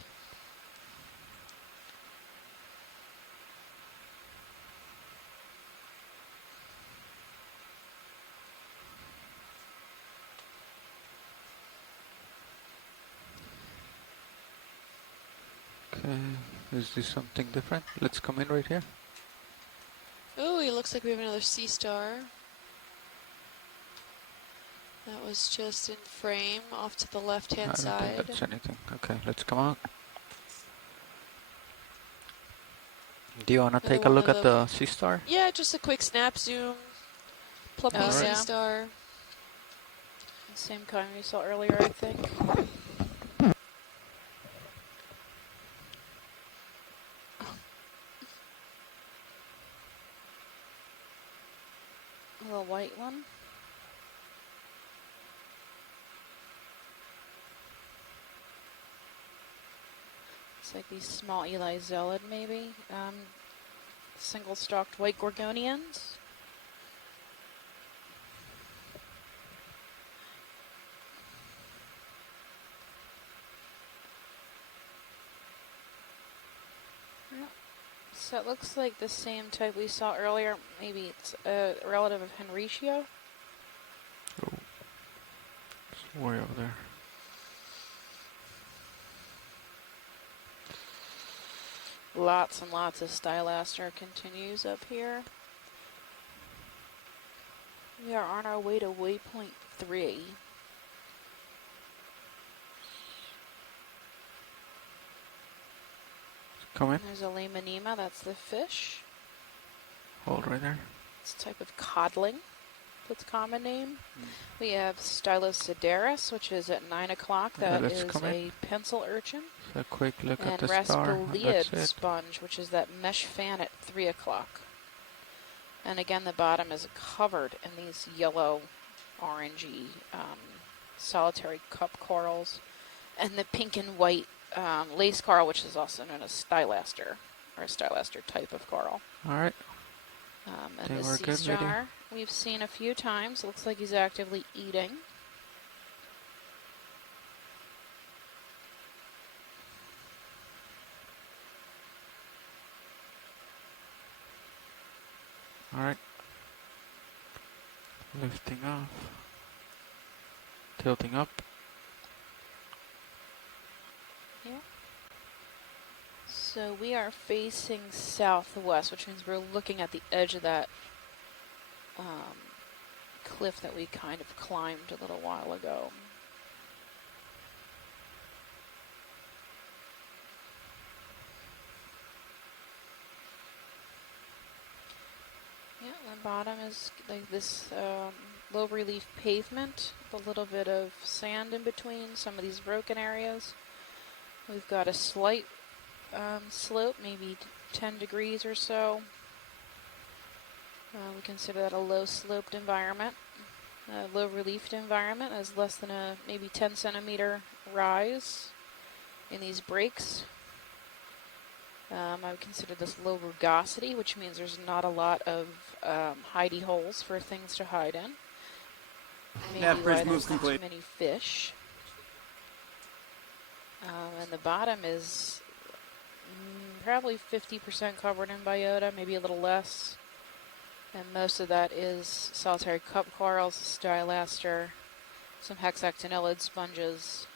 Okay. Is this something different? Let's come in right here. Oh, it looks like we have another sea star. That was just in frame off to the I left-hand don't side. think that's anything. Okay, let's come out. Do you want to Another take a one look of at them. the sea star? Yeah, just a quick snap zoom. Plumpy Oh, sea yeah. star. Same kind we saw earlier, I think. A little white one. It's like these small Eli Zelid, maybe. Single-stalked white gorgonians. Yep. So it looks like the same type we saw earlier. Maybe it's a relative of Henricio. Oh, it's way over there. Lots and lots of Stylaster continues up here. We are on our way to waypoint 3. Come in. There's a Lemonema, that's the fish. Hold right there. It's a type of codling, its common name. We have Stylosideris, which is at 9 o'clock. That let's is come a in. pencil urchin. So a quick look at And the star. and Raspoliad That's it. sponge, which is that mesh fan at 3 o'clock. And again, the bottom is covered in these yellow, orangey, solitary cup corals. And the pink and white lace coral, which is also known as Stylaster, or a Stylaster type of coral. All right. And They the were sea good, lady. star, we've seen a few times. Looks like he's actively eating. All right. Lifting off. Tilting up. Yeah. So we are facing southwest, which means we're looking at the edge of that cliff that we kind of climbed a little while ago. Yeah, the bottom is like this low relief pavement with a little bit of sand in between some of these broken areas. We've got a slight slope, maybe 10 degrees or so. We consider that a low sloped environment. A low reliefed environment is less than a maybe 10 centimeter rise in these breaks. I would consider this low rugosity, which means there's not a lot of hidey holes for things to hide in. Maybe Yeah, why bridge there's moves not too complete. many fish. And the bottom is probably 50% covered in biota, maybe a little less. And most of that is solitary cup corals, stylaster, some hexactinellid sponges.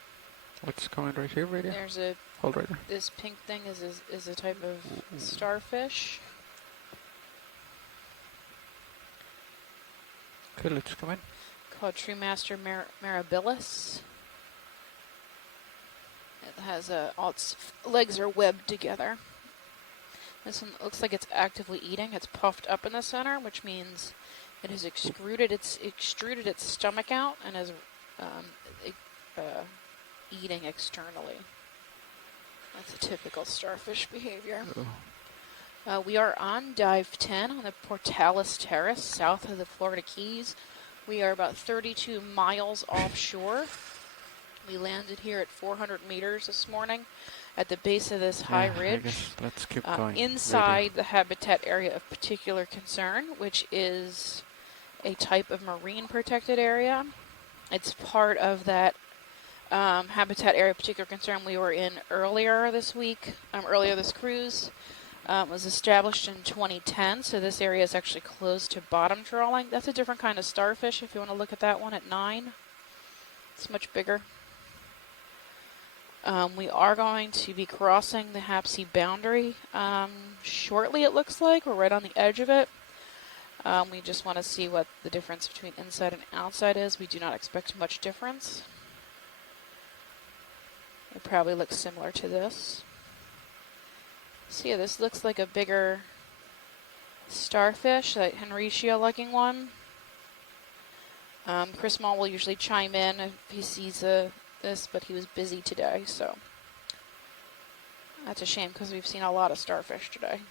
What's coming right here, right here? There's a Hold right there. this pink thing is a type of starfish. Okay, let's come in. Called True Master Mirabilis. It has all its legs are webbed together. This one looks like it's actively eating. It's puffed up in the center, which means it has extruded its stomach out and is eating externally. That's a typical starfish behavior. We are on dive 10 on the Pourtales Terrace, south of the Florida Keys. We are about 32 miles offshore. We landed here at 400 meters this morning at the base of this high ridge. I guess let's keep going. Inside the habitat area of particular concern, which is a type of marine protected area. It's part of that habitat area of particular concern we were in earlier this week, earlier this cruise. Was established in 2010, so this area is actually closed to bottom trawling. That's a different kind of starfish if you want to look at that one at 9. It's much bigger. We are going to be crossing the HAPC boundary shortly, it looks like. We're right on the edge of it. We just want to see what the difference between inside and outside is. We do not expect much difference. It probably looks similar to this. So yeah, this looks like a bigger starfish, that Henricia-looking one. Chris Mall will usually chime in if he sees this, but he was busy today, so that's a shame because we've seen a lot of starfish today.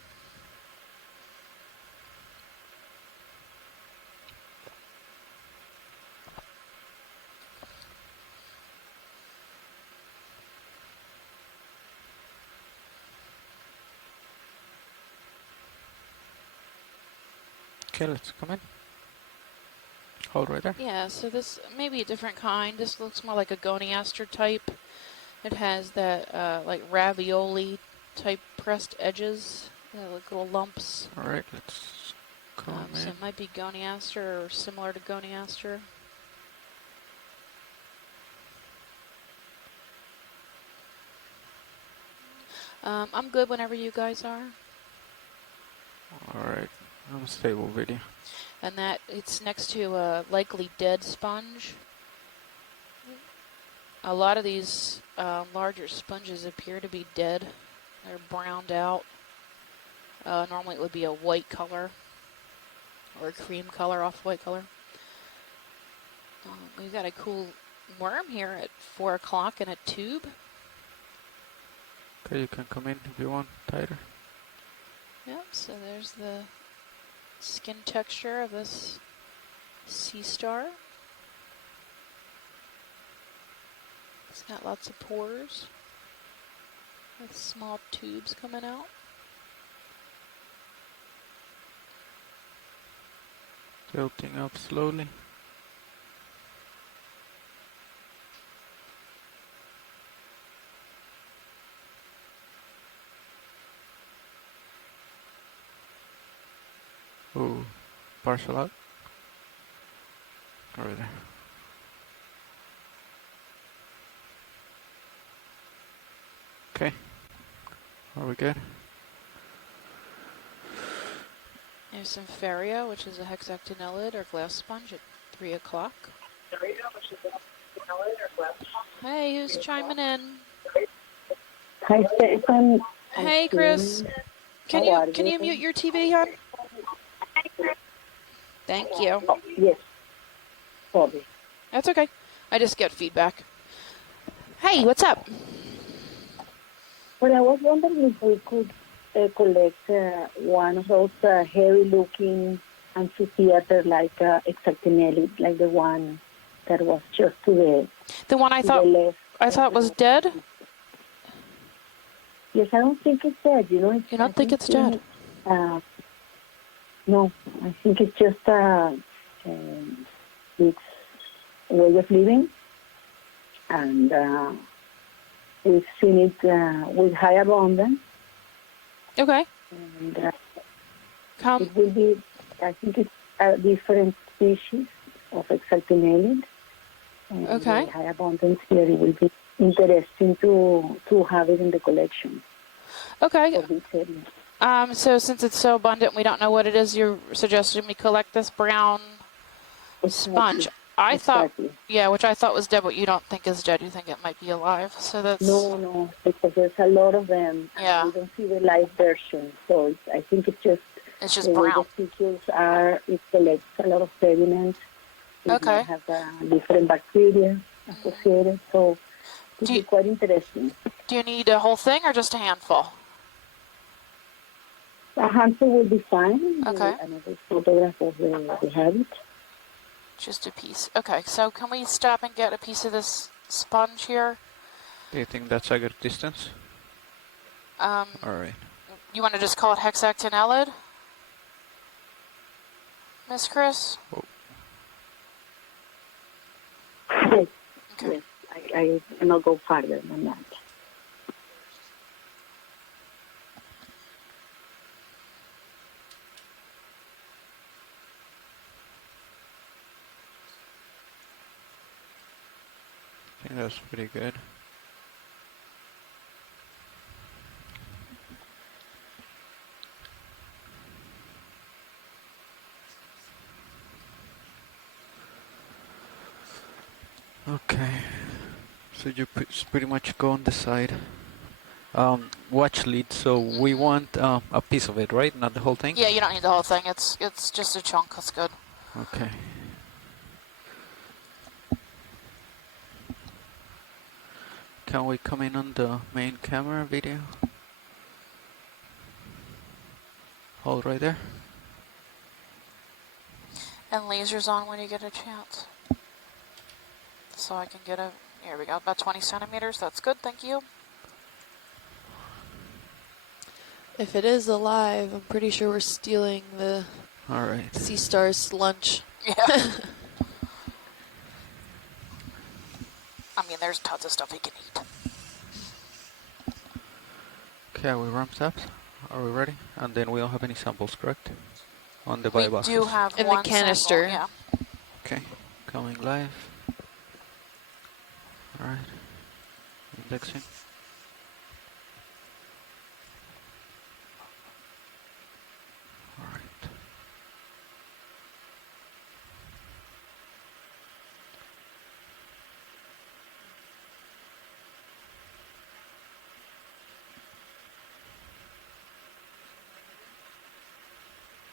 Okay, let's come in. Hold right there. Yeah, so this may be a different kind. This looks more like a goniaster type. It has that like ravioli type pressed edges, like little lumps. Alright, let's come in. So it might be goniaster or similar to goniaster. I'm good whenever you guys are. Alright, I'm stable video. And that it's next to a likely dead sponge. A lot of these larger sponges appear to be dead. They're browned out. Normally it would be a white color or a cream color, off-white color. We've got a cool worm here at 4 o'clock in a tube. Okay, you can come in if you want, tighter. Yep, so there's the skin texture of this sea star. It's got lots of pores with small tubes coming out. Tilting up slowly. Ooh, partial out. Over there. Okay. Are we good? There's some Faria, which is a hexactinellid or glass sponge at 3 o'clock. Hey, who's chiming in? Hi, Stefan. Hey, Chris. Can you mute your TV, hon? Thank you. Oh, yes. Sorry. That's okay. I just get feedback. Hey, what's up? Well, I was wondering if we could collect one of those hairy-looking amphitheater like Exactinelli, like the one that was just to The one I the thought left. was dead? Yes, I don't think it's dead. You know, You don't think it's dead? No, I think it's just its way of living, and we've seen it with high abundance. Okay. And Come. it will be, I think it's a different species of Exactinelid. And Okay. the high abundance here, it will be interesting to have it in the collection. Okay. For this area. So since it's so abundant, we don't know what it is. You're suggesting we collect this brown sponge. I thought, yeah, which I thought was dead, but you don't think is dead. You think it might be alive. So that's... No, because there's a lot of them. Yeah. We don't see the live version. So I think it's just the brown. way the species are. It collects a lot of sediment. It Okay. might have different bacteria associated. So it is quite interesting. Do you need a whole thing or just a handful? A handful will be fine. Okay. Another photograph of the habit. Just a piece. Okay, so can we stop and get a piece of this sponge here? Do you think that's a good distance? All right. You want to just call it hexactinellid? Miss Chris? Oh. Yes. Okay. Yes. I cannot go farther than that. I think that's pretty good. Okay, so you pretty much go on the side. Watch lead, so we want a piece of it, right? Not the whole thing? Yeah, you don't need the whole thing. It's just a chunk. That's good. Okay. Can we come in on the main camera video? Hold right there. And lasers on when you get a chance. So I can get a... Here we go. About 20 centimeters. That's good. Thank you. If it is alive, I'm pretty sure we're stealing the Sea Star's lunch. Yeah. I mean, there's tons of stuff he can eat. Okay, are we ramped up? Are we ready? And then we don't have any samples, correct? On the bioboxes. We do have in one the canister. Sample, yeah. Okay, coming live. Alright. Indexing. Alright.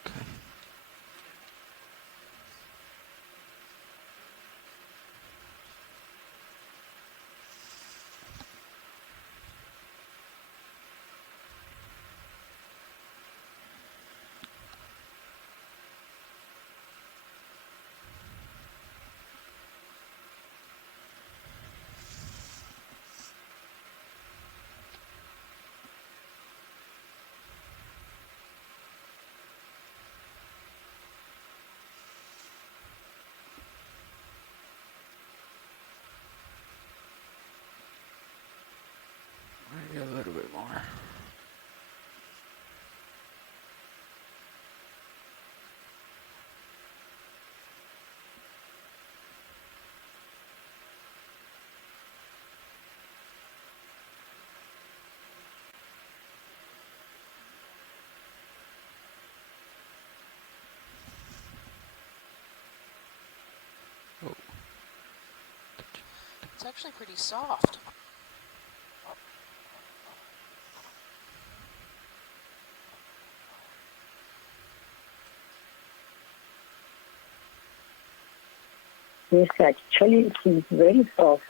Okay. Maybe a little bit more. It's actually pretty soft. Yes, actually it seems very soft,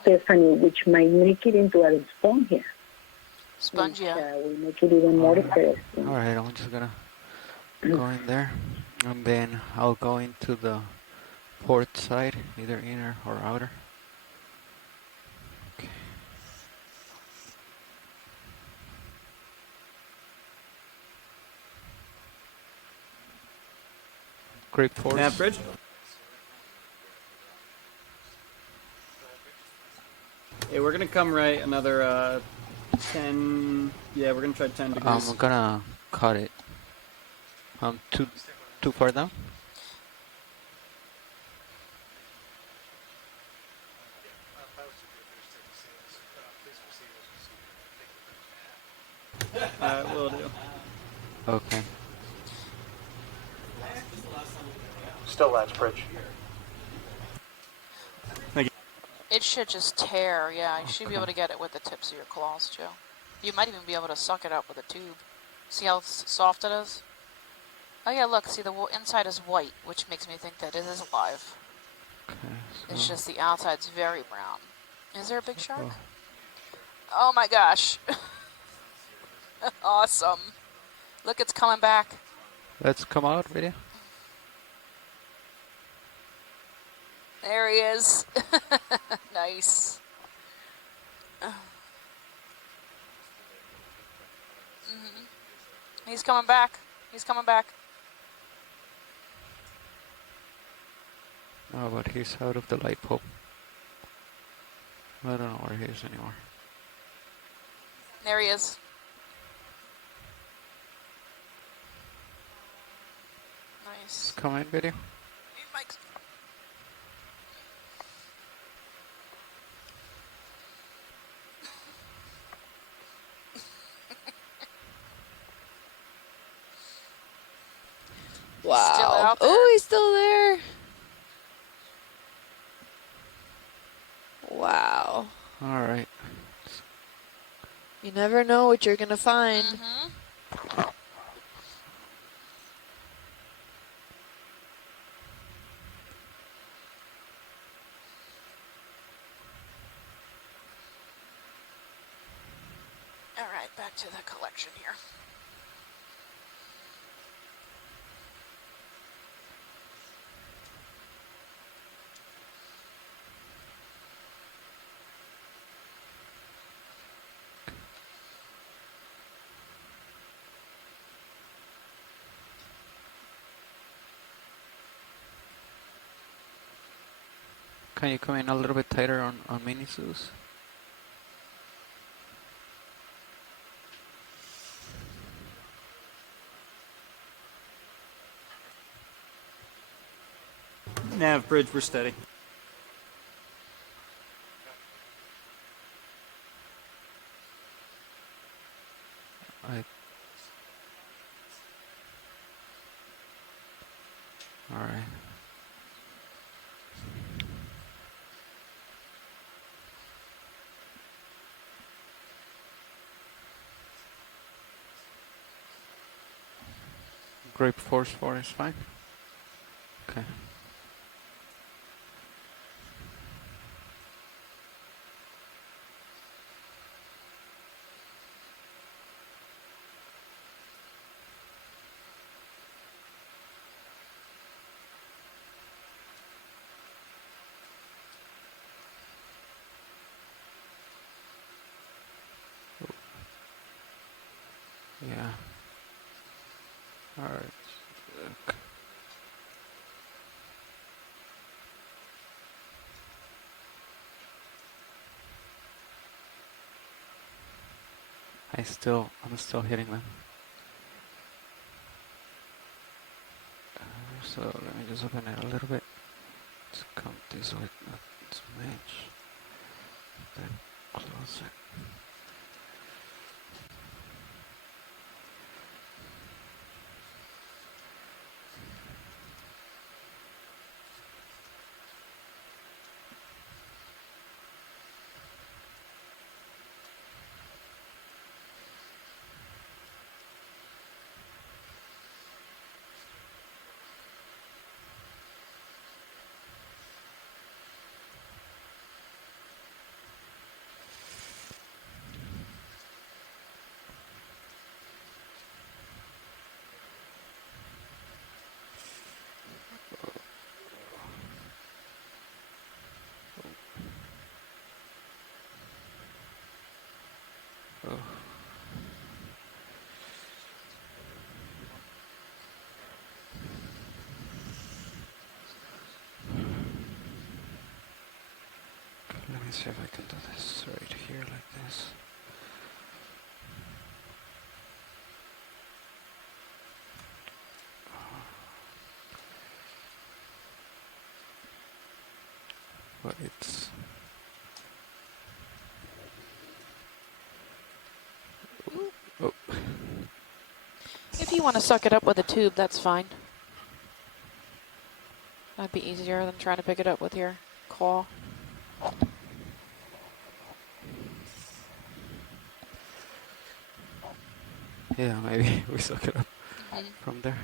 Stephanie, which might make it into a sponge. Sponge, yeah. Will make it even more interesting. All right, I'm just gonna go in there, and then I'll go into the port side, either inner or outer. Okay. Grape force. Nav bridge. Hey, we're gonna come right another 10. Yeah, we're gonna try 10 degrees. I'm gonna cut it. Too far down. Will do. Okay. Still latch bridge. It should just tear, yeah. You should be able to get it with the tips of your claws, Joe. You might even be able to suck it up with a tube. See how soft it is? Oh yeah, look, see the inside is white, which makes me think that it is alive. Okay. It's just the outside's very brown. Is there a big shark? Oh my gosh. Awesome. Look, it's coming back. Let's come out, video. There he is. Nice. He's coming back. He's coming back. Oh, but he's out of the light pole. I don't know where he is anymore. There he is. Nice. Come in, video. Mike's. Wow. Still out there. Oh, he's still there. Wow. All right. You never know what you're gonna find. All right, back to the collection here. Can you come in a little bit tighter on mini Zeus? Nav bridge, we're steady. All right. Grape force 4 is fine. Okay. Yeah. All right. Okay. I'm still hitting them. So let me just open it a little bit. Let's come this way, not this much. Then close it. see if I can do this right here like this. But it's... Oh. If you want to suck it up with a tube, that's fine. That'd be easier than trying to pick it up with your claw. Yeah, maybe we suck it up from there.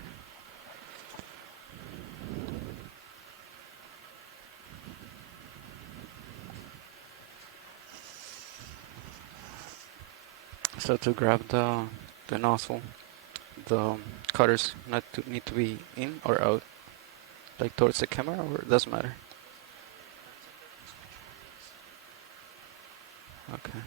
So to grab the nozzle, the cutters need to be in or out, like towards the camera, or it doesn't matter. Okay.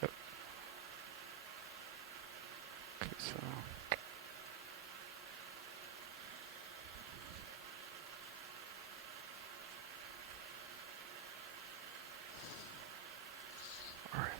Yep. Okay, so... Alright.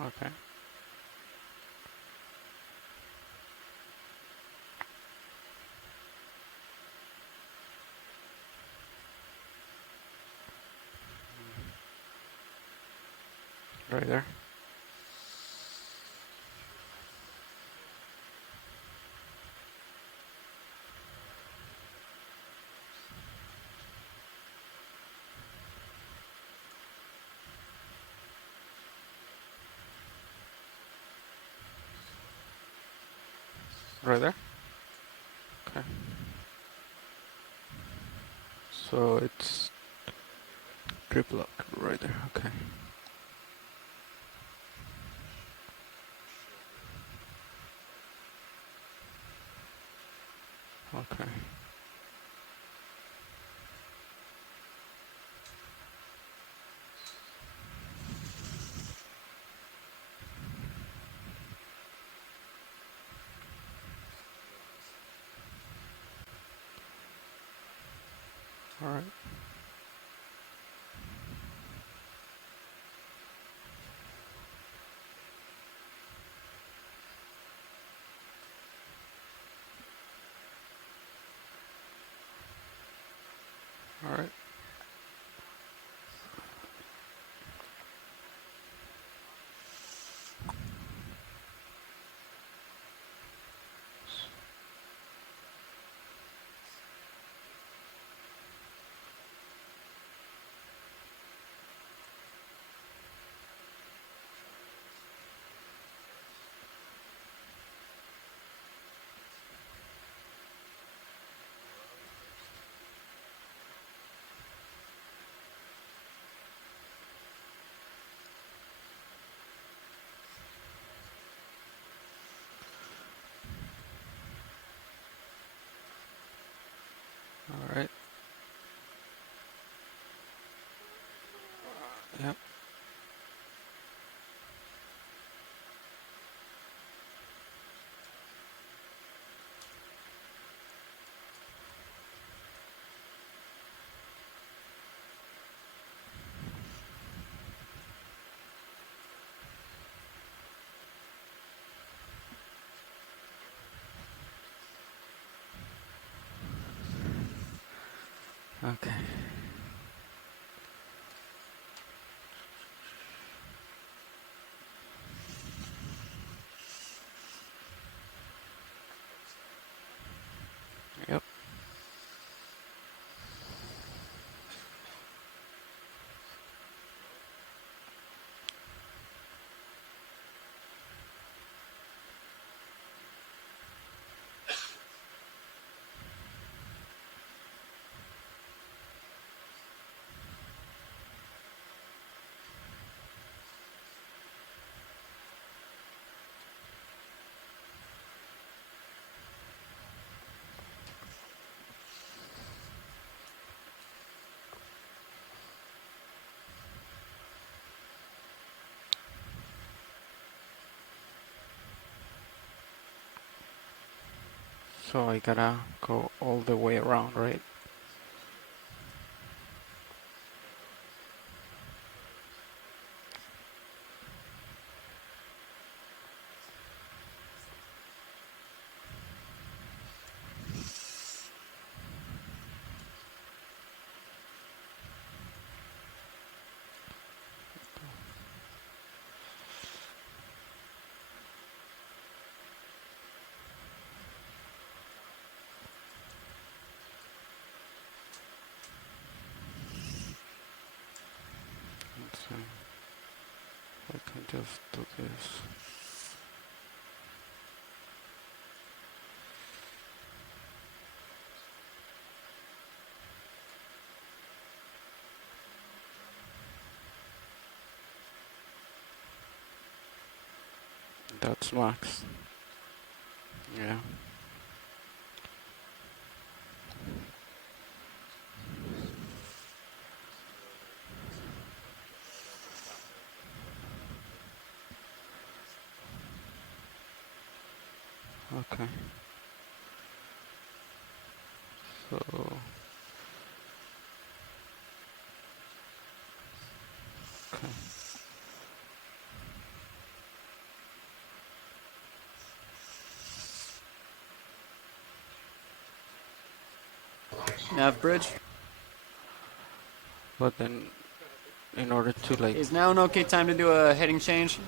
Okay. Right there. Right there? Okay. So it's grip lock right there, okay. Okay. Alright. Alright. Okay. Yep. So I gotta go all the way around, right? Let's see. I can just do this. That's max. Yeah. Okay. So okay. Nav bridge. But then in order to like Is now an okay time to do a heading change?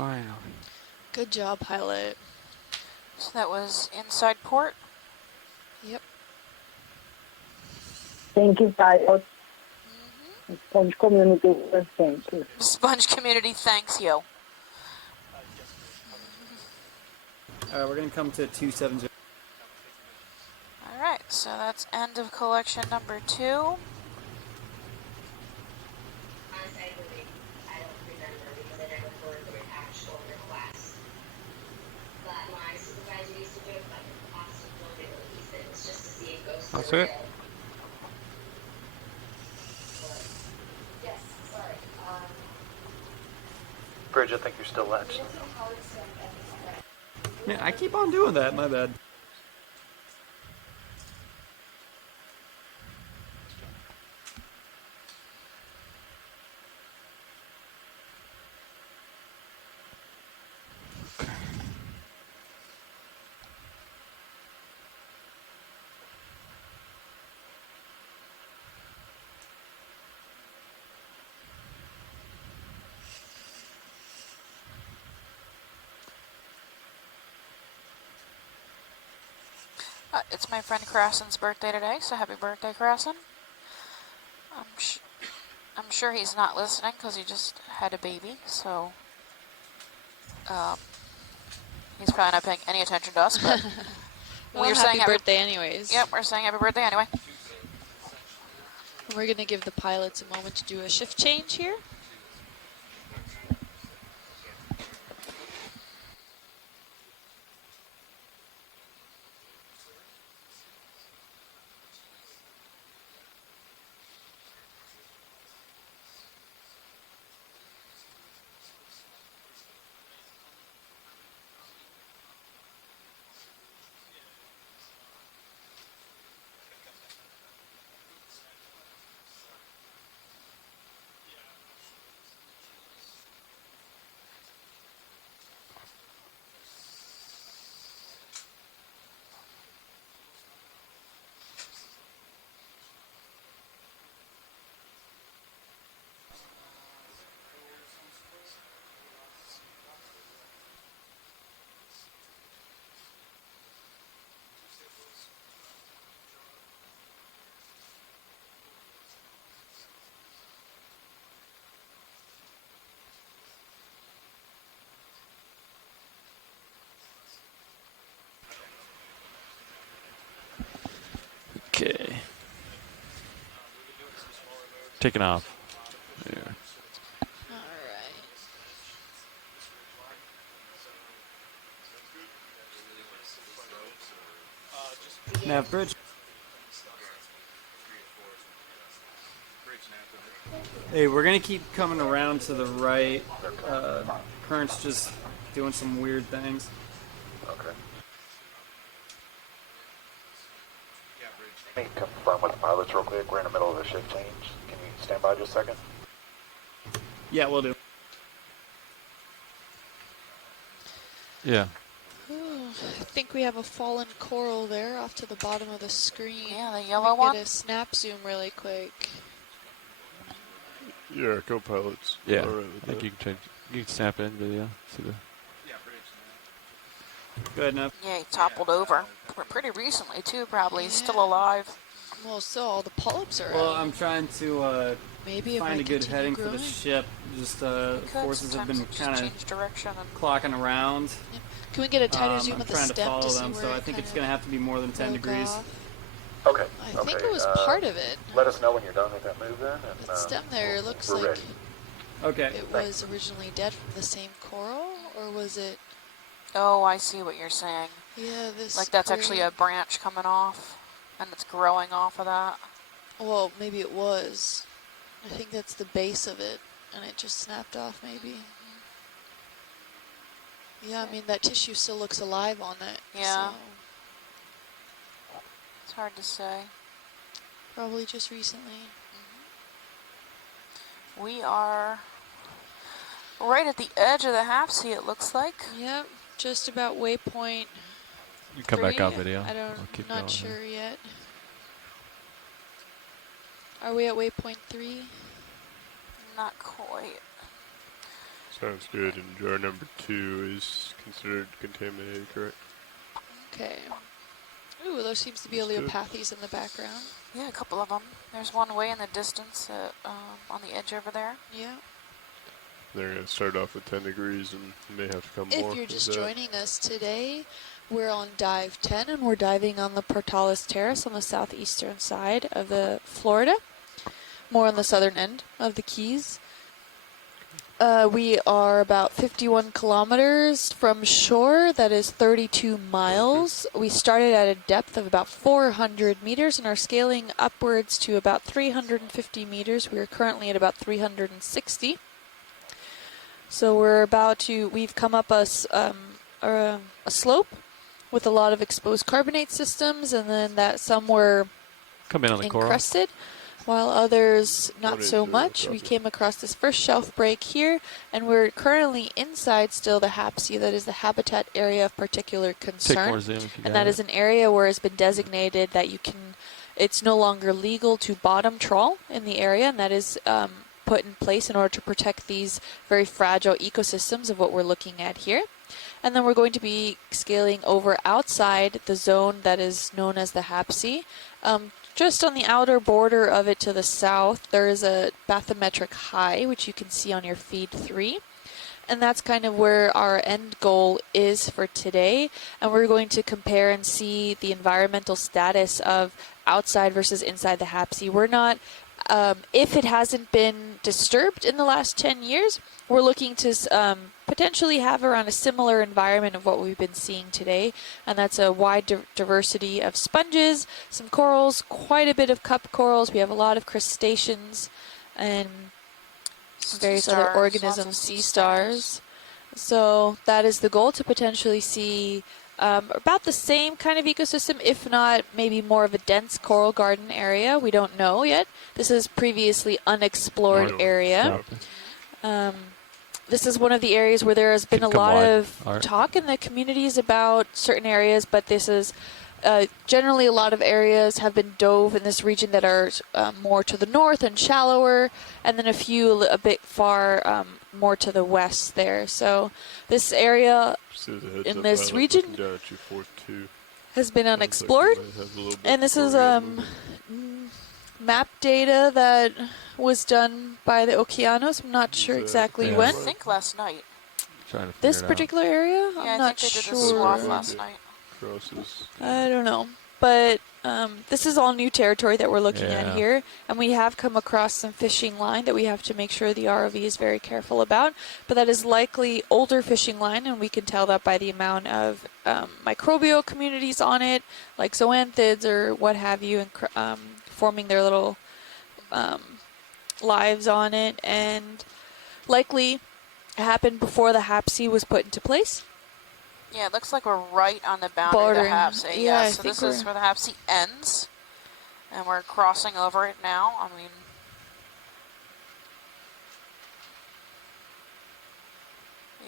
finally. Good job, pilot. So that was inside port. Yep. Thank you, pilot. Sponge community, thank you. Sponge community thanks you. Alright, we're gonna come to 270. Alright, so that's end of collection number 2. That's it? Bridge, I think you're still latched. Yeah, I keep on doing that, my bad. It's my friend Crassen's birthday today, so happy birthday, Crassen. I'm sure he's not listening because he just had a baby, so he's probably not paying any attention to us, but Well, we're happy saying birthday anyways. Yep, we're saying happy birthday anyway. We're going to give the pilots a moment to do a shift change here. taking off. Yeah. All right. Nav bridge. Hey, we're gonna keep coming around to the right. Current's just doing some weird things. Okay. Let me confirm with the pilots real quick. We're in the middle of a shift change. Can you stand by just a second? Yeah, we'll do. Yeah. I think we have a fallen coral there off to the bottom of the screen. Yeah, the Let yellow me one. get a snap zoom really quick. Yeah, go pilots. Yeah. All right I with think that. you can change. You can snap it in video. See the. Good enough. Yeah, he toppled over. Pretty recently, too, probably. He's still Yeah. alive. Well, so all the polyps are Well, out. I'm trying to Maybe if I find a good continue heading for growing. the ship. Just He could. forces have Sometimes been it just kind of change direction and clocking around. Can we get a tighter zoom I'm of the trying to stem follow to see them, where so I it think kind it's of going to have to be more than 10 broke degrees. off? Okay. I okay. think it was part of it. Let us know when you're done with that move then. And, The stem there looks we're like ready. Okay. it was originally dead from the same coral, or was it? Oh, I see what you're saying. Yeah, this. Like that's actually a branch coming off, and it's growing off of that. Well, maybe it was. I think that's the base of it, and it just snapped off, maybe. Yeah, I mean that tissue still looks alive on it. Yeah. So It's hard to say. probably just recently. We are right at the edge of the half sea, it looks like. Yep, just about waypoint. You come back 3. out video. I don't. I'll keep Not going sure here. yet. Are we at waypoint 3? Not quite. Sounds good. And jar number 2 is considered contaminated, correct? Okay. Ooh, there seems to be That's good. oleopathes in the background. Yeah, a couple of them. There's one way in the distance on the edge over there. Yeah. They're going to start off with 10 degrees and may have to come more. If you're Is just that- joining us today, we're on dive 10 and we're diving on the Pourtales Terrace on the southeastern side of the Florida, more on the southern end of the Keys. We are about 51 kilometers from shore. That is 32 miles. We started at a depth of about 400 meters and are scaling upwards to about 350 meters. We are currently at about 360. So we've come up a slope with a lot of exposed carbonate systems, and then that some were Come in on the coral. encrusted, while others not What so is, much. We copy? came across this first shelf break here, and we're currently inside still the HAPC, that is the habitat area of particular Take concern. more zoom if you And got that it. is an area where it's been designated that it's no longer legal to bottom trawl in the area, and that is put in place in order to protect these very fragile ecosystems of what we're looking at here. And then we're going to be scaling over outside the zone that is known as the HAPC. Just on the outer border of it to the south, there is a bathymetric high, which you can see on your feed 3. And that's kind of where our end goal is for today. And we're going to compare and see the environmental status of outside versus inside the HAPC. We're not, if it hasn't been disturbed in the last 10 years, we're looking to potentially have around a similar environment of what we've been seeing today. And that's a wide diversity of sponges, some corals, quite a bit of cup corals. We have a lot of crustaceans and various other Stars, organisms, lots of sea stars. So that is the goal, to potentially see about the same kind of ecosystem, if not maybe more of a dense coral garden area. We don't know yet. This is previously unexplored area. This is one of the areas where there has been a Can come lot wide, of Art. talk in the communities about certain areas, but this is generally a lot of areas have been dove in this region that are more to the north and shallower, and then a few a bit far more to the west there. So this area Just as a heads in up, this pilot, region looking down at you, 4-2. has been Sounds like you unexplored, might have a little bit and this before is we get moving. map data that was done by the Okeanos. I'm not sure that- exactly Yeah. when. I think last night. Trying to This figure it out. particular area? Yeah, I'm I not think they did sure. the swath Sure. last night. Crosses. I don't know. but this is all new territory that we're looking at Yeah. here, and we have come across some fishing line that we have to make sure the ROV is very careful about, but that is likely older fishing line, and we can tell that by the amount of microbial communities on it, like zoanthids or what have you, and forming their little lives on it, and likely happened before the HAPC was put into place. Yeah, it looks like we're right on the boundary of the Bordering. HAPC. Yeah, I so think this is we're- where the HAPC ends, and we're crossing over it now. I mean,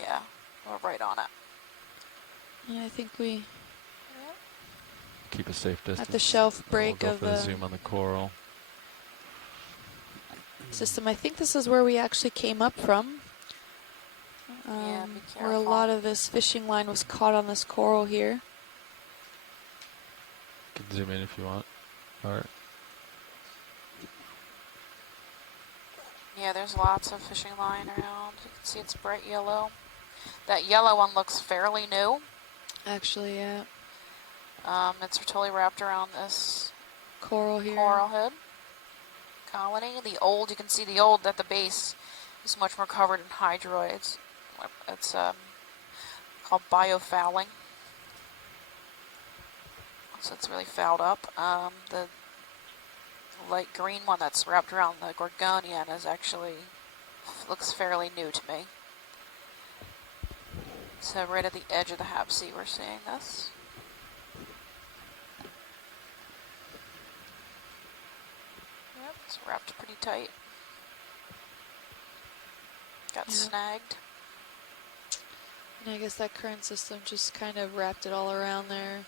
yeah, we're right on it. And I think we, Keep a safe distance. at the shelf And break we'll go of for the the zoom on the coral. system, I think this is where we actually came up from. Yeah, be Where a careful. lot of this fishing line was caught on this coral here. You can zoom in if you want. Alright. Yeah, there's lots of fishing line around. You can see it's bright yellow. That yellow one looks fairly new. Actually, yeah. It's totally wrapped around this Coral here. coral head colony. The old, you can see the old at the base is much more covered in hydroids. It's called biofouling. So it's really fouled up. The light green one that's wrapped around the gorgonian is actually looks fairly new to me. So right at the edge of the HAPC we're seeing this. Yep, it's wrapped pretty tight. Got Yeah. snagged. And I guess that current system just kind of wrapped it all around there.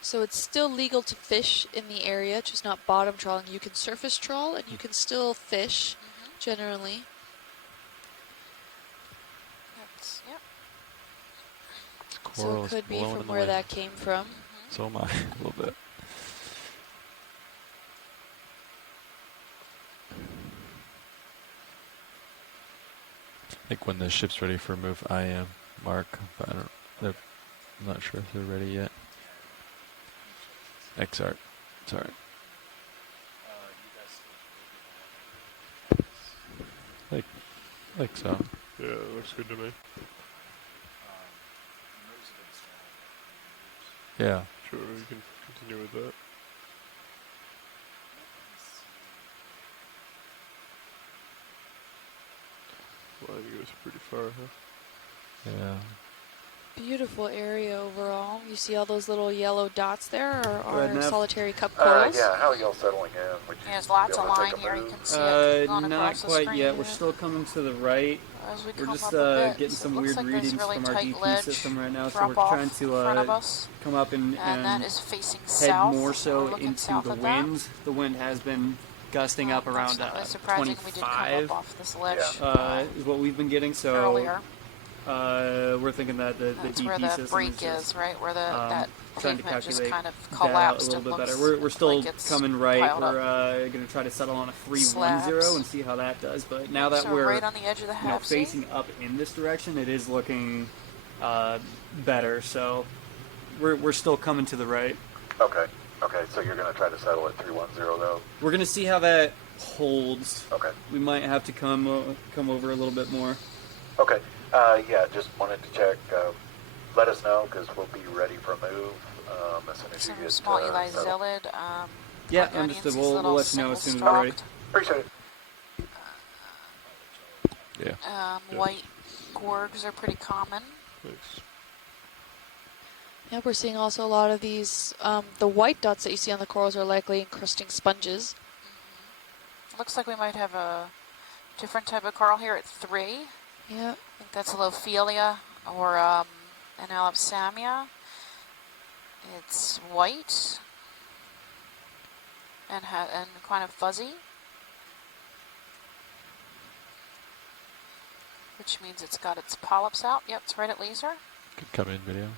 So it's still legal to fish in the area, just not bottom trawling. You can surface trawl and you can still fish, generally. That's, yep. So Coral it is could be blowing in from the where wind. that came from. So am I, a little bit. I think when the ship's ready for move, I am, Mark, but I'm not sure if they're ready yet. Xart, sorry. Like so. Yeah, it looks good to me. Yeah. Sure, we can continue with that. Line goes pretty far, huh? Yeah. Beautiful area overall. You see all those little yellow dots there are Right, our Nev? solitary cup corals. Yeah, how are y'all settling in? Would you There's lots be of able to line take a here. You move? can see it going Not across the quite screen. yet. We're still coming to the right. As we We're come just up a bit, getting so some it looks weird like there's readings really from our tight DP ledge system right now, so drop we're off trying in front of to us, come up and that is facing head south. more We're so looking into south the of that. wind. The wind has been gusting up That's around not really surprising. We did come 25 up off this ledge is what we've been getting. So earlier. We're thinking that the That's DP where the system break is just, is, right? Where that trying to pavement just calculate kind of that out a collapsed little and bit looks better. We're still like it's coming right. piled up. We're going to try to settle on a 310 Slabs. and see how that does. But now that So we're right on the edge of the HAPC. facing up in this direction, it is looking better. So we're still coming to the right. Okay. Okay, so you're going to try to settle at 310 though? We're going to see how that holds. Okay. We might have to come over a little bit more. Okay. Yeah, just wanted to check. Let us know because we'll be ready for a move as soon as Some you get small Eli settled. Zillid. Yeah, Gorgonians, understood. these We'll little let you know as soon as we're single ready. Appreciate it. Yeah. Yeah. White gorgs are pretty common. Thanks. Yep, we're seeing also a lot of these, the white dots that you see on the corals are likely encrusting sponges. Looks like we might have a different type of coral here at 3. Yeah. I think that's a Lophelia or an Alapsamia. It's white and kind of fuzzy, which means it's got its polyps out. Yep, it's right at laser. Could come in video.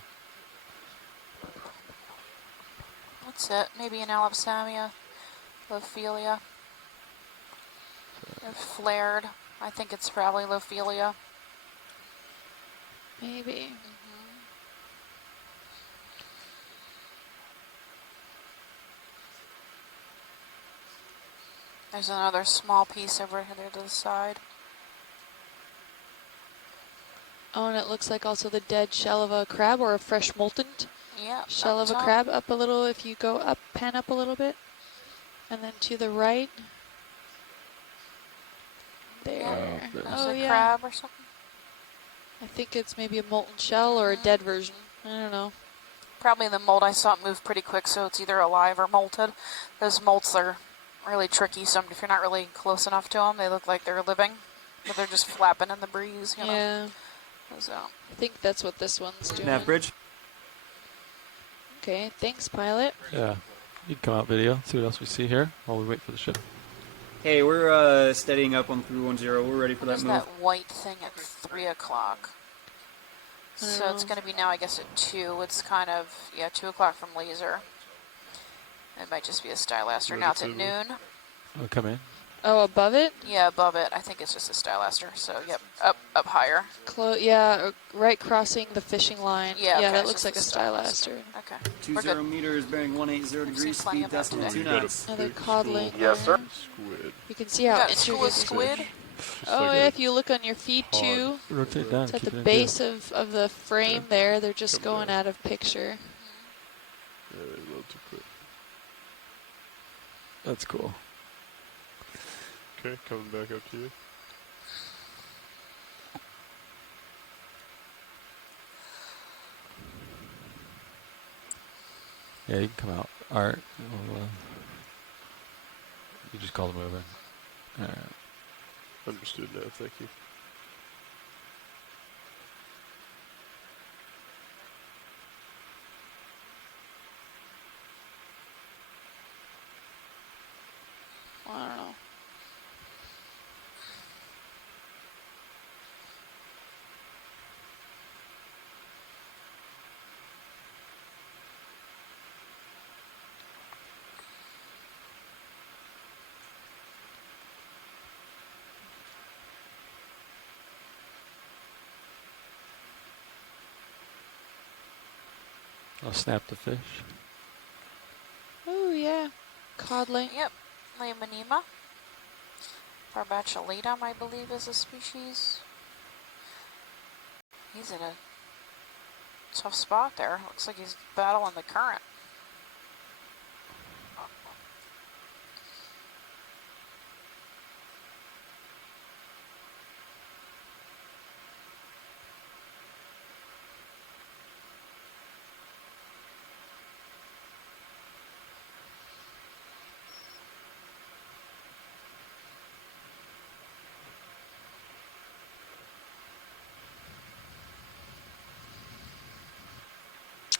That's it. Maybe an Alapsamia, Lophelia. They're flared. I think it's probably Lophelia. Maybe. There's another small piece over here to the side. Oh, and it looks like also the dead shell of a crab or a fresh molten Yeah, shell up of a top. crab up a little if you go up, pan up a little bit. And then to the right. There. There's Oh, a yeah. crab or something. I think it's maybe a molten shell or a dead version. I don't know. Probably the mold. I saw it move pretty quick, so it's either alive or molted. Those molts are really tricky. Some, if you're not really close enough to them, they look like they're living, but they're just flapping in the breeze. You Yeah. know? So. I think that's what this one's doing. Nav bridge. Okay, thanks, pilot. Yeah. You can come out video, see what else we see here while we wait for the ship. Hey, we're steadying up on 310. We're ready for that There's move. that white thing at 3 o'clock. So it's going to be now, I guess, at 2. It's kind of, 2 o'clock from laser. It might just be a Stylaster. Now it's at noon. Oh, come in. Oh, above it? Yeah, above it. I think it's just a Stylaster. So, yep, up higher. Yeah, right crossing the fishing line. Yeah, okay, that so looks like a it's a Stylaster. Okay. 20 meters, bearing 180 degrees, plenty speed of that decimal today. 2 knots. Another codling. Yes, sir. Squid. You can see how Got intricate a squid. Oh, like yeah, a if you look on your feed hog. too, Rotate down. it's at keep the it in base view. of the frame Okay. there. They're just Come going down. out of picture. Yeah, they load too quick. That's cool. Okay, coming back up to you. Yeah, you can come out. Art. You just call them over. Alright. Understood now, thank you. I don't know. I'll snap the fish. Oh, yeah. Codling. Yep, Lemonema. Barbatulitum, I believe, is a species. He's in a tough spot there. Looks like he's battling the current.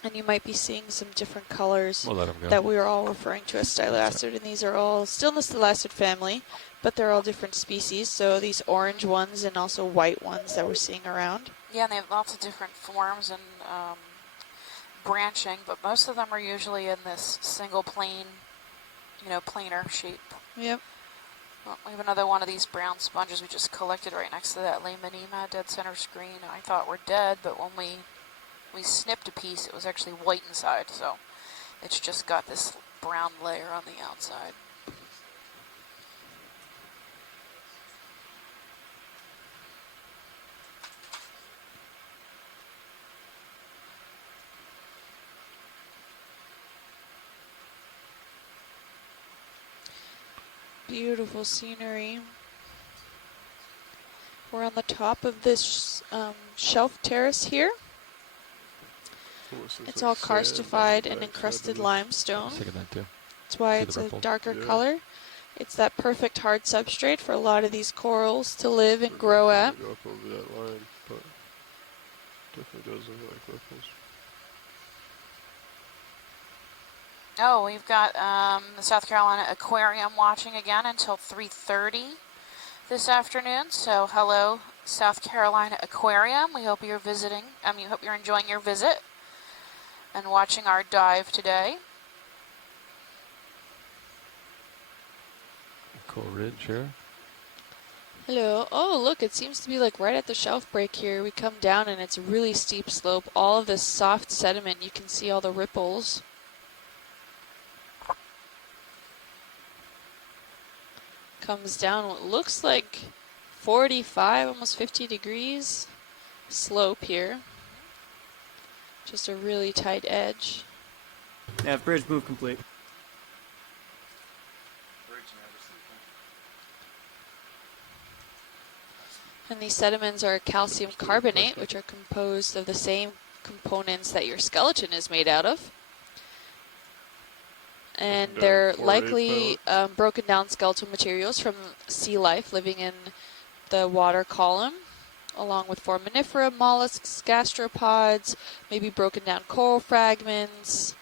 And you might be seeing some different colors We'll let him go. that we are all referring to as stylastid, and these are all still in the stylastid family, but they're all different species. So these orange ones and also white ones that we're seeing around. Yeah, and they have lots of different forms and branching, but most of them are usually in this single plane, planar shape. Yep. Well, we have another one of these brown sponges we just collected right next to that Lemonema dead center screen. I thought were dead, but when we snipped a piece, it was actually white inside, so it's just got this brown layer on the outside. Beautiful scenery. We're on the top of this shelf terrace here. It's all karstified and encrusted limestone. Taking that too. That's why See it's the a ripple? darker Yeah. color. It's that perfect hard substrate for a lot of these corals to live and grow at. Go up over that line, but definitely does look like ripples. Oh, we've got the South Carolina Aquarium watching again until 3:30 this afternoon. So hello, South Carolina Aquarium. We hope you're visiting. We hope you're enjoying your visit and watching our dive today. Cool ridge here. Hello. Oh, look, it seems to be like right at the shelf break here. We come down and it's a really steep slope. All of this soft sediment, you can see all the ripples. Comes down what looks like 45, almost 50 degrees slope here. Just a really tight edge. Yeah, bridge move complete. And these sediments are calcium carbonate, which are composed of the same components that your skeleton is made out of. And they're likely broken down skeletal materials from sea life living in the water column, along with foraminifera, mollusks, gastropods, maybe broken down coral fragments,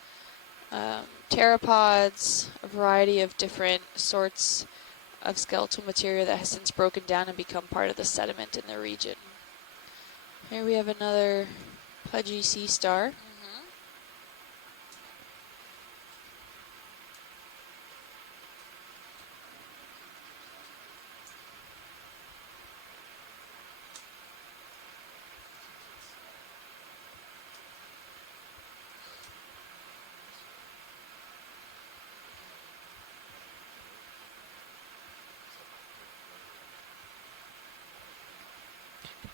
pteropods, a variety of different sorts of skeletal material that has since broken down and become part of the sediment in the region. Here we have another pudgy sea star.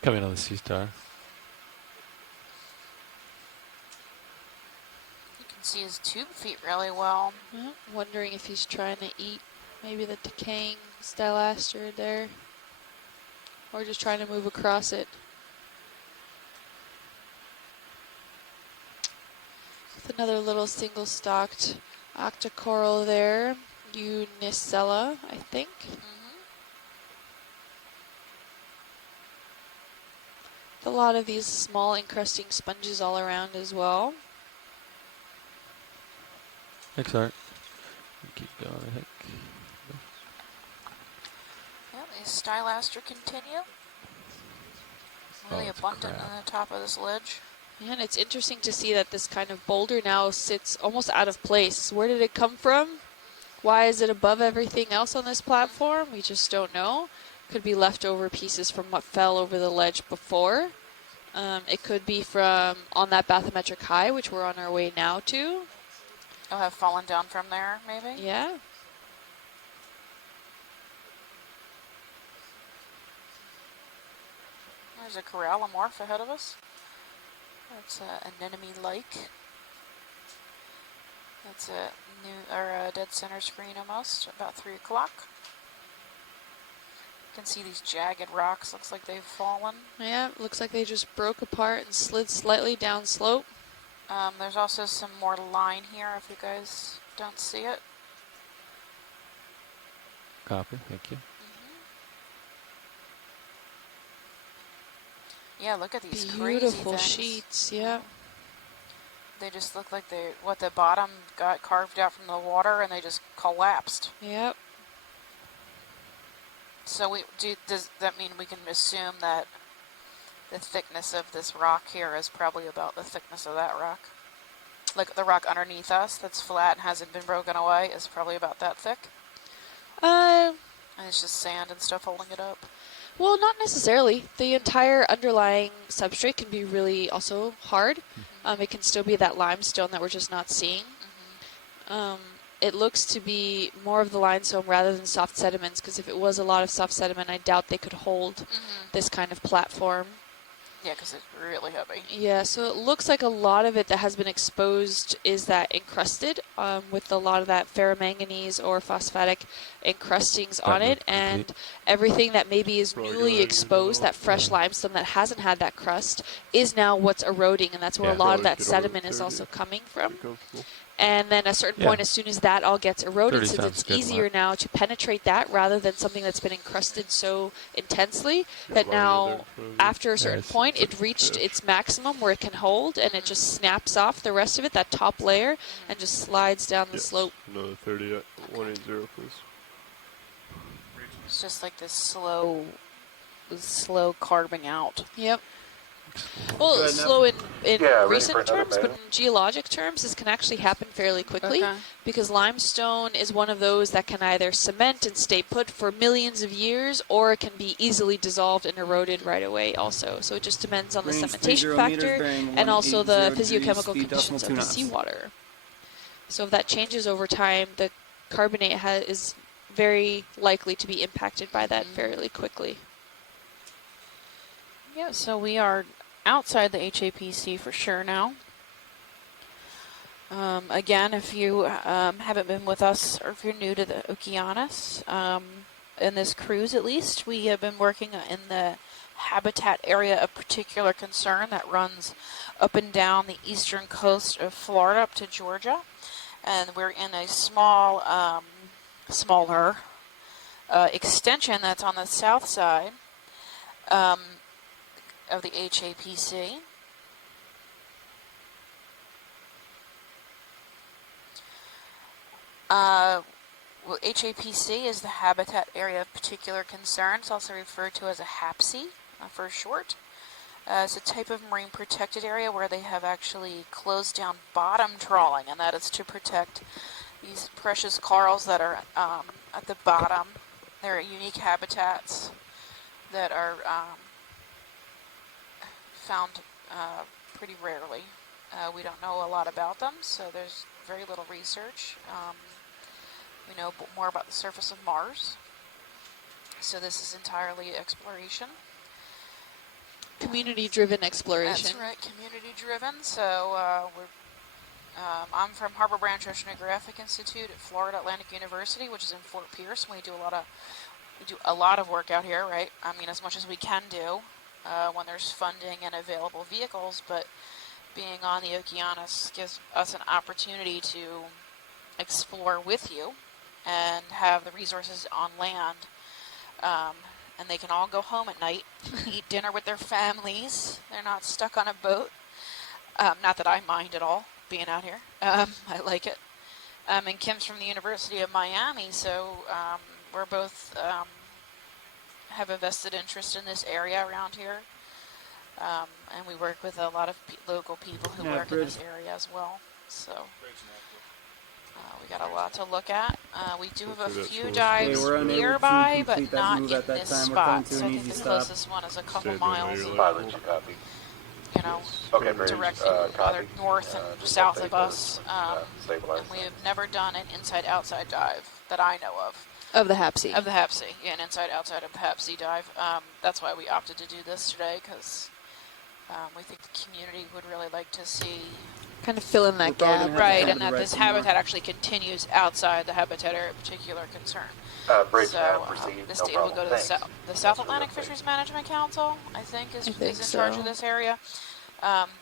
Coming on the sea star. You can see his tube feet really well. Yeah, wondering if he's trying to eat maybe the decaying stylaster there, or just trying to move across it. With another little single-stalked octocoral there, Unicella, I think. A lot of these small encrusting sponges all around as well. Thanks, Art. Keep going, I think. Yep, these stylaster continue. Really abundant on the top of this ledge. Yeah, and it's interesting to see that this kind of boulder now sits almost out of place. Where did it come from? Why is it above everything else on this platform? We just don't know. Could be leftover pieces from what fell over the ledge before. It could be from on that bathymetric high, which we're on our way now to. Oh, have fallen down from there, maybe? Yeah. There's a corallimorph ahead of us. That's an anemone lake. That's a dead center screen almost, about 3 o'clock. You can see these jagged rocks, looks like they've fallen. Yeah, looks like they just broke apart and slid slightly down slope. There's also some more line here if you guys don't see it. Copy, thank you. Yeah, look at these beautiful crazy sheets, yeah. They just look like the bottom got carved out from the water and they just collapsed. Yep. So does that mean we can assume that the thickness of this rock here is probably about the thickness of that rock? Like the rock underneath us that's flat and hasn't been broken away is probably about that thick? And it's just sand and stuff holding it up? Well, not necessarily. The entire underlying substrate can be really also hard. It can still be that limestone that we're just not seeing. It looks to be more of the limestone rather than soft sediments, because if it was a lot of soft sediment, I doubt they could hold this kind of platform. Yeah, because it's really heavy. Yeah, so it looks like a lot of it that has been exposed is that encrusted with a lot of that ferromanganese or phosphatic encrustings on it, and everything that maybe is newly exposed, that fresh limestone that hasn't had that crust, is now what's eroding, and that's where a lot of that sediment is also coming from. And then at a certain point, as soon as that all gets eroded, since it's easier now to penetrate that rather than something that's been encrusted so intensely, that now after a certain point, it reached its maximum where it can hold, and it just snaps off the rest of it, that top layer, and just slides down the slope. Another 30 at 180, please. It's just like this slow carving out. Yep. Well, slow in recent terms, but in geologic terms, this can actually happen fairly quickly because limestone is one of those that can either cement and stay put for millions of years, or it can be easily dissolved and eroded right away also. So it just depends on the cementation factor and also the physiochemical conditions of the seawater. So if that changes over time, the carbonate is very likely to be impacted by that fairly quickly. Yeah, so we are outside the HAPC for sure now. Again, if you haven't been with us, or if you're new to the Okeanos, in this cruise at least, we have been working in the habitat area of particular concern that runs up and down the eastern coast of Florida up to Georgia. And we're in a small, smaller extension that's on the south side of the HAPC. Well, HAPC is the Habitat Area of Particular Concern. It's also referred to as a HAPC for short. It's a type of marine protected area where they have actually closed down bottom trawling, and that is to protect these precious corals that are at the bottom. They're unique habitats that are found pretty rarely. We don't know a lot about them, so there's very little research. We know more about the surface of Mars, so this is entirely exploration. Community-driven exploration. That's right, community-driven. So I'm from Harbor Branch Oceanographic Institute at Florida Atlantic University, which is in Fort Pierce. We do a lot of work out here, right? I mean, as much as we can do when there's funding and available vehicles, but being on the Okeanos gives us an opportunity to explore with you and have the resources on land. And they can all go home at night, eat dinner with their families. They're not stuck on a boat. Not that I mind at all being out here. I like it. And Kim's from the University of Miami, so we're both have a vested interest in this area around here. And we work with a lot of local people who work in this area as well. So we got a lot to look at. We do have a few dives nearby, but not in this spot. So I think the closest one is a couple miles, you know, directly either north and south of us. And we have never done an inside-outside dive that I know of. Of the HAPC. Of the HAPC, yeah, an inside-outside of the HAPC dive. That's why we opted to do this today, because we think the community would really like to see... Kind of fill in that gap. Right, and that this habitat actually continues outside the habitat area of particular concern. So this data will go to the South Atlantic Fisheries Management Council, I think, is in charge of this area.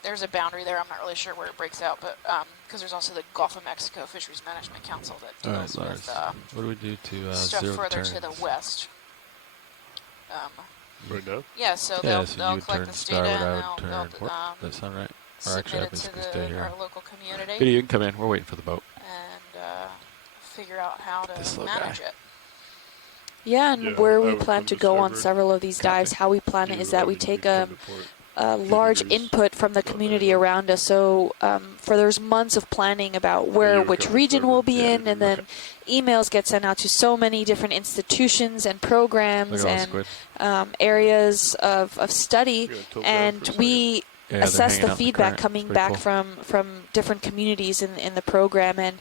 There's a boundary there. I'm not really sure where it breaks out, but because there's also the Gulf of Mexico Fisheries Management Council that deals with what do we do to stuff zero further turns? to the west. Right now? Yeah, so Yeah, they'll so you collect turn this data starboard, I and would turn port. That sound right? Or submit actually, I it basically to stay here. our local community. Biddy, you can come in. We're waiting for the boat. And figure out how to manage it. Yeah, and where we plan to go on several of these dives, how we plan it is that we take a large input from the community around us. So for there's months of planning about which region we'll be in, and then emails get sent out to so many different institutions and programs and areas of study, and we assess the feedback coming back from different communities in the program, and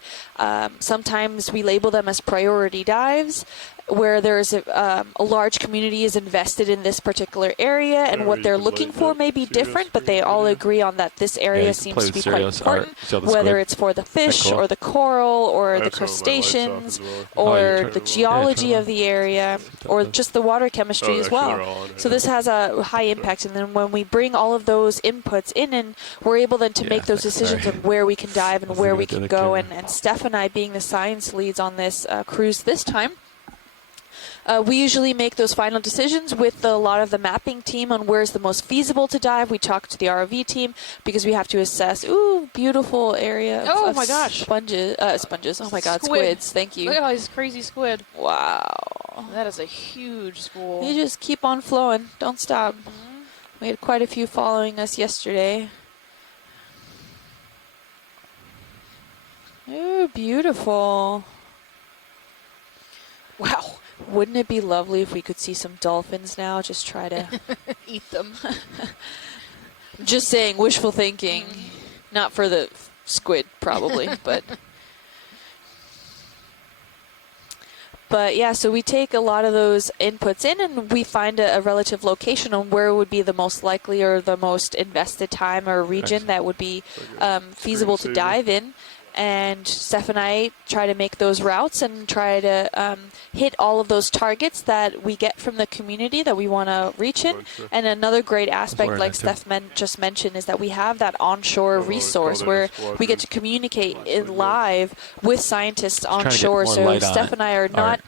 sometimes we label them as priority dives, where there's a large community is invested in this particular area, and what they're looking for may be different, but they all agree on that this area seems to be quite important, whether it's for the fish or the coral or the crustaceans or the geology of the area or just the water chemistry as well. So this has a high impact, and then when we bring all of those inputs in, and we're able then to make those decisions of where we can dive and where we can go, and Steph and I being the science leads on this cruise this time, we usually make those final decisions with a lot of the mapping team on where's the most feasible to dive. We talk to the ROV team because we have to assess, beautiful area of my gosh. Sponges. Oh my god, squids. Thank you. Look at all these crazy squid. Wow. That is a huge school. You just keep on flowing. Don't stop. We had quite a few following us yesterday. Ooh, beautiful. Wow. Wouldn't it be lovely if we could see some dolphins now? Just try to eat them. Just saying, wishful thinking. Not for the squid, probably, but... But yeah, so we take a lot of those inputs in and we find a relative location on where would be the most likely or the most invested time or region that would be feasible to dive in. And Steph and I try to make those routes and try to hit all of those targets that we get from the community that we want to reach in. And another great aspect, like Steph just mentioned, is that we have that onshore resource where we get to communicate live with scientists onshore. So Steph and I are not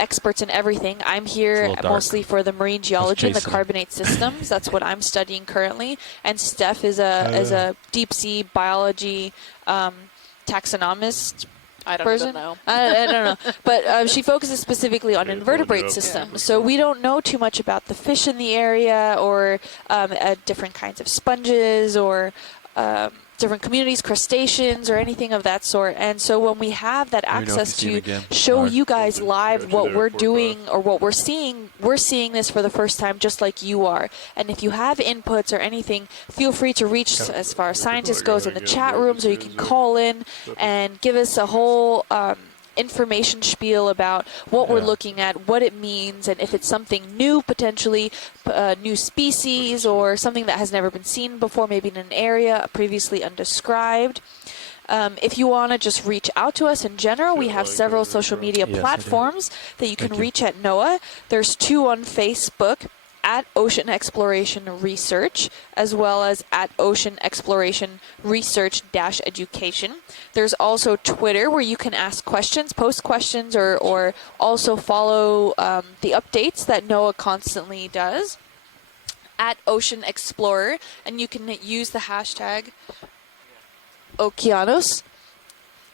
experts in everything. I'm here mostly for the marine geology and the carbonate systems. That's what I'm studying currently. And Steph is a deep sea biology taxonomist. I don't person. even know. I don't know. But she focuses specifically on invertebrate systems. So we don't know too much about the fish in the area or different kinds of sponges or different communities, crustaceans, or anything of that sort. And so when we have that access to show you guys live what we're doing or what we're seeing this for the first time just like you are. And if you have inputs or anything, feel free to reach as far as scientists goes in the chat rooms, or you can call in and give us a whole information spiel about what we're looking at, what it means, and if it's something new, potentially new species or something that has never been seen before, maybe in an area previously undescribed. If you want to just reach out to us in general, we have several social media platforms that you can reach at NOAA. There's 2 on Facebook, at Ocean Exploration Research, as well as at Ocean Exploration Research-Education. There's also Twitter, where you can ask questions, post questions, or also follow the updates that NOAA constantly does, at Ocean Explorer, and you can use the hashtag Okeanos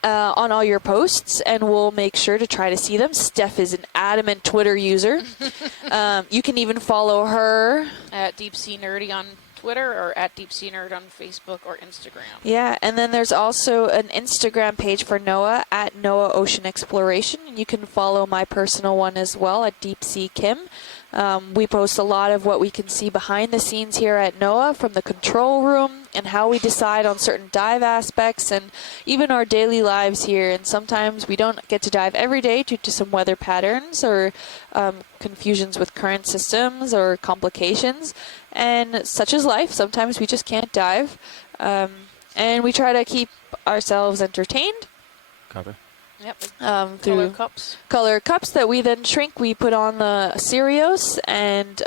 on all your posts, and we'll make sure to try to see them. Steph is an adamant Twitter user. You can even follow her at Deep Sea Nerdy on Twitter or at Deep Sea Nerd on Facebook or Instagram. Yeah, and then there's also an Instagram page for NOAA at NOAA Ocean Exploration, and you can follow my personal one as well at Deep Sea Kim. We post a lot of what we can see behind the scenes here at NOAA, from the control room and how we decide on certain dive aspects, and even our daily lives here. And sometimes we don't get to dive every day due to some weather patterns or confusions with current systems or complications. And such is life. Sometimes we just can't dive. And we try to keep ourselves entertained. Copy. Yep. Through color cups that we then shrink. We put on the Cereos, and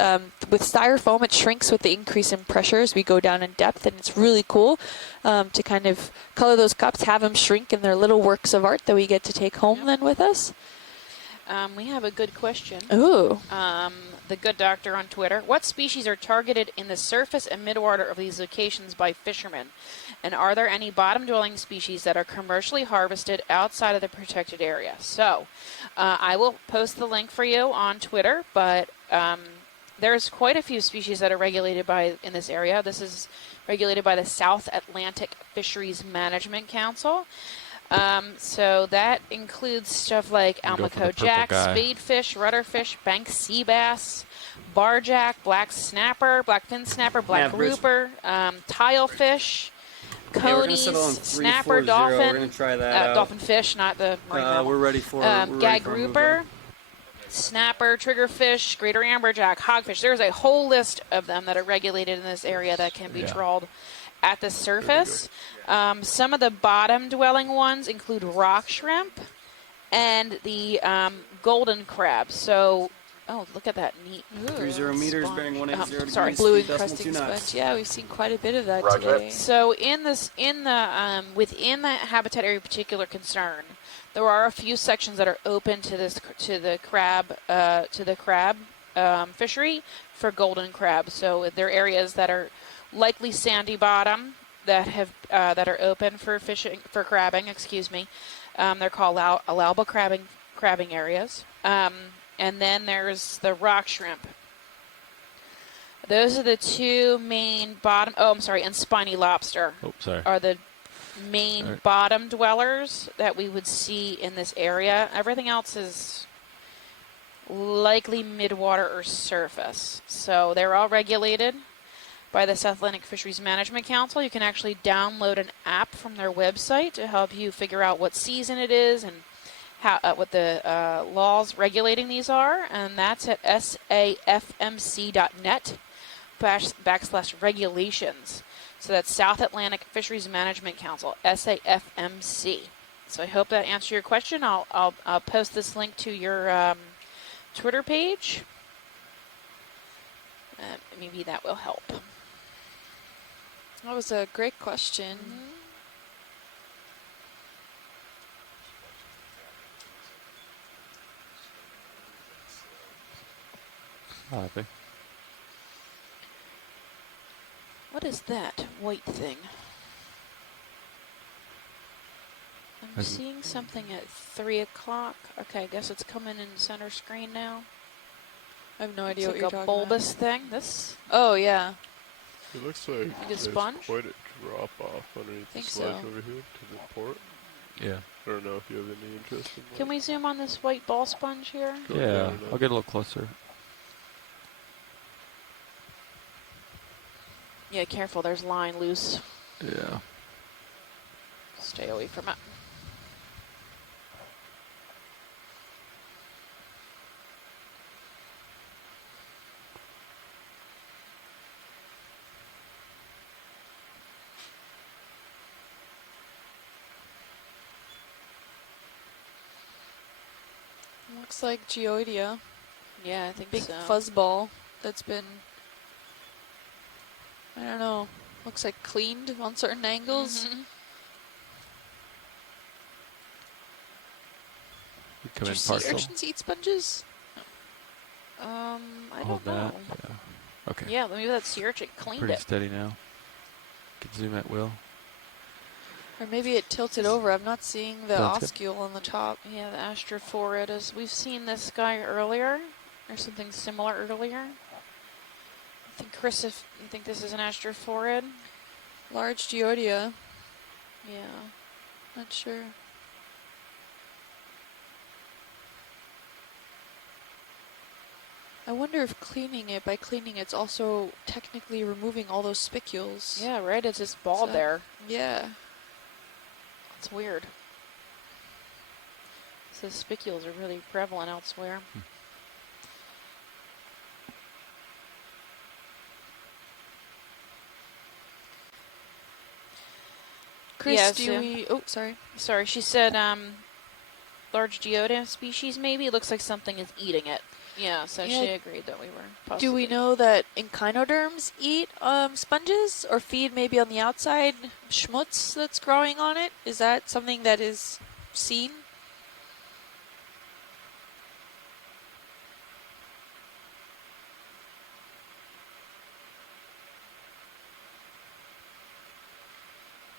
with styrofoam it shrinks with the increase in pressure as we go down in depth, and it's really cool to kind of color those cups, have them shrink, and they're little works of art that we get to take home then with us. We have a good question. Ooh. The Good Doctor on Twitter. What species are targeted in the surface and midwater of these locations by fishermen? And are there any bottom-dwelling species that are commercially harvested outside of the protected area? So, I will post the link for you on Twitter, but there's quite a few species that are regulated in this area. This is regulated by the South Atlantic Fisheries Management Council. So that includes stuff like Almaco jack, spadefish, rudderfish, bank sea bass, barjack, black snapper, black fin snapper, black grouper, tilefish, conies, snapper, dolphin. We're gonna try that dolphin fish, not the marine we're ready for gag grouper, snapper, triggerfish, greater amberjack, hogfish. There's a whole list of them that are regulated in this area that can be trawled at the surface. Some of the bottom-dwelling ones include rock shrimp and the golden crab. So, look at that neat. 30 meters, bearing 180 degrees. Sorry, blue encrusting sponge. Yeah, we've seen quite a bit of that today. So within the habitat area of particular concern, there are a few sections that are open to the crab fishery for golden crab. So there are areas that are likely sandy bottom that are open for fishing, for crabbing. Excuse me. They're called allowable crabbing areas. And then there's the rock shrimp. Those are the two main and spiny lobster. Are the main bottom dwellers that we would see in this area. Everything else is likely midwater or surface. So they're all regulated by the South Atlantic Fisheries Management Council. You can actually download an app from their website to help you figure out what season it is and what the laws regulating these are, and that's at safmc.net/regulations. So that's South Atlantic Fisheries Management Council, SAFMC. So I hope that answered your question. I'll post this link to your Twitter page. Maybe that will help. That was a great question. Happy. What is that white thing? I'm seeing something at 3 o'clock. Okay, I guess it's coming in center screen now. I have no idea It's what like you're a talking bulbous thing. This? Oh, yeah. It looks like a there's sponge? quite a drop off underneath the Think sludge so. over here to the port. Yeah. I don't know if you have any interest in that. Can we zoom on this white ball sponge here? Go Yeah, down I'll get a little closer. Yeah, careful. There's line loose. Yeah. Stay away from it. Looks like geoidea. Yeah, I think Big so. fuzzball that's been, I don't know, looks like cleaned on certain angles. You come Did in you see partial. urchins eat sponges? I Hold don't know. that. Yeah. Okay. Yeah, maybe that sea urchin cleaned Pretty it. steady now. Can zoom at will. Or maybe it tilted over. I'm not seeing the Sounds good. oscule on the top. Yeah, the astrophorid is. We've seen this guy earlier, or something similar earlier. I think Chris, if you think this is an astrophorid, Large geoidea. yeah. Not sure. I wonder if cleaning it, by cleaning it's also technically removing all those spicules. Yeah, right. It's just bald there. Yeah. It's weird. So spicules are really prevalent elsewhere. Chris, Yeah, do so- we... Oh, sorry. Sorry, she said large geoda species maybe. It looks like something is eating it. Yeah, so Yeah. she agreed that we were possibly. Do we know that echinoderms eat sponges or feed maybe on the outside schmutz that's growing on it? Is that something that is seen?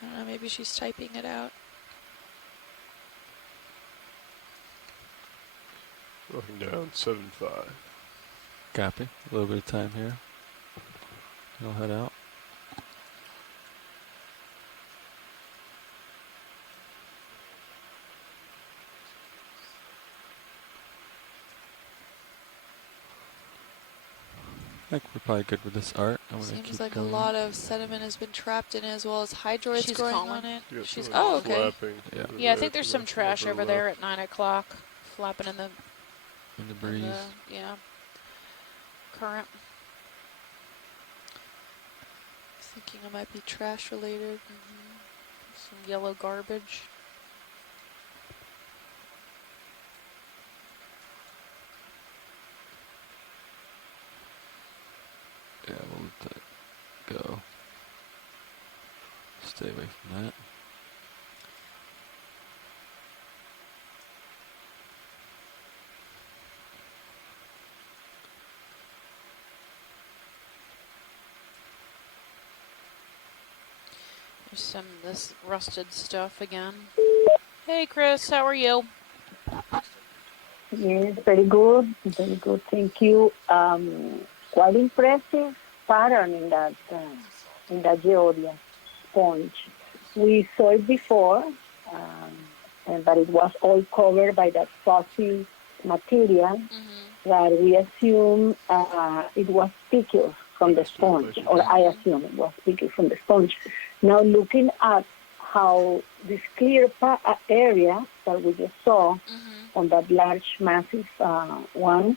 I don't know, maybe she's typing it out. Looking down, 7-5. Copy. A little bit of time here. I'll head out. I think we're probably good with this art. I'm gonna Seems keep like going. a lot of sediment has been trapped in it, as well as hydroids She's growing calling. on it. You got She's someone oh, okay. flapping Yeah. over Yeah, I there think there's to some the trash upper over left. there at 9 o'clock, flapping in the In the breeze. yeah current. Thinking it might be trash related. Some yellow garbage. Yeah, we'll let that go. Stay away from that. There's some of this rusted stuff again. Hey, Chris, how are you? Yes, very good, thank you. Quite impressive pattern in that geodia sponge. We saw it before, but it was all covered by that fuzzy material that we assume it was spicules from the sponge, or I assume it was spicules from the sponge. Now looking at how this clear area that we just saw on that large, massive one,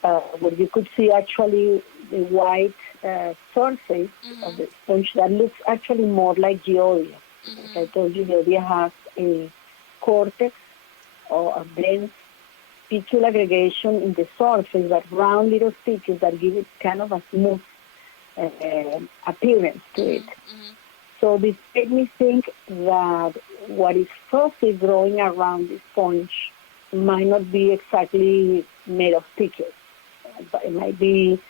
where you could see actually the white surface of the sponge that looks actually more like geodia. Like I told you, geodia has a cortex or a dense spicule aggregation in the surface, that round little spicules that give it kind of a smooth appearance to it. So this made me think that what is fuzzy growing around the sponge might not be exactly made of spicules, but it might be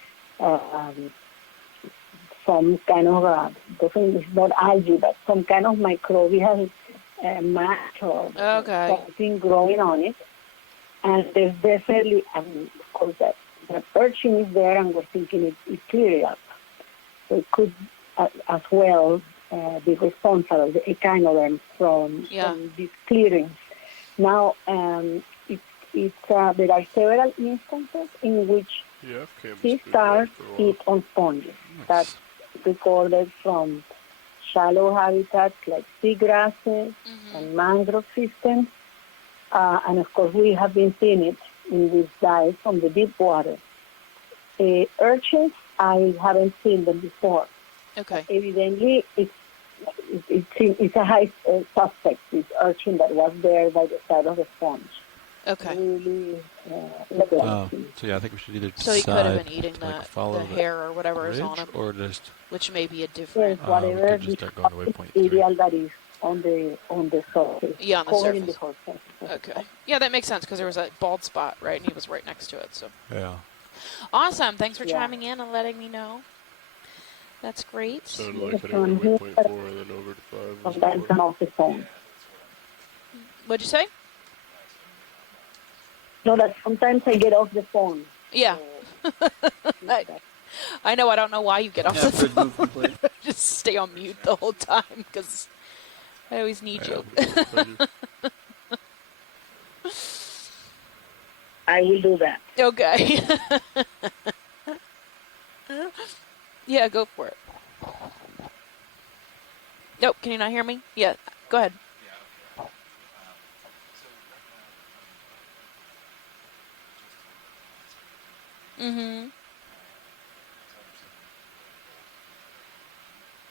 some kind of, it's not algae, but some kind of microbial mat or something growing on it. And there's definitely, of course, that urchin is there, and we're thinking it's clearing up. So it could as well be responsible, the echinoderms, from these clearings. Now, there are several instances in which sea stars eat on sponges. That's recorded from shallow habitats like seagrasses and mangrove systems. And of course, we have been seeing it in these dives from the deep water. Urchins, I haven't seen them before. Okay. Evidently, it's a high suspect, this urchin that was there by the side of the sponge. Okay. Really, so yeah, I think we should either So he could have been eating follow the hair or whatever is on ridge him, or just which may be a different. Yes, whatever we could just start going to waypoint 3. material that is on the surface. Yeah, on the covering surface. The whole surface. Okay. Yeah, that makes sense because there was a bald spot, right? And he was right next to it. So. Yeah. Awesome. Thanks for chiming in and letting me know. That's great. Sounded like heading to waypoint 4 and then over to 5. Sometimes I'm off the phone. What'd you say? No, that sometimes I get off the phone. Yeah. I know. I don't know why you get off the phone. Just stay on mute the whole time because I always need you. I will do that. Okay. Yeah, go for it. Nope, can you not hear me? Yeah, go ahead. Mm-hmm.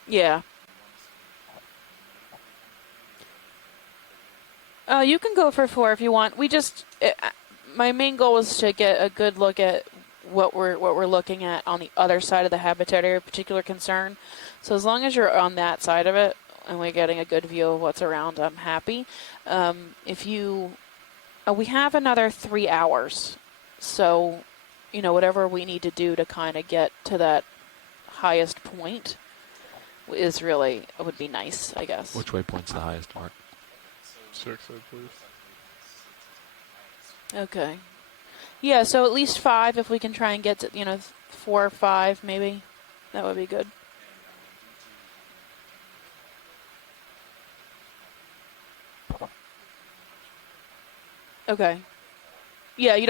Yeah. You can go for 4 if you want. My main goal was to get a good look at what we're looking at on the other side of the habitat area of particular concern. So as long as you're on that side of it and we're getting a good view of what's around, I'm happy. We have another 3 hours, so whatever we need to do to kind of get to that highest point would be nice, I guess. Which waypoint's the highest, Mark? 6, I believe. Okay. Yeah, so at least 5 if we can try and get to, 4 or 5 maybe. That would be good. Okay. Yeah, we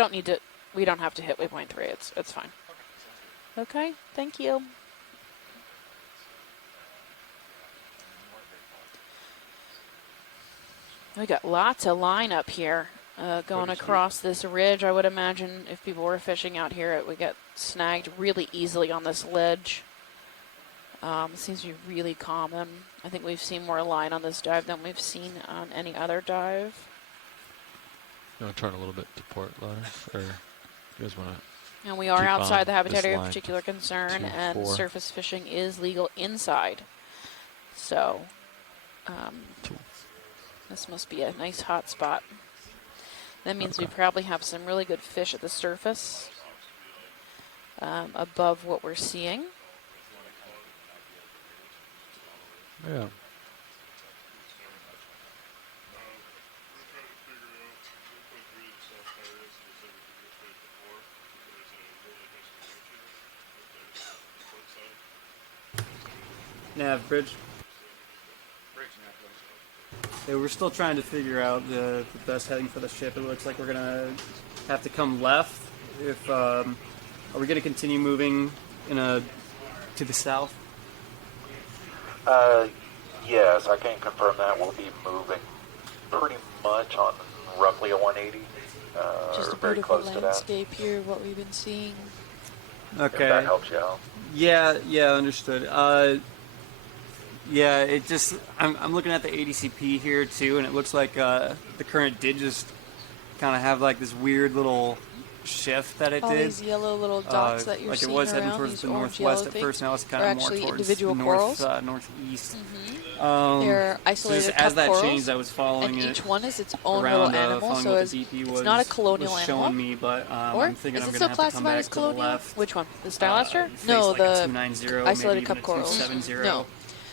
don't have to hit waypoint 3. It's fine. Okay, thank you. We got lots of line up here. Going across this ridge, I would imagine if people were fishing out here, it would get snagged really easily on this ledge. It seems to be really common. I think we've seen more line on this dive than we've seen on any other dive. You want to turn a little bit to port, ladder, or you guys want to? And we are outside the habitat area of line particular concern, to and 4. surface fishing is legal inside. So, this must be a nice hot spot. That means we probably have some really good fish at the surface above what we're seeing. Yeah. Nav bridge. Yeah, we're still trying to figure out the best heading for the ship. It looks like we're gonna have to come left. Are we gonna continue moving to the south? Yes, I can confirm that we'll be moving pretty much on roughly a 180, Just or a very beautiful close to that. landscape here, what we've been seeing. Okay. If that helps you out. Yeah, understood. Yeah, it just I'm looking at the ADCP here too, and it looks like the current did just kind of have like this weird little shift that it All did. these yellow little dots that you're like seeing it was heading around, towards these the orange northwest yellow at first. Now it's things, kind are of more actually towards individual the corals. northeast. They're So isolated just cup as that corals, changed, I was following and it. each one is its own around, little animal. following So what it's, the DP it's not a colonial was animal. showing me, but Or I'm thinking is I'm it going to still have to come classified back as to the colonial? left. Which one? The Stylaster? Face No, like a the 290, isolated maybe cup even a corals. 270. No.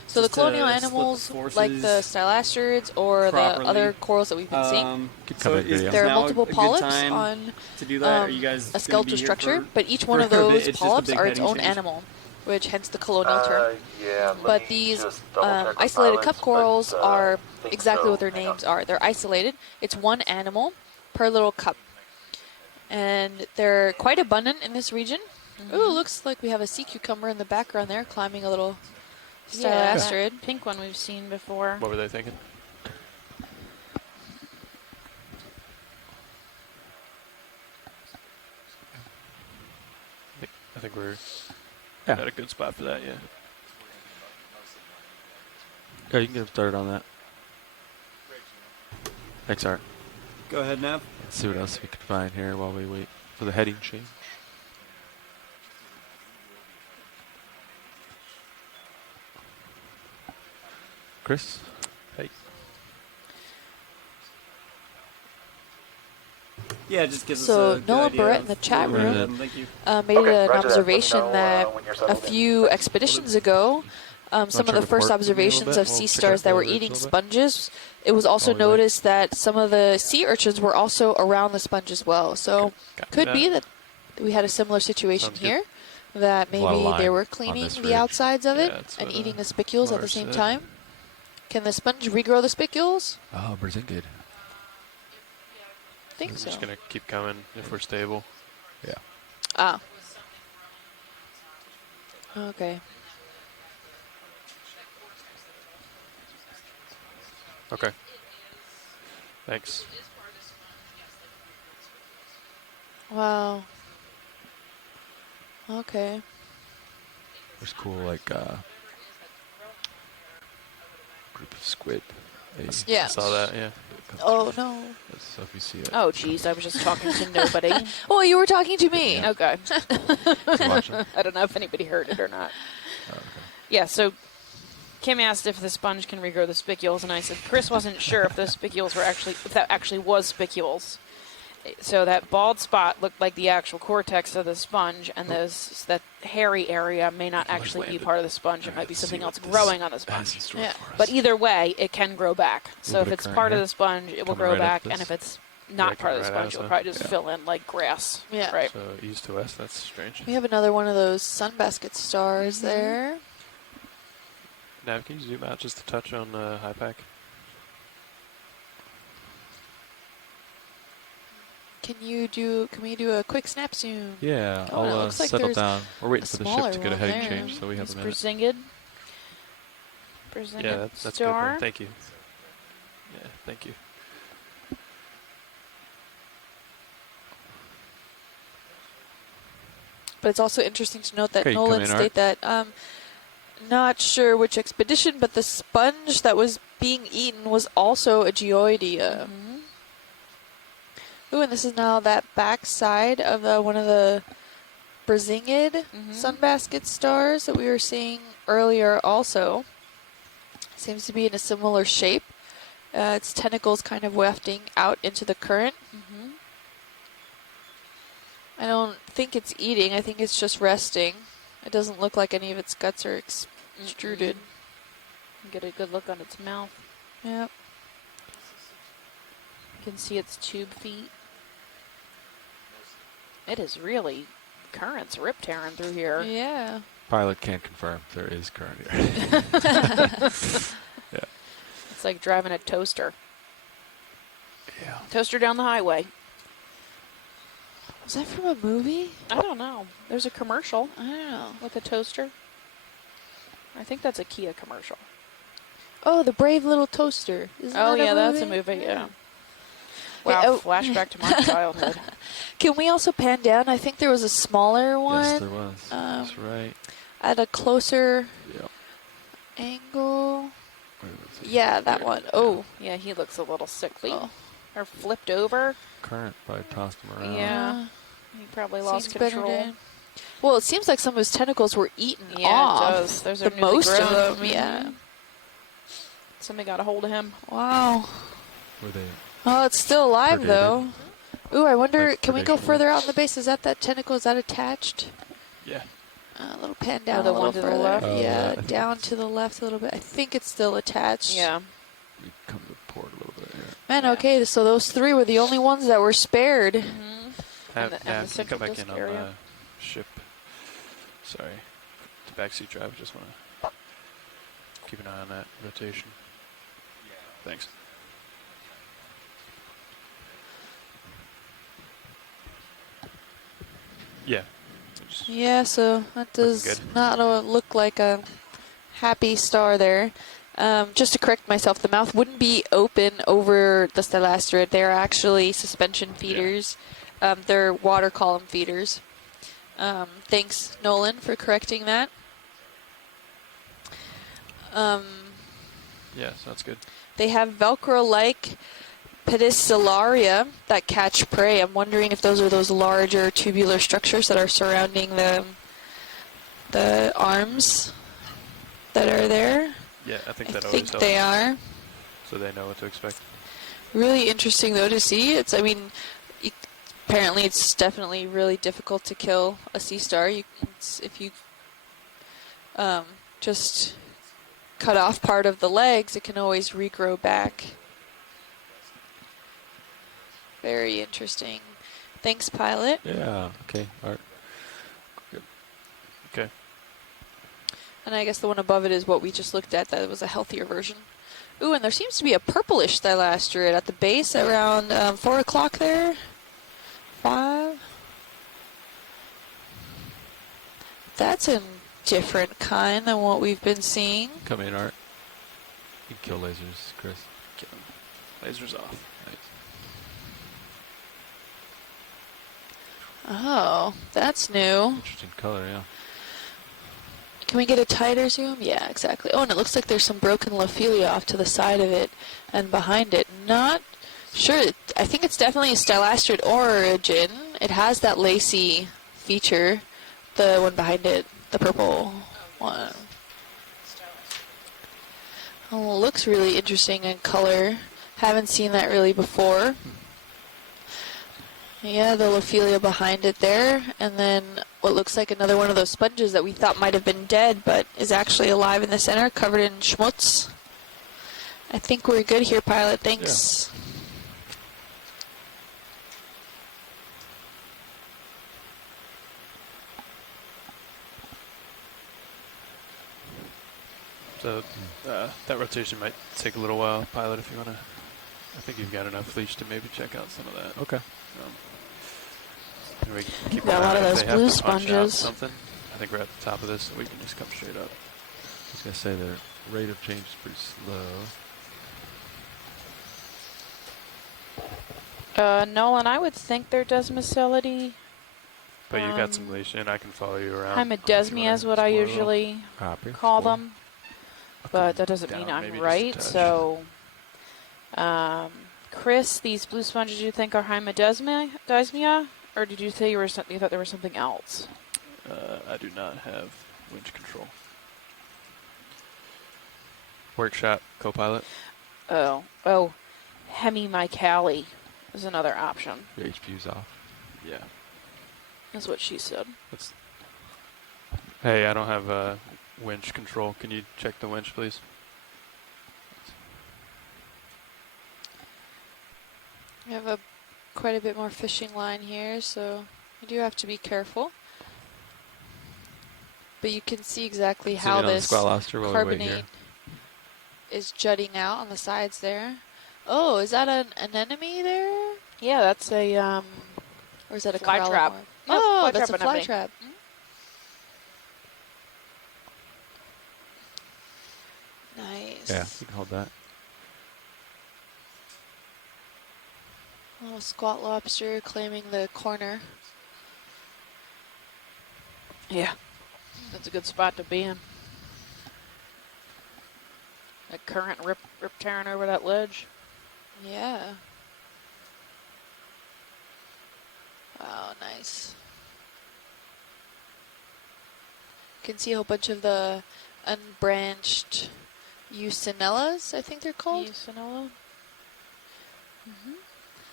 So the Just to colonial split the animals, forces like the Stylasterids or properly. the other corals that we've been seeing, So is there are now multiple a good polyps time on to do that? Are you guys a gonna skeletal be here structure, for- but each one for of a bit? those It's just a polyps big are its heading own change. animal, which hence the colonial term. Yeah, let But me these just double check with isolated pilots, cup corals but, are think exactly so. what their Hang names are. They're isolated. It's one animal per little cup. And they're quite abundant in this region. Ooh, looks like we have a sea cucumber in the background there climbing a little Yeah, Stylasterid. that pink one we've seen before. What were they thinking? I think we're at a good spot for that, yeah. Yeah, you can get started on that. Thanks, Art. Go ahead, Nav. Let's see what else we can find here while we wait for the heading change. Chris? Hey. Yeah, it just gives So us a good Noah idea Barrett of in the chat where we're room heading. Thank you. made Okay, an roger that. Let me observation know, that when you're a settled in. few expeditions ago, some of the first observations of sea stars that were eating sponges, it was also noticed that some of the sea urchins were also around the sponge as well. So could be that we had a similar situation here, that There's a lot of maybe they lime were on cleaning this the ridge. outsides of it Yeah, that's and what, eating the spicules at the Mars same said. time. Can the sponge regrow the spicules? Oh, Brazingid. I think We're so. just going to keep coming if we're stable. Yeah. Ah. Okay. Okay. Thanks. Wow. Okay. There's cool, like, group of squid. Yeah. I saw that, yeah. Oh, no. So if you see it. Oh, geez, I was just talking to nobody. Oh, you were talking to me. Yeah. Okay. You watch it? I don't know if anybody heard it or not. Oh, okay. Yeah, so Kim asked if the sponge can regrow the spicules, and I said Chris wasn't sure if those spicules were actually, if that actually was spicules. So that bald spot looked like the actual cortex of the sponge, and those that hairy area may not actually be part of the sponge. It might be something else growing on the sponge. Yeah. But either way, it can grow back. So Little if bit of it's current part of here. the sponge, it will Coming grow right up back, this. and if it's not part of the right sponge, out, it'll so- probably just fill in like grass. Yeah. Right. So east to west, that's strange. We have another one of those sunbasket stars there. Nav, can you zoom out just a touch on high pack? Can we do a quick snap zoom? Yeah, Oh, it I'll looks like settle there's down. We're waiting a for the smaller ship to get a one heading there. change, so we have It's a minute. Brazingid. Brazingid Yeah, that's good. star. Man. Thank you. Yeah, thank you. But it's also interesting to note that Okay, you come Nolan in, state that not sure which expedition, but the sponge that was being eaten was also a geoidea. Ooh, and this is now that back side of one of the Brazingid sunbasket stars that we were seeing earlier also. Seems to be in a similar shape. Its tentacles kind of wafting out into the current. I don't think it's eating. I think it's just resting. It doesn't look like any of its guts are extruded. Get a good look on its mouth. Yep. You can see its tube feet. It is really currents rip tearing through here. Yeah. Pilot can't confirm there is current here. Yeah. It's like driving a toaster. Yeah. Toaster down the highway. Was that from a movie? I don't know. There's a commercial I don't know. with a toaster. I think that's a Kia commercial. Oh, the Brave Little Toaster. Isn't Oh that yeah, a that's a movie. Yeah. Wow, Wait, oh. flashback to my childhood. Can we also pan down? I think there was a smaller one. Yes, there was. That's right. At a closer Yep. angle. Where was he? Yeah, that one. Oh. Yeah, he looks a little sickly. Oh. Or flipped over. Current probably tossed him around. Yeah. He probably lost Seems better control. to- Well, it seems like some of his tentacles were eaten Yeah, off. it does. Those are the newly most of grown. them, yeah. Somebody got a hold of him. Wow. Were they? Oh, it's still alive, Predated. though. Ooh, I wonder, Like can we go predation. further out in the base? Is that tentacle? Is that attached? Yeah. A little pan down the a little one to the further. left? Oh, yeah, I think down to the left a little bit. I think it's still attached. Yeah. We come to port a little bit here. Man, okay, so those three were the only ones that were spared. And the yeah, can you central come back disk in on area. the ship? Sorry. The backseat drive. Just want to keep an eye on that rotation. Thanks. Yeah. Just Yeah, so that does good. not look like a happy star there. Just to correct myself, the mouth wouldn't be open over the Stylasterid. They're actually suspension feeders. They're water column feeders. Thanks, Nolan, for correcting that. Yeah, sounds good. They have Velcro-like pedicellaria that catch prey. I'm wondering if those are those larger tubular structures that are surrounding the arms that are there. Yeah, I think I that think always helps. they are. So they know what to expect. Really interesting, though, to see. Apparently it's definitely really difficult to kill a sea star. If you just cut off part of the legs, it can always regrow back. Very interesting. Thanks, pilot. Yeah. Okay. Art. Good. Okay. And I guess the one above it is what we just looked at. That was a healthier version. Ooh, and there seems to be a purplish Stylasterid at the base around 4 o'clock there. 5. That's a different kind than what we've been seeing. Come in, Art. You can kill lasers, Chris. Kill them. Lasers off. Nice. Oh, that's new. Interesting color, yeah. Can we get a tighter zoom? Yeah, exactly. Oh, and it looks like there's some broken Lophelia off to the side of it and behind it. Not sure. I think it's definitely a Stylasterid origin. It has that lacy feature. The one behind it, the purple one. Oh, looks really interesting in color. Haven't seen that really before. Yeah, the Lophelia behind it there, and then what looks like another one of those sponges that we thought might have been dead, but is actually alive in the center, covered in schmutz. I think we're good here, pilot. Thanks. So that rotation might take a little while, pilot. If you want to, I think you've got enough leash to maybe check out some of that. Okay. We can keep Got a lot of if those they have blue to punch out sponges. something. I think we're at the top of this, so we can just come straight up. I was gonna say the rate of change is pretty slow. Nolan, I would think they're desmicility. But you've got some leash, and I can follow you around. Hymodesmia is what I usually call them. But that doesn't mean I'm right, so... Chris, these blue sponges you think are hymodesmia? Or did you say you thought there was something else? I do not have winch control. Workshop, co-pilot. Oh, hemimycali is another option. Your HPU's off. Yeah. That's what she said. Hey, I don't have winch control. Can you check the winch, please? We have quite a bit more fishing line here, so you do have to be careful. But you can see exactly how this carbonate is jutting out on the sides there. Oh, is that an anemone there? Yeah, that's a or is that a fly coralline trap. worm? Yeah, Oh, fly that's trap a fly anemone. trap. Nice. Yeah, you can hold that. Oh, squat lobster claiming the corner. Yeah, that's a good spot to be in. That current rip tearing over that ledge. Yeah. Wow, nice. You can see a whole bunch of the unbranched Eusinellas, I think they're called. Eusinella.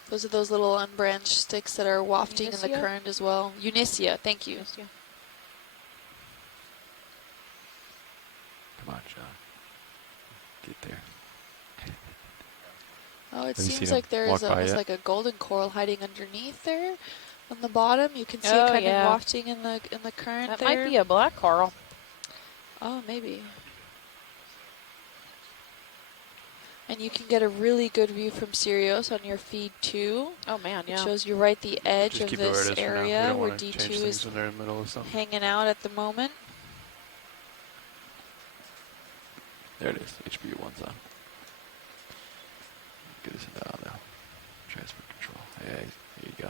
Those are those little unbranched sticks that are wafting in the Unicia? current as well. Unicia, thank you. Unicia. Come on, John. Get there. Oh, it Have you seems seen like them there walk is by almost yet? like a golden coral hiding underneath there on the bottom. You can see Oh, it kind yeah. of wafting in the current That there. might be a black coral. Oh, maybe. And you can get a really good view from Sirius on your feed too. Oh man, It yeah. shows you right the edge Just of keep it where this it is for now. We area don't where want to D2 change things is when they're in the middle of something. hanging out at the moment. There it is. HPU1's on. Get us into on now. Transfer control. Yeah, there you go.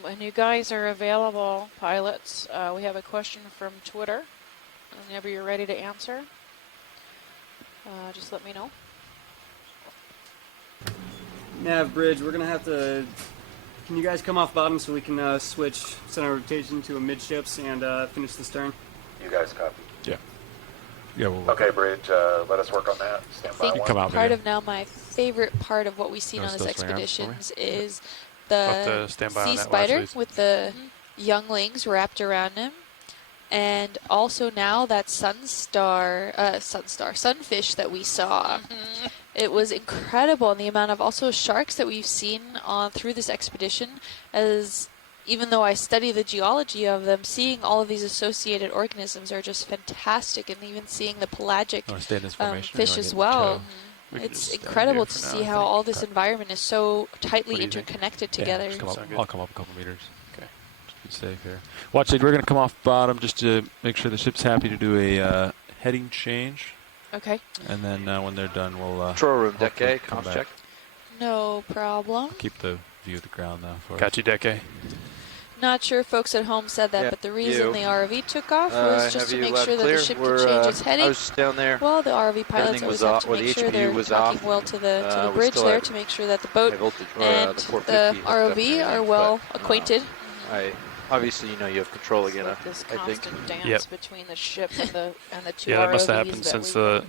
When you guys are available, pilots, we have a question from Twitter. Whenever you're ready to answer, just let me know. Nav bridge, we're gonna have to. Can you guys come off bottom so we can switch center rotation to a midships and finish the stern? You guys copy? Yeah. Yeah, we'll Okay, bridge, let us work on that. Stand I by think one. Come out part with of now my favorite part of what we've seen You on wanna this still swing arms for me? expeditions is We'll have the to stand by on sea that watch spider lead. with the younglings wrapped around him. And also now that sunfish that we saw. It was incredible, and the amount of also sharks that we've seen through this expedition. As even though I study the geology of them, seeing all of these associated organisms are just fantastic, and even seeing the pelagic Oh, stay in this formation, or you fish wanna as get in the well. shadow? We can It's just stand incredible here to for now, see I how think. all this environment is so tightly What do you think? interconnected Yeah, together. just come up. Sound good. I'll come up a couple meters. Okay. Just be safe here. Watch lead. We're going to come off bottom just to make sure the ship's happy to do a heading change. Okay. And then when they're done, we'll Control room, deck hopefully A, come comms back. check. No problem. Keep the view of the ground now. For Got you, Deck A. Not sure if folks at home said that, Yeah, but the reason you. the RV took off was just have to you make loud sure and that the clear? ship We're, could change its heading. I was just down there. Well, the RV pilots Everything always was have off. to Well, make the sure they're HPU was talking off. well to the We're bridge still there at to make sure that the boat high voltage, or, and the 450 the hooked up and ROV are everything, well but, acquainted. obviously, you know, you have control again. Like this I think. constant dance Yep. between the ship and the two Yeah, that must have ROVs happened that since we the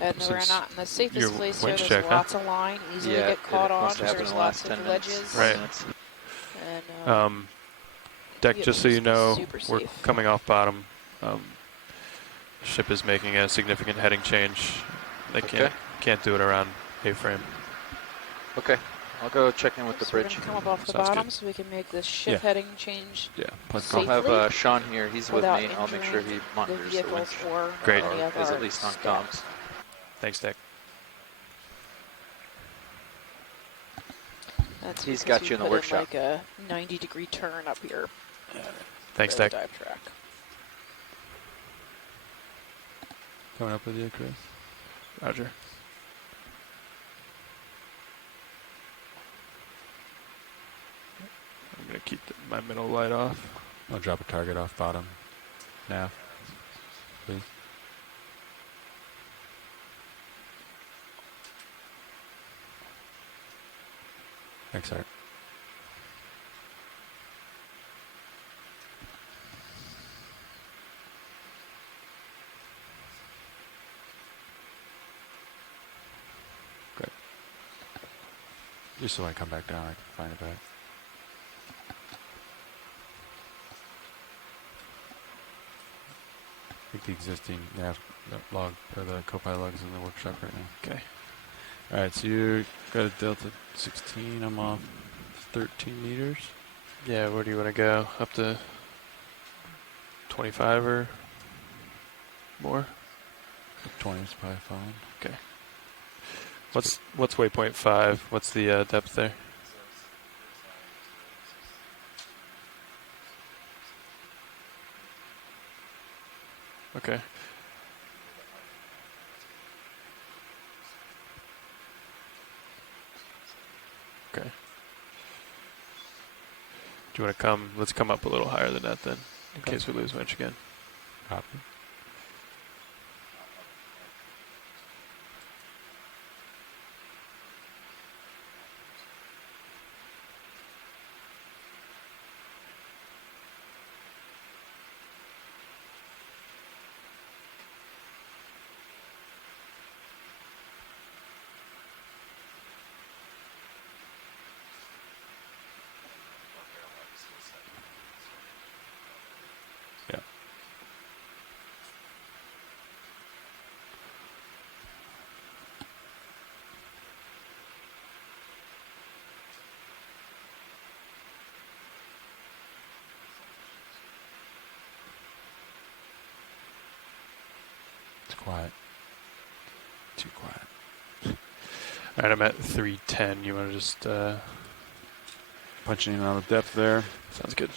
and we're since not in the safest your place here. winch There's check, huh? lots of line, easily Yeah, get caught it on. must have happened There's in the lots last 10 of minutes. ledges. Right. And Deck, yeah, just so you must be know, super we're safe. coming off bottom. Ship is making a significant heading change. They can't do it around A-frame. Okay, I'll go check in with the so we're bridge. gonna come up off the Sounds bottom good. so we can make this ship Yeah. heading change Yeah. I'll safely have Sean here. He's with without me. I'll make sure he injuring monitors the the vehicles winch. or Great. any of Is our at least on staff. comms. Thanks, Deck. That's He's because got we you in the put workshop. like a 90-degree turn up here. Thanks, for the Deck. dive track. Coming up with you, Chris. Roger. I'm going to keep my middle light off. I'll drop a target off bottom. Nav, please. Thanks, Art. Great. Just so when I come back down, I can find it back. I think the existing nav log or the copilot log is in the workshop right now. Okay. All right, so you got a delta 16. I'm off 13 meters. Yeah, where do you want to go? Up to 25 or more? 20 is probably fine. Okay. What's waypoint 5? What's the depth there? Okay. Do you want to come? Let's come up a little higher than that then, in case we lose winch again. Copy. Yeah. It's quiet. Too quiet. All right, I'm at 310. You want to just Punching in out of depth there. Sounds good.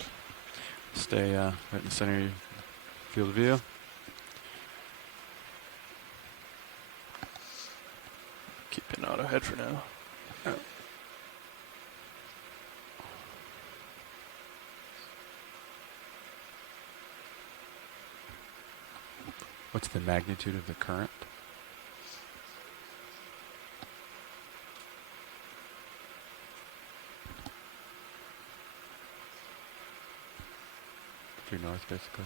Stay right in the center of your field of view. Keep an auto head for now. What's the magnitude of the current? Due north, basically.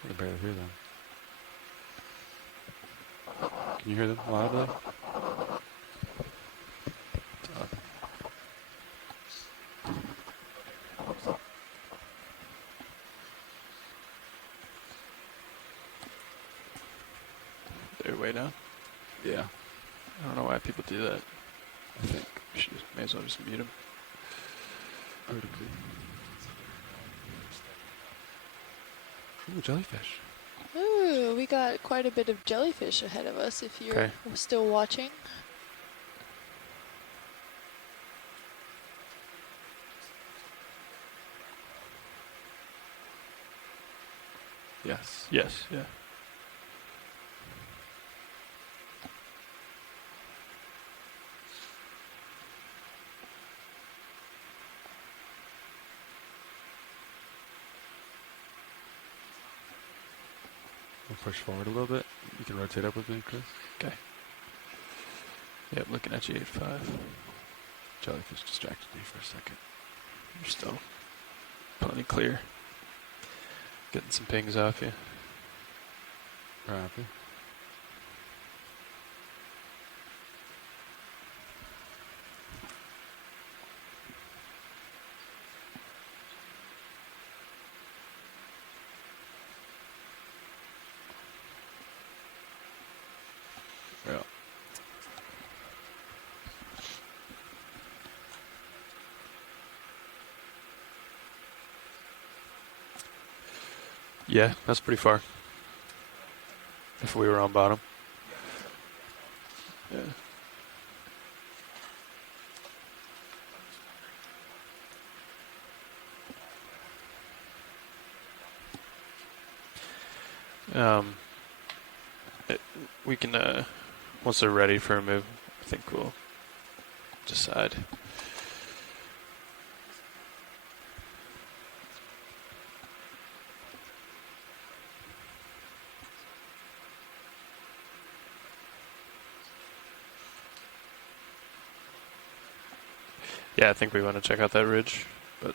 I can barely hear them. Can you hear them loudly? They're way down. Yeah. I don't know why people do that. I think We should may as well just mute them. I would agree. Ooh, jellyfish. Ooh, we got quite a bit of jellyfish ahead of us if you're Okay. still watching. Yes. Yes, yeah. We'll push forward a little bit. You can rotate up with me, Chris. Okay. Yep, looking at you, 8-5. Jellyfish distracted me for a second. You're still plenty clear. Getting some pings off you. Copy. Yeah. Yeah, that's pretty far. If we were on bottom. Yeah. We can, once they're ready for a move, I think we'll decide. Yeah, I think we want to check out that ridge, but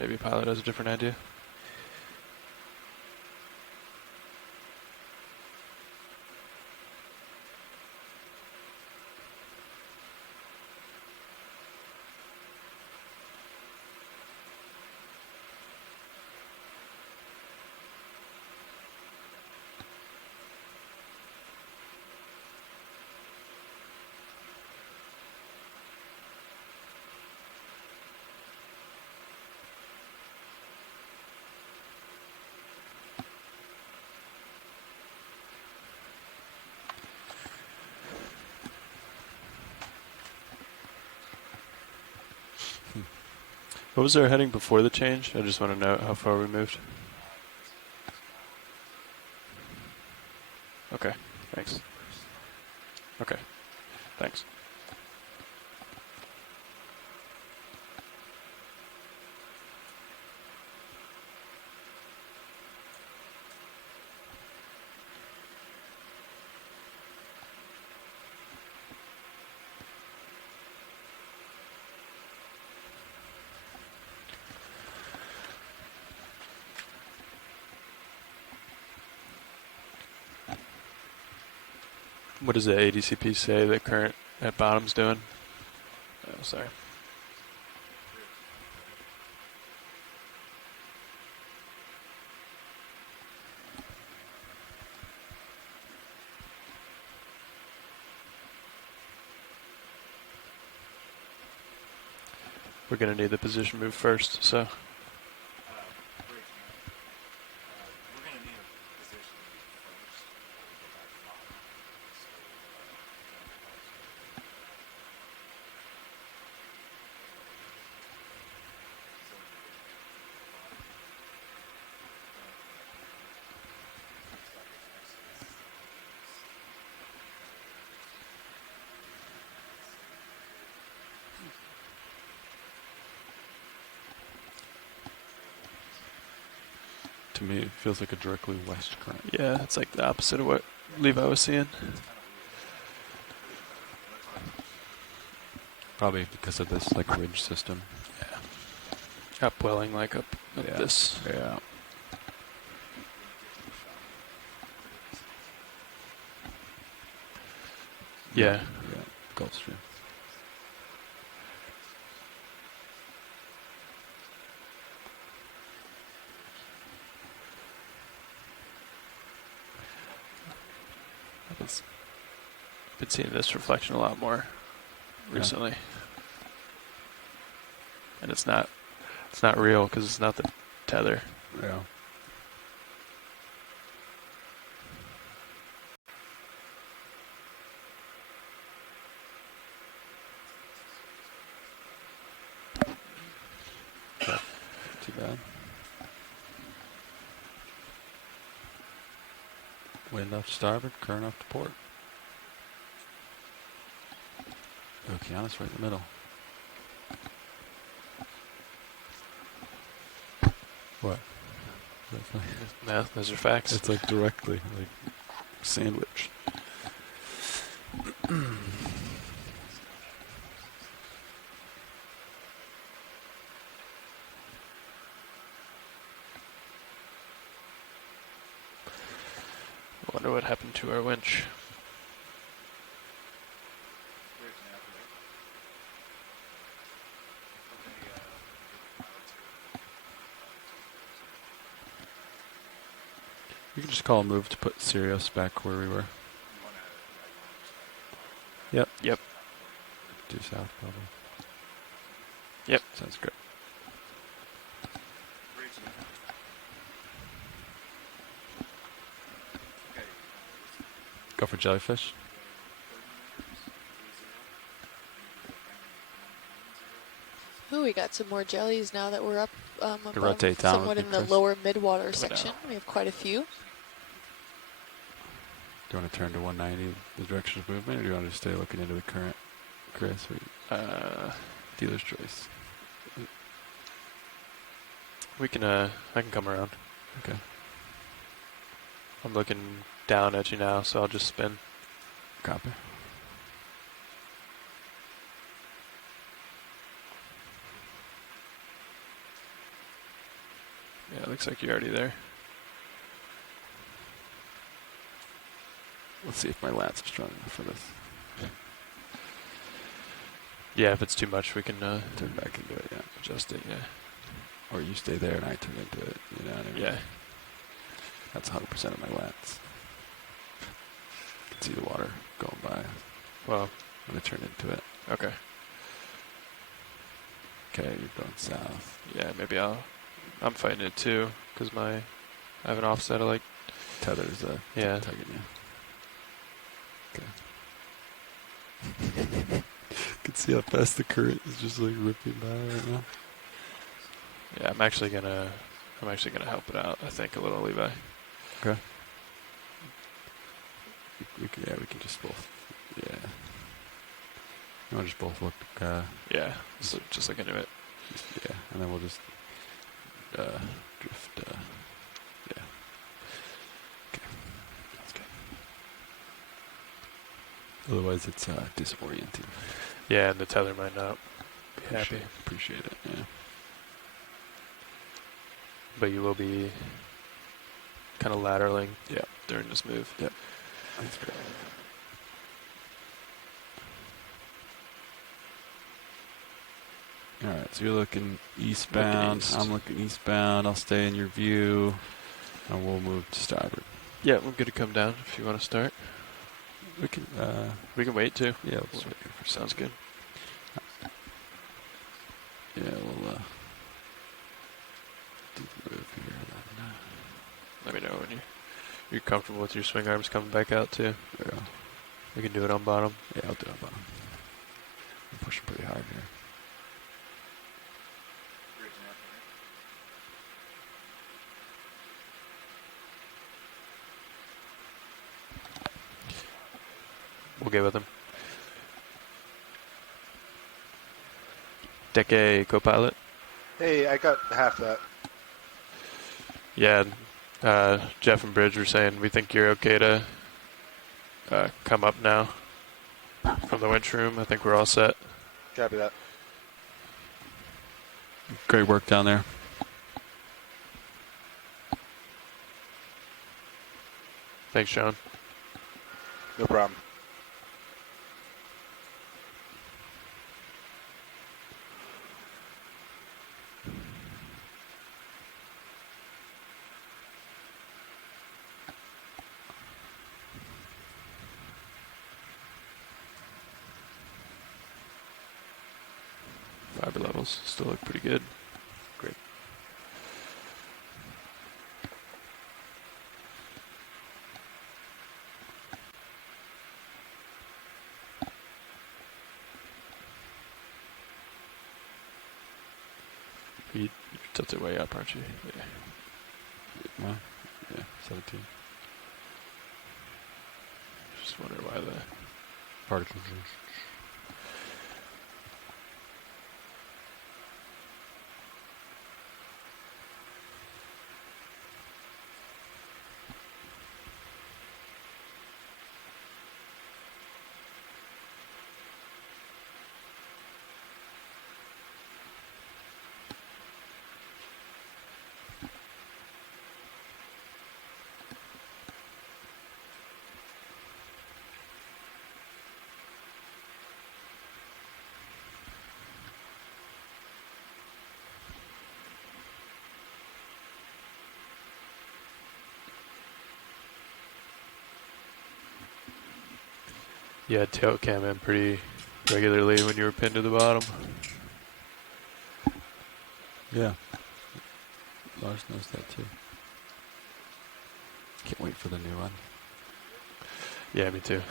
maybe Pilot has a different idea. What was our heading before the change? I just want to know how far we moved. Okay, thanks. Okay, thanks. What does the ADCP say that current at bottom's doing? Oh, sorry. We're going to need the position move first, so. To me, it feels like a directly west current. Yeah, it's like the opposite of what Levi was seeing. Probably because of this like ridge system. Yeah. Upwelling like up this. Yeah. Yeah. Yeah. Gulf Stream. I've been seeing this reflection a lot more recently. And it's not real because it's not the tether. Yeah. Not too bad. Wind off to starboard, current off to port. Okeanos right in the middle. What? No, those are facts. It's like directly, like sandwich. I wonder what happened to our winch. You can just call a move to put Sirius back where we were. Yep. Yep. Due south, probably. Yep. Sounds great. Go for jellyfish. Ooh, we got some more jellies now that we're up above, rotate down somewhat with in me, the Chris. lower midwater section. We have quite a few. Do you want to turn to 190, the direction of movement, or do you want to stay looking into the current, Chris? Dealer's choice. We can, I can come around. Okay. I'm looking down at you now, so I'll just spin. Copy. Yeah, it looks like you're already there. Let's see if my lats are strong enough for this. Yeah, if it's too much, we can Turn back into it, yeah. adjust it, yeah. Or you stay there and I turn into it, you know what I mean? Yeah. That's 100% of my lats. You can see the water going by. Well, I'm going to turn into it. okay. Okay, you're going south. Yeah, maybe I'm fighting it too, because I have an offset of like... Tether's yeah. tugging you. Okay. You can see how fast the current is just like ripping by right now. Yeah, I'm actually gonna help it out. I think a little, Levi. Okay. We can just both. Yeah. You want to just both look. Yeah, so just look into it. Yeah, and then we'll just drift. Yeah. Okay. That's good. Otherwise, it's disorienting. Yeah, and the tether might not be happy. Appreciate it. Yeah. But you will be kind of lateraling. Yeah. During this move. Yeah. That's great. All right, so you're looking eastbound. East. I'm looking eastbound. I'll stay in your view, and we'll move to starboard. Yeah, we're good to come down if you want to start. We can. We can wait too. Yeah, we'll just wait here for Sounds good. Yeah, we'll do the move here. Let me know when you're comfortable with your swing arms coming back out too. Yeah. We can do it on bottom. Yeah, I'll do it on bottom. I'm pushing pretty hard here. We'll get with him. Deck A, co-pilot. Hey, I got half that. Yeah, Jeff and Bridge were saying we think you're okay to come up now from the winch room. I think we're all set. Copy that. Great work down there. Thanks, Sean. No problem. Fiber levels still look pretty good. Great. You're tilted way up, aren't you? Yeah. Well, yeah, 17. Just wonder why the particles. You had tail cam in pretty regularly when you were pinned to the bottom. Yeah. Lars knows that too. Can't wait for the new one. Yeah, me too.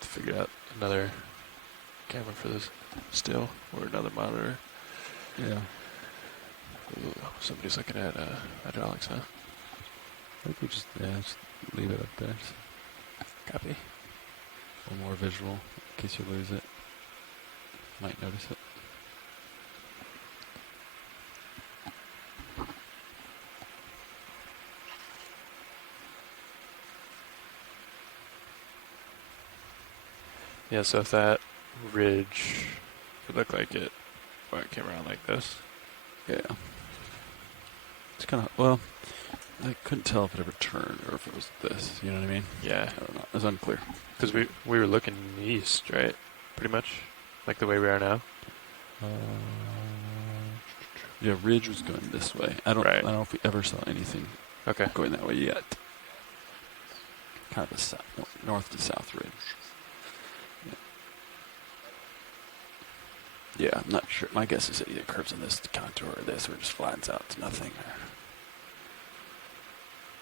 To figure out another camera for this still, or another monitor. Yeah. Ooh, somebody's looking at hydraulics, huh? I think we just leave it up there. Copy. A little more visual in case you lose it. Might notice it. Yeah, so if that ridge would look like it, well, it came around like this. Yeah. It's kind of, well, I couldn't tell if it ever turned or if it was this, you know what I mean? Yeah. I don't know. It's unclear. Because we were looking east, right? Pretty much. Like the way we are now. Yeah, ridge was going this way. I don't know if we ever saw anything going that way yet. Kind of a north to south ridge. Yeah, I'm not sure. My guess is it either curves on this contour or this, or just flattens out to nothing.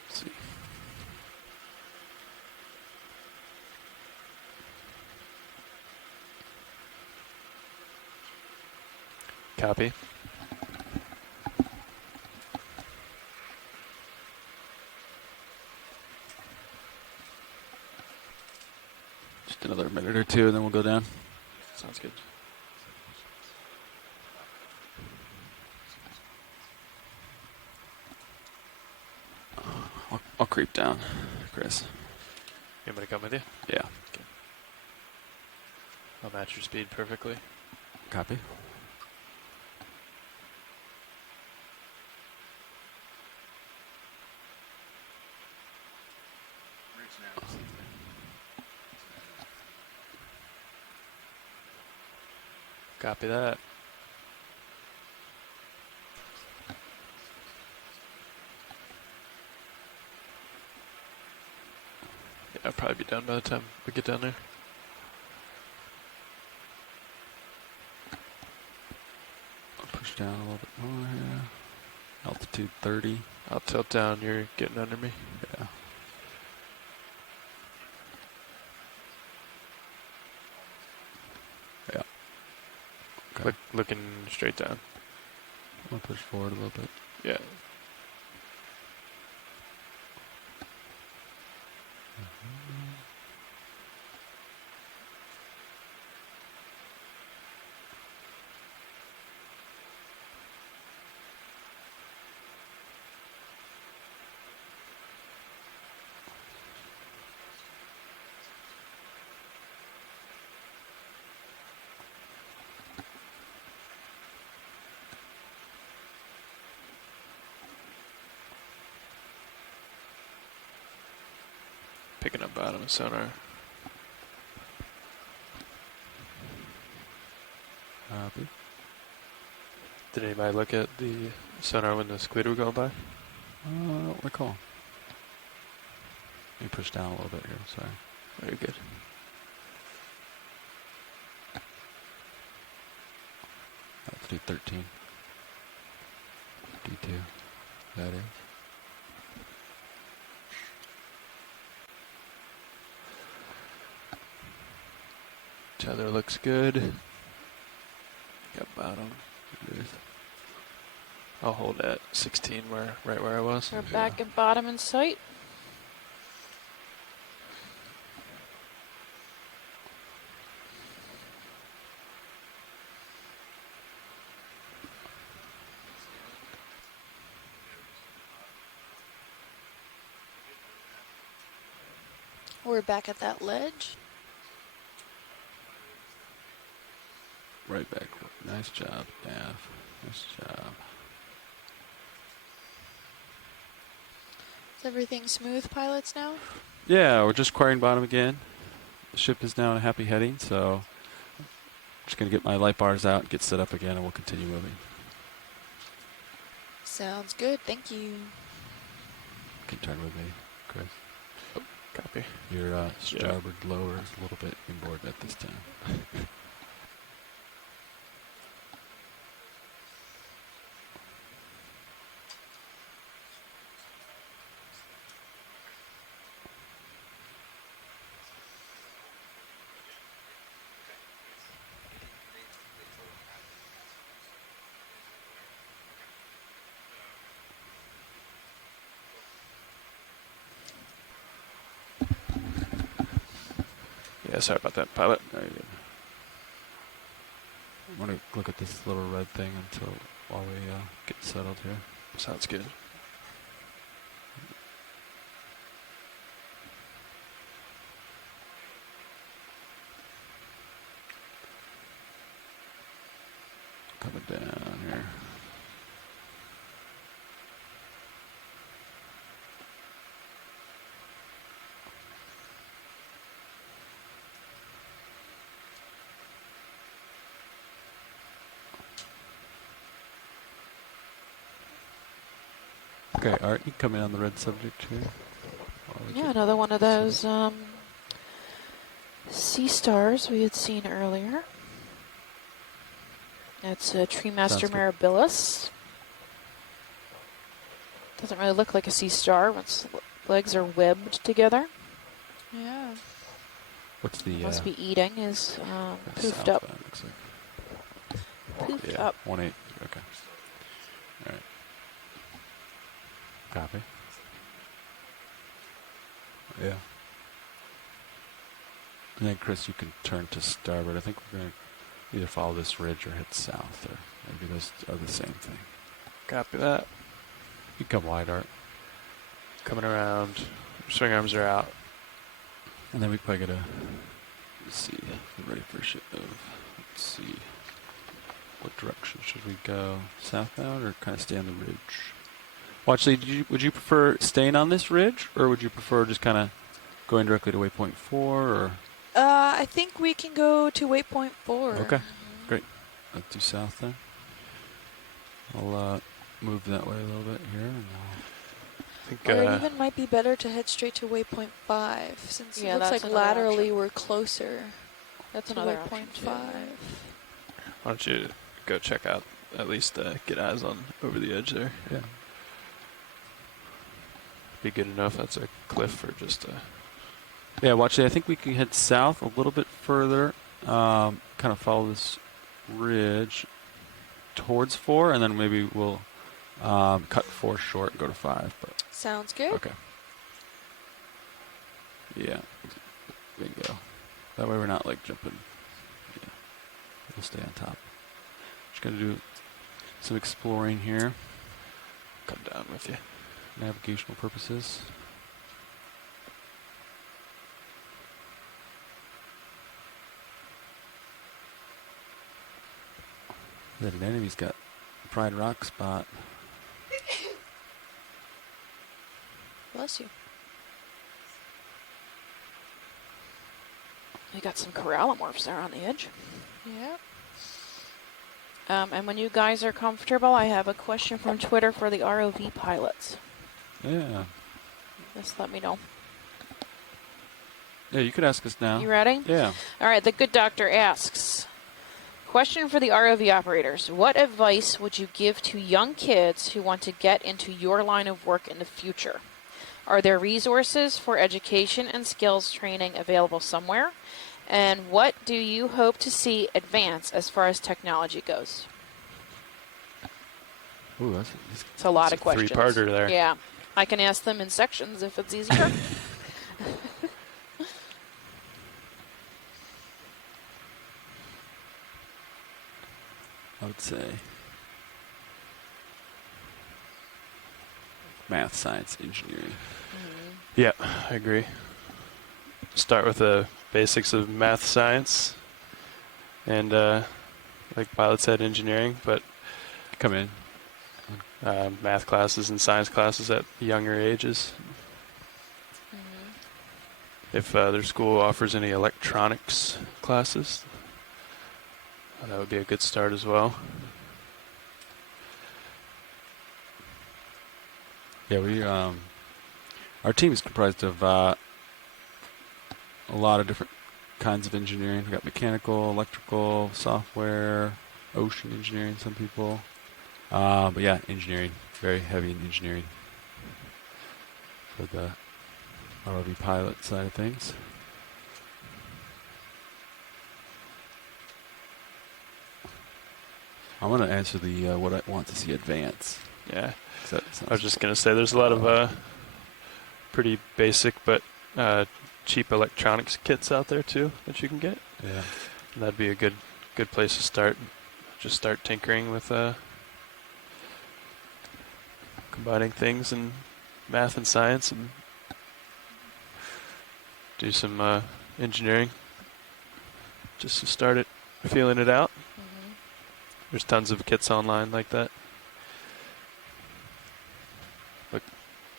Let's see. Copy. Another minute or two, and then we'll go down. Sounds good. I'll creep down, Chris. You want me to come with you? Yeah. Okay. I'll match your speed perfectly. Copy. Copy that. Yeah, I'll probably be done by the time we get down there. I'll push down a little bit more here. Altitude 30. I'll tilt down. You're getting under me. Yeah. Yeah. Okay. Looking straight down. I'll push forward a little bit. Yeah. Picking up bottom of sonar. Copy. Did anybody look at the sonar when the squid were going by? I don't recall. Let me push down a little bit here, sorry. Very good. Altitude 13. D2. That is. Tether looks good. Got bottom. I'll hold at 16 right where I was. We're back at bottom in sight. We're back at that ledge. Right back. Nice job, Nav. Nice job. Is everything smooth, pilots, now? Yeah, we're just quarrying bottom again. The ship is now in a happy heading, so I'm just going to get my light bars out and get set up again, and we'll continue moving. Sounds good. Thank you. You can turn with me, Chris. Oh, copy. Your starboard lower is a little bit inboard at this time. Yeah, sorry about that, pilot. Very good. I want to look at this little red thing while we get settled here. Sounds good. Coming down here. Okay, Art, you come in on the red subject here. Yeah, another one of those sea stars we had seen earlier. That's a Treemaster Mirabilis. Doesn't really look like a sea star when its legs are webbed together. Yeah. What's the... Must be eating, is poofed up. Looks like. Poofed Yeah, up. 1-8, okay. All right. Copy. Yeah. And then, Chris, you can turn to starboard. I think we're going to either follow this ridge or head south, or maybe those are the same thing. Copy that. You come wide, Art. Coming around. Swing arms are out. And then we probably got to see. Get ready for shit. Let's see. What direction should we go? Southbound or kind of stay on the ridge? Well, actually, would you prefer staying on this ridge, or would you prefer just kind of going directly to waypoint 4, or? I think we can go to waypoint 4. Okay, great. Let's do south then. I'll move that way a little bit here. And or it even might be better to head straight to waypoint 5, since it looks like laterally we're closer. That's to another waypoint option, 5. Why don't you go check out, at least get eyes on over the edge there. Yeah. Be good enough. That's a cliff or just a... Yeah, watch it. I think we can head south a little bit further, kind of follow this ridge towards 4, and then maybe we'll cut 4 short and go to 5. But sounds good. Okay. Yeah. Bingo. That way we're not like jumping. Yeah. We'll stay on top. Just gonna do some exploring here. Come down with you. Navigational purposes. That an enemy's got Pride Rock spot. Bless you. We got some corallimorphs there on the edge. Yep. And when you guys are comfortable, I have a question from Twitter for the ROV pilots. Yeah. Just let me know. Yeah, you could ask us now. You ready? Yeah. All right, the good doctor asks, question for the ROV operators. What advice would you give to young kids who want to get into your line of work in the future? Are there resources for education and skills training available somewhere? And what do you hope to see advance as far as technology goes? Ooh, it's a lot of questions. Three-parter there. Yeah. I can ask them in sections if it's easier. I would say math, science, engineering. Yeah, I agree. Start with the basics of math, science, and like Pilot said, engineering, but come in. Math classes and science classes at younger ages. If their school offers any electronics classes, that would be a good start as well. Yeah, we our team is comprised of a lot of different kinds of engineering. We got mechanical, electrical, software, ocean engineering. Some people, but yeah, engineering, very heavy in engineering for the ROV pilot side of things. I want to answer the what I want to see advance. Yeah, I was just going to say there's a lot of pretty basic but cheap electronics kits out there too that you can get. Yeah, and that'd be a good place to start. Just start tinkering with combining things in math and science, and do some engineering just to start it, feeling it out. There's tons of kits online like that. But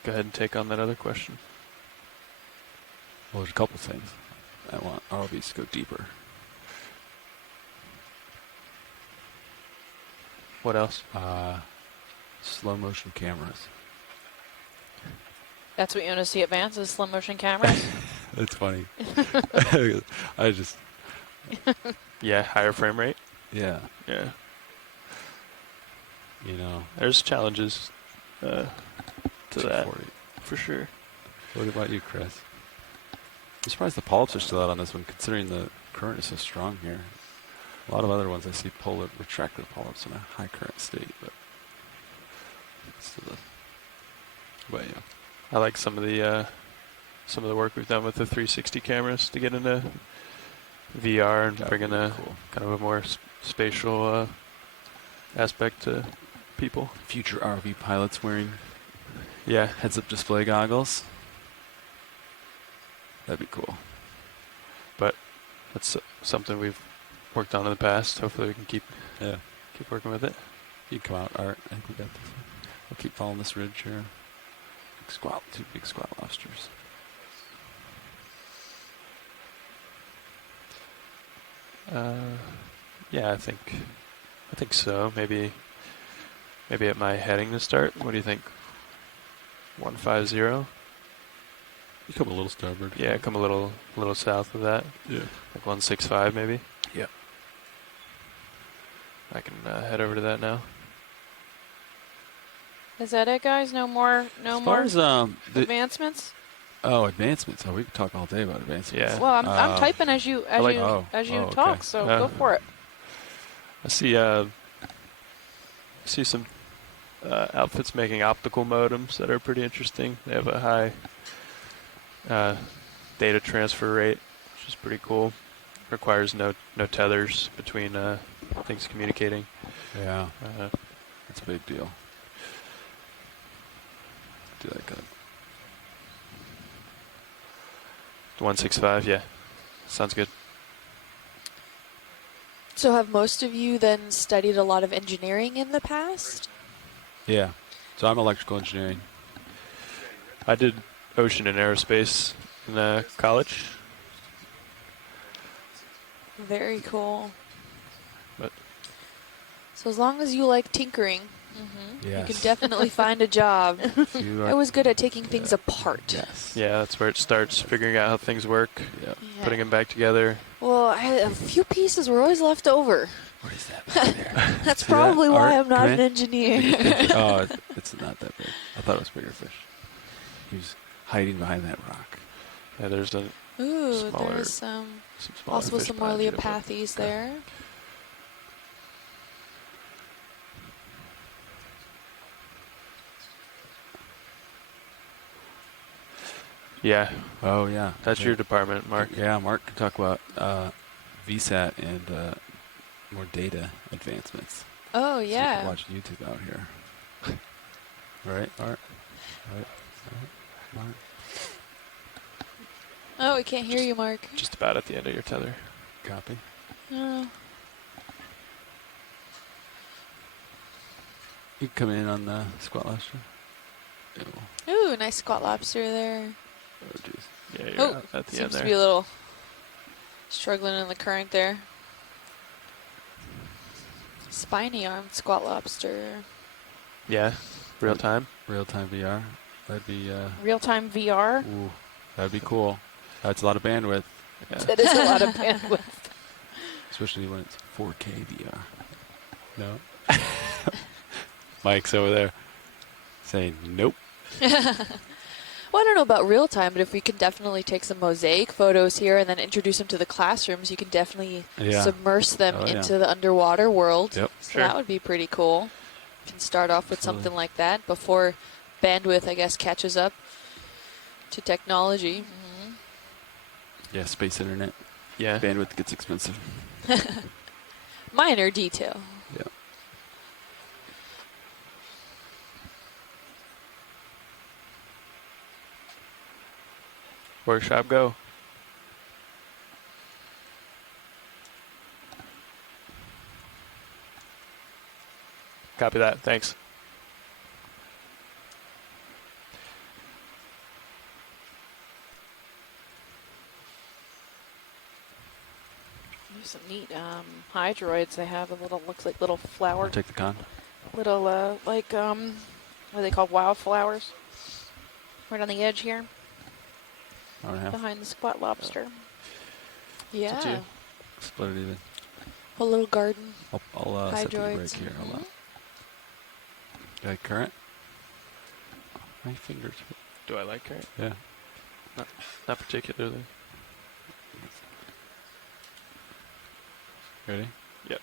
go ahead and take on that other question. Well, there's a couple things. I want ROVs to go deeper. What else? Slow motion cameras. That's what you want to see advance is slow motion cameras? That's funny. I just... Yeah, higher frame rate. Yeah. Yeah. You know, there's challenges to that, for sure. What about you, Chris? I'm surprised the polyps are still out on this one, considering the current is so strong here. A lot of other ones I see polar retracted polyps in a high current state, but still. But yeah, I like some of the work we've done with the 360 cameras to get into VR and That'd bringing be a cool. kind of a more spatial aspect to people. Future RV pilots wearing Yeah. heads-up display goggles. That'd be cool. But that's something we've worked on in the past. Hopefully we can keep working with it. You can come out, Art. I think we got this. We'll keep following this ridge here. Two big squat lobsters. Yeah, I think so. Maybe at my heading to start. What do you think? 150. You come a little starboard. Yeah, come a little south of that. Yeah. Like 165 maybe. Yep. I can head over to that now. Is that it, guys? No more As far as advancements? Advancements. Oh, we could talk all day about advancements. Yeah. Well, I'm typing as you talk, okay. so go for it. I see some outfits making optical modems that are pretty interesting. They have a high data transfer rate, which is pretty cool. Requires no tethers between things communicating. Yeah. That's a big deal. Do that kind of 165, yeah. Sounds good. So have most of you then studied a lot of engineering in the past? Yeah. So I'm electrical engineering. I did ocean and aerospace in college. Very cool. But So as long as you like tinkering, you Yes. can definitely find a job. You are- I was good at taking things apart. Yes. yeah, that's where it starts, figuring out how things work, Yeah. Yeah. putting them back together. Well, a few pieces were always left over. What is that back there? That's See that? probably why Art, I'm not come an in. engineer. Oh, it's not that big. I thought it was bigger fish. He was hiding behind that rock. Yeah, there's a Ooh, smaller, there's some smaller also fish some more behind you, but- leopathes there. Yeah, Oh, yeah. that's Yeah. your department, Mark. Yeah, Mark can talk about VSAT and more data advancements. Oh, So we yeah. can watch YouTube out here. Right, Art? Right. Mark? Oh, we can't hear you, Mark. Just about at the end of your tether. Copy. Oh. You can come in on the squat lobster. Ew. Ooh, nice squat lobster there. Oh, jeez. Yeah, you're Oh, at the end seems there. to be a little struggling in the current there. Spiny armed squat lobster. Yeah, real time. Real-time VR. That'd be, Real-time VR. ooh, that'd be cool. That's a lot of bandwidth. Yeah. That is a lot of bandwidth. Especially when it's 4K VR. No? Mike's over there saying nope. Well, I don't know about real time, but if we can definitely take some mosaic photos here and then introduce them to the classrooms, you can definitely Yeah. submerse them Oh, yeah. into the underwater world. Yep. So Sure. that would be pretty cool. Can start off with Absolutely. something like that before bandwidth, I guess, catches up to technology. Yeah, space internet. Yeah. Bandwidth gets expensive. Minor detail. Yeah. Workshop go. Copy that. Thanks. There's some neat hydroids. They have a little, looks like little flower, I'll take the con. little like what are they called? Wildflowers. Right on the edge here, Hour and a half. behind the squat lobster. Yeah. to you. Split it even. A little garden. I'll set the break Hydroids. here. Hold on. Got current? My fingers. Do I like current? Yeah. Not particularly. Ready? Yep.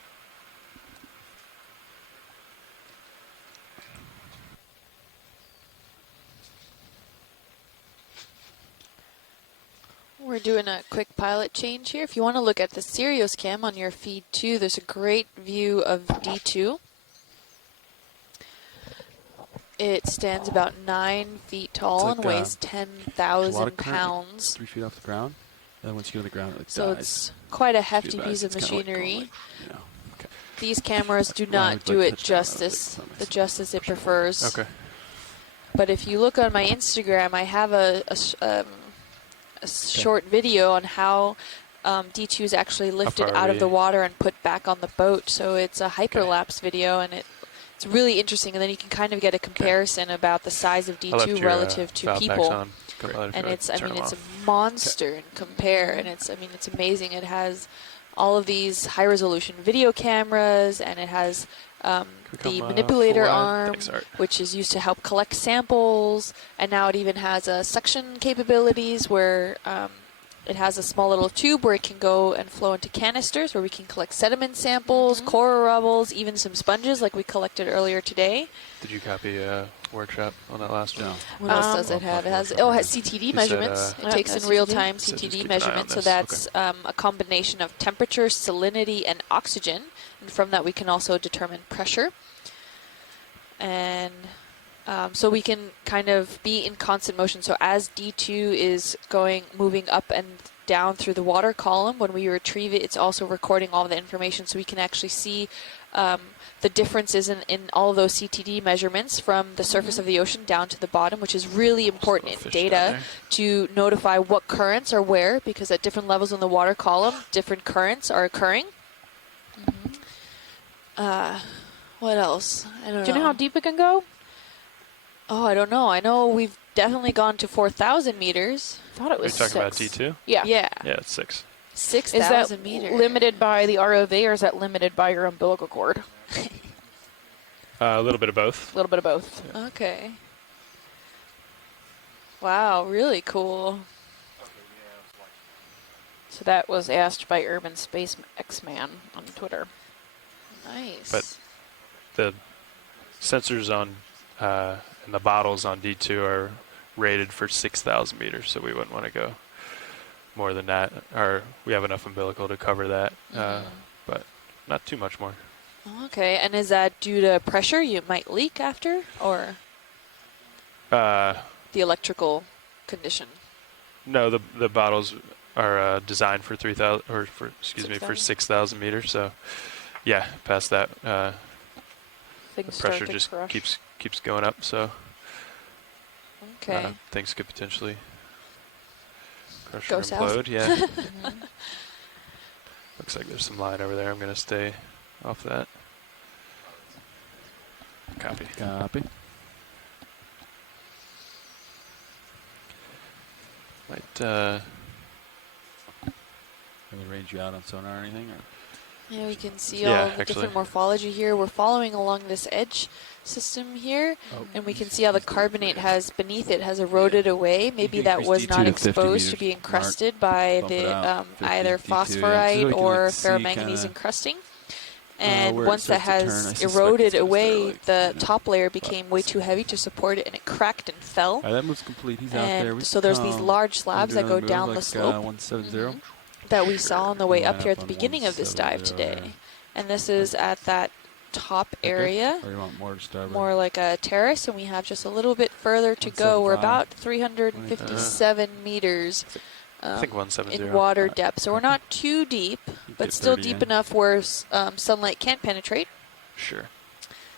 We're doing a quick pilot change here. If you want to look at the Sirius cam on your feed 2, there's a great view of D2. It stands about 9 feet tall like, and weighs there's a lot of 10,000 current, like, pounds. 3 feet off the ground. And then once you go to the ground, it like So dies. it's quite a Just be hefty advised, piece of it's kinda like going, machinery. like, you know, okay. These cameras do Well, I not would, do like, it touch down on it, justice, like, the justice it prefers. Okay. But if you look on my Instagram, I have a short video on how D2 is actually lifted far are out of we? the water and put back on the boat. So it's a hyperlapse video, and it's really interesting. And then you can kind of get a comparison about the size of I left D2 your, relative to foul packs people. on. Go ahead if And you it's, I turn mean, them it's off. a monster in compare, and it's amazing. It has all of these high-resolution video cameras, and it has the come, manipulator full wide? arm, Thanks, Art. which is used to help collect samples, and now it even has suction capabilities where it has a small little tube where it can go and flow into canisters where we can collect sediment samples, coral rubbles, even some sponges like we collected earlier today. Did you copy workshop on that last one? What else does it have? It has CTD You measurements. said, It takes in real-time So just CTD keep an eye on measurements. So this. that's a combination of temperature, salinity, and oxygen. And from that, we can also determine pressure. And so we can kind of be in constant motion. So as D2 is moving up and down through the water column, when we retrieve it, it's also recording all the information, so we can actually see the differences in all of those CTD measurements from the surface of the ocean down to the bottom, which is really important data to notify what currents are where, because at different levels in the water column, different currents are occurring. What else? I don't know. Do you know how deep it can go? Oh, I don't know. I know we've definitely gone to 4,000 meters. I thought it Are you was talking about 6. D2? Yeah. Yeah. Yeah, it's 6. 6,000 meters. Limited by the ROV, or is that limited by your umbilical cord? A little bit of both. A little bit of both. Okay. Wow, really cool. So that was asked by Urban Space X-Man on Twitter. Nice. But the sensors on and the bottles on D2 are rated for 6,000 meters, so we wouldn't want to go more than that. Or we have enough umbilical to cover that, but not too much more. Okay, and is that due to pressure? You might leak after, or the electrical condition? No, the bottles are designed for 3,000, or for 6,000 meters. So, yeah, past that, the pressure just keeps going up. So, okay, things could potentially crush go or south. implode. Yeah. Looks like there's some line over there. I'm gonna stay off that. Copy. Copy. Might Can they range you out on sonar or anything? Or? Yeah, we can see all the different morphology here. We're following along this edge system here, and we can see how the carbonate beneath it has eroded away. Maybe that was not exposed to be encrusted by the either phosphorite or ferromanganese encrusting. And once that has eroded away, the top layer became way too heavy to support it, and it cracked and fell. That move's complete. He's out there. So there's these large slabs that go down the slope. 170. That we saw on the way up here at the beginning of this dive today. And this is at that top area, Or you want more to start more like a terrace, and we have just a little bit further to go. We're about 357 meters I think 170. in water depth. So we're not too deep, but still deep enough where sunlight can't penetrate. Sure.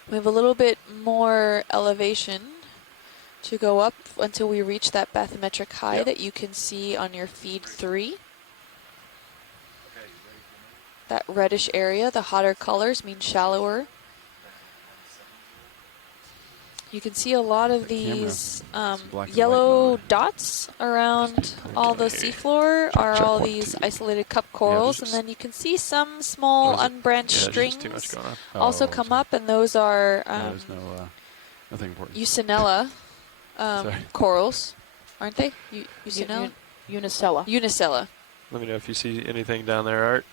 We have a little bit more elevation to go up until we reach that bathymetric high that you can see on your feed 3. That reddish area, the hotter colors mean shallower. You can see a lot of these yellow dots around all the seafloor are all these isolated cup corals, and then you can see some small unbranched strings also come up, and those are nothing important. Eucinella corals, aren't they? Eucinella? Unicella. Unicella. Let me know if you see anything down there, Art.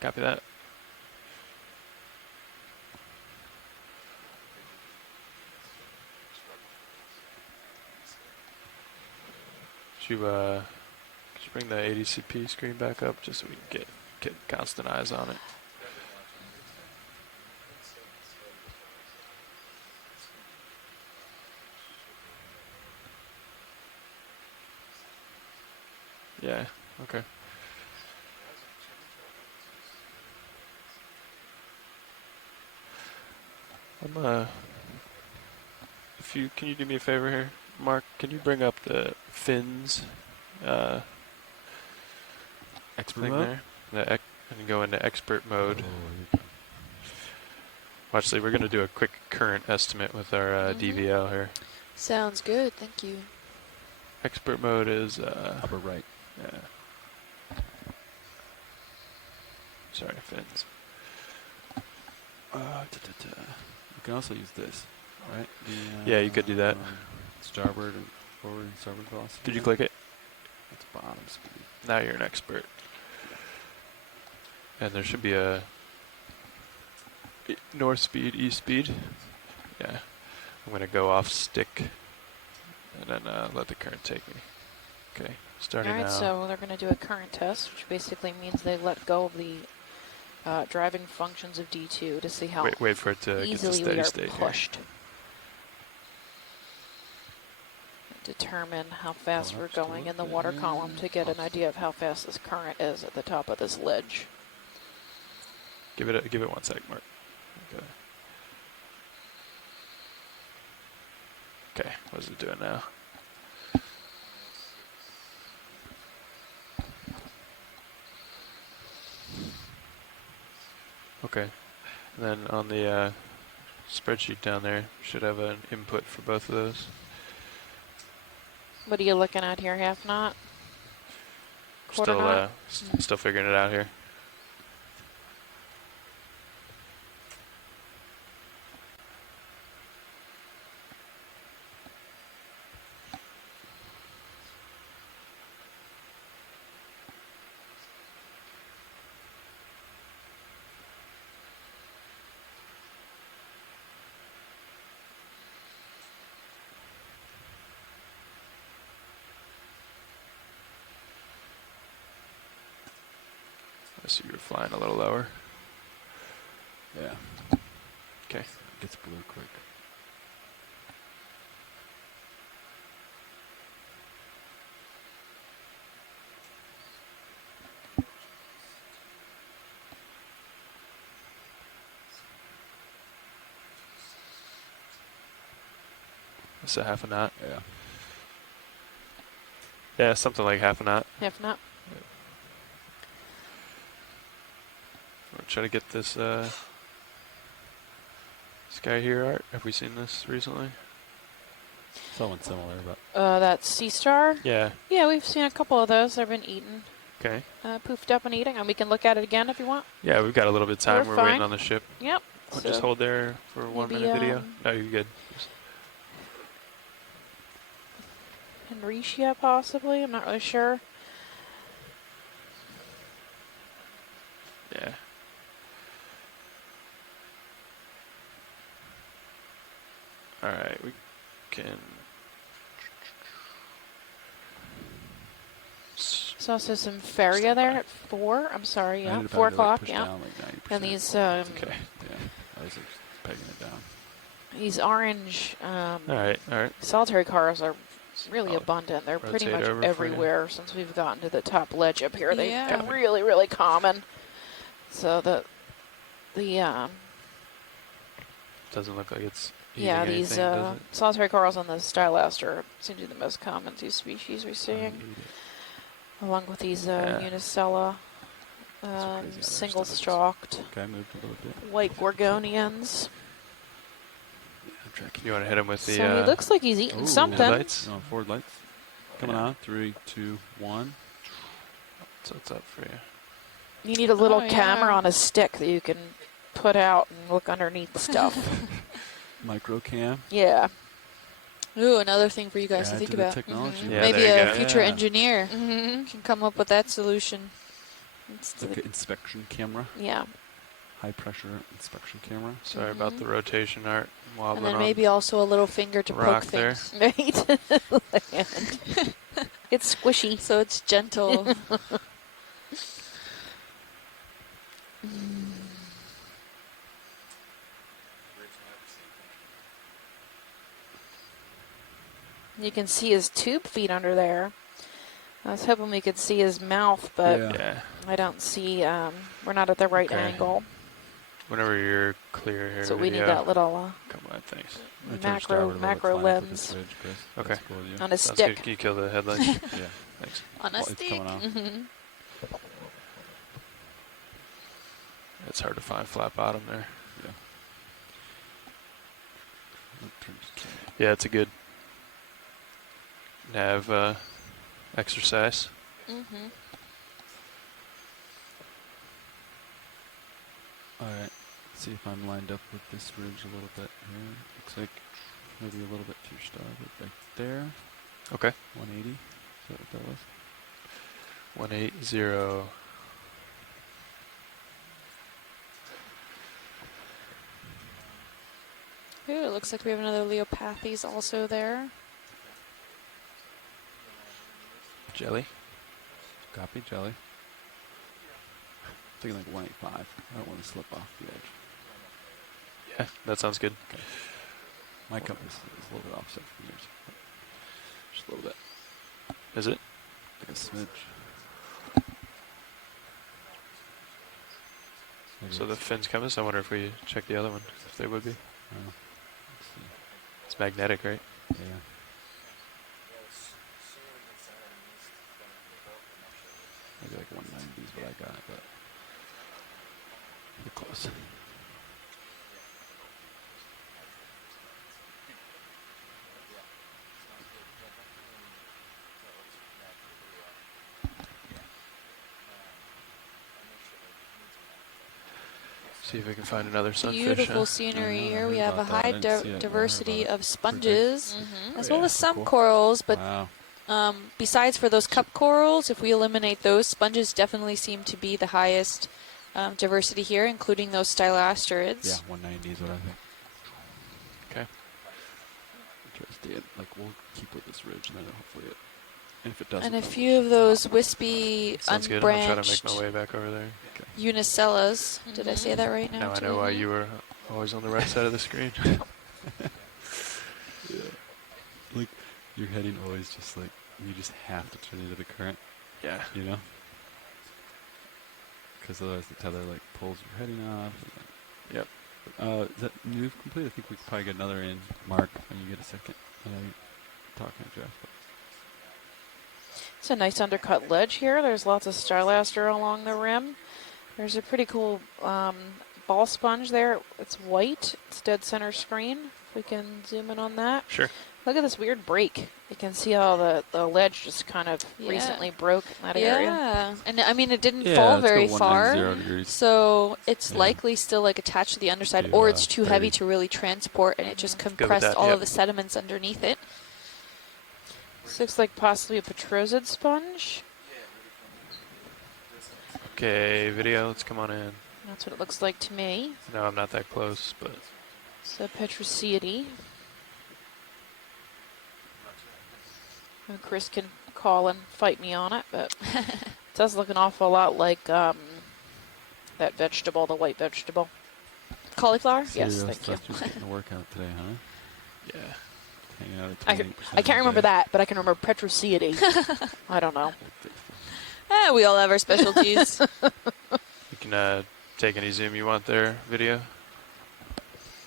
Copy that. could you bring the ADCP screen back up just so we can get constant eyes on it? Yeah. Okay. Can you do me a favor here, Mark? Can you bring up the fins? Expert thing mode? there, and go into expert mode. Actually, we're going to do a quick current estimate with our DVL here. Sounds good. Thank you. Expert mode is upper right. Yeah. Sorry, fins. You can also use this, right? Yeah, you could do that. Starboard and forward and starboard velocity. Did you click it? That's bottom speed. Now you're an expert. And there should be a north speed, east speed. Yeah. I'm going to go off stick and then let the current take me. Okay, starting now. All right, so they're going to do a current test, which basically means they let go of the driving functions of D2 to see how wait for it to get to easily we steady are state pushed. Here. Determine how fast we're going in the water column to get an idea of how fast this current is at the top of this ledge. Give it 1 sec, Mark. Okay, what is it doing now? Okay, and then on the spreadsheet down there, should have an input for both of those. What are you looking at here, half knot? Quarter knot? Still figuring it out here. So you're flying a little lower. Yeah. Okay. Gets blue quick. That's a half a knot. Yeah. Yeah, something like half a knot. Half knot. We'll try to get this guy here, Art. Have we seen this recently? Someone similar, but that sea star? Yeah. Yeah, we've seen a couple of those. They've been eaten. Okay. Poofed up and eating, and we can look at it again if you want. Yeah, we've got a little bit of time. We're waiting fine. on the ship. Yep. We'll So just hold there for a 1 minute video. No, you're good. Henricia, possibly. I'm not really sure. Yeah. All right, we can. There's also some Feria there at 4. I'm sorry, yeah, 4 o'clock, yeah. Like and these, okay. Yeah, I was pegging it down. These orange all right. solitary cars are really abundant. They're Rotate pretty much over everywhere since we've gotten to the top ledge up here. They've Yeah. been really, really common. So the doesn't look like it's yeah, eating these anything, does it? solitary corals on the Stylaster seem to be the most common two species we're seeing, along with these Unicella single-stalked Okay, moved a little bit. white gorgonians. You want to hit him with the? So he looks like he's eating something. Headlights? No, forward lights. Coming on. 3, 2, 1. So what's up for you? You need a little Oh, camera yeah. on a stick that you can put out and look underneath stuff. Micro cam. Yeah. Ooh, another thing for you guys to Add think to the about. technology. Yeah, Maybe there you a go. future Yeah. engineer can come up with that solution. It's like an inspection camera. Yeah. High pressure inspection camera. Sorry about the rotation, Art. And Wobbling then on maybe also a little finger to rock poke there. things. Right. It's squishy. So it's gentle. You can see his tube feet under there. I was hoping we could see his mouth, but Yeah. I don't see, we're not at the right Okay. angle. Whenever you're clear here, So we need video. that little Come on, thanks. macro lens Okay. on a Sounds stick. good. Can you kill the headlights? Yeah. Thanks. On a Well, it's stick. coming off. Mm-hmm. It's hard to find flat bottom there. Yeah. Yeah, it's a good nav exercise. Mm-hmm. Alright, see if I'm lined up with this ridge a little bit here. Looks like maybe a little bit too starboard right there. Okay. 180. Is that what that was? 180. Ooh, it looks like we have another Leopathes also there. Jelly. Copy, jelly. Thinking like 185. I don't want to slip off the edge. Yeah, that sounds good. Okay. My compass is a little bit offset from yours. Just a little bit. Is it? Like a smidge. Maybe So the Finn's compass, I wonder if we check the other one, if they would be. Oh, let's see. It's magnetic, right? Yeah. Maybe like 190 is what I got, but you're close. See if we can find another sunfish. Beautiful huh? scenery I know, I here. heard We have a about that. I high didn't see it, but I heard diversity about it. of sponges, Mm-hmm. as Oh, well yeah. as some Cool. corals, but Wow. besides for those cup corals, if we eliminate those, sponges definitely seem to be the highest diversity here, including those stylasterids. Yeah, 190 is what I think. Okay. Interesting. Like, we'll keep with this ridge, and then hopefully it. And if it doesn't. And a then few we'll of just those drop it. wispy, Sounds good. I'm gonna try to make unbranched my way back over there. unicellas. Did I say that right now? Now I too? know why you were always on the right side of the screen. Yeah. Like, your heading always just like, you just have to turn into the current, Yeah. you know? Because otherwise the tether like pulls your heading off. Yep. Is that move complete? I think we could probably get another in, Mark, when you get a second. I know you're talking to Jeff. But It's a nice undercut ledge here. There's lots of starlaster along the rim. There's a pretty cool ball sponge there. It's white. It's dead center screen. If we can zoom in on that. Sure. Look at this weird break. You can see how the ledge just kind of Yeah. recently broke in that area. Yeah, and I mean it didn't yeah, fall let's go very 190 far, degrees. so it's Yeah. likely still like attached to the underside, Do, or it's too 30. heavy to really transport, and it just with compressed that, all yep. of the sediments underneath it. This looks like possibly a petrosid sponge. Okay, video, let's come on in. That's what it looks like to me. No, I'm not that close, but So petroceti. And Chris can call and fight me on it, but it does look an awful lot like that vegetable, the white vegetable. Cauliflower? Yes, Serious thank you. stuff, just getting a workout today, huh? yeah. Hanging out at I 28%. can't remember that, but I can remember petroceti. I don't know. We all have our specialties. You can take any zoom you want there, video.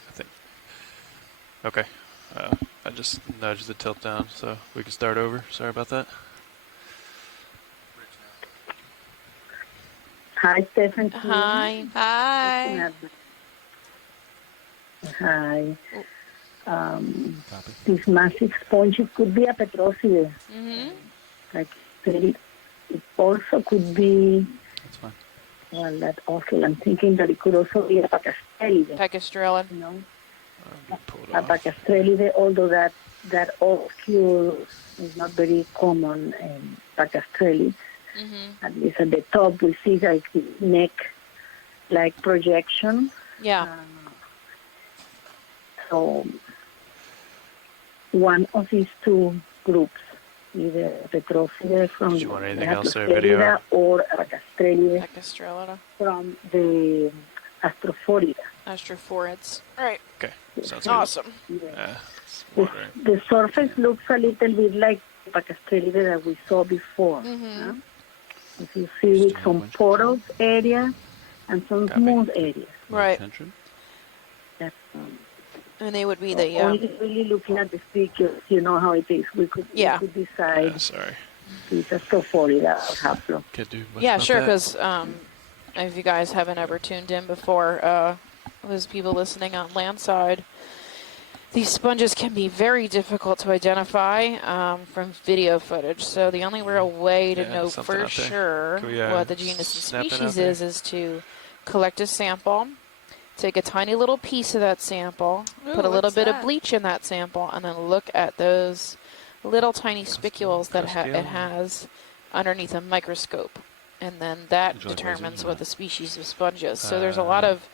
I think. Okay. I just nudged the tilt down, so we can start over. Sorry about that. Hi, Stephen. Hi. Hi. Hi. Copy. These massive sponges could be a petrocide. Mm-hmm. Like it also could be. That's fine. Well, that also I'm thinking that it could also be a pacastrelide. Pecastrelin. You know, Pull it a off. pacastrelide, although that occur is not very common in pacastrelids. Mm-hmm. At least at the top, we see like neck-like projection. Yeah. So one of these two groups either Retrophile from Did you want anything the else there, Astrosclerida video? or Acastrelide Acastrelida. from the Astrophorida. Astrophorids. Right. Okay. Sounds Awesome. The surface looks a little bit like the Acastrelide that we saw before. Mm-hmm. If you see with some porous areas and some smooth areas. Right. That's, And they would be the only really looking at the pictures, you know how it is. We could decide. Sorry. If it's Astrophorida or Haplo. Can't do much yeah, about sure. that. Because if you guys haven't ever tuned in before, those people listening on landside, these sponges can be very difficult to identify from video footage. So the only real way to know something for out there. sure Can we, what the genus and snap it out species there? is to collect a sample, take a tiny little piece of that sample, put a Ooh, little what's bit of that? bleach in that sample, and then look at those little tiny spicules that it has underneath a microscope. And then that Would you like determines lasers or what not? the species of sponge is. So there's a lot of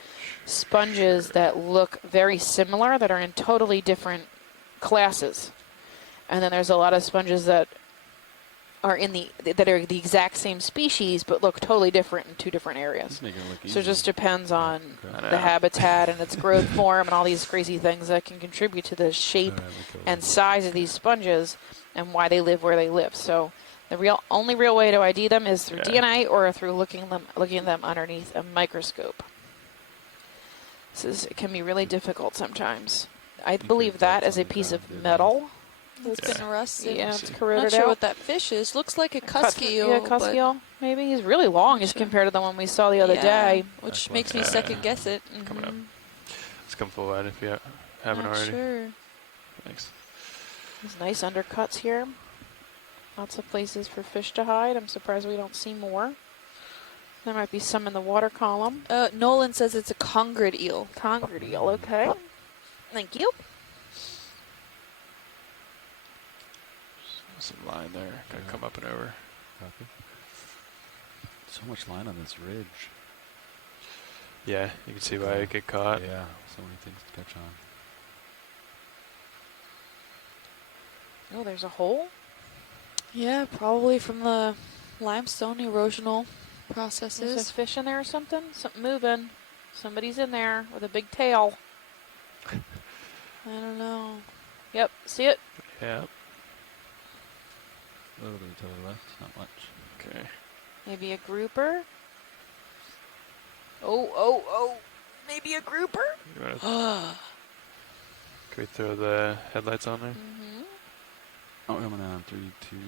sponges that look very similar that are in totally different classes. And then there's a lot of sponges that are that are the exact same species but look totally different in two different areas. So it just depends on the habitat and its growth form and all these crazy things that can contribute to the shape and size of these sponges and why they live where they live. So the only real way to ID them is through DNA or through looking at them underneath a microscope. It can be really difficult sometimes. I believe that is a piece of metal. It's been rusted. Yeah, it's Not corroded sure out. what that fish is. Looks like a cuskeel. Yeah, but cuskeel. Maybe he's really long as compared to the one we saw the other day. Which makes me second guess it. Coming up. Let's come full wide if you haven't Not already. sure. Thanks. There's nice undercuts here. Lots of places for fish to hide. I'm surprised we don't see more. There might be some in the water column. Nolan says it's a congrid eel. Congrid eel, okay. Thank you. Some line there. Gotta come up and over. Copy. So much line on this ridge. Yeah, you can see why it get caught. Yeah, so many things to catch on. Oh, there's a hole. Yeah, probably from the limestone erosional There's processes. a fish in there or something? Something moving. Somebody's in there with a big tail. I don't know. Yep, see it? Yeah. A little bit to the left, not much. Okay. Maybe a grouper. Oh. Maybe a grouper? Can we throw the headlights on there? Oh, coming on. 3, 2, 1.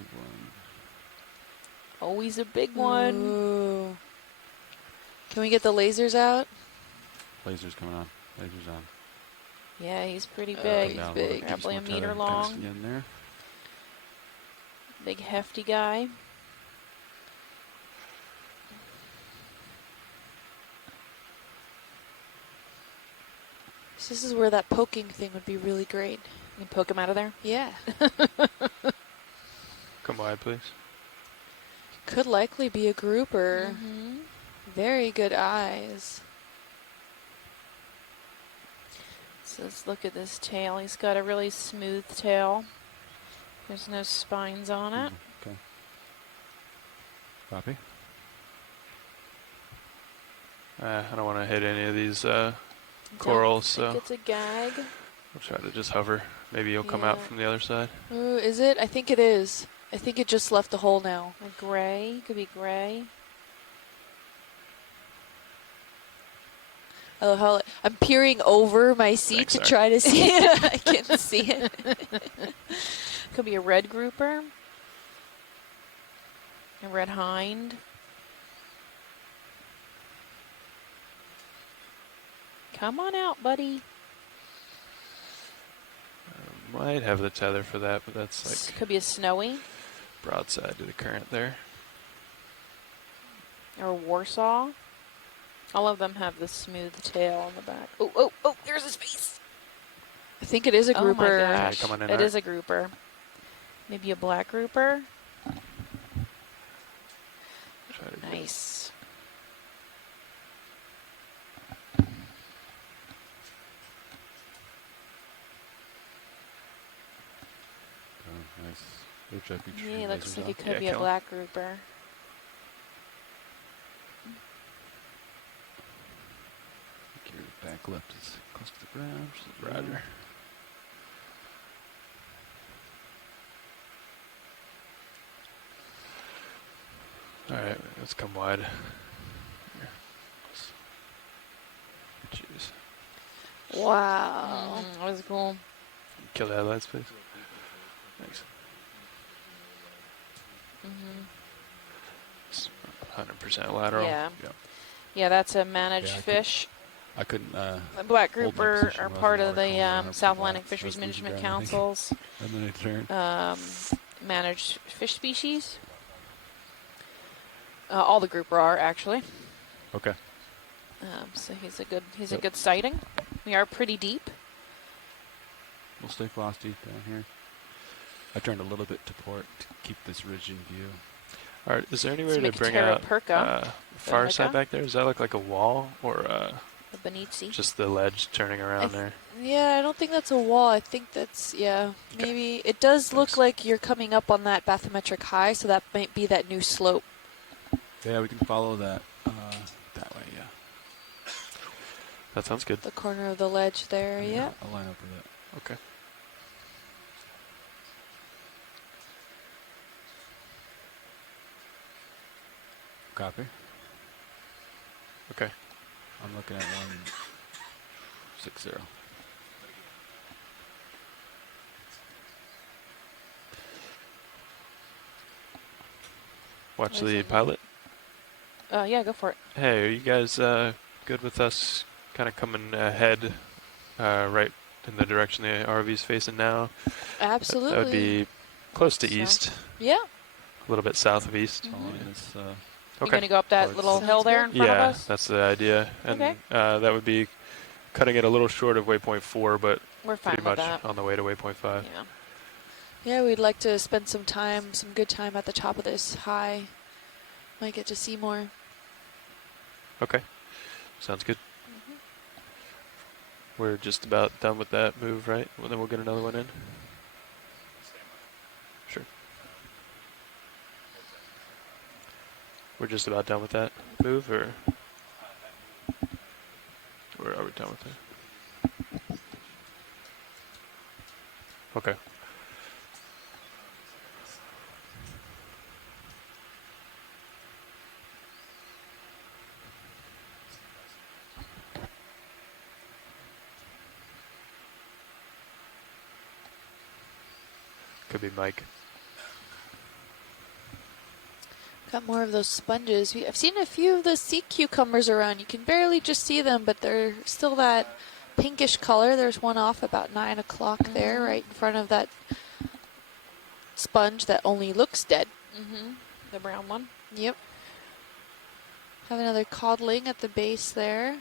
Oh, he's a big one. Ooh. Can we get the lasers out? Lasers coming on. Lasers on. Yeah, he's pretty Oh, big. he's Down a big. little bit, Probably a keep some meter tether, long. kinda in there. Big hefty guy. This is where that poking thing would be really great. You can poke him out of there? Yeah. Come wide, please. Could likely be a grouper. Mm-hmm. Very good eyes. So let's look at this tail. He's got a really smooth tail. There's no spines on it. Okay. Copy. I don't want to hit any of these corals, I think so it's a gag. we'll try to just hover. Maybe you'll come out Yeah. from the other side. Ooh, is it? I think it is. I think it just left the hole now. A gray. Could be gray. I love how I'm peering over my seat Thanks, to sorry. try to see it. I can't see it. Could be a red grouper. A red hind. Come on out, buddy. Might have the tether for that, but that's like Could be a snowy broadside to the current there. or a Warsaw. All of them have the smooth tail on the back. Oh, there's his face. I think it is a grouper. Oh my gosh, Okay, come on in, it Art. is a grouper. Maybe a black grouper. Try to get Nice. Oh, nice. Yeah, he looks like he could Yeah, be a kill him. black grouper. Your back left is close to the ground. Roger. All right, let's come wide. Here. Jeez. Wow. That was cool. Kill the headlights, please. Thanks. It's 100% lateral. Yeah. Yep. Yeah, that's a managed Yeah, I fish. I couldn't. The black hold my grouper position are while part the of water the column went up South too Atlantic fast. I Fisheries was losing Management ground, I think. Council's And then I turned. managed fish species. All the grouper are actually. Okay. So he's a Yep. good sighting. We are pretty deep. We'll stay frosty down here. I turned a little bit to port to keep this ridge in view. All right, is there any Let's way to make a bring Terra out Perca. far Perca. side back there? Does that look like a wall or The Benizzi. just the ledge turning around there? Yeah, I don't think that's a wall. I think that's, maybe. It does look like you're coming up on that bathymetric high, so that might be that new slope. Yeah, we can follow that that way. Yeah. That sounds good. The corner of the ledge there, yeah. I'll line up with it. Okay. Copy. Okay. I'm looking at 160. Watch the pilot. Yeah, go for it. Hey, are you guys good with us kind of coming ahead right in the direction the RV's facing now? Absolutely. That would be close to So. east. Yeah. A little bit south of east. You're going to go up that little Sounds hill there in front of Yeah, us? that's the idea. And Okay. that would be cutting it a little short of waypoint 4, but We're fine pretty with much that. on the way to waypoint 5. Yeah. Yeah, we'd like to spend some good time at the top of this high. Might get to see more. Okay. Sounds good. We're just about done with that move, right? Well, then we'll get another one in. Sure. We're just about done with that move, or are we done with it? Okay. Could be Mike. Got more of those sponges. I've seen a few of the sea cucumbers around. You can barely just see them, but they're still that pinkish color. There's one off about 9 o'clock there, right in front of that sponge that only looks dead. The brown one. Yep. Have another codling at the base there.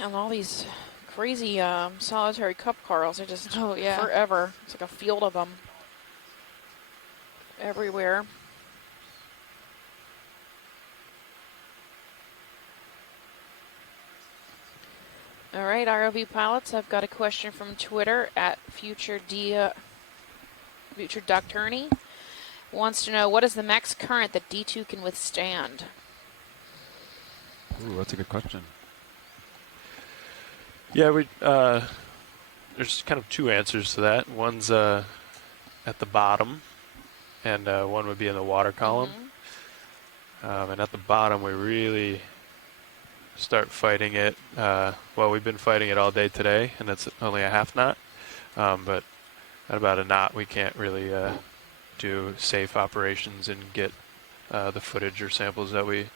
And all these crazy solitary cup corals are just forever. It's like a field of them everywhere. All right, ROV pilots, I've got a question from Twitter at Future Duck Turney. Wants to know, what is the max current that D2 can withstand? Ooh, that's a good question. Yeah, there's kind of two answers to that. One's at the bottom, and one would be in the water column. And at the bottom, we really start fighting it. Well, we've been fighting it all day today, and it's only a half knot. But at about a knot, we can't really do safe operations and get the footage or samples that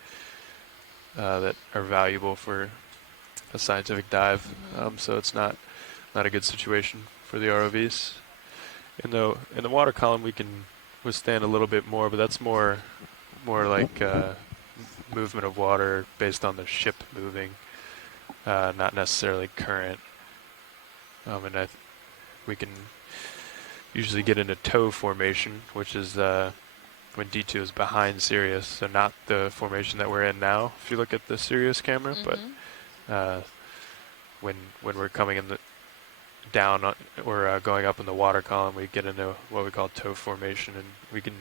that are valuable for a scientific dive. So it's not a good situation for the ROVs. In the water column, we can withstand a little bit more, but that's more like movement of water based on the ship moving, not necessarily current. And we can usually get into tow formation, which is when D2 is behind Sirius, so not the formation that we're in now, if you look at the Sirius camera, but when we're coming in down or going up in the water column, we get into what we call tow formation, and we can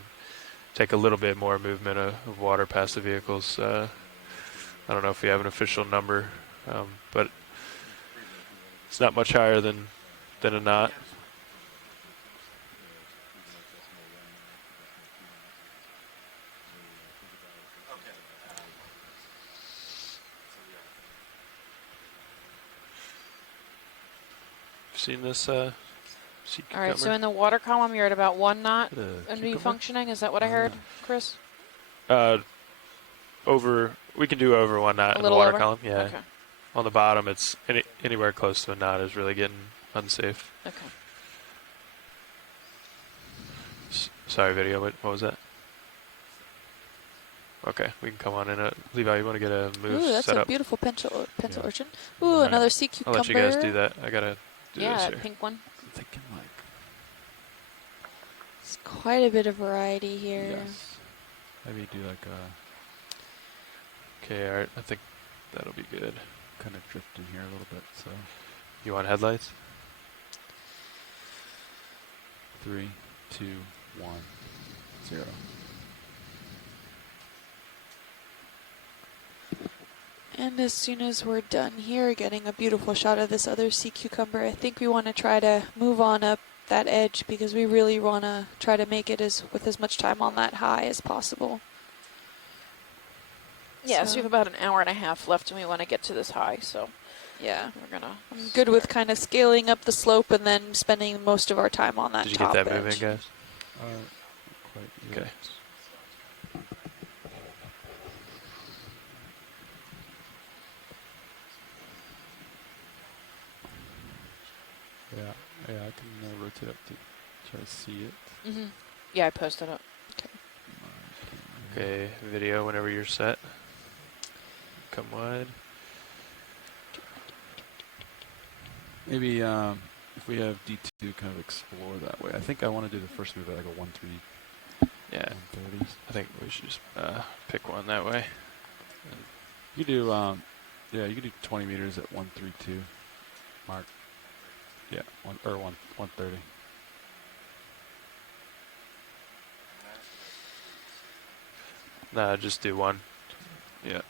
take a little bit more movement of water past the vehicles. I don't know if we have an official number, but it's not much higher than a knot. Seen this sea All right, so cucumber? in the water column, you're at about 1 knot and be cucumber? functioning. Is that what I heard, Chris? We can do over 1 knot A in the little water over? column. Yeah. Okay. On the bottom, it's anywhere close to a knot is really getting unsafe. Okay. Sorry, video. What was that? Okay, we can come on in. Levi, you want to get a move Ooh, that's set a up? beautiful pencil urchin. Ooh, Alright. another sea I'll cucumber. let you guys do that. I gotta do Yeah, this that here. pink one. I'm thinking like It's quite a bit of variety here. yes. Maybe do like a Okay, alright. I think that'll be good. kind of drift in here a little bit. So You want headlights? 3, 2, 1, 0. And as soon as we're done here, getting a beautiful shot of this other sea cucumber, I think we want to try to move on up that edge because we really want to try to make it with as much time on that high as possible. Yeah, so we have about an hour and a half left, and we want to get to this high. So yeah, we're gonna. I'm good with kind of scaling up the slope and then spending most of our time on that Did you top get that edge. moving, guys? Quite Okay. yet. Yeah, I can rotate up to try to see it. Mm-hmm. Yeah, I posted it. Okay, video whenever you're set. Come wide. Maybe if we have D2 kind of explore that way. I think I want to do the first move at like a 1-3. Yeah. 130s. I think we should just pick one that way. You could do, you could do 20 meters at 132. Mark. Yeah, 130. Nah, just do one. Yeah.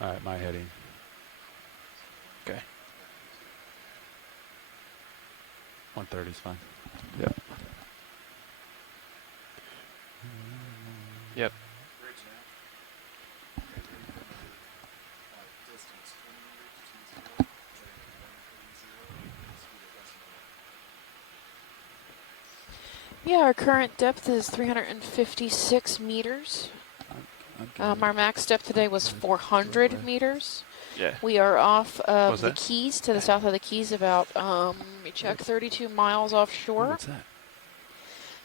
All right, my heading. Okay. 130 is fine. Yep. Yep. Yeah, our current depth is 356 meters. Our max depth today was 400 meters. Yeah. We are off of What's the that? Keys, to the south of the Keys, about, let me check, 32 miles offshore. What's that?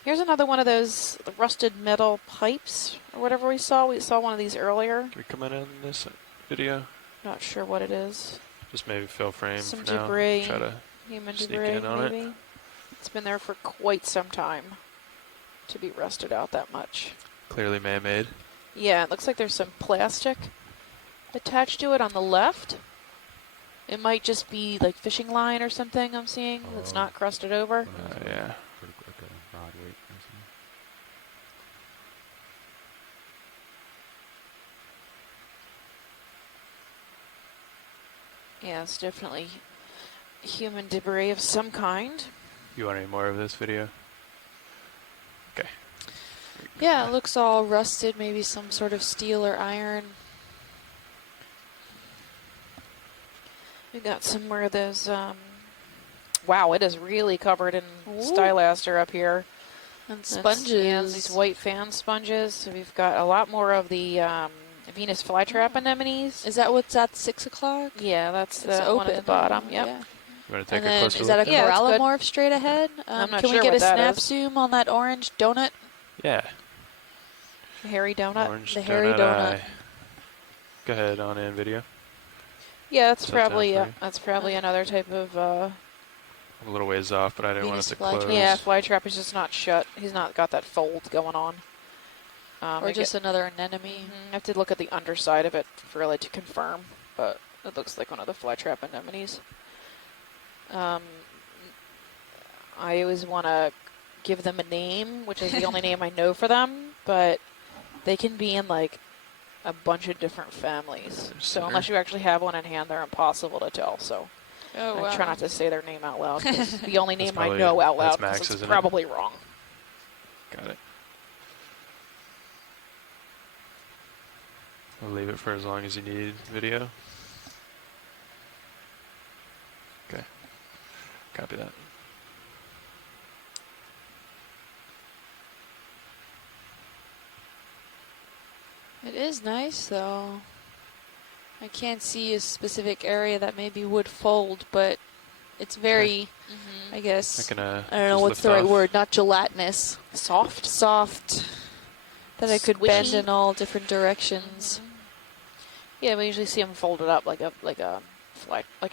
Here's another one of those rusted metal pipes, or whatever we saw. We saw one of these earlier. Can we come in this video? Not sure what it is. Just maybe fill frame Some for now. debris. Try to Human sneak debris, in on maybe. it. It's been there for quite some time to be rusted out that much. Clearly man-made. Yeah, it looks like there's some plastic attached to it on the left. It might just be like fishing line or something I'm seeing that's not crusted over. Yeah. Pretty quick, rod weight or something. Yeah, it's definitely human debris of some kind. You want any more of this video? Okay. Yeah, it looks all rusted, maybe some sort of steel or iron. We got some more of those, wow, it is really covered in stylaster up here. And That's- sponges. Yeah, these white fan sponges. So we've got a lot more of the Venus flytrap anemones. Is that what's at 6 o'clock? Yeah, that's It's the one at the open. bottom. Yep. Yeah. You want to take And a then closer is that look? a Yeah, that's good. Corallamorph straight ahead? I'm not Can we sure get what a that snap is. zoom on that orange donut? Yeah. Hairy donut. Orange The hairy donut donut. eye. Go ahead on in video. Yeah, that's Does that sound probably for you? another type of. I'm a little ways off, but I didn't want it Venus to flytrap. close. Yeah, flytrap is just not shut. He's not got that fold going on. Or just another anemone? I have to look at the underside of it for really to confirm, but it looks like one of the flytrap anemones. I always want to give them a name, which is the only name I know for them, but they can be in like a bunch of different families. So unless you actually have one in hand, they're impossible to tell. So I try not to say their name out loud. 'Cause it's the only name I know out loud, Max, because it's isn't probably wrong. Got it. I'll leave it for as long as you need video. Okay. Copy that. It is nice, though. I can't see a specific area that maybe would fold, but it's very, I guess, I don't know what's the right word, not gelatinous. Soft? Soft. That I could bend in all different directions. Yeah, we usually see them folded up like a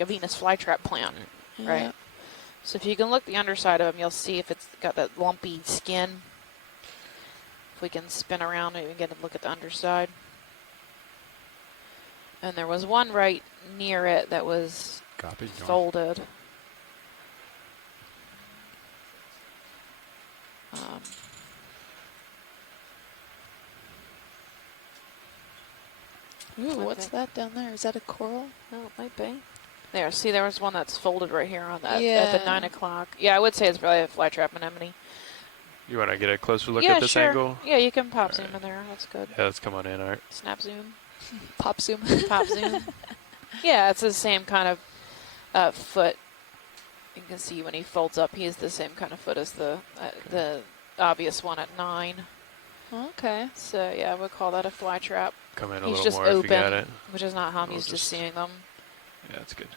Venus flytrap plant, right? So if you can look the underside of them, you'll see if it's got that lumpy skin. If we can spin around and get a look at the underside. And there was one right near it that was folded. Ooh, what's that down there? Is that a coral? No, it might be. There, see, there was one that's folded right here on that at the 9 o'clock. Yeah, I would say it's probably a flytrap anemone. You want to get a closer look at this angle? Yeah, you can pop zoom in there. That's good. Yeah, let's come on in, Art. Snap zoom. Pop zoom. Pop zoom. Yeah, it's the same kind of foot. You can see when he folds up, he has the same kind of foot as the obvious one at 9. Okay. So yeah, we'll call that a flytrap. Come in a He's little just more open, if you got it. which is not how I'm used to seeing them. Yeah, that's good.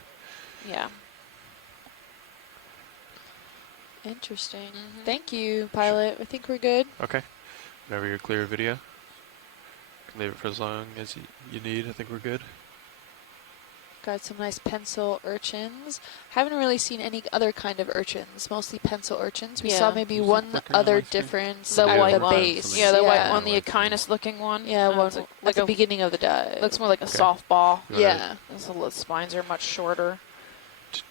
Yeah. Interesting. Thank you, pilot. I think we're good. Okay. Whenever you're clear of video, you can leave it for as long as you need. I think we're good. Got some nice pencil urchins. Haven't really seen any other kind of urchins. Mostly pencil urchins. We saw maybe one other difference The at white the one. base. Yeah, the white one, the Okeanos looking one. Yeah, one like at the beginning of the dive. Looks more like a softball. Yeah. The spines are much shorter.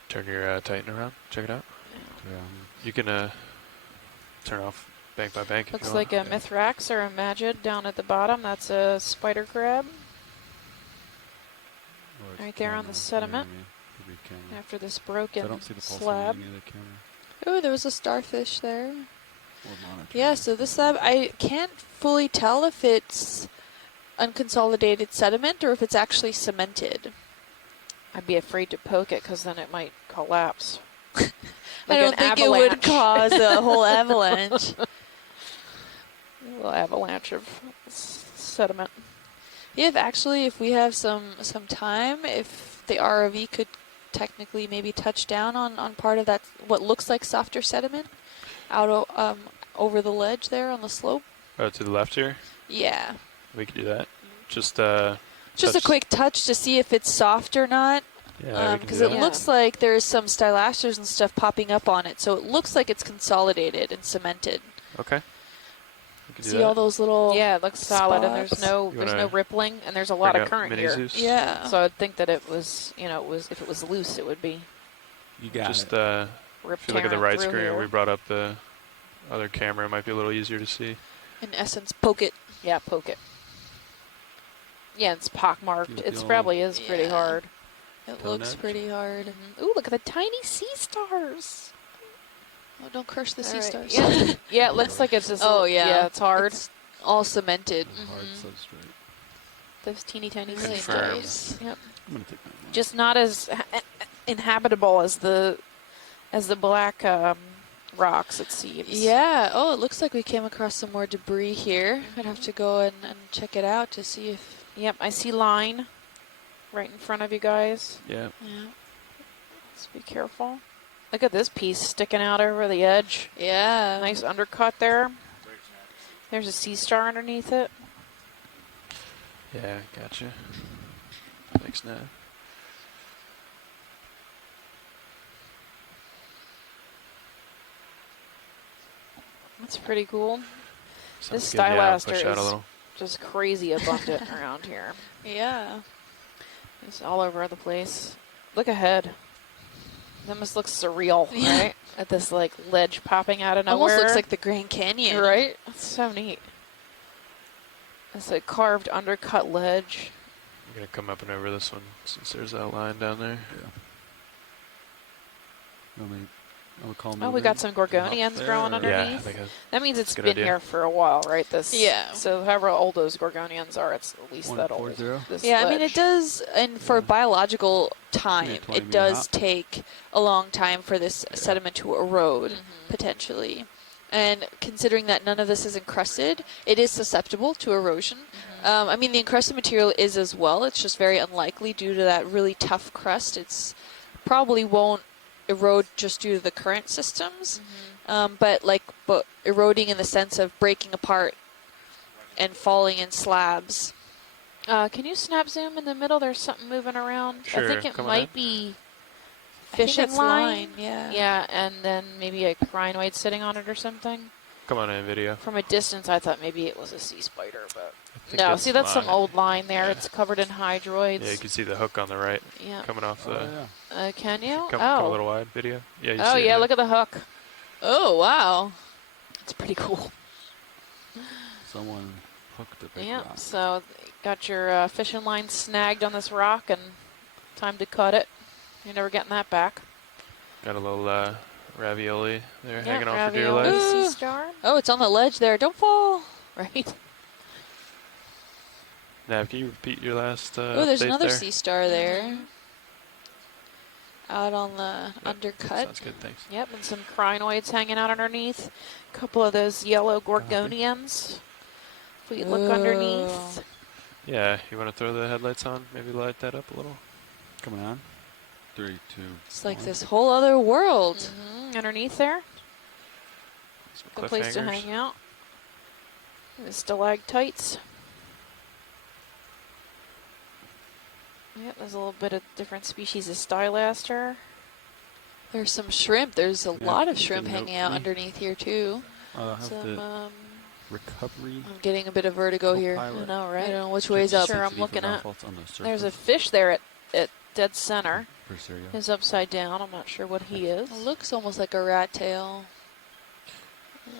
Turn your Titan around. Check it out. You can turn off bank by bank. Looks like a Mithrax or a Magid down at the bottom. That's a spider crab. Right there on the sediment. After this broken slab. Oh, there was a starfish there. Yeah, so this slab, I can't fully tell if it's unconsolidated sediment or if it's actually cemented. I'd be afraid to poke it because then it might collapse. I don't think it would cause a whole avalanche. A little avalanche of sediment. Yeah, if we have some time, if the ROV could technically maybe touch down on part of that, what looks like softer sediment, out over the ledge there on the slope. To the left here? Yeah. We could do that. Just a quick touch to see if it's soft or not. Yeah, because it looks like there's some stylasters and stuff popping up on it, so it looks like it's consolidated and cemented. Okay. See all those little it looks solid, and spots? there's no rippling, and there's a lot of current here. Zeus? Yeah. So I'd think that it was, if it was loose, it would be. You got it. If you look at the right screen, we brought up the other camera. It might be a little easier to see. In essence, poke it. Yeah, poke it. Yeah, it's pockmarked. It probably is pretty hard. It looks pretty hard. Ooh, look at the tiny sea stars. Oh, don't crush the sea stars. Yeah. Yeah, it looks like it's just. Yeah, it's hard. It's all cemented. Hard substrate. Those teeny tiny sea Confirmed. stars. Yep. I'm gonna take that one. Just not as inhabitable as the black rocks, it seems. Yeah. Oh, it looks like we came across some more debris here. I'd have to go and check it out to see if. Yep, I see line right in front of you guys. Yeah. Yeah. Let's be careful. Look at this piece sticking out over the edge. Yeah. Nice undercut there. There's a sea star underneath it. Yeah, gotcha. Thanks, Nat. That's pretty cool. Sounds This good. Yeah, push stylaster out a is little. just crazy abundant around here. Yeah. It's all over the place. Look ahead. That must look surreal, right? At this like ledge popping out of nowhere. Almost looks like the Grand Canyon. Right? It's so neat. It's a carved undercut ledge. I'm going to come up and over this one since there's that line down there. Oh, we got some gorgonians growing underneath. Yeah, that means it's a good been idea. here for a while, right? Yeah. So however old those gorgonians are, it's at least that old. This Yeah, I mean, ledge. it does, and for biological time, Yeah, 20 it does hot. take a long time for this sediment to erode, potentially. And considering that none of this is encrusted, it is susceptible to erosion. I mean, the encrusted material is as well. It's just very unlikely due to that really tough crust. It's probably won't erode just due to the current systems, but eroding in the sense of breaking apart and falling in slabs. Can you snap zoom in the middle? There's something moving around. Sure, I think it come on might in. be I think fishing it's line. yeah. Yeah, and then maybe a crinoid sitting on it or something. Come on in, video. From a distance, I thought maybe it was a sea spider, but think no. it's See, that's some line. old line there. Yeah. It's covered in hydroids. Yeah, you can see the hook on the right Yeah. coming off the... Can you? Come oh. a little wide, video. Yeah, you Oh, see it yeah, now. look at the hook. Oh, wow. It's pretty cool. Someone hooked a big Yeah, rock. so got your fishing line snagged on this rock and time to cut it. You're never getting that back. Got a little ravioli there Yeah, hanging off for dear ravioli, life. sea star. Oh, it's on the ledge there. Don't fall. Right. Nav, can you repeat your last Oh, there's update another there? sea star there. Out on the undercut. Sounds good, thanks. Yep, and some crinoids hanging out underneath. A couple of those yellow gorgonians. If we look underneath. Yeah, you want to throw the headlights on? Maybe light that up a little? Coming on. 3, 2. It's like this whole other world. Underneath there. Some Good place to cliffhangers. hang out. The stalactites. Yep, there's a little bit of different species of stylaster. There's some shrimp. There's a lot of you shrimp can hanging out hopefully- underneath here, too. Have Some, the recovery. I'm getting a bit of vertigo here. I know, right? I don't know which way's up. Sure, I'm looking at. On the surface. There's a fish there at dead center. For cereal. He's upside down. I'm not sure what he is. It looks almost like a rat tail.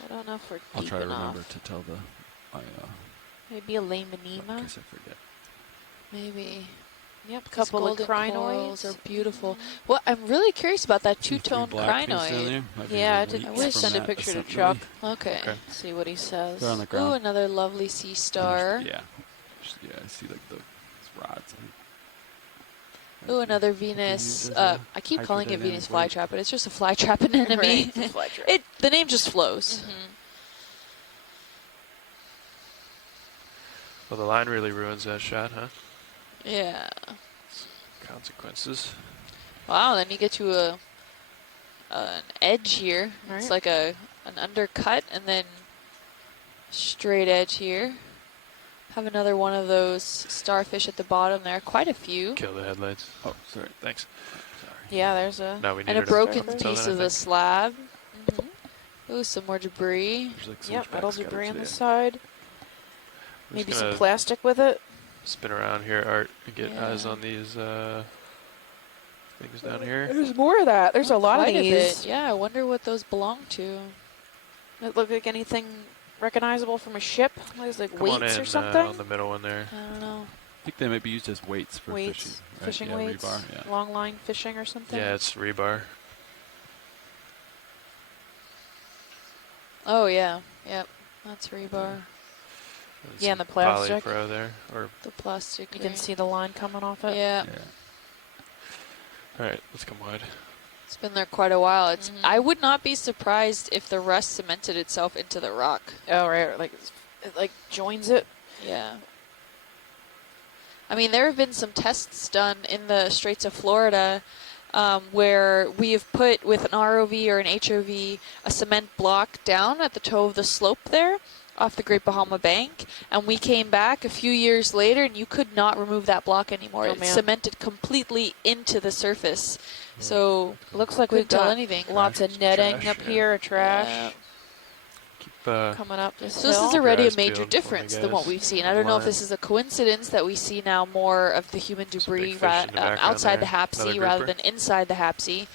I don't know if we're I'll deep try to enough. remember to tell the. Maybe a In lamanema. case I forget. Maybe. Yep, These couple of golden corals crinoids. are beautiful. Well, I'm really curious about that See 3 two-tone black things down crinoid. there? Might be Yeah, I the did. I leaks would from send a that picture to assembly. Chuck. Okay. Okay. See what he says. They're on the Ooh, ground. another lovely sea star. Yeah. Yeah, I see like the rods. Ooh, another used Venus. as a I keep calling it hydrodynamic Venus weight. flytrap, but it's just a flytrap anemone. Right, it's a flytrap. The name just flows. Well, the line really ruins that shot, huh? Yeah. Consequences. Wow. Then you get to an edge here. It's Right. like an undercut, and then straight edge here. Have another one of those starfish at the bottom there. Quite a few. Kill the headlights. Oh, sorry. Thanks. Yeah, there's a. Now we need And a her to broken until piece then, I of the think. slab. Ooh, some more debris. There's like so Yep, much metal backscatter debris on the today. side. I'm Maybe just some gonna plastic with it. spin around here, Art, and get Yeah. eyes on these things down here. There's more of that. There's a lot of Quite these. bit. Yeah, I wonder what those belong to. It look like anything recognizable from a ship? There's like Come on weights in or something. on the middle one there. I don't know. I think they might be used as weights for Weights, fishing. Right? fishing yeah, weights, rebar. Yeah. long line fishing or something. Yeah, it's rebar. Oh, yeah. Yep. That's rebar. And Yeah, and some the plastic. Polypro there. Or The plastic. You can ring. see the line coming off it. Yeah. all right, let's come wide. It's been there quite a while. It's. I would not be surprised if the rust cemented itself into the rock. Oh, right. Like it like joins it. Yeah. I mean, there have been some tests done in the Straits of Florida where we have put with an ROV or an HOV a cement block down at the toe of the slope there off the Great Bahama Bank, and we came back a few years later and you could not remove that block anymore. Oh, It's man. cemented completely into the surface. So Looks like couldn't we've tell got anything. lots of netting Trash, up yeah. here, trash Yeah. Keep coming up this So this hill. is already a Your eyes major peeled for me, difference than what guys. we've seen. I don't know if Line. this is a coincidence that we see now more of the human There's a debris big fish in the background outside the there. Hapsey Another rather grouper. than inside the Hapsey.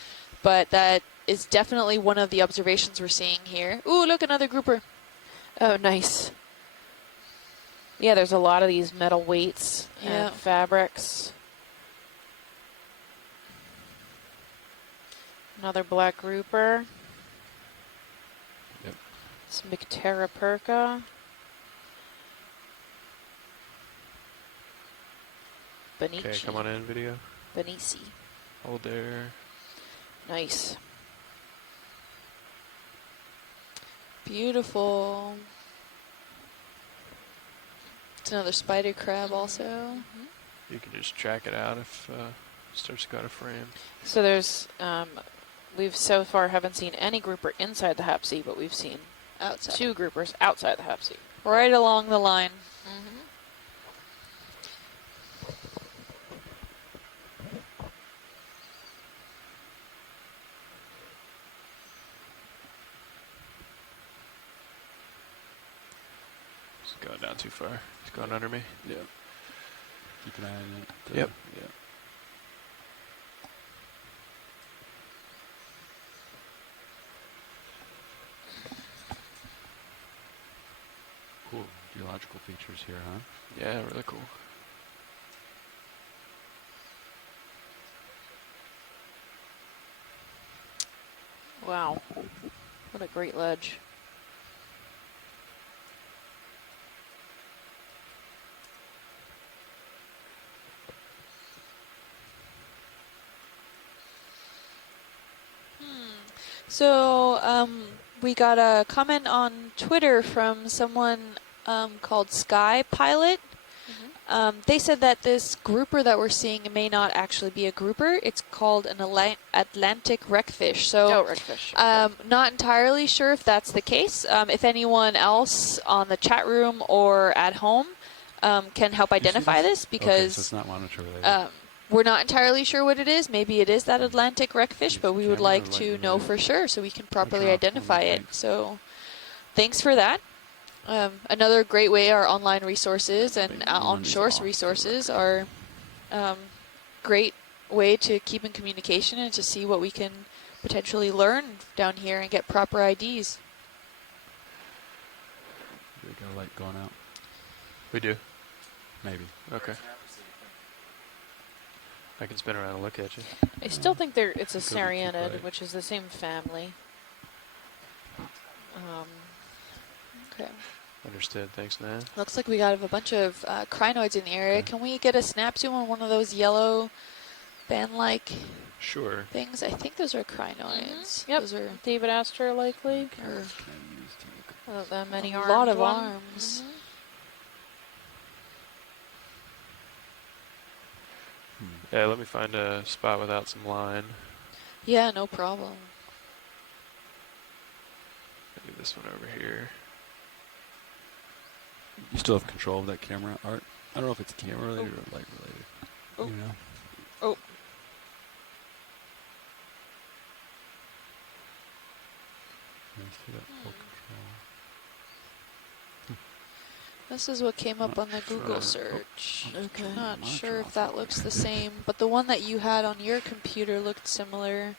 but that is definitely one of the observations we're seeing here. Ooh, look, another grouper. Oh, nice. Yeah, there's a lot of these metal weights and fabrics. Another black grouper. Yep. It's Perca. Benici. Okay, come on in, video. Benici. Hold there. Nice. Beautiful. It's another spider crab also. You can just track it out if it starts to go out of frame. So there's, we've so far haven't seen any grouper inside the Hapsey, but we've seen outside. 2 groupers outside the Hapsey. Right along the line. It's going down too far. It's going under me. Yeah. Keep an eye on it. Yep. Yeah. Cool geological features here, huh? Yeah, really cool. Wow. What a great ledge. So we got a comment on Twitter from someone called Sky Pilot. They said that this grouper that we're seeing may not actually be a grouper. It's called an Atlantic wreckfish. So, wreckfish. Not entirely sure if that's the case. If anyone else on the chat room or at home can help identify this, because okay, so it's not monitor related. we're not entirely sure what it is. Maybe it is that Atlantic wreckfish, but we would like to know for sure so we can properly identify it. So thanks for that. Another great way our online resources and onshore resources are great way to keep in communication and to see what we can potentially learn down here and get proper IDs. We got a light going out. We do. Maybe. Okay. I can spin around and look at you. I still think it's a Could we keep Sarianid, light? which is the same family. Okay. Understood. Thanks, man. Looks like we got a bunch of crinoids in the area. Can we get a snap zoom on one of those yellow band-like Sure. things? I think those are crinoids. Yep. Those are David Astor likely. Or the many a armed lot of one. arms. Yeah, let me find a spot without some line. Yeah, no problem. Maybe this one over here. You still have control of that camera, Art? I don't know if it's camera related or light related. Oh. You know? Oh. Let me see that full control. This is what came up on the Google search. Okay. Not sure if that looks the same, but the one that you had on your computer looked similar.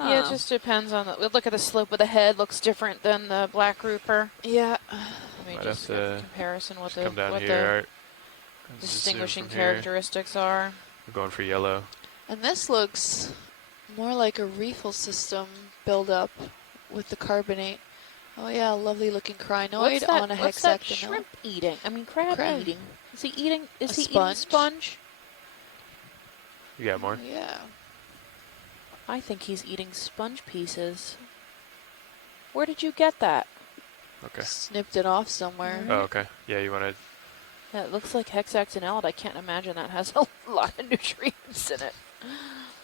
Yeah, it just depends on the look at the slope of the head. Looks different than the black grouper. Yeah. Let me Might just have get to the comparison what come down what here, the Art. Just zoom distinguishing from here. characteristics are. I'm going for yellow. And this looks more like a reefal system buildup with the carbonate. Oh yeah, lovely looking crinoid on a What's that hexagonal. shrimp eating? I mean crab eating. Is he eating? Is A he eating sponge? You got more? Yeah. I think he's eating sponge pieces. Where did you get that? Okay. Snipped it off somewhere. Oh, okay. Yeah, you want to... Yeah, it looks like hexagonalid. I can't imagine that has a lot of nutrients in it.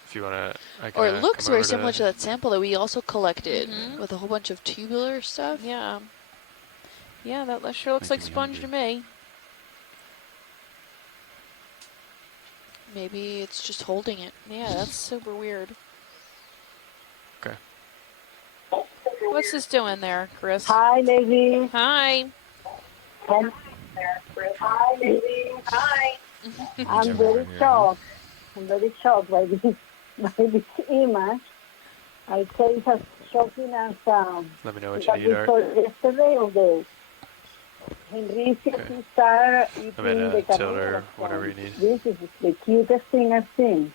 If you want to... Or it looks very similar to that sample that we also collected with a whole bunch of tubular stuff. Yeah. Yeah, that sure looks like sponge to me. Maybe it's just holding it. Yeah, that's super weird. Okay. What's this doing there, Chris? Hi, ladies. Hi. Hi, ladies. Hi. I'm very shocked. I'm very shocked by this image. I say it's as shocking as Let me know what you what need, we Art. saw yesterday of the Henricia star eating I'm in the Tilder, carnivora whatever you sponge. need. This is the cutest thing I've seen.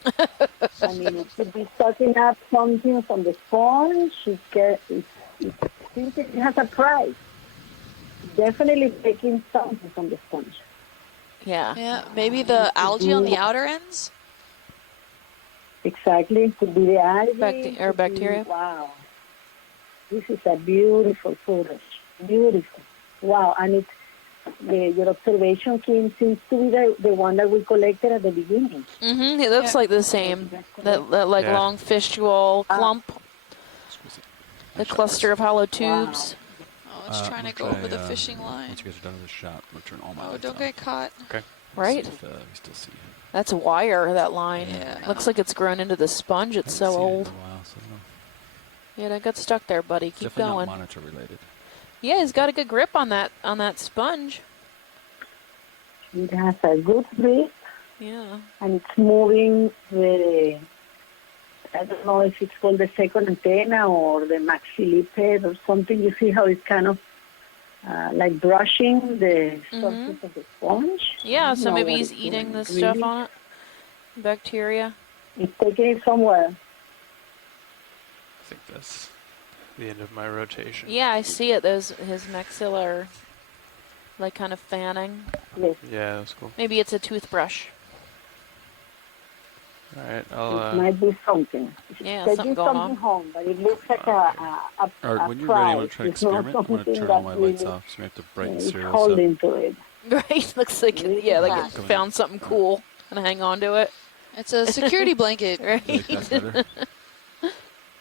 I mean, it could be sucking up something from the sponge. It seems it has a price. Definitely taking something from the sponge. Yeah. Yeah, maybe the algae on the outer ends? Exactly. Could be the algae. Or could be- bacteria. Wow. This is a beautiful footage. Beautiful. Wow. And your observation, Kim, seems to be the one that we collected at the beginning. Mm-hmm. It looks like the same. That like Yeah. long fistule clump. The cluster of hollow tubes. Oh, it's trying to go over the fishing line. Once you guys are done with this shot, I'm gonna turn all my Oh, lights don't off. get caught. Okay. Right? See if, we still see. That's wire, that line. Yeah. Looks like it's grown into the sponge. It's so old. Yeah, that got stuck there, buddy. It's Keep definitely going. not monitor related. Yeah, he's got a good grip on that sponge. It has a good grip, Yeah. and it's moving the, I don't know if it's called the second antenna or the maxilliped or something. You see how it's kind of like brushing the surface of the sponge? Yeah, so No, maybe what he's it's eating doing. the stuff Really? on it. Bacteria. It's taking it somewhere. I think that's the end of my rotation. Yeah, I see it. Those his maxilla are like kind of fanning. Yes. Yeah, that's cool. Maybe it's a toothbrush. All right, It I'll. might be something. It's Yeah, taking something going something on. home, but it looks like a Alright, when you're prize. ready, I'm gonna try to It's not experiment. I'm gonna something turn all that my lights really- off, so we have to brighten It's serial. holding to it. Right? Looks like yeah, like it Coming found something cool and hang on to it. It's a security blanket. Right? Like that better?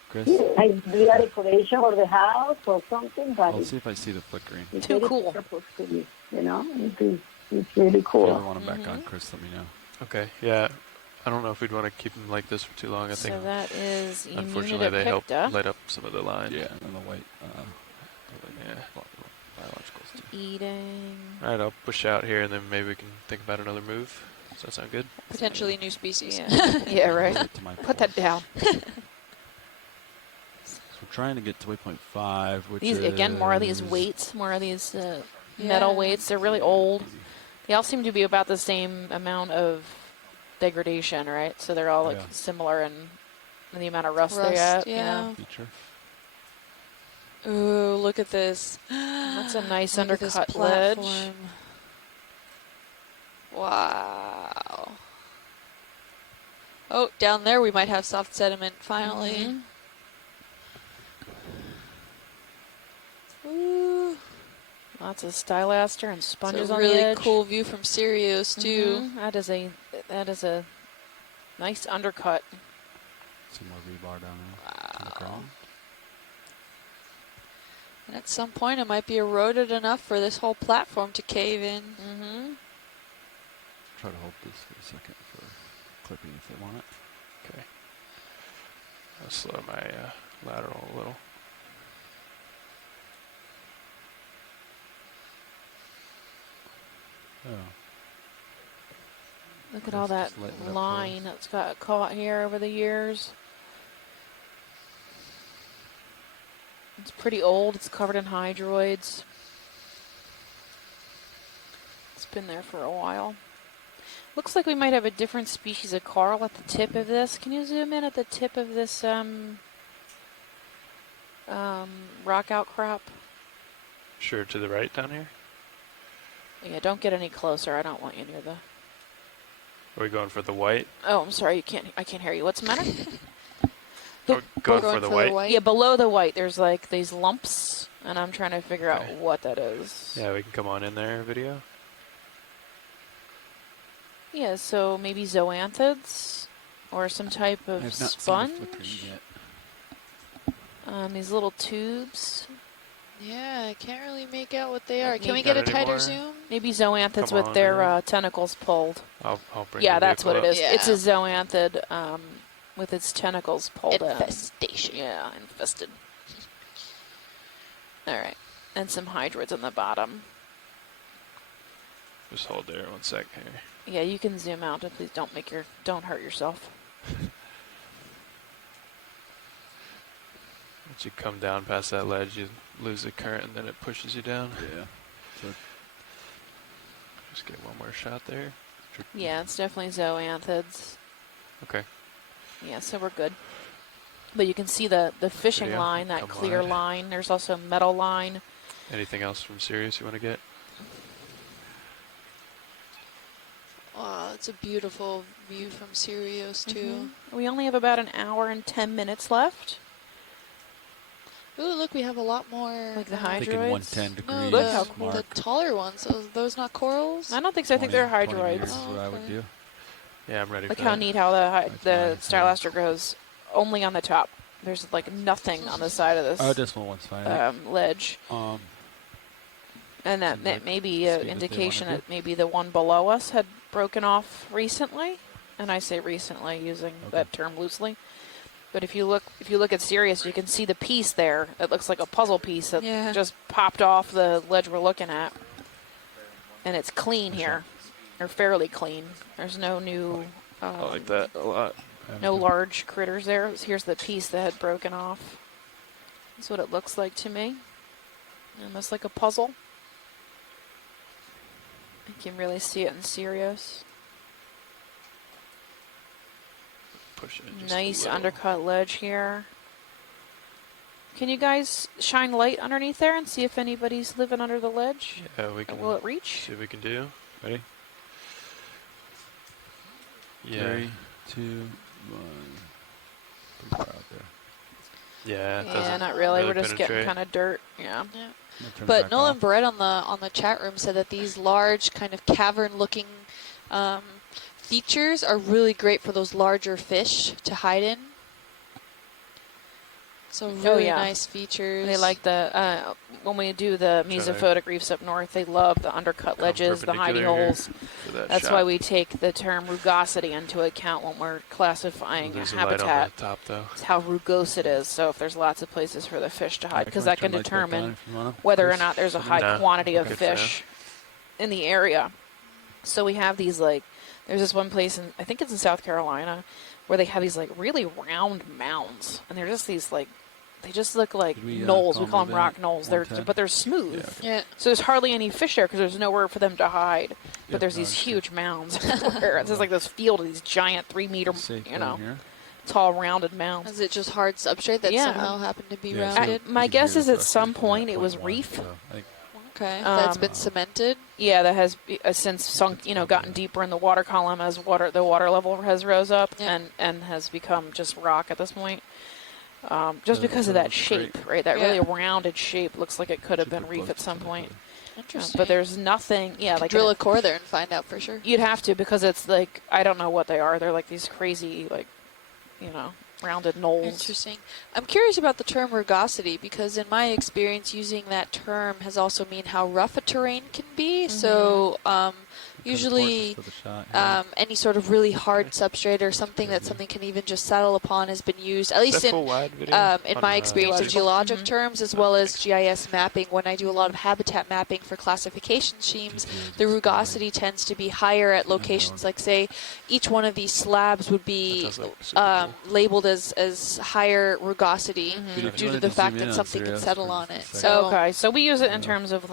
Chris, Like do a decoration for the house or something, but I'll see if I see the flickering. it's Too very cool. purposefully, you know? It's really If you cool. ever want them back on, Chris, let me know. Okay. Yeah. I don't know if we'd want to keep them like this for too long. I think. So that is Unfortunately, they help Immunidipicta. light up some of the lines. Yeah, and the white, Yeah. biologicals too. Eating. All right, I'll push out here, and then maybe we can think about another move. Does that sound good? Potentially new species. Yeah. Yeah, right. Get to my Put that down. So we're trying to get to waypoint 5, which These is again, more of these weights, more of these metal weights. They're really old. They all seem to be about the same amount of degradation, right? So they're all like Yeah. similar in the amount of rust, they Rust, got. yeah. feature. Ooh, look at this. That's a nice Look at this undercut ledge. platform. Wow. Oh, down there we might have soft sediment finally. Ooh. Lots of stylaster and It's sponges a on really the edge. cool view from Sirius too. That is a nice undercut. Some more rebar down there. On the ground. And at some point it might be eroded enough for this whole platform to cave in. Try to hold this for a second for clipping if they want it. Okay. I'll slow my lateral a little. Oh. Look at all that Just lighten it up line that's got caught here over the years. It's pretty old. It's covered in hydroids. It's been there for a while. Looks like we might have a different species of coral at the tip of this. Can you zoom in at the tip of this rock outcrop? Sure, to the right down here? Yeah, don't get any closer. I don't want you near the... Are we going for the white? Oh, I'm sorry. I can't hear you. What's the matter? Going for the white? Yeah, below the white, there's like these lumps, and I'm trying to figure out what that is. Yeah, we can come on in there, video. Yeah, so maybe zoanthids or some type of I've not sponge. seen the flickering yet. These little tubes. Yeah, I can't really make out what they are. Can Maybe- we get a Not tighter anymore. zoom? Maybe zoanthids Come with on, their yeah. tentacles pulled. I'll bring Yeah, the that's what it vehicle is. up. It's a zoanthid with its tentacles pulled Infestation. in. Yeah, infested. All right, and some hydroids on the bottom. Just hold there 1 sec here. Yeah, you can zoom out, and please don't hurt yourself. Once you come down past that ledge, you lose the current, and then it pushes you down. Yeah. So just get one more shot there. Yeah, it's definitely zoanthids. Okay. Yeah, so we're good. But you can see the fishing Video. line, that Come clear wide. line. There's also metal line. Anything else from Sirius you want to get? Wow, it's a beautiful view from Sirius too. We only have about an hour and 10 minutes left. Ooh, look, we have a lot more. Like the thinking hydroids? 110 degrees. No, Look how the, the taller ones. Those not corals? I don't think so. I think they're 20 hydroids. meters is what I would do. Yeah, I'm ready Look for how that. neat how the nice, Stylaster goes only on the top. There's like nothing on the side of this Oh, this one's fine. ledge. And that Seems may be speed an that they indication wanna that maybe the one below us had broken off recently. And I say recently using that term loosely. But if you look at Sirius, you can see the piece there. It looks like a puzzle piece that just popped off the ledge we're looking at. And it's clean here, or fairly clean. There's no new. I like that a lot. No large critters there. Here's the piece that had broken off. That's what it looks like to me. Almost like a puzzle. You can really see it in Sirius. Push it just Nice a little. undercut ledge here. Can you guys shine light underneath there and see if anybody's living under the ledge? Yeah, we can. Will it reach? See what we can do. Ready? Yeah. 3, 2, 1. Pretty far out there. Yeah. It Yeah, doesn't not really. We're just penetrate. getting kind of dirt. Yeah. But Nolan Barrett on the chat room said that these large kind of cavern-looking features are really great for those larger fish to hide in. So really nice features. They like the when we do the mesophotic reefs up north. They love the undercut ledges, the hidey holes. That's why we take the term rugosity into account when we're classifying There's habitat. a light on the top, though. It's how rugose it is. So if there's lots of places for the fish to hide, because that can turn lights back on determine if you wanna, whether or Chris. not there's a high quantity of Okay, fish in the area. So we have these there's this one place in, I think it's in South Carolina, where they have these really round mounds, and they're just these they just look like knolls. We call them rock knolls. But they're smooth. Yeah. So there's hardly any fish there because there's nowhere for them to hide. But there's these huge mounds everywhere. It's just like this field of these giant 3 meter, tall rounded mounds. Is it just hard substrate that somehow happened to be rounded? My guess is at some point it was reef. Okay, that's been cemented. Yeah, that has since sunk, gotten deeper in the water column as the water level has rose up and has become just rock at this point. Just because of that shape, right? That really rounded shape looks like it could have been reef at some point. Interesting. But there's nothing, drill a core there and find out for sure. You'd have to, because it's I don't know what they are. They're like these crazy, rounded knolls. Interesting. I'm curious about the term rugosity, because in my experience, using that term has also mean how rough a terrain can be. So usually any sort of really hard substrate or something that something can even just settle upon has been used, at least in my experience, in geologic terms, as well as GIS mapping. When I do a lot of habitat mapping for classification schemes, the rugosity tends to be higher at locations like, say, each one of these slabs would be labeled as higher rugosity due to the fact that something can settle on it. So we use it in terms of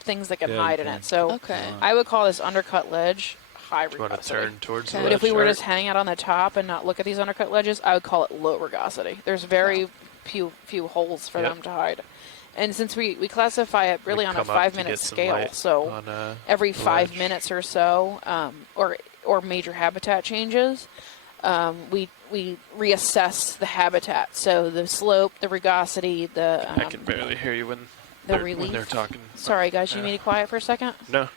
things that can hide in it. So I would call this undercut ledge high rugosity. Do you want to turn towards the But ledge? if we were just hanging out on the top and not look at these undercut ledges, I would call it low rugosity. There's very few holes for them to hide. And since we classify it really on a 5-minute scale, so every 5 minutes or so, or major habitat changes, we reassess the habitat. So the slope, the rugosity, I can barely hear you when they're talking. Sorry, guys, you need to be quiet for a second? No,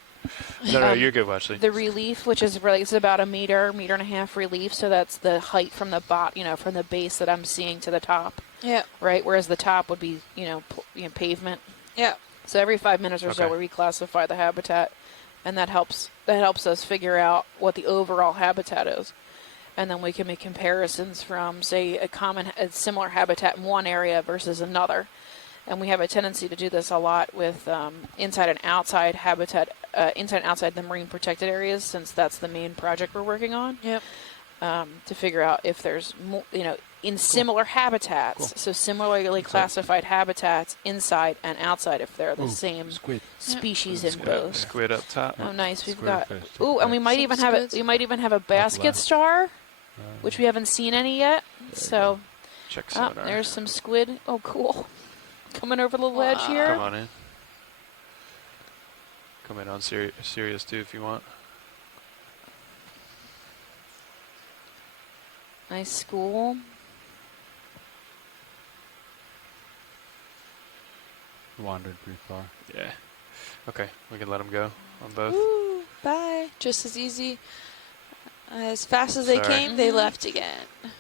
you're good, Watchley. The relief, which is really, it's about a meter and a half relief, so that's the height from the from the base that I'm seeing to the top. Yeah. Right, whereas the top would be, pavement. Yeah. So every 5 minutes or so, we reclassify the habitat, and that helps us figure out what the overall habitat is. And then we can make comparisons from, say, a similar habitat in one area versus another. And we have a tendency to do this a lot with inside and outside habitat, inside and outside the marine protected areas, since that's the main project we're working on. Yep. To figure out if there's, in similar habitats. Cool. So similarly classified habitats inside and outside if they're the same squid. species in Squid, both. squid up top. Oh, nice. We've Squid got. fish, Ooh, and we might Some even have squids. we might even have a basket left. star, which we haven't seen any yet. So, Check oh, sonar. there's some squid. Oh, cool. Coming over the ledge Wow. here. Come on in. Come in on Sirius too if you want. Nice school. Wandered pretty far. Yeah. Okay, we can let them go on both. Ooh, bye. Just as easy. As fast as they Sorry. came, they left again. Let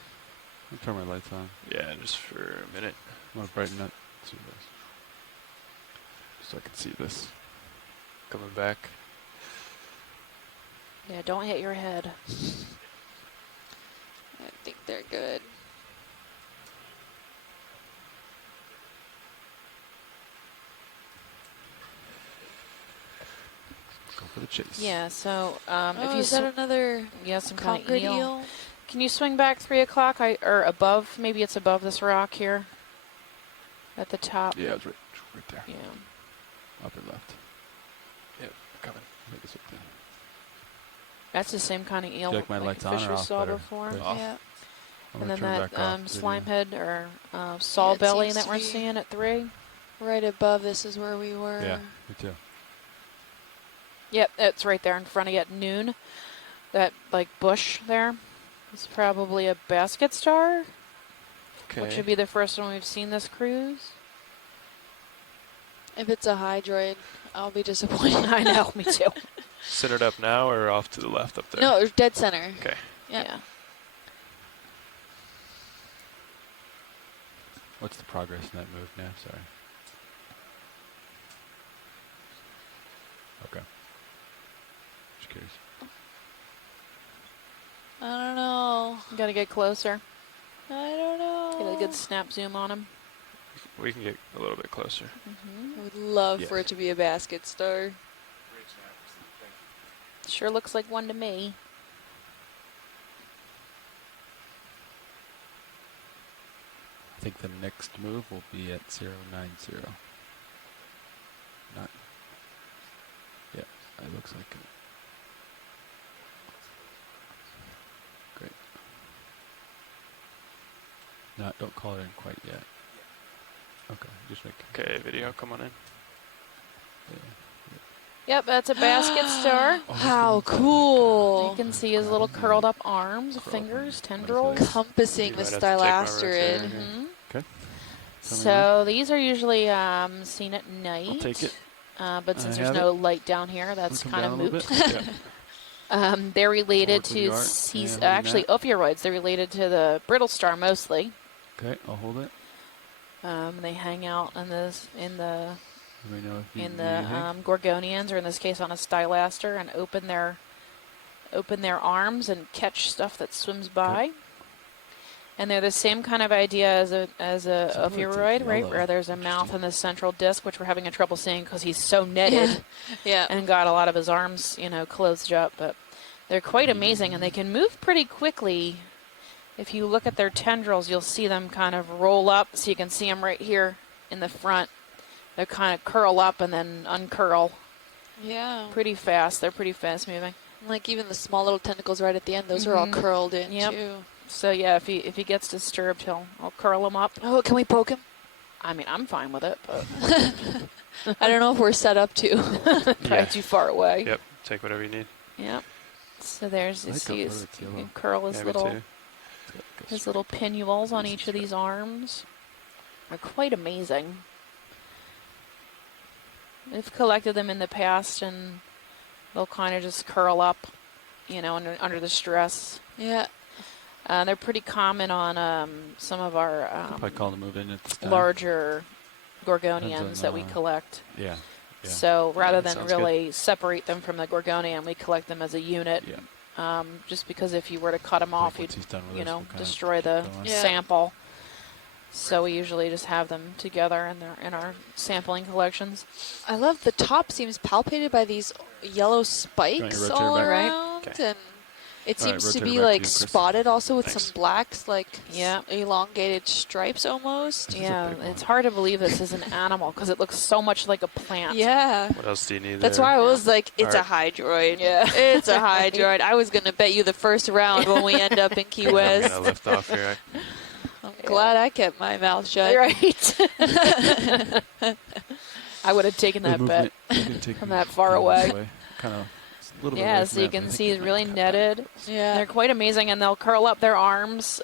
me turn my lights on. Yeah, just for a minute. I want to brighten up. See this. So I can see this. Coming back. Yeah, don't hit your head. I think they're good. Go for the chase. Yeah. So if Oh, you is that another yeah, some kind of concrete eel. eel? Can you swing back 3 o'clock or above? Maybe it's above this rock here. At the top. Yeah, it's right there. Yeah. Upper left. Yep, coming. I think it's up there. That's the same kind of eel you like my lights on fish or we off saw better? before. Good. Off. Yeah. I'm And gonna then turn that back off slime video. head or saw it belly seems that to we're be- seeing at 3. Right above this is where we were. Yeah, me too. Yep, it's right there in front of you at noon. That like bush there is probably a basket star, Okay. which would be the first one we've seen this cruise. If it's a hydroid, I'll be disappointed. I know, me too. Centered up now or off to the left up there? No, dead center. Okay. Yeah. What's the progress in that move now? Sorry. Okay. Just curious. I don't know. You gotta get closer. I don't know. Get a good snap zoom on him. We can get a little bit closer. I would love Yeah. for it to be a basket star. Sure looks like one to me. I think the next move will be at 090. Not. Yeah, it looks like it. Great. No, don't call it in quite yet. Okay, just make. Okay, video, come on in. Yeah. Yep, that's a basket star. How cool. You can see his little curled up arms, Curled fingers, up. tendrils. Compassing You the might have to take my stylasterid. rotator. Mhm. Okay. So these are usually seen at night. I'll take it. But since I there's have no light down here, that's Come kind down of a little moot. bit. Yeah. They're related Forward to the to art. Yeah, holding actually that. ophiuroids. They're related to the brittle star mostly. Okay, I'll hold it. They hang out in the Let me know if you in need the anything. gorgonians, or in this case on a stylaster, and open their arms and catch stuff that swims by. And they're the same kind of idea as a Something like ophiuroid, right? yellow. Where there's a mouth in the central disc, which we're having trouble seeing because he's so netted Yeah. and got a lot of his arms, closed up. But they're quite amazing, and they can move pretty quickly. If you look at their tendrils, you'll see them kind of roll up, so you can see them right here in the front. They kind of curl up and then uncurl Yeah. pretty fast. They're pretty fast moving. Like even the small little tentacles right at the end, those are all curled in Yep. too. So yeah, if he gets disturbed, I'll curl him up. Oh, can we poke him? I mean, I'm fine with it, but I don't know if we're set up to. probably Yeah. too far away. Yep, take whatever you need. Yep. So there's I you like see how his, it's you yellow. can curl his Yeah, me little too. his little pinnules on each of these arms. They're quite amazing. We've collected them in the past, and they'll kind of just curl up, under the stress. Yeah. They're pretty common on some of our Probably call the move in at this time. larger gorgonians Depends that on, we collect. Yeah. Yeah. So rather that than sounds good. really separate them from the gorgonian, we collect them as a unit. Yeah. Just because if you were to cut them off, once you'd he's done with this, we'll kinda destroy keep the going. Yeah. sample. So we usually just have them together in our sampling collections. I love the top seems palpated by these yellow spikes rotate all back? Right. around. Okay. And It All right, seems to rotate be it back to like you, Chris. spotted also with Thanks. some blacks, like Yeah. elongated stripes almost. This is a Yeah, big one. it's hard to believe this is an animal because it looks so much like a plant. Yeah. What else do you need That's there? why I was like, it's All a hydroid. Yeah. It's a hydroid. I was going to bet you the first round when we end up in Key I'm West. gonna lift off here. I'm glad I kept my mouth shut. Right. I would have taken that bet from that far away. Kind of a little bit Yeah, away so from you that, but I can think see it it's might really cut netted. Yeah. They're quite amazing, and they'll curl up their arms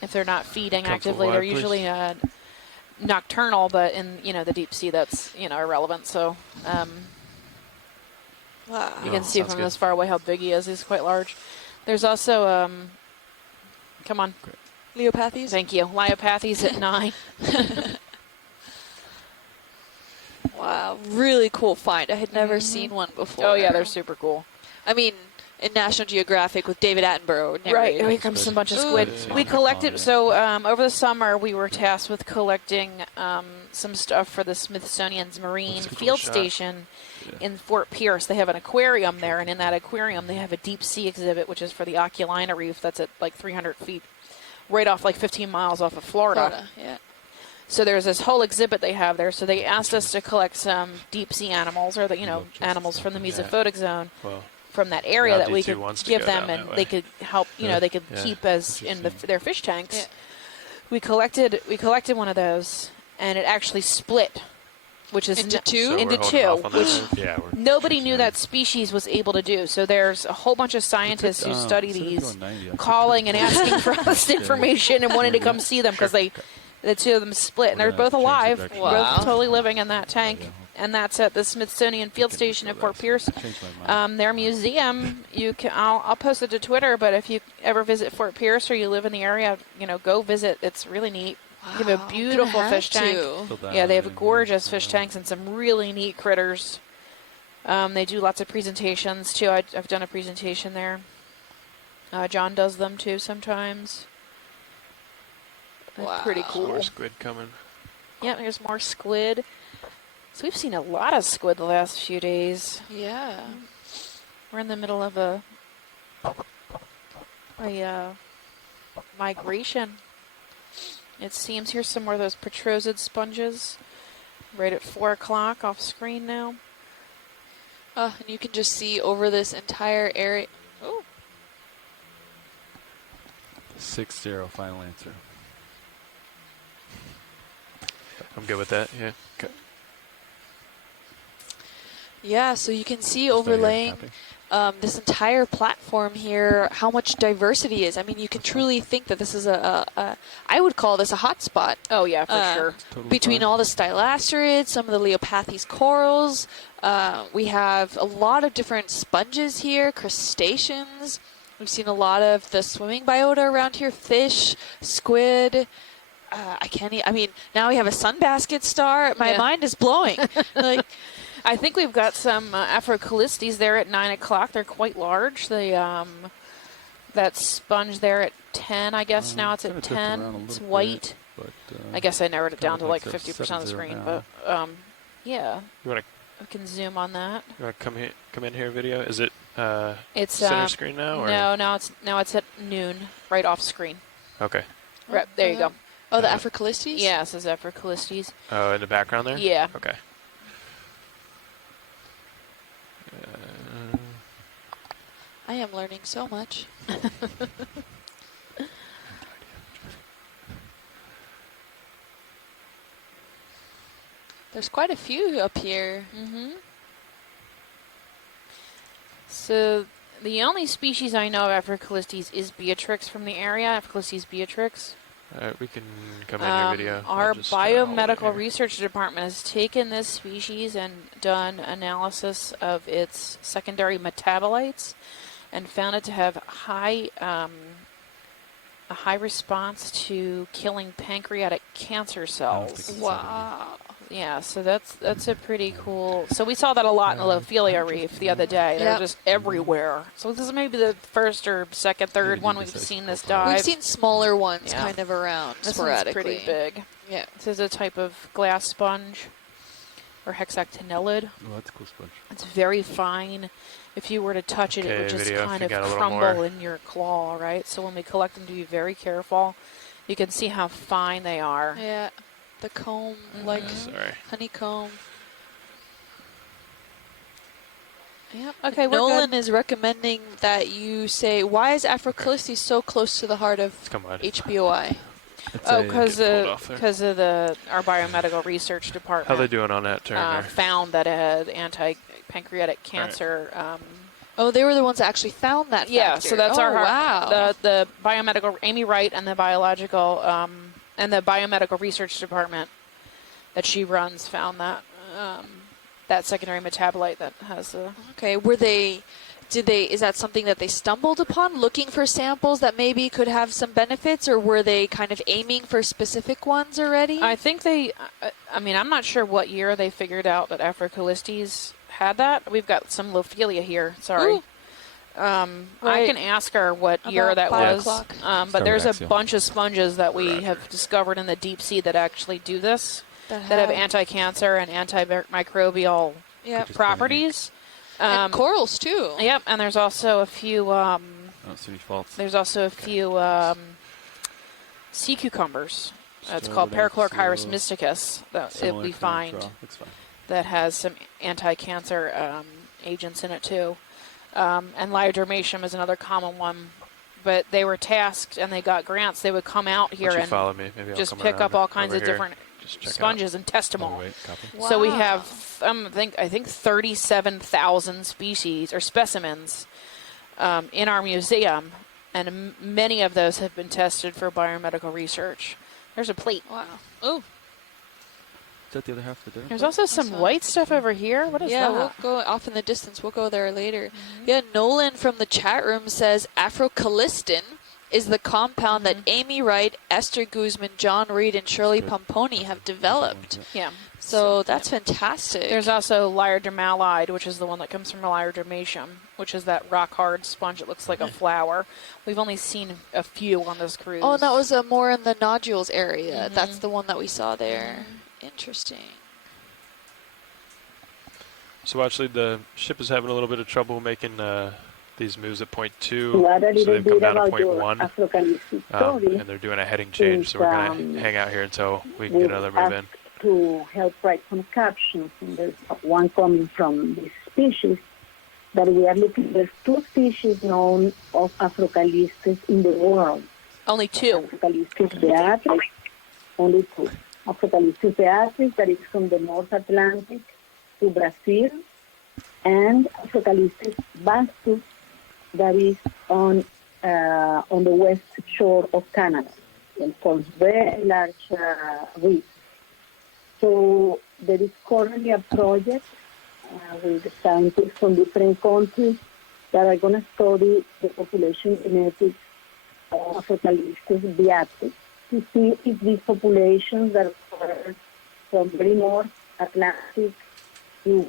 if they're not feeding Come actively. forward, They're please. usually nocturnal, but in the deep sea, that's irrelevant. So Wow. you Oh, can see sounds from good. this far away how big he is. He's quite large. There's also come on, Leopathes? thank you, Liopathes at 9. Wow. Really cool find. I had never seen one before. Oh yeah, they're super cool. I mean, in National Geographic with David Attenborough. Right, narrating. here comes a bunch of squid. Ooh. We Yeah. collected, so over the summer we were tasked with collecting some stuff for the Smithsonian's Marine That's a cool Field shot. Station Yeah. in Fort Pierce. They have an aquarium there, and in that aquarium they have a deep sea exhibit, which is for the Okeanos Reef that's at like 300 feet, right off like 15 miles off of Florida. Yeah. So there's this whole exhibit they have there. So they asked us to collect some deep sea animals, or animals from the mesophotic zone, Well, from that area now that we D2 could wants to give go them, down and that they way. could help. Yeah. They could Yeah. keep as That's in interesting. their fish tanks. Yeah. We collected one of those, and it actually split, which is Into so two? we're into holding two, off on that which move. Yeah, we're nobody sure knew that species was able to do. So there's a whole bunch of scientists who study instead of these, going 90, I could calling put and it- asking for us Yeah. information and wanting to Yeah. come see them because the two of them split, and We're they're gonna both change the alive, direction. Wow. both totally living in that tank. Yeah. And that's at the Smithsonian Field can Station go at Fort that. Pierce. Changed my mind. Their museum, I'll post it to Twitter, but if you ever visit Fort Pierce or you live in the area, go visit. It's really neat. They have Wow, a I'm beautiful gonna fish have tank. to. Fill that Yeah, they out have in gorgeous here. fish tanks and some really neat critters. They do lots of presentations too. I've done a presentation there. John does them too sometimes. They're pretty Wow. cool. More squid coming. Yeah, there's more squid. So we've seen a lot of squid the last few days. Yeah. We're in the middle of a migration. It seems here's some more of those petrosid sponges. Right at 4 o'clock off screen now. And you can just see over this entire area. Oh, 6-0 final answer. I'm good with that. Yeah. Okay. yeah. So you can see Stay here overlaying tapping. this entire platform here how much diversity is. I mean, you can truly think that this is I would call this a hotspot. Oh yeah, for sure. Totally Between fine. all the stylasterids, some of the Leopathes corals, we have a lot of different sponges here, crustaceans. We've seen a lot of the swimming biota around here, fish, squid. I mean, now we have a sunbasket star. My Yeah. mind is blowing. Like, I think we've got some Afrocalistes there at 9 o'clock. They're quite large. The that sponge there at 10, I guess now it's kinda at tipped around a 10. little It's bit, white. but, I guess I narrowed it kinda down to like like that's 50% of the 7-0 screen, now. but yeah, You want we can zoom on that. to come in here? Video? Is it It's center screen now? Or? No, now it's at noon, right off screen. Okay. Right, there you go. oh, the Afrocalistes? Yeah, it says Afrocalistes. Oh, in the background there. Yeah. Okay. I am learning so much. There's quite a few up here. Mm-hmm. So the only species I know of Afrocalistes is Beatrix from the area, Afrocalistes beatrix. We can come in your video. Our I'll just turn it all the way biomedical here. research department has taken this species and done analysis of its secondary metabolites and found it to have a high response to killing pancreatic cancer cells. Wow. Yeah, so that's a pretty cool. So we saw that a lot in the Lophelia Reef the other day. They're Yep. just everywhere. So this is maybe the first or second, third Yeah, one you we've decide seen to this profile. dive. We've seen smaller ones Yeah. kind of around This one's sporadically. pretty big. Yeah. This is a type of glass sponge. or hexactinellid. Oh, that's a cool sponge. It's very fine. If you were to touch it, it would Okay, just video, if kind you of got a little crumble more. in your claw, right? So when we collect them, to be very careful. You can see how fine they are. Yeah, the comb, like Sorry. honeycomb. Yep. Okay, we're Nolan good. is recommending that you say, why is Afrocallistes so close to the heart of Come on. HBOI? Oh, because Get pulled off there. of our biomedical research department. How they doing on that turn there? Found that it had anti-pancreatic cancer. Oh, they were the ones that actually found that Yeah, factor. so that's oh, our wow. the biomedical Amy Wright and the biological and the biomedical research department that she runs found that that secondary metabolite that has the. Okay, is that something that they stumbled upon, looking for samples that maybe could have some benefits, or were they kind of aiming for specific ones already? I think they, I mean, I'm not sure what year they figured out that Afrocallistes had that. We've got some Lophelia here, sorry. I can ask her what year that was. But there's a bunch of sponges that we have discovered in the deep sea that actually do this, that have anti-cancer and antimicrobial properties. And corals too. Yep, and there's also a few. I don't see any faults. There's also a few sea cucumbers. It's called Parachlorchirus mysticus that we find that has some anti-cancer agents in it too. And Liodromatium is another common one. But they were tasked and they got grants. They would come out here and follow me? Maybe I'll just come pick up around all kinds over of here. different Just check sponges and test them all. Wow. So we have, I think 37,000 species or specimens in our museum, and many of those have been tested for biomedical research. There's a plate. Wow. Oh. Is that the other half of the dinner? There's also some white stuff over here. What is that? Yeah, we'll go off in the distance. We'll go there later. Yeah, Nolan from the chat room says Afrocallistin is the compound that Amy Wright, Esther Guzman, John Reed, and Shirley Pomponi have developed. Yeah. So that's fantastic. There's also Liodromalide, which is the one that comes from Liodromatium, which is that rock-hard sponge that looks like a flower. We've only seen a few on this cruise. Oh, that was more in the nodules area. That's the one that we saw there. Interesting. So actually, the ship is having a little bit of trouble making these moves at point 2, What a so little they've come bit down to about point your 1, Afrocallistis story. and they're doing a heading change, so we're going to hang out here until we can get another move in. To help write some captions, and there's one coming from this species that we are looking. There's two species known of Afrocallistis in the world. Only two. Afrocallistis beatrix, only two. Afrocallistis beatrix, that is from the North Atlantic to Brazil, and Afrocallistis vastus, that is on the west shore of Canada, and forms very large reefs. So there is currently a project with scientists from different countries that are going to study the population genetics of Afrocallistis beatrix to see if these populations that are from very North Atlantic to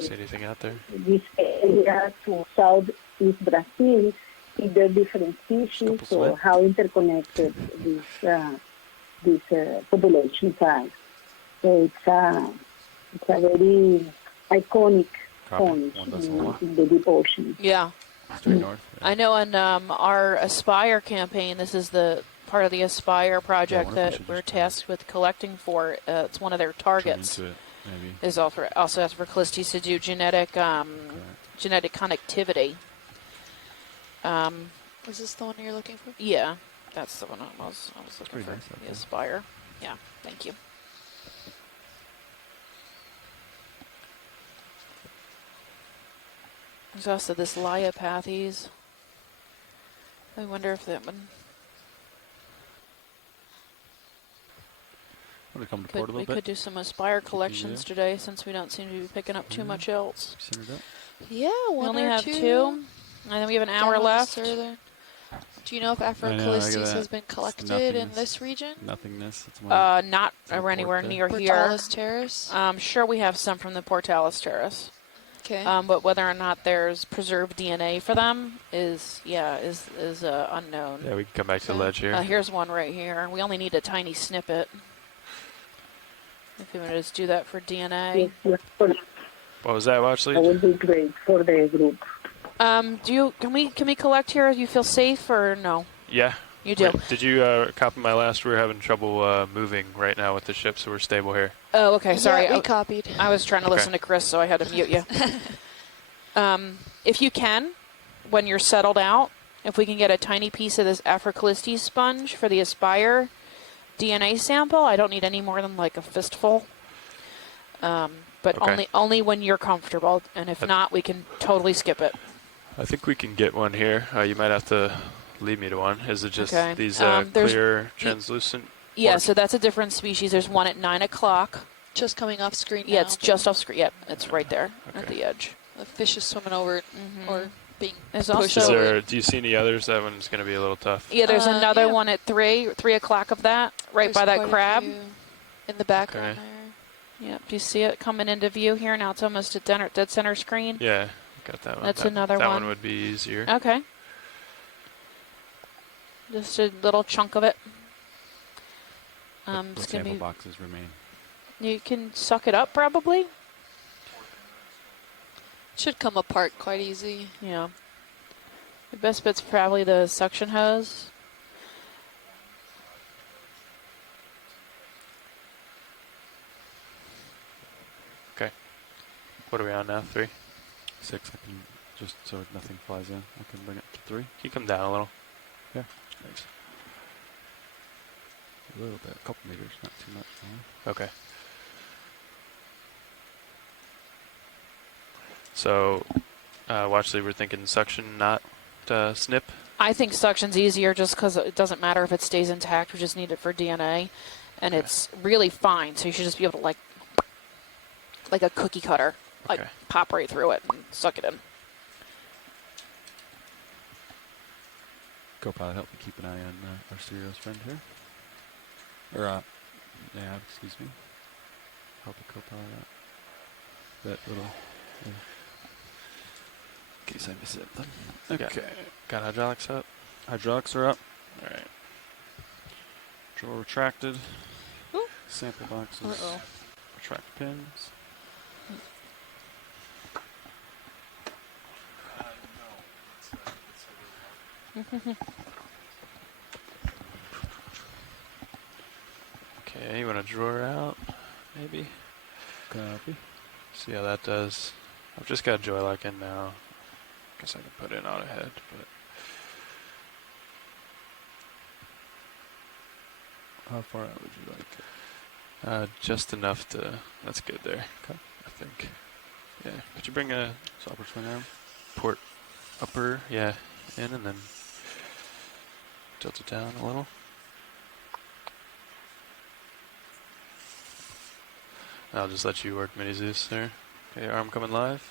See anything out there? this area to southeast Brazil, if there are different species or how interconnected these populations are. So it's a very iconic point in the deep ocean. Yeah. Straight north. I know in our Aspire campaign, this is the part of the Aspire project that we're tasked with collecting for. It's one of their targets. Is also Afrocallistis to do genetic connectivity. Is this the one you're looking for? Yeah, that's the one I was looking for. nice The Aspire. Yeah, thank you. There's also this Liopathes. I wonder if that one Want to come to port a we little could bit? do some Aspire collections today, since we don't seem to be picking up too much else. Yeah, We one only or have two. two, and then we have an hour Down left. further. Do you know if I know, look at Afrocallistis that. has been It's collected in nothingness. this region? Nothingness. It's Not anywhere near here. Pourtales Terrace? Sure, we have some from the Pourtales Terrace. Okay. But whether or not there's preserved DNA for them is unknown. Yeah, we can come back to the ledge here. Here's one right here. We only need a tiny snippet. If you want to just do that for DNA. Yes, yes, for, What was that, watch that lead? would be great for the group. Can we collect here? You feel safe or no? Yeah. You do. Wait, did you copy my last? We're having trouble moving right now with the ship, so we're stable here. Oh, okay. Sorry. Yeah, we copied. I was trying to listen to Chris, so I had to mute you. If you can, when you're settled out, if we can get a tiny piece of this Afrocalyptus sponge for the Aspire DNA sample, I don't need any more than like a fistful. But only when you're comfortable, and if not, we can totally skip it. I think we can get one here. You might have to lead me to one. Is it just these clear, translucent? Yeah, so that's a different species. There's one at 9 o'clock. Just coming off screen now. Yeah, it's just off screen. Yep, it's right there at the edge. The fish is swimming over it, or being There's pushed also- over it. Do you see any others? That one's going to be a little tough. Yeah, there's another one at 3 o'clock of that, right by that crab. In the background there. Yep, do you see it coming into view here? Now it's almost at dead center screen. Yeah, got that one. That's another one. That one would be easier. Okay. Just a little chunk of it. The It's gonna sample be, boxes remain. you can suck it up probably. Should come apart quite easy. Yeah. The best bit's probably the suction hose. Okay. What are we on now? 3? 6. I can just so nothing flies in. I can bring it to 3. Can you come down a little? Yeah. Thanks. A little bit, a couple meters, not too much. Okay. So, Watchley, we're thinking suction, not snip. I think suction's easier just because it doesn't matter if it stays intact. We just need it for DNA. And it's really fine, so you should just be able to, like a cookie cutter, like pop right through it and suck it in. Co-pilot, help me keep an eye on our Sirius friend here. Or, yeah, excuse me. Help the co-pilot out. That little... in case I miss it. Okay. Got hydraulics up? Hydraulics are up. All right. Drawer retracted. Ooh. Sample boxes. Uh-oh. Retract pins. Okay, you want to draw her out, maybe? Copy. See how that does. I've just got joy lock in now. Guess I can put in auto head, but How far out would you like it? just enough to. That's good there. Okay. I think. Yeah. Could you bring a Stopper swing arm? port upper? Yeah, in and then tilt it down a little. I'll just let you work Mini Zeus there. Okay, arm coming live.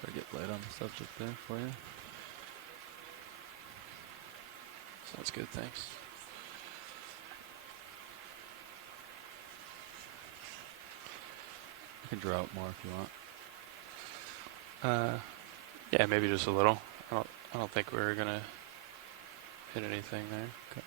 Try to get light on the subject there for you. Sounds good, thanks. You can draw out more if you want. Yeah, maybe just a little. I don't think we're gonna hit anything there. Okay.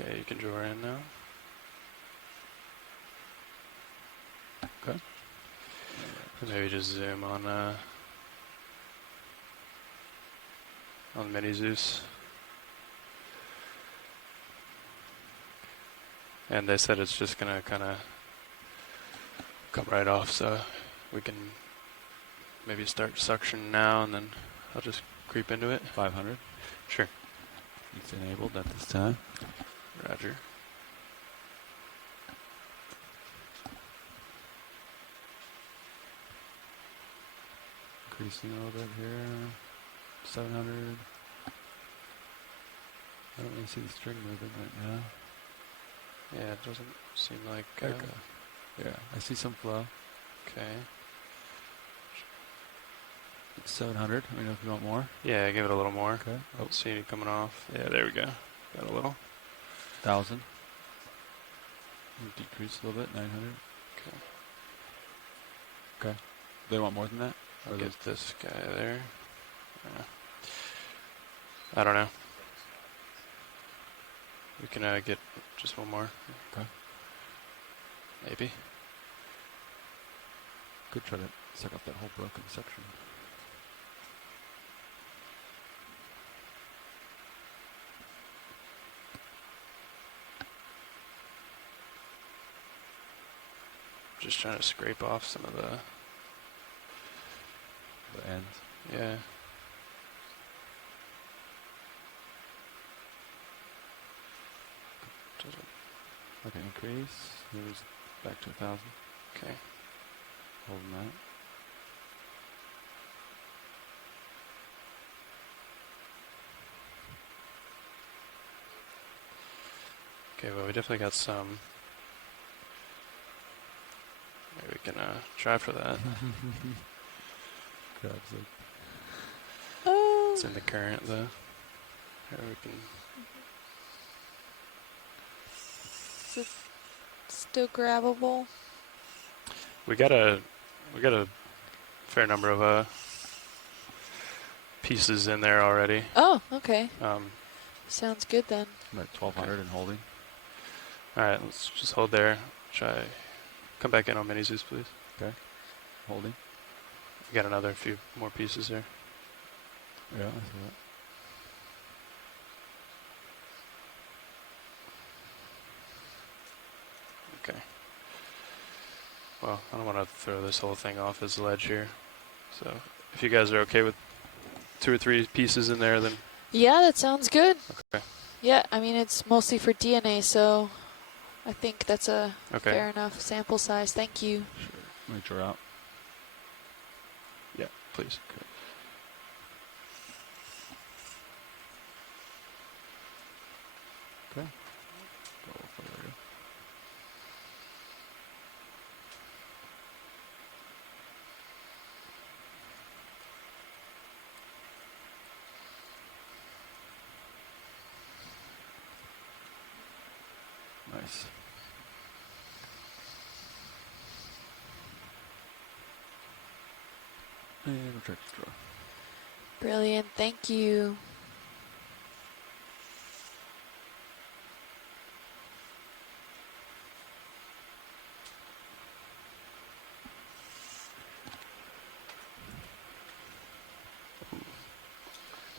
Okay, you can draw her in now. Okay. And maybe just zoom on Mini Zeus. And they said it's just gonna kind of come right off, so we can maybe start suction now, and then I'll just creep into it. 500. Sure. It's enabled at this time. Roger. Increasing a little bit here. 700. I don't really see the string moving right now. Yeah, it doesn't seem like... yeah, I see some flow. Okay. It's 700. Let me know if you want more. Yeah, give it a little more. Okay. I don't see any coming off. Yeah, there we go. Got a little. 1,000. Decrease a little bit. 900. Okay. Okay. They want more than that? I'll get this guy there. I don't know. We can get just one more. Okay. Maybe. Could try to suck up that whole broken section. Just trying to scrape off some of the ends. Yeah. Okay, increase. Here's back to 1,000. Okay. Holding that. Okay, well, we definitely got some. Maybe we can try for that. Grabs it. Oh. It's in the current, though. Here we can. Is it still grabbable? We got a fair number of pieces in there already. Oh, okay. Um, Sounds good then. I'm at 1,200 and holding. All right, let's just hold there. Try. Come back in on mini Zeus, please. Okay. Holding. We got another few more pieces there. Yeah, I see that. Okay. Well, I don't want to throw this whole thing off as a ledge here. So if you guys are okay with 2 or 3 pieces in there, then... Yeah, that sounds good. Okay. Yeah, I mean, it's mostly for DNA, so I think that's a Okay. fair enough sample size. Thank you. Sure. Let me draw out. Yeah, please. Okay. Okay. Go a little further. Nice. And we'll try to draw. Brilliant. Thank you.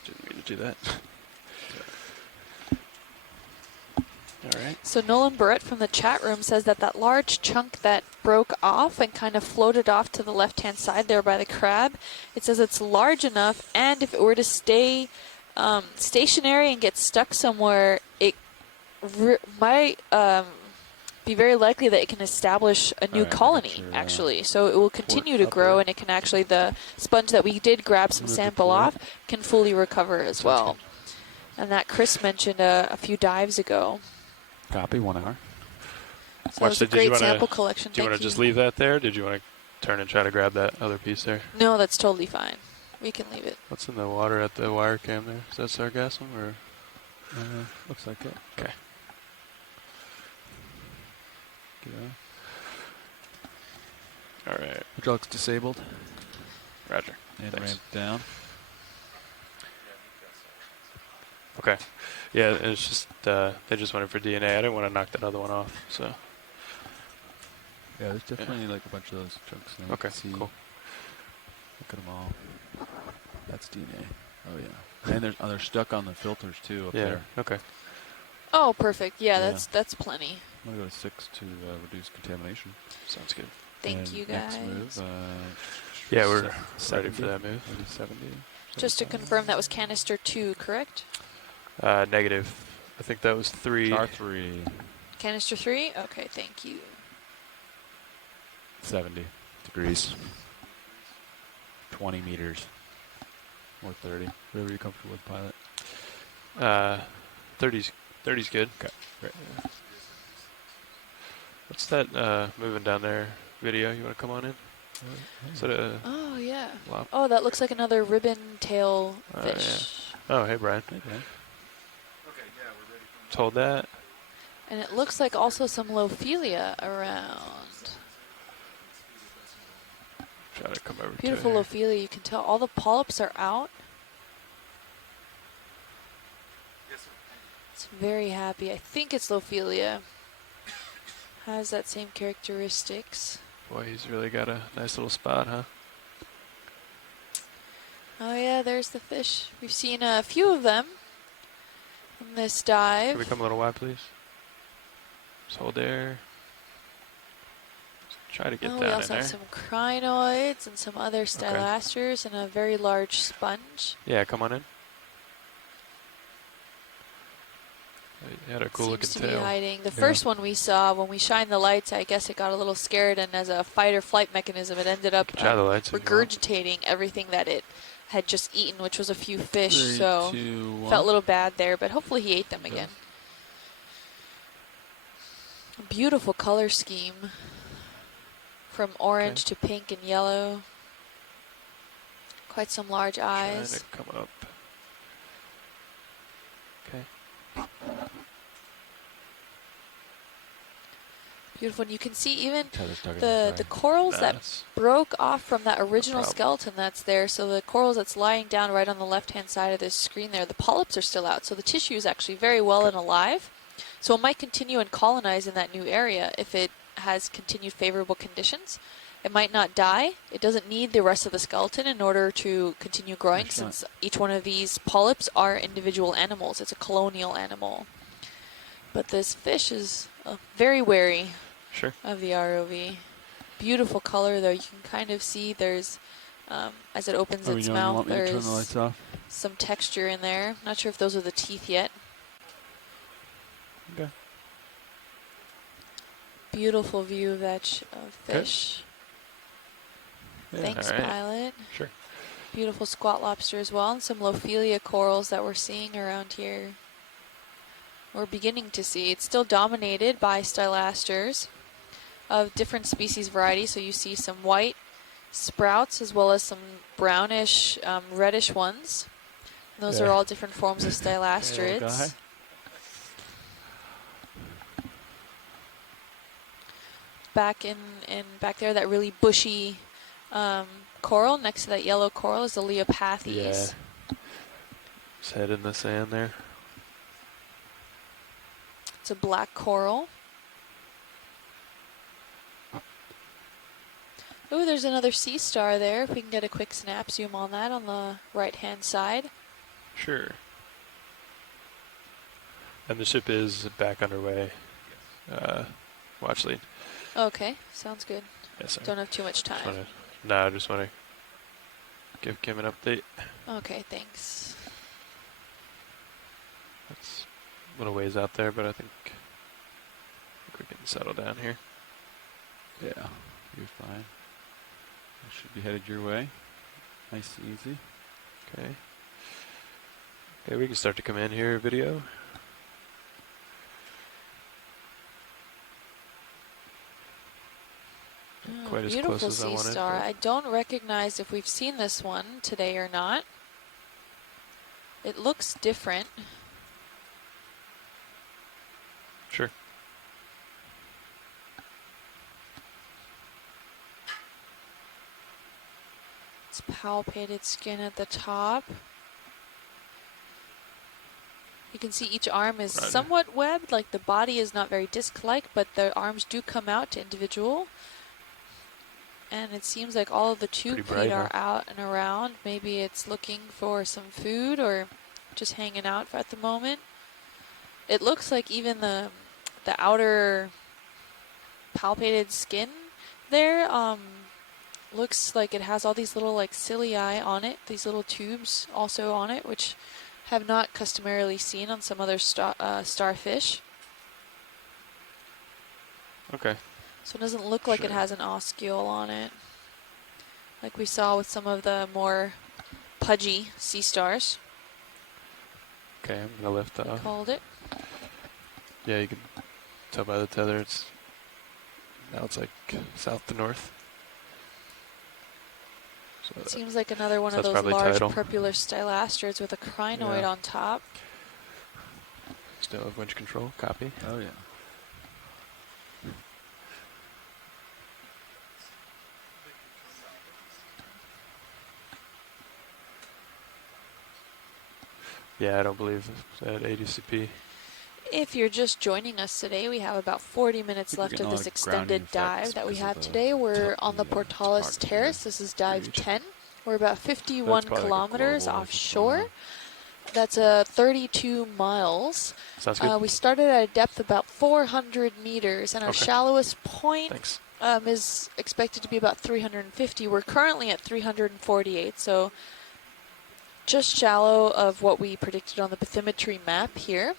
Didn't mean to do that. All right. So Nolan Barrett from the chat room says that that large chunk that broke off and kind of floated off to the left-hand side there by the crab, it says it's large enough, and if it were to stay stationary and get stuck somewhere, it might be very likely that it can establish a new colony, actually. So it will continue to grow, and it can actually, the sponge that we did grab some sample off can fully recover as well. And that Chris mentioned a few dives ago. Copy, 1 hour. So that was a great sample collection. Do you want to just leave that there? Or did you want to turn and try to grab that other piece there? No, that's totally fine. We can leave it. What's in the water at the wire cam there? Is that sargassum or? Looks like it. Okay. Yeah. All right. Hydraulics disabled. Roger. And Thanks. ramped down. Okay. Yeah, it's just they just wanted for DNA. I didn't want to knock that other one off. So. Yeah, there's definitely like a bunch of those chunks now. Okay. See. Cool. Look at them all. That's DNA. Oh yeah. And they're stuck on the filters too up there. Okay. Oh, perfect. Yeah, that's plenty. I'm gonna go to 6 to reduce contamination. Sounds good. Thank you, guys. Next move. Yeah, we're ready for that move. Maybe 70. Just to confirm, that was canister 2, correct? Negative. I think that was 3. R3. Canister 3? Okay, thank you. 70 degrees. 20 meters. Or 30. Whatever you're comfortable with, pilot. 30's good. Okay, great. What's that moving down there video? You want to come on in? Is that a Oh, yeah. lop? Oh, that looks like another ribbon tail Yeah. fish. Oh, hey, Brian. Hey, Brian. Told that. And it looks like also some Lophelia around. Try to come over Beautiful to here. Lophelia. You can tell all the polyps are out. It's very happy. I think it's Lophelia. Has that same characteristics. Boy, he's really got a nice little spot, huh? Oh yeah, there's the fish. We've seen a few of them in this dive. Can we come a little wide, please? Just hold there. Just try to get We down in also there. have some crinoids and some other stylasters and a very large sponge. Yeah, come on in. He had a cool Seems looking to be tail. hiding. The first one we saw, when we shined the lights, I guess it got a little scared, and as a fight or flight mechanism, it ended up Try the lights if you want. regurgitating everything that it had just eaten, which was a few fish. 3, So 2, 1. felt a little bad there, but hopefully he ate them again. Beautiful color scheme, from orange to pink and yellow. Quite some large eyes. Trying to come up. Okay. Beautiful. And you can see even Tether's tugging the corals that Nice. broke off from that original problem. skeleton that's there. So the corals that's lying down right on the left-hand side of this screen there, the polyps are still out. So the tissue is actually very well and alive. So it might continue and colonize in that new area if it has continued favorable conditions. It might not die. It doesn't need the rest of the skeleton in order to continue growing, Nice shot. since each one of these polyps are individual animals. It's a colonial animal. But this fish is very wary Sure. of the ROV. Beautiful color, though. You can kind of see there's, as it opens Oh, its you mouth, want me to turn the lights there's off? some texture in there. Not sure if those are the teeth yet. Okay. Beautiful view of that fish. Yeah, Thanks, all right. pilot. Sure. Beautiful squat lobster as well, and some Lophelia corals that we're seeing around here. We're beginning to see. It's still dominated by stylasters of different species variety. So you see some white sprouts as well as some brownish, reddish ones. And those are all different forms of stylasterids. Back back there, that really bushy coral next to that yellow coral is the Leopathes. Yeah. His head in the sand there. It's a black coral. Ooh, there's another sea star there. If we can get a quick snap zoom on that on the right-hand side. Sure. And the ship is back underway. Watch lead. Okay, sounds good. Yes, sir. Don't have too much time. I just want to give Kim an update. Okay, thanks. That's a little ways out there, but I think we can settle down here. Yeah, you're fine. I should be headed your way. Nice and easy. Okay. Okay, we can start to come in here, video. Quite as Beautiful close as I sea wanted. star. but- I don't recognize if we've seen this one today or not. It looks different. Sure. It's palpated skin at the top. You can see each arm is Roger. somewhat webbed, like the body is not very disc-like, but the arms do come out to individual. And it seems like all of the tube Pretty bright, feet are huh? out and around. Maybe it's looking for some food or just hanging out at the moment. It looks like even the outer palpated skin there looks like it has all these little like cilia on it, these little tubes also on it, which have not customarily seen on some other starfish. Okay. So it doesn't look like it Sure. has an oscule on it, like we saw with some of the more pudgy sea stars. Okay, I'm gonna lift We off. called it. Yeah, you can tell by the tether. It's now it's like south to north. So It seems like another one so of that's those probably large tidal. purpular stylastrids with a crinoid Yeah. on top. Still have winch control. Copy. Oh, yeah. Yeah, I don't believe it's at ADCP. If you're just joining us today, we have about 40 minutes we're left getting of a lot this of grounding extended dive effects that we because of have the today. We're on the the Pourtales topography Terrace. This is dive region. 10. We're about 51 probably like a kilometers global, like, offshore. That's 32 miles. Sounds good. We started at a depth about 400 meters, and our Okay. shallowest point Thanks. is expected to be about 350. We're currently at 348, so just shallow of what we predicted on the bathymetry map here.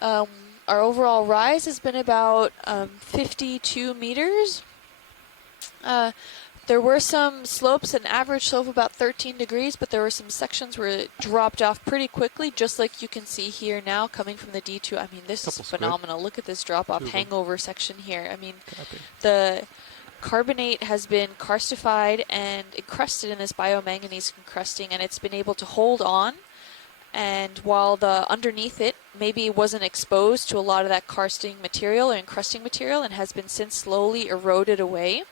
Our overall rise has been about 52 meters. There were some slopes, an average slope of about 13 degrees, but there were some sections where it dropped off pretty quickly, just like you can see here now coming from the D2. I mean, this is phenomenal. Look at this drop-off hangover section here. I mean, the carbonate has been karstified and encrusted in this biomanganese encrusting, and it's been able to hold on. And while the underneath it maybe wasn't exposed to a lot of that karsting material or encrusting material and has been since slowly eroded away,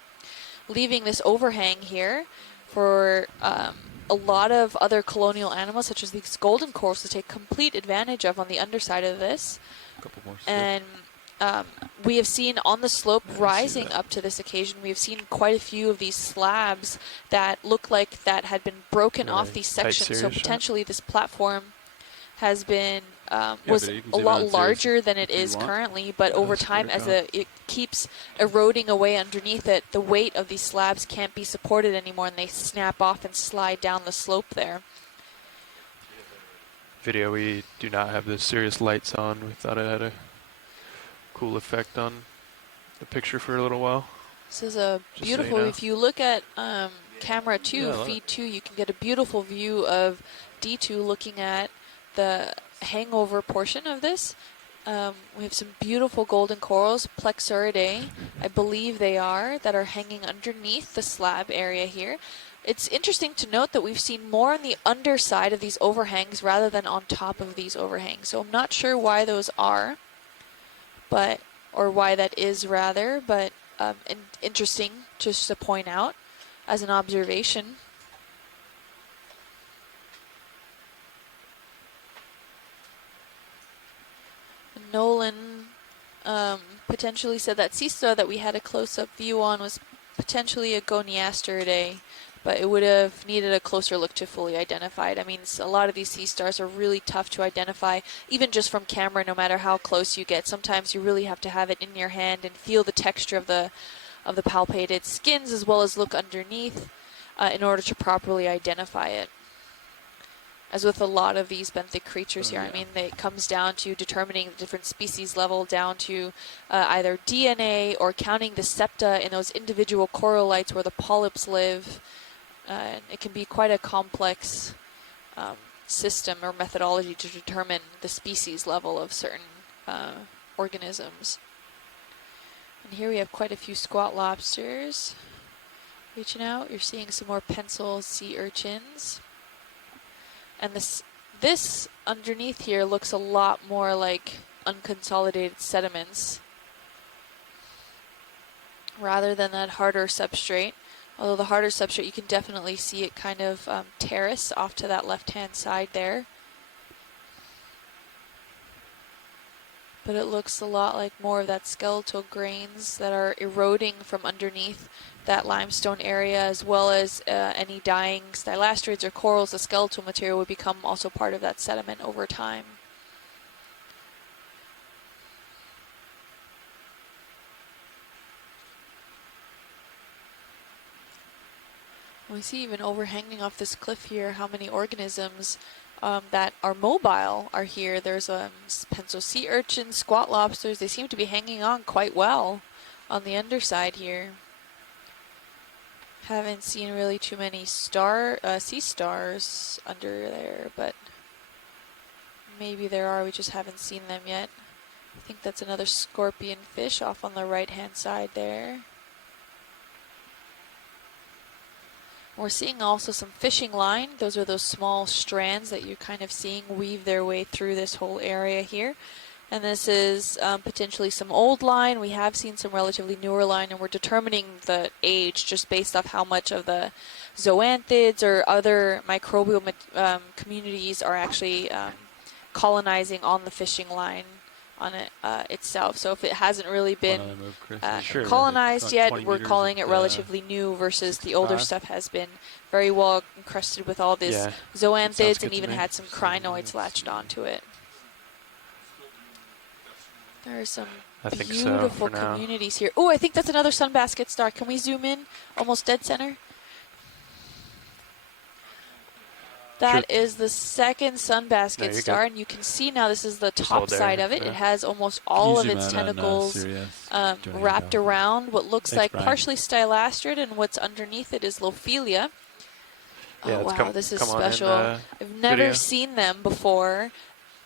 leaving this overhang here for a lot of other colonial animals, such as these golden corals, to take complete advantage of on the underside of this. Couple more And we have seen on the slope rising up to this occasion, we have seen quite a few of these slabs that look like that had been broken off these sections. So potentially this platform has been was a lot larger than it is currently, but over time, as it keeps eroding away underneath it, the weight of these slabs can't be supported anymore, and they snap off and slide down the slope there. Video, we do not have the serious lights on. We thought it had a cool effect on the picture for a little while. This is a Just beautiful, so you know. if you look at camera 2, Yeah, feed 2, you can get a beautiful view of D2 looking at the hangover portion of this. We have some beautiful golden corals, Plexuridae, I believe they are, that are hanging underneath the slab area here. It's interesting to note that we've seen more on the underside of these overhangs rather than on top of these overhangs. So I'm not sure why those are, or why that is rather, but interesting just to point out as an observation. Nolan potentially said that sea star that we had a close-up view on was potentially a Goniasteridae, but it would have needed a closer look to fully identify it. I mean, a lot of these sea stars are really tough to identify, even just from camera, no matter how close you get. Sometimes you really have to have it in your hand and feel the texture of the palpated skins, as well as look underneath in order to properly identify it. As with a lot of these benthic creatures here, I mean, it comes down to determining the different species level, down to either DNA or counting the septa in those individual corallites where the polyps live. And it can be quite a complex system or methodology to determine the species level of certain organisms. And here we have quite a few squat lobsters reaching out. You're seeing some more pencil sea urchins. And this underneath here looks a lot more like unconsolidated sediments rather than that harder substrate. Although the harder substrate, you can definitely see it kind of terrace off to that left-hand side there. But it looks a lot like more of that skeletal grains that are eroding from underneath that limestone area, as well as any dying stylastrids or corals. The skeletal material would become also part of that sediment over time. We see even overhanging off this cliff here how many organisms that are mobile are here. There's pencil sea urchins, squat lobsters. They seem to be hanging on quite well on the underside here. Haven't seen really too many sea stars under there, but maybe there are. We just haven't seen them yet. I think that's another scorpion fish off on the right-hand side there. We're seeing also some fishing line. Those are those small strands that you're kind of seeing weave their way through this whole area here. And this is potentially some old line. We have seen some relatively newer line, and we're determining the age just based off how much of the zoanthids or other microbial communities are actually colonizing on the fishing line on it itself. So if it hasn't really been colonized yet, we're calling it relatively new, versus the older stuff has been very well encrusted with all this zoanthids and even had some crinoids latched onto it. There are some beautiful communities here. Oh, I think that's another sunbasket star. Can we zoom in? Almost dead center. That is the second sunbasket star, and you can see now this is the top side of it. It has almost all of its tentacles wrapped around what looks like partially stylastrid, and what's underneath it is Lophelia. Oh, wow, this is special. I've never seen them before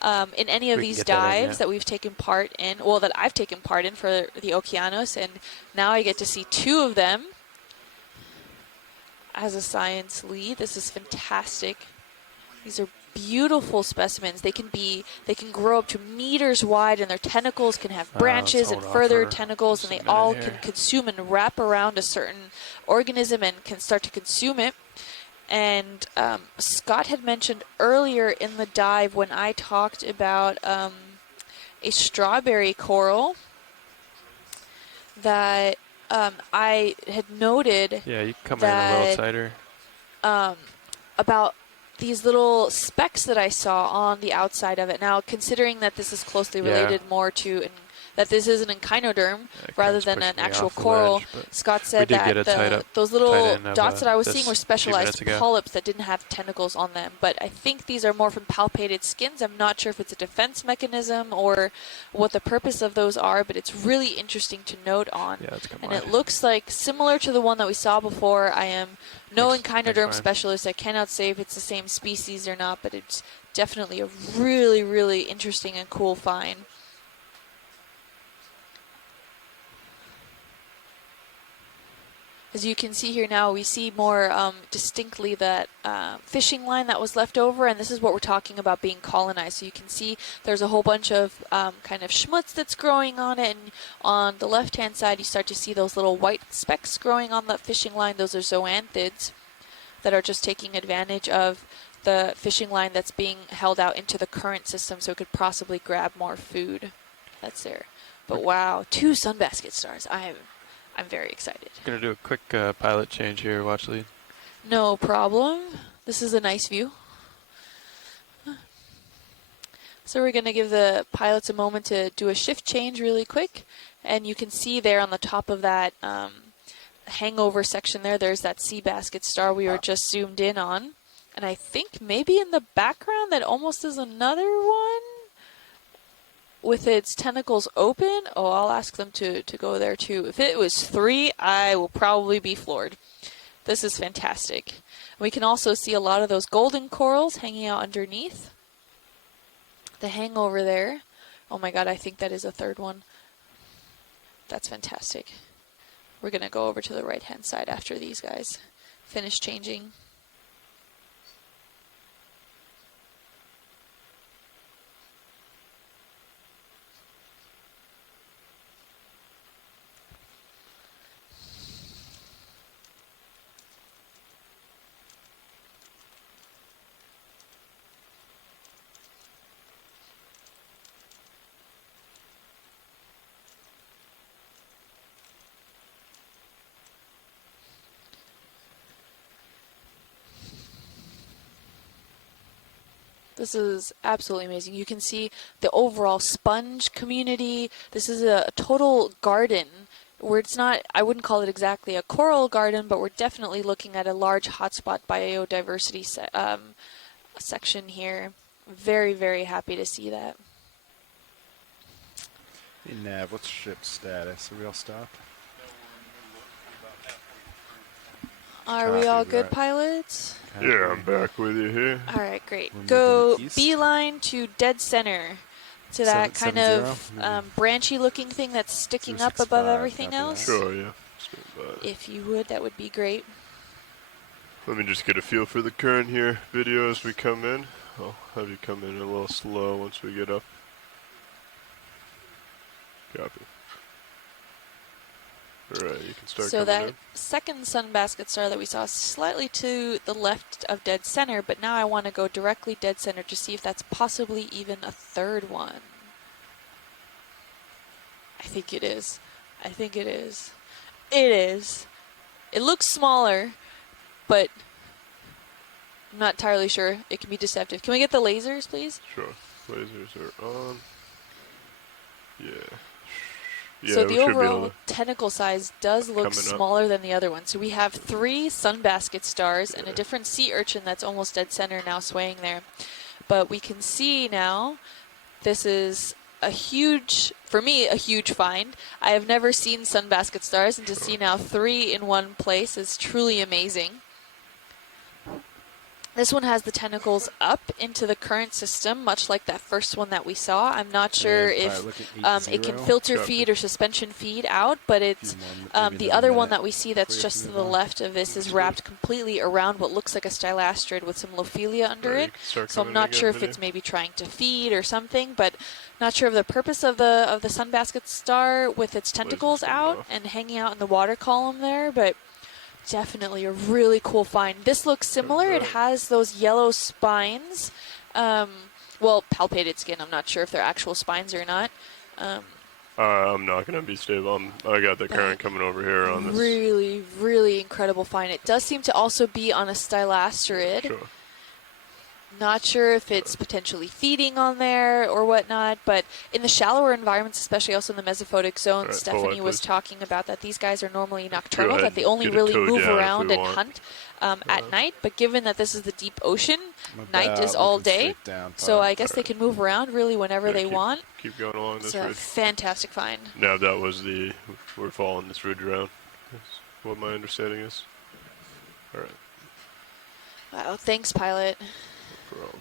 in any of these dives that we've taken part in, well, that I've taken part in for the Okeanos, and now I get to see two of them as a science lead. This is fantastic. These are beautiful specimens. They can grow up to meters wide, and their tentacles can have branches and further tentacles, and they all can consume and wrap around a certain organism and can start to consume it. And Scott had mentioned earlier in the dive when I talked about a strawberry coral that I had noted you can come in a little tighter. About these little specks that I saw on the outside of it. Now, considering that this is closely related more to, that this is an echinoderm rather than an actual coral, Scott said that those little dots that I was seeing were specialized polyps that didn't have tentacles on them. But I think these are more from palpated skins. I'm not sure if it's a defense mechanism or what the purpose of those are, but it's really interesting to note on. And it looks like similar to the one that we saw before. I am no echinoderm specialist. I cannot say if it's the same species or not, but it's definitely a really, really interesting and cool find. As you can see here now, we see more distinctly that fishing line that was left over, and this is what we're talking about being colonized. So you can see there's a whole bunch of kind of schmutz that's growing on it, and on the left-hand side you start to see those little white specks growing on the fishing line. Those are zoanthids that are just taking advantage of the fishing line that's being held out into the current system so it could possibly grab more food. That's there. But wow, 2 sunbasket stars. I'm very excited. Going to do a quick pilot change here, watch lead. No problem. This is a nice view. So we're going to give the pilots a moment to do a shift change really quick. And you can see there on the top of that hangover section there's that sea basket star we were just zoomed in on. And I think maybe in the background that almost is another one with its tentacles open. Oh, I'll ask them to go there too. If it was 3, I will probably be floored. This is fantastic. We can also see a lot of those golden corals hanging out underneath the hangover there. Oh my god, I think that is a 3rd one. That's fantastic. We're going to go over to the right-hand side after these guys finish changing. This is absolutely amazing. You can see the overall sponge community. This is a total garden where it's not, I wouldn't call it exactly a coral garden, but we're definitely looking at a large hotspot biodiversity section here. Very, very happy to see that. Hey Nav, what's ship status? Are we all stopped? Are we all good, pilots? Yeah, I'm back with you here. All right, great. We're Go moving east. beeline to dead center, to that kind 770. of branchy-looking thing that's sticking up above 265, everything copy that. else. Sure, yeah. Stand by. If you would, that would be great. Let me just get a feel for the current here video as we come in. I'll have you come in a little slow once we get up. Copy. Alright, you can start So coming that in. second sunbasket star that we saw is slightly to the left of dead center, but now I want to go directly dead center to see if that's possibly even a third one. I think it is. I think it is. It is. It looks smaller, but I'm not entirely sure. It can be deceptive. Can we get the lasers, please? Sure. Lasers are on. Yeah. Yeah, So we the should be able overall to. tentacle size does look Coming up. smaller than the other one. So we have 3 sunbasket stars and a different sea urchin that's almost dead center now swaying there. But we can see now this is a huge, for me, a huge find. I have never seen sunbasket stars, and to see now 3 in one place is truly amazing. This one has the tentacles up into the current system, much like that first one that we saw. I'm not sure if it can filter feed or suspension feed out, but it's the other one that we see that's just to the left of this is wrapped completely around what looks like a stylastrid with some Lophelia under it. So I'm not sure if it's maybe trying to feed or something, but not sure of the purpose of the sunbasket star with its tentacles out and hanging out in the water column there, but definitely a really cool find. This looks similar. It has those yellow spines. Well, palpated skin. I'm not sure if they're actual spines or not. I'm not going to be stable. I got the current coming over here on this. Really, really incredible find. It does seem to also be on a stylastrid. Sure. Not sure if it's potentially feeding on there or whatnot, but in the shallower environments, especially also in the mesophotic zone, Right, Stephanie was talking about that these guys are normally nocturnal, that they only get a really toe move down if around we and want. hunt at night. But given that this is the deep ocean, My night bad, is all looking day, straight down, so Bob. I guess they can move around really whenever they want. Keep going along this It's a ridge. fantastic find. Now that was we're following this ridge around. That's what my understanding is. Alright. Wow, thanks, pilot. No problem.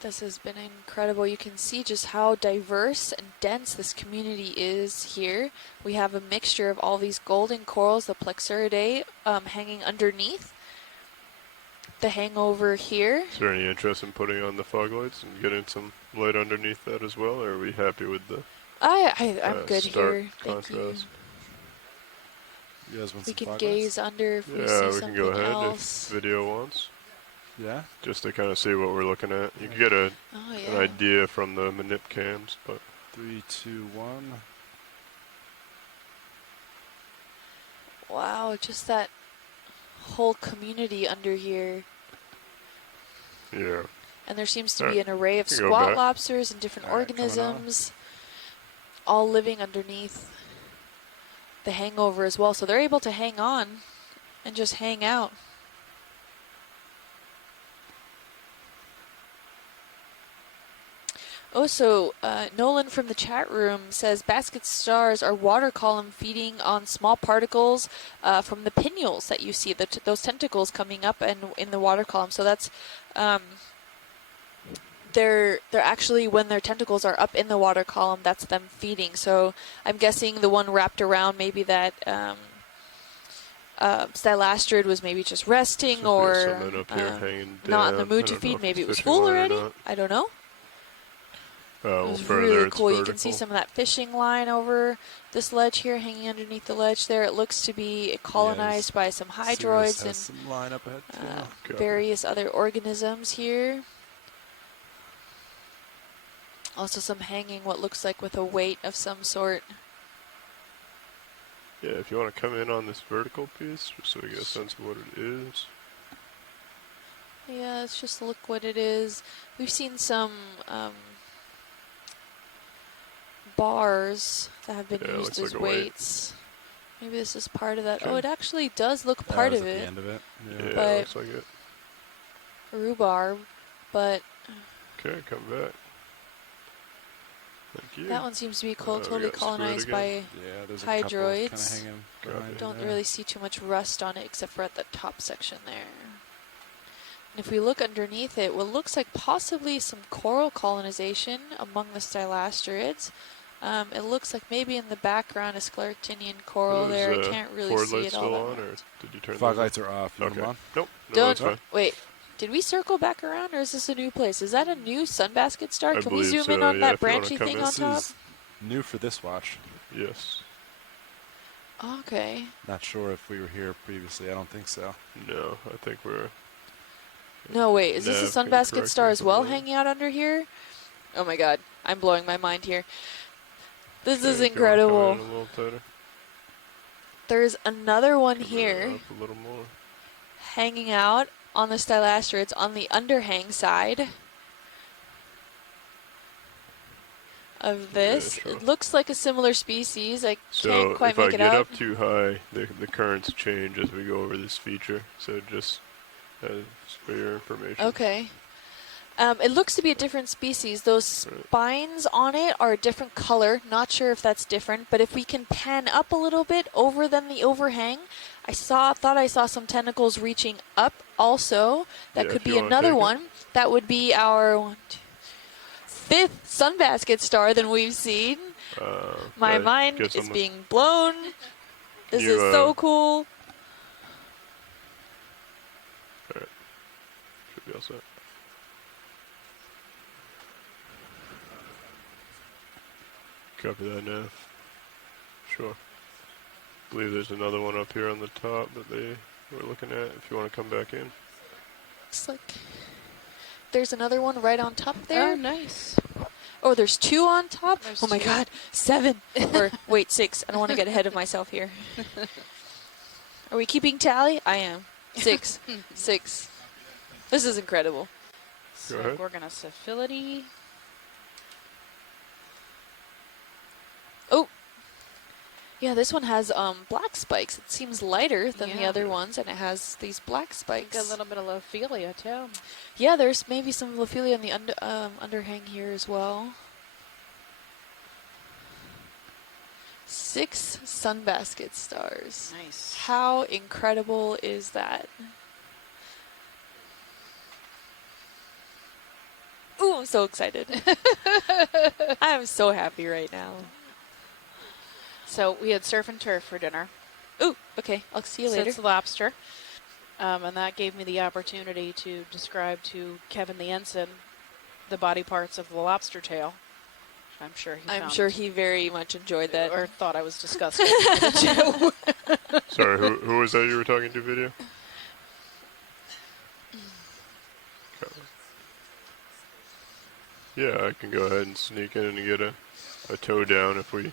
This has been incredible. You can see just how diverse and dense this community is here. We have a mixture of all these golden corals, the Plexuridae, hanging underneath. The hangover here. Is there any interest in putting on the fog lights and getting some light underneath that as well, or are we happy with the I'm good stark here. Thank you. contrast? You guys want We some can fog gaze lights? under if we Yeah, see we something can go ahead else. if video wants. Yeah? Just to kind of see what we're looking at. You can get an yeah. idea from the manip cams, but 3, 2, 1. Wow, just that whole community under here. yeah. And there seems to be an array of You can go squat back. lobsters and different organisms all living underneath the hangover as well. So they're able to hang on and just hang out. Also, Nolan from the chat room says basket stars are water column feeding on small particles from the pinnules that you see, those tentacles coming up and in the water column. So that's they're actually, when their tentacles are up in the water column, that's them feeding. So I'm guessing the one wrapped around maybe that stylastrid was maybe just resting or not in the mood to feed. Maybe it was full already. I don't know. It was really cool. You can see some of that fishing line over this ledge here, hanging underneath the ledge there. It looks to be colonized by some hydroids and some line up ahead too. various other organisms here. Also some hanging what looks like with a weight of some sort. Yeah, if you want to come in on this vertical piece, just so we get a sense of what it is. Yeah, let's just look what it is. We've seen some bars that have been Yeah, it used looks as like a weight. weights. Maybe this is part of that. Okay. Oh, it actually does look part was of at it. the end of it. Yeah, But looks like it. rhubarb, but Okay, come back. Thank you. that one seems to be We totally got squid colonized again. by Yeah, there's a couple kind of hydroids. hanging behind Don't there. really see too much rust on it except for at the top section there. And if we look underneath it, what looks like possibly some coral colonization among the stylasterids. It looks like maybe in the background a scleractinian coral Are there. I those, can't really forward see lights it all still that on, well. or did you turn Fog those lights are off. You want them on? Nope. No, Don't that's fine. wait. Did we circle back around, or is this a new place? Is that a new sunbasket star? I Can we believe zoom in so, on yeah, that if you wanna branchy come thing in. on This top? is new for this watch. Yes. Okay. Not sure if we were here previously. I don't think so. No, I think we're... No, wait. Is this a Nav can sunbasket correct star me as if I'm well wrong. hanging out under here? Oh my god. I'm blowing my mind here. This is Okay, if you wanna come incredible. in a little tighter. There's another one Come in here up a little more. hanging out on the stylasterids on the underhang side of this. sure. It looks like a similar species. I So can't quite if I make it get out. up too high, the currents change as we go over this feature. So just for your information. Okay. It looks to be a different species. Those spines on it are a different color. Not sure if that's different, but if we can pan up a little bit over than the overhang, thought I saw some tentacles reaching up also. That Yeah, could if you be wanna another take it. one. That would be our 5th sunbasket star than we've seen. My I mind guess is I'm being blown. This You, is so cool. Alright. Should be all set. Copy that, Nav. Sure. I believe there's another one up here on the top that they were looking at if you want to come back in. Looks like there's another one right on top there. Oh, nice. Oh, there's 2 on top? There's oh my 2. god, 7. Or wait, 6. I don't want to get ahead of myself here. Are we keeping tally? I am. 6. 6. This is incredible. So ahead. we're gonna syphility. Oh. Yeah, this one has black spikes. It seems lighter than the Yeah. other ones, and it has these black spikes. Got a little bit of Lophelia too. Yeah, there's maybe some Lophelia on the underhang here as well. 6 sunbasket stars. Nice. How incredible is that? Ooh, I'm so excited. I am so happy right now. So we had surf and turf for dinner. Ooh, okay. I'll see you So later. it's lobster. And that gave me the opportunity to describe to Kevin the ensign the body parts of the lobster tail. I'm sure he I'm found sure he very much enjoyed that. or thought I was disgusting. too. Sorry, who was that you were talking to, video? Okay. Yeah, I can go ahead and sneak in and get a toe down if we...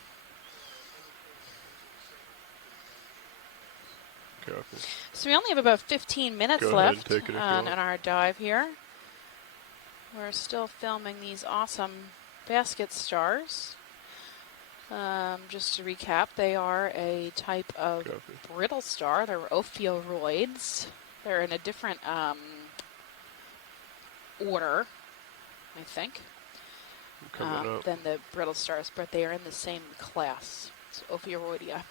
Copy. So we only have about 15 minutes Go ahead and left take it if you on want. our dive here. We're still filming these awesome basket stars. Just to recap, they are a type of Copy. brittle star. They're ophiuroids. They're in a different order, I think, Coming up. than the brittle stars, but they are in the same class. It's Ophiuroidea.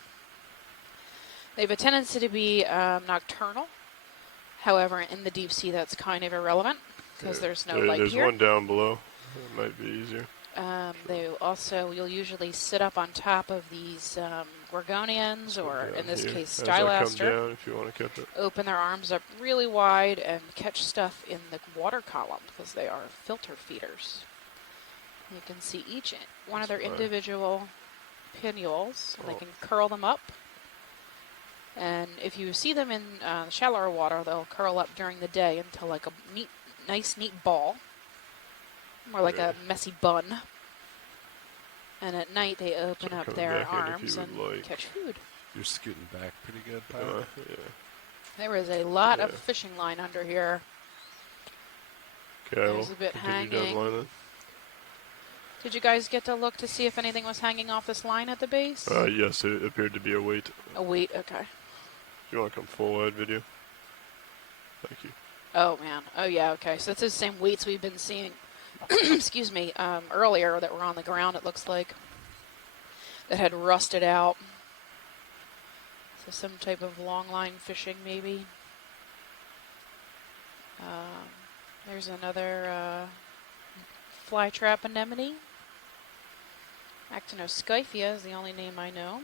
They have a tendency to be nocturnal. However, in the deep sea, that's kind of irrelevant because there's no light There's here. one down below. It might be easier. You'll usually sit up on top of these gorgonians, or Down in this here. case, As I come stylaster. down, if you want to catch it. Open their arms up really wide and catch stuff in the water column because they are filter feeders. You can see each one of their That's fine. individual pinnules, and they Oh. can curl them up. And if you see them in shallower water, they'll curl up during the day into like a nice neat ball, more like a messy bun. And at night, they open So up come their back in if arms you and would like. catch food. You're scooting back pretty good, Pilot. Yeah. There is a lot of Yeah. fishing line under here. Okay, There's we'll a bit continue down the hanging. line then. Did you guys get to look to see if anything was hanging off this line at the base? Yes, it appeared to be a weight. A weight, okay. If you want to come full wide video. Thank you. Oh, man. Oh, yeah, okay. So it's the same weights we've been seeing, excuse me, earlier that were on the ground, it looks like, that had rusted out. So some type of long line fishing, maybe. There's another fly trap anemone. Actinoscyphia is the only name I know.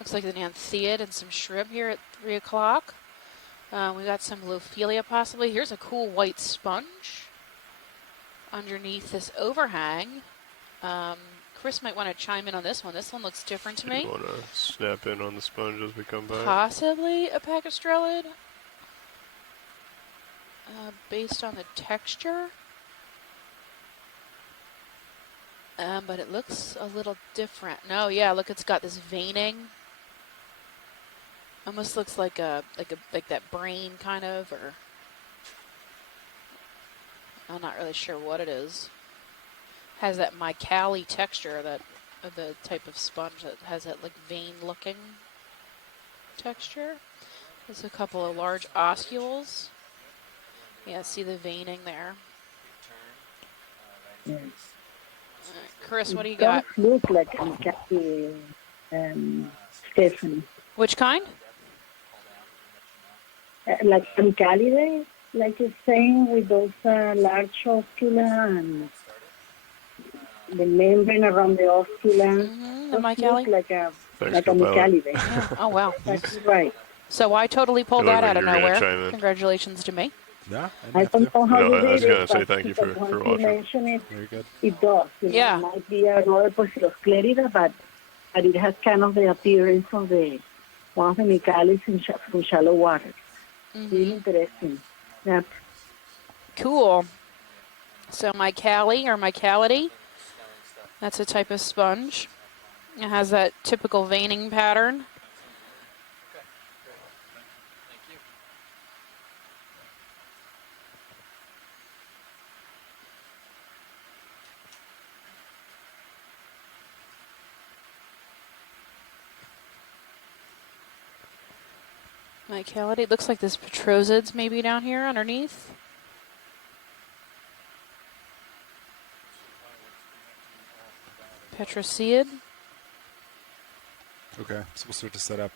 Looks like an anthiid and some shrimp here at 3 o'clock. We got some Lophelia possibly. Here's a cool white sponge underneath this overhang. Chris might want to chime in on this one. This one looks different to me. You want to snap in on the sponge as we come by? Possibly a pacastrelid. Based on the texture. But it looks a little different. No, yeah, look, it's got this veining. Almost looks like like that brain kind of, or I'm not really sure what it is. Has that mycali texture, that of the type of sponge that has that like vein looking texture. There's a couple of large oscules. Yeah, see the veining there. Yes. Chris, what do you It got? does look like a Mikaki, Stephanie. Which kind? Like Amicalidae, like you're saying, with those large oscula and the membrane around the oscula. The Those mycali? look like a Thanks, Amicalidae. Yeah. Oh, wow. That's right. So I totally pulled It looked that like out of you were gonna nowhere. chime in. Congratulations to me. Yeah, I don't know how No, you I did was gonna it, say but thank you for once you watching. mention it, Very good. it does. Yeah. It might be another Porcilosclerida, but it has kind of the appearance of one of the Micalis from shallow water. Really interesting. Yep. Cool. So mycali or mycality, that's a type of sponge. It has that typical veining pattern. Mycality. Looks like there's petrosids maybe down here underneath. Petroseid. Okay, so we'll start to set up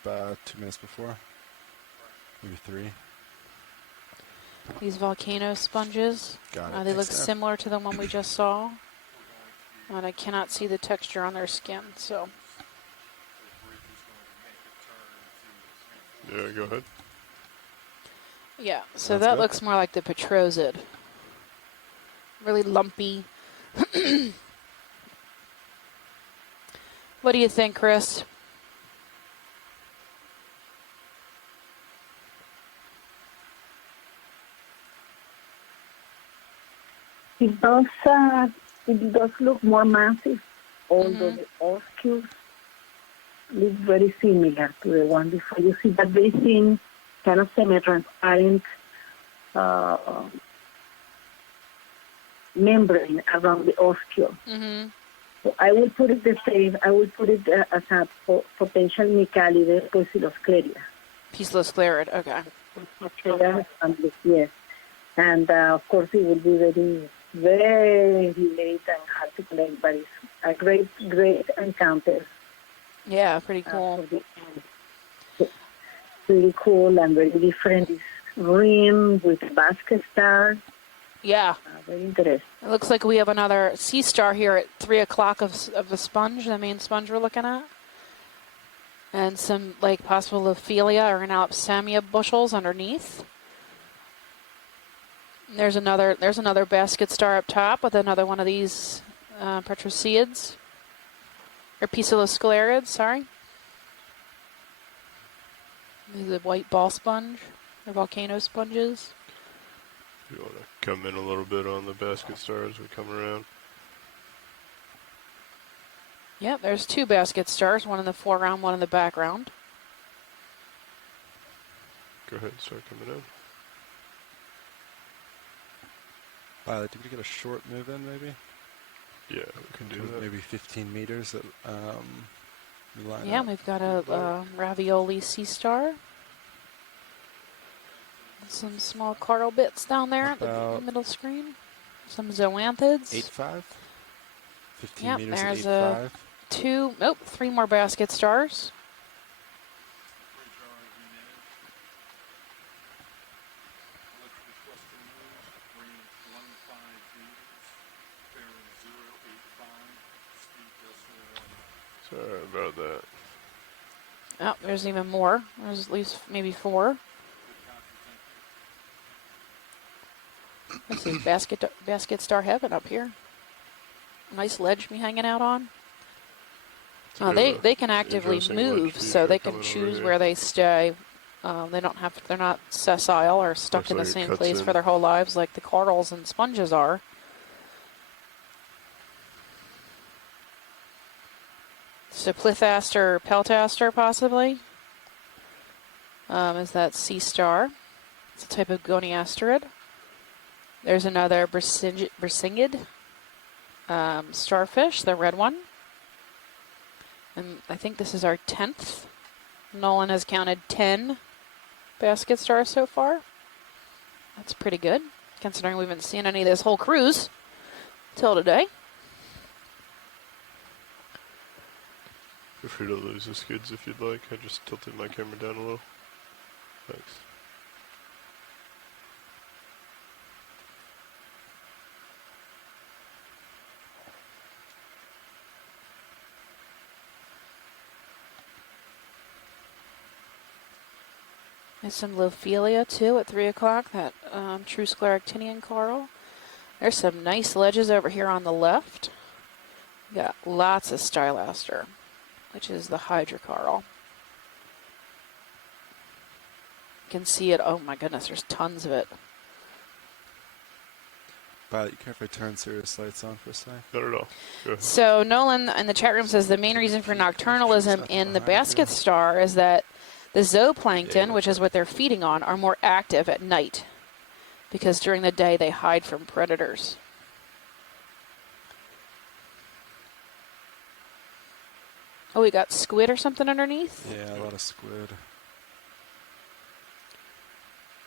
2 minutes before. Maybe 3. These volcano sponges. Got it. They Thanks, look Steph. similar to the one we just saw. And I cannot see the texture on their skin, so. Yeah, go ahead. Yeah, so Sounds that good. looks more like the petrosid. Really lumpy. What do you think, Chris? It does look more massive, although the oscules look very similar to the one before. You see that very thin, kind of semi-transparent membrane around the oscule. So I will put it the same. I will put it as a potential Micalide Porciloscleria. Porcilosclerid, okay. Yes. And of course it will be very, very late and hard to collect, but it's a great, great encounter. Yeah, pretty cool. For the end. Really cool and very different. It's rim with a basket star. Yeah. Very interesting. It looks like we have another sea star here at 3 o'clock of the sponge, the main sponge we're looking at. And some like possible Lophelia or Analopsamia bushels underneath. There's another basket star up top with another one of these petroseids. Or Porcilosclerids, sorry. The white ball sponge, or volcano sponges. You want to come in a little bit on the basket star as we come around. Yep, there's 2 basket stars, one in the foreground, one in the background. Go ahead and start coming in. Violet, did we get a short move in maybe? Yeah, we can do that. Maybe 15 meters at line Yeah, up. we've got a ravioli sea star. Some small coral bits down there at the middle screen. Some zoanthids. 8.5? 15 Yep, meters there's at 8.5. 3 more basket stars. Sorry about that. Oh, there's even more. There's at least maybe 4. This is basket star heaven up here. Nice ledge to be hanging out on. Oh, they can actively move, so they can choose where they stay. They don't have. They're not sessile or stuck in the same place for their whole lives like the corals and sponges are. So Plithaster, Peltaster, possibly. Is that sea star? It's a type of goniasterid. There's another Brisingid starfish, the red one. And I think this is our 10th. Nolan has counted 10 basket stars so far. That's pretty good, considering we haven't seen any of this whole cruise till today. Feel free to lose the skids if you'd like. I just tilted my camera down a little. Thanks. There's some Lophelia too at 3 o'clock, that true scleractinian coral. There's some nice ledges over here on the left. We got lots of Stylaster, which is the hydrocoral. You can see it. Oh my goodness, there's tons of it. Violet, you care if I turn Sirius lights on for a second? Not at all. Go ahead. So Nolan in the chat room says the main reason for nocturnalism in the basket star is that the zooplankton, which is what they're feeding on, are more active at night because during the day they hide from predators. Oh, we got squid or something underneath? Yeah, a lot of squid.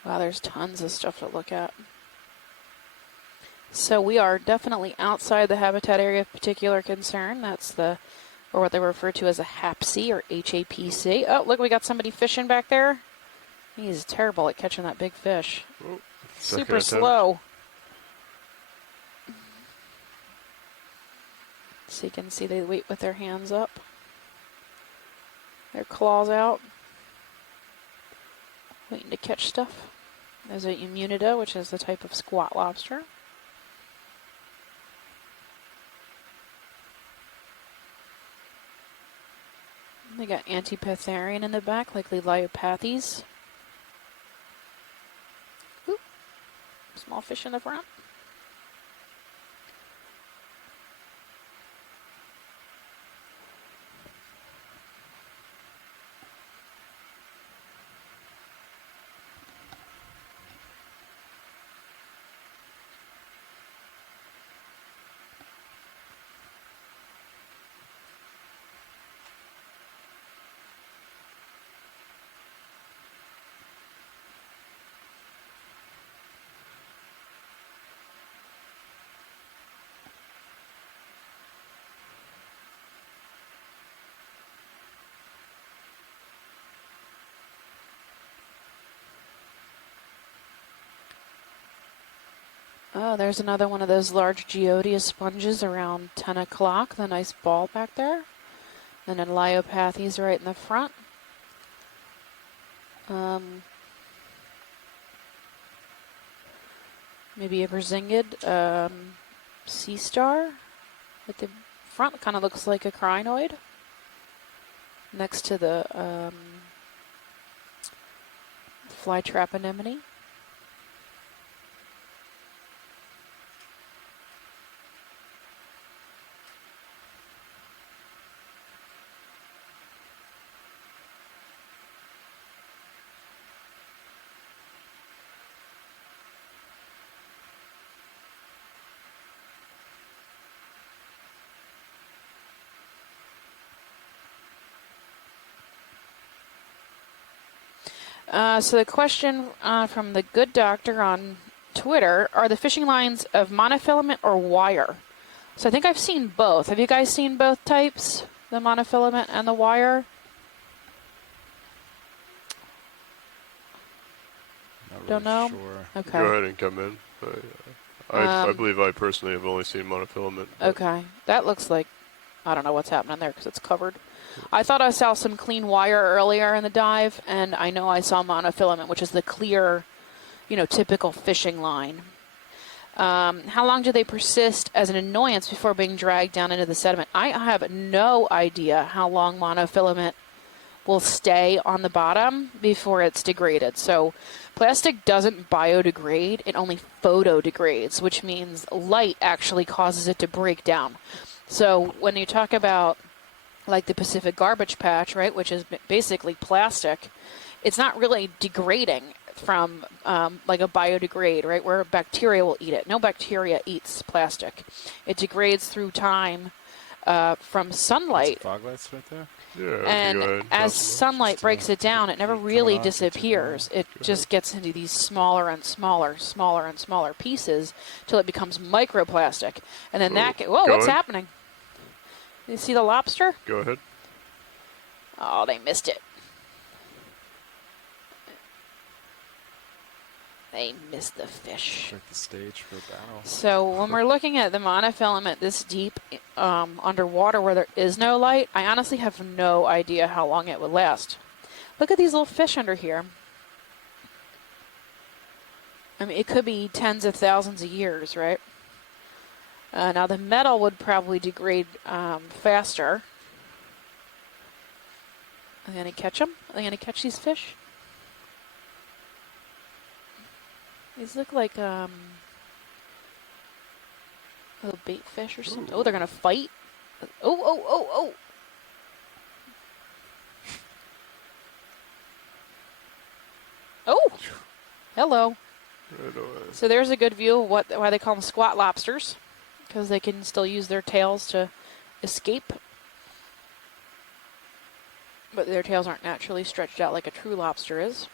Wow, there's tons of stuff to look at. So we are definitely outside the habitat area of particular concern. That's or what they refer to as a HAPC or HAPC. Oh, look, we got somebody fishing back there. He's terrible at catching that big fish. Oh, super slow. So you can see they wait with their hands up. Their claws out. Waiting to catch stuff. There's a Immunida, which is the type of squat lobster. They got Antipitherian in the back, likely Lyopathes. Ooh, small fish in the front. Oh, there's another one of those large Geodia sponges around 10 o'clock. The nice ball back there. And then Lyopathes right in the front. Maybe a Brisingid sea star at the front. Kind of looks like a crinoid. Next to the Flytrap anemone. So the question from the good doctor on Twitter, are the fishing lines of monofilament or wire? So I think I've seen both. Have you guys seen both types, the monofilament and the wire? Not Don't really know? sure. Okay. Go ahead and come in. I believe I personally have only seen monofilament. Okay. That looks like, I don't know what's happening there because it's covered. I thought I saw some clean wire earlier in the dive, and I know I saw monofilament, which is the clear, typical fishing line. How long do they persist as an annoyance before being dragged down into the sediment? I have no idea how long monofilament will stay on the bottom before it's degraded. So plastic doesn't biodegrade, it only photodegrades, which means light actually causes it to break down. So when you talk about like the Pacific garbage patch, right, which is basically plastic, it's not really degrading from like a biodegrade, right, where bacteria will eat it. No bacteria eats plastic. It degrades through time from sunlight. Fog lights right there. Yeah. And as sunlight breaks it down, it never really disappears. It just gets into these smaller and smaller pieces till it becomes microplastic. And then what's happening? You see the lobster? Go ahead. Oh, they missed it. They missed the fish. Check the stage for battle. So when we're looking at the monofilament this deep underwater where there is no light, I honestly have no idea how long it would last. Look at these little fish under here. I mean, it could be tens of thousands of years, right? Now the metal would probably degrade faster. Are they going to catch them? Are they going to catch these fish? These look like little bait fish or something. Oh, they're going to fight. Oh. Oh, hello. Right away. So there's a good view of why they call them squat lobsters, because they can still use their tails to escape. But their tails aren't naturally stretched out like a true lobster is.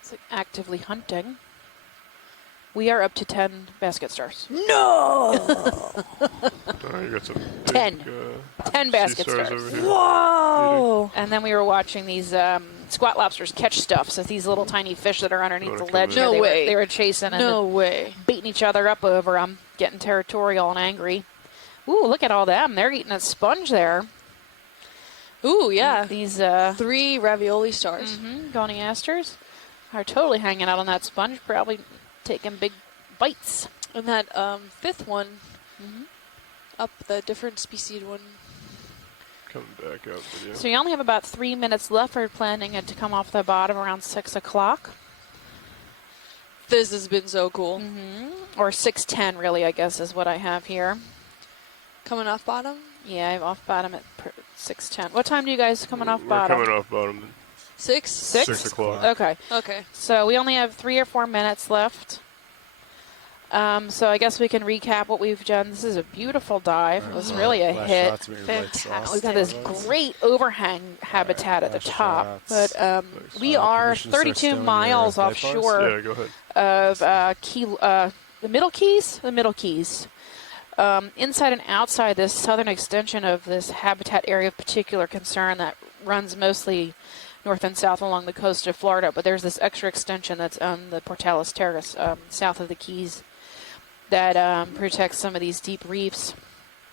It's like actively hunting. We are up to 10 basket stars. No! You got some 10. big, 10 basket sea stars. over here. Whoa! And then we were watching these squat lobsters catch stuff. So these little tiny fish that are underneath the ledge. No way. They were chasing and beating each other up over them, getting territorial and angry. Ooh, look at all them. They're eating a sponge there. Ooh, yeah. These 3 ravioli stars. goniasters are totally hanging out on that sponge, probably taking big bites. And that 5th one, up the different species one. Coming back up with you. So you only have about 3 minutes left. We're planning it to come off the bottom around 6 o'clock. This has been so cool. Or 6:10, really, I guess, is what I have here. Coming off bottom? Yeah, I'm off bottom at 6:10. What time do you guys coming off We're bottom? coming off bottom. 6? 6 o'clock. Okay. Okay. So we only have 3 or 4 minutes left. So I guess we can recap what we've done. This is a beautiful dive. It was really a hit. We've got this great overhang habitat at the top. But we are 32 miles offshore Yeah, go ahead. of the Middle Keys? The Middle Keys. Inside and outside this southern extension of this habitat area of particular concern that runs mostly north and south along the coast of Florida, but there's this extra extension that's on the Pourtales Terrace south of the Keys that protects some of these deep reefs.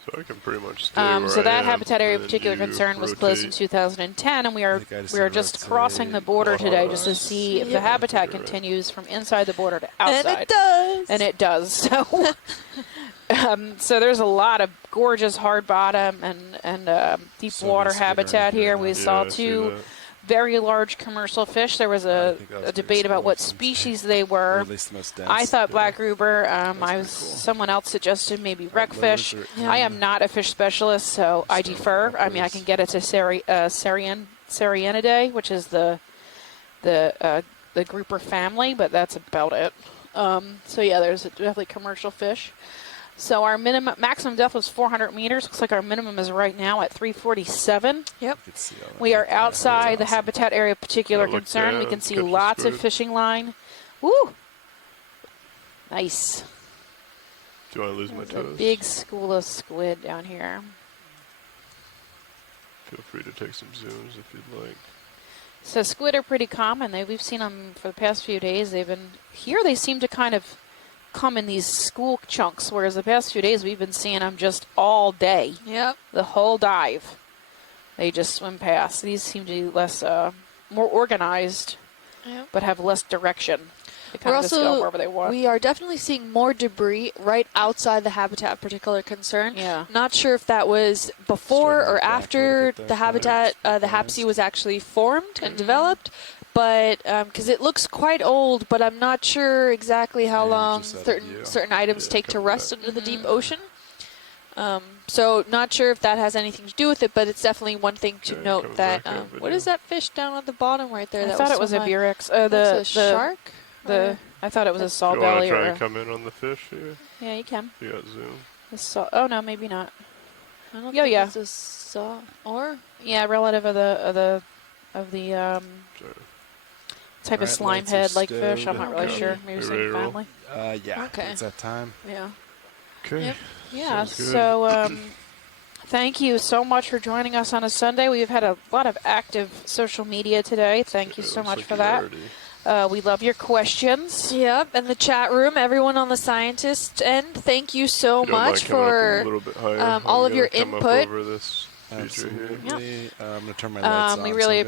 So I can pretty much stay where So I that am, habitat area of and particular you concern was closed in rotate. 2010, and we are just crossing the border today just to see if the habitat continues from inside the border to outside. And it does. And it does. So, so there's a lot of gorgeous hard bottom and deep water habitat here. We saw I see two that. very large commercial fish. There was a debate about what species they were. at least the most dense. I thought black grouper. Someone else suggested maybe wreckfish. I am not a fish specialist, so I defer. I mean, I can get it to Sarianidae, which is the grouper family, but that's about it. So yeah, there's definitely commercial fish. So our maximum depth was 400 meters. Looks like our minimum is right now at 347. Yep. We are outside the habitat area of particular concern. We can see lots of fishing line. Woo! Nice. Do you want to lose my There's toes? a big school of squid down here. Feel free to take some zooms if you'd like. So squid are pretty common. We've seen them for the past few days. They've been here. They seem to kind of come in these school chunks, whereas the past few days we've been seeing them just all day. Yep. The whole dive. They just swim past. These seem to be less, more organized, Yep. but have less direction. They kind We're of just go also, wherever they want. we are definitely seeing more debris right outside the habitat of particular concern. Yeah. Not sure if that was before or after the habitat, the HAPC was actually formed and developed, but because it looks quite old, but I'm not sure exactly how long certain items take to rust under the deep ocean. So not sure if that has anything to do with it, but it's definitely one thing to note that. What is that fish down at the bottom right there? I that thought was it was so a high? Burex. That's a shark? I thought it was a saw Do you want belly to try or and come in on the fish here? Yeah, you can. You got zoom. Oh no, maybe not. I don't Yeah, think yeah. it's a saw or relative of the type of slime head like fish. I'm not really sure. Maybe same family. Yeah. Okay. It's that time. Yeah. Okay. Yep. Yeah. Sounds good. So thank you so much for joining us on a Sunday. We've had a lot of active social media today. Thank you so much for that. We love your questions. Yep, and the chat room, everyone on the scientist end, thank you so much for all of your input. Over this feature here. I'm going to turn my lights on. We really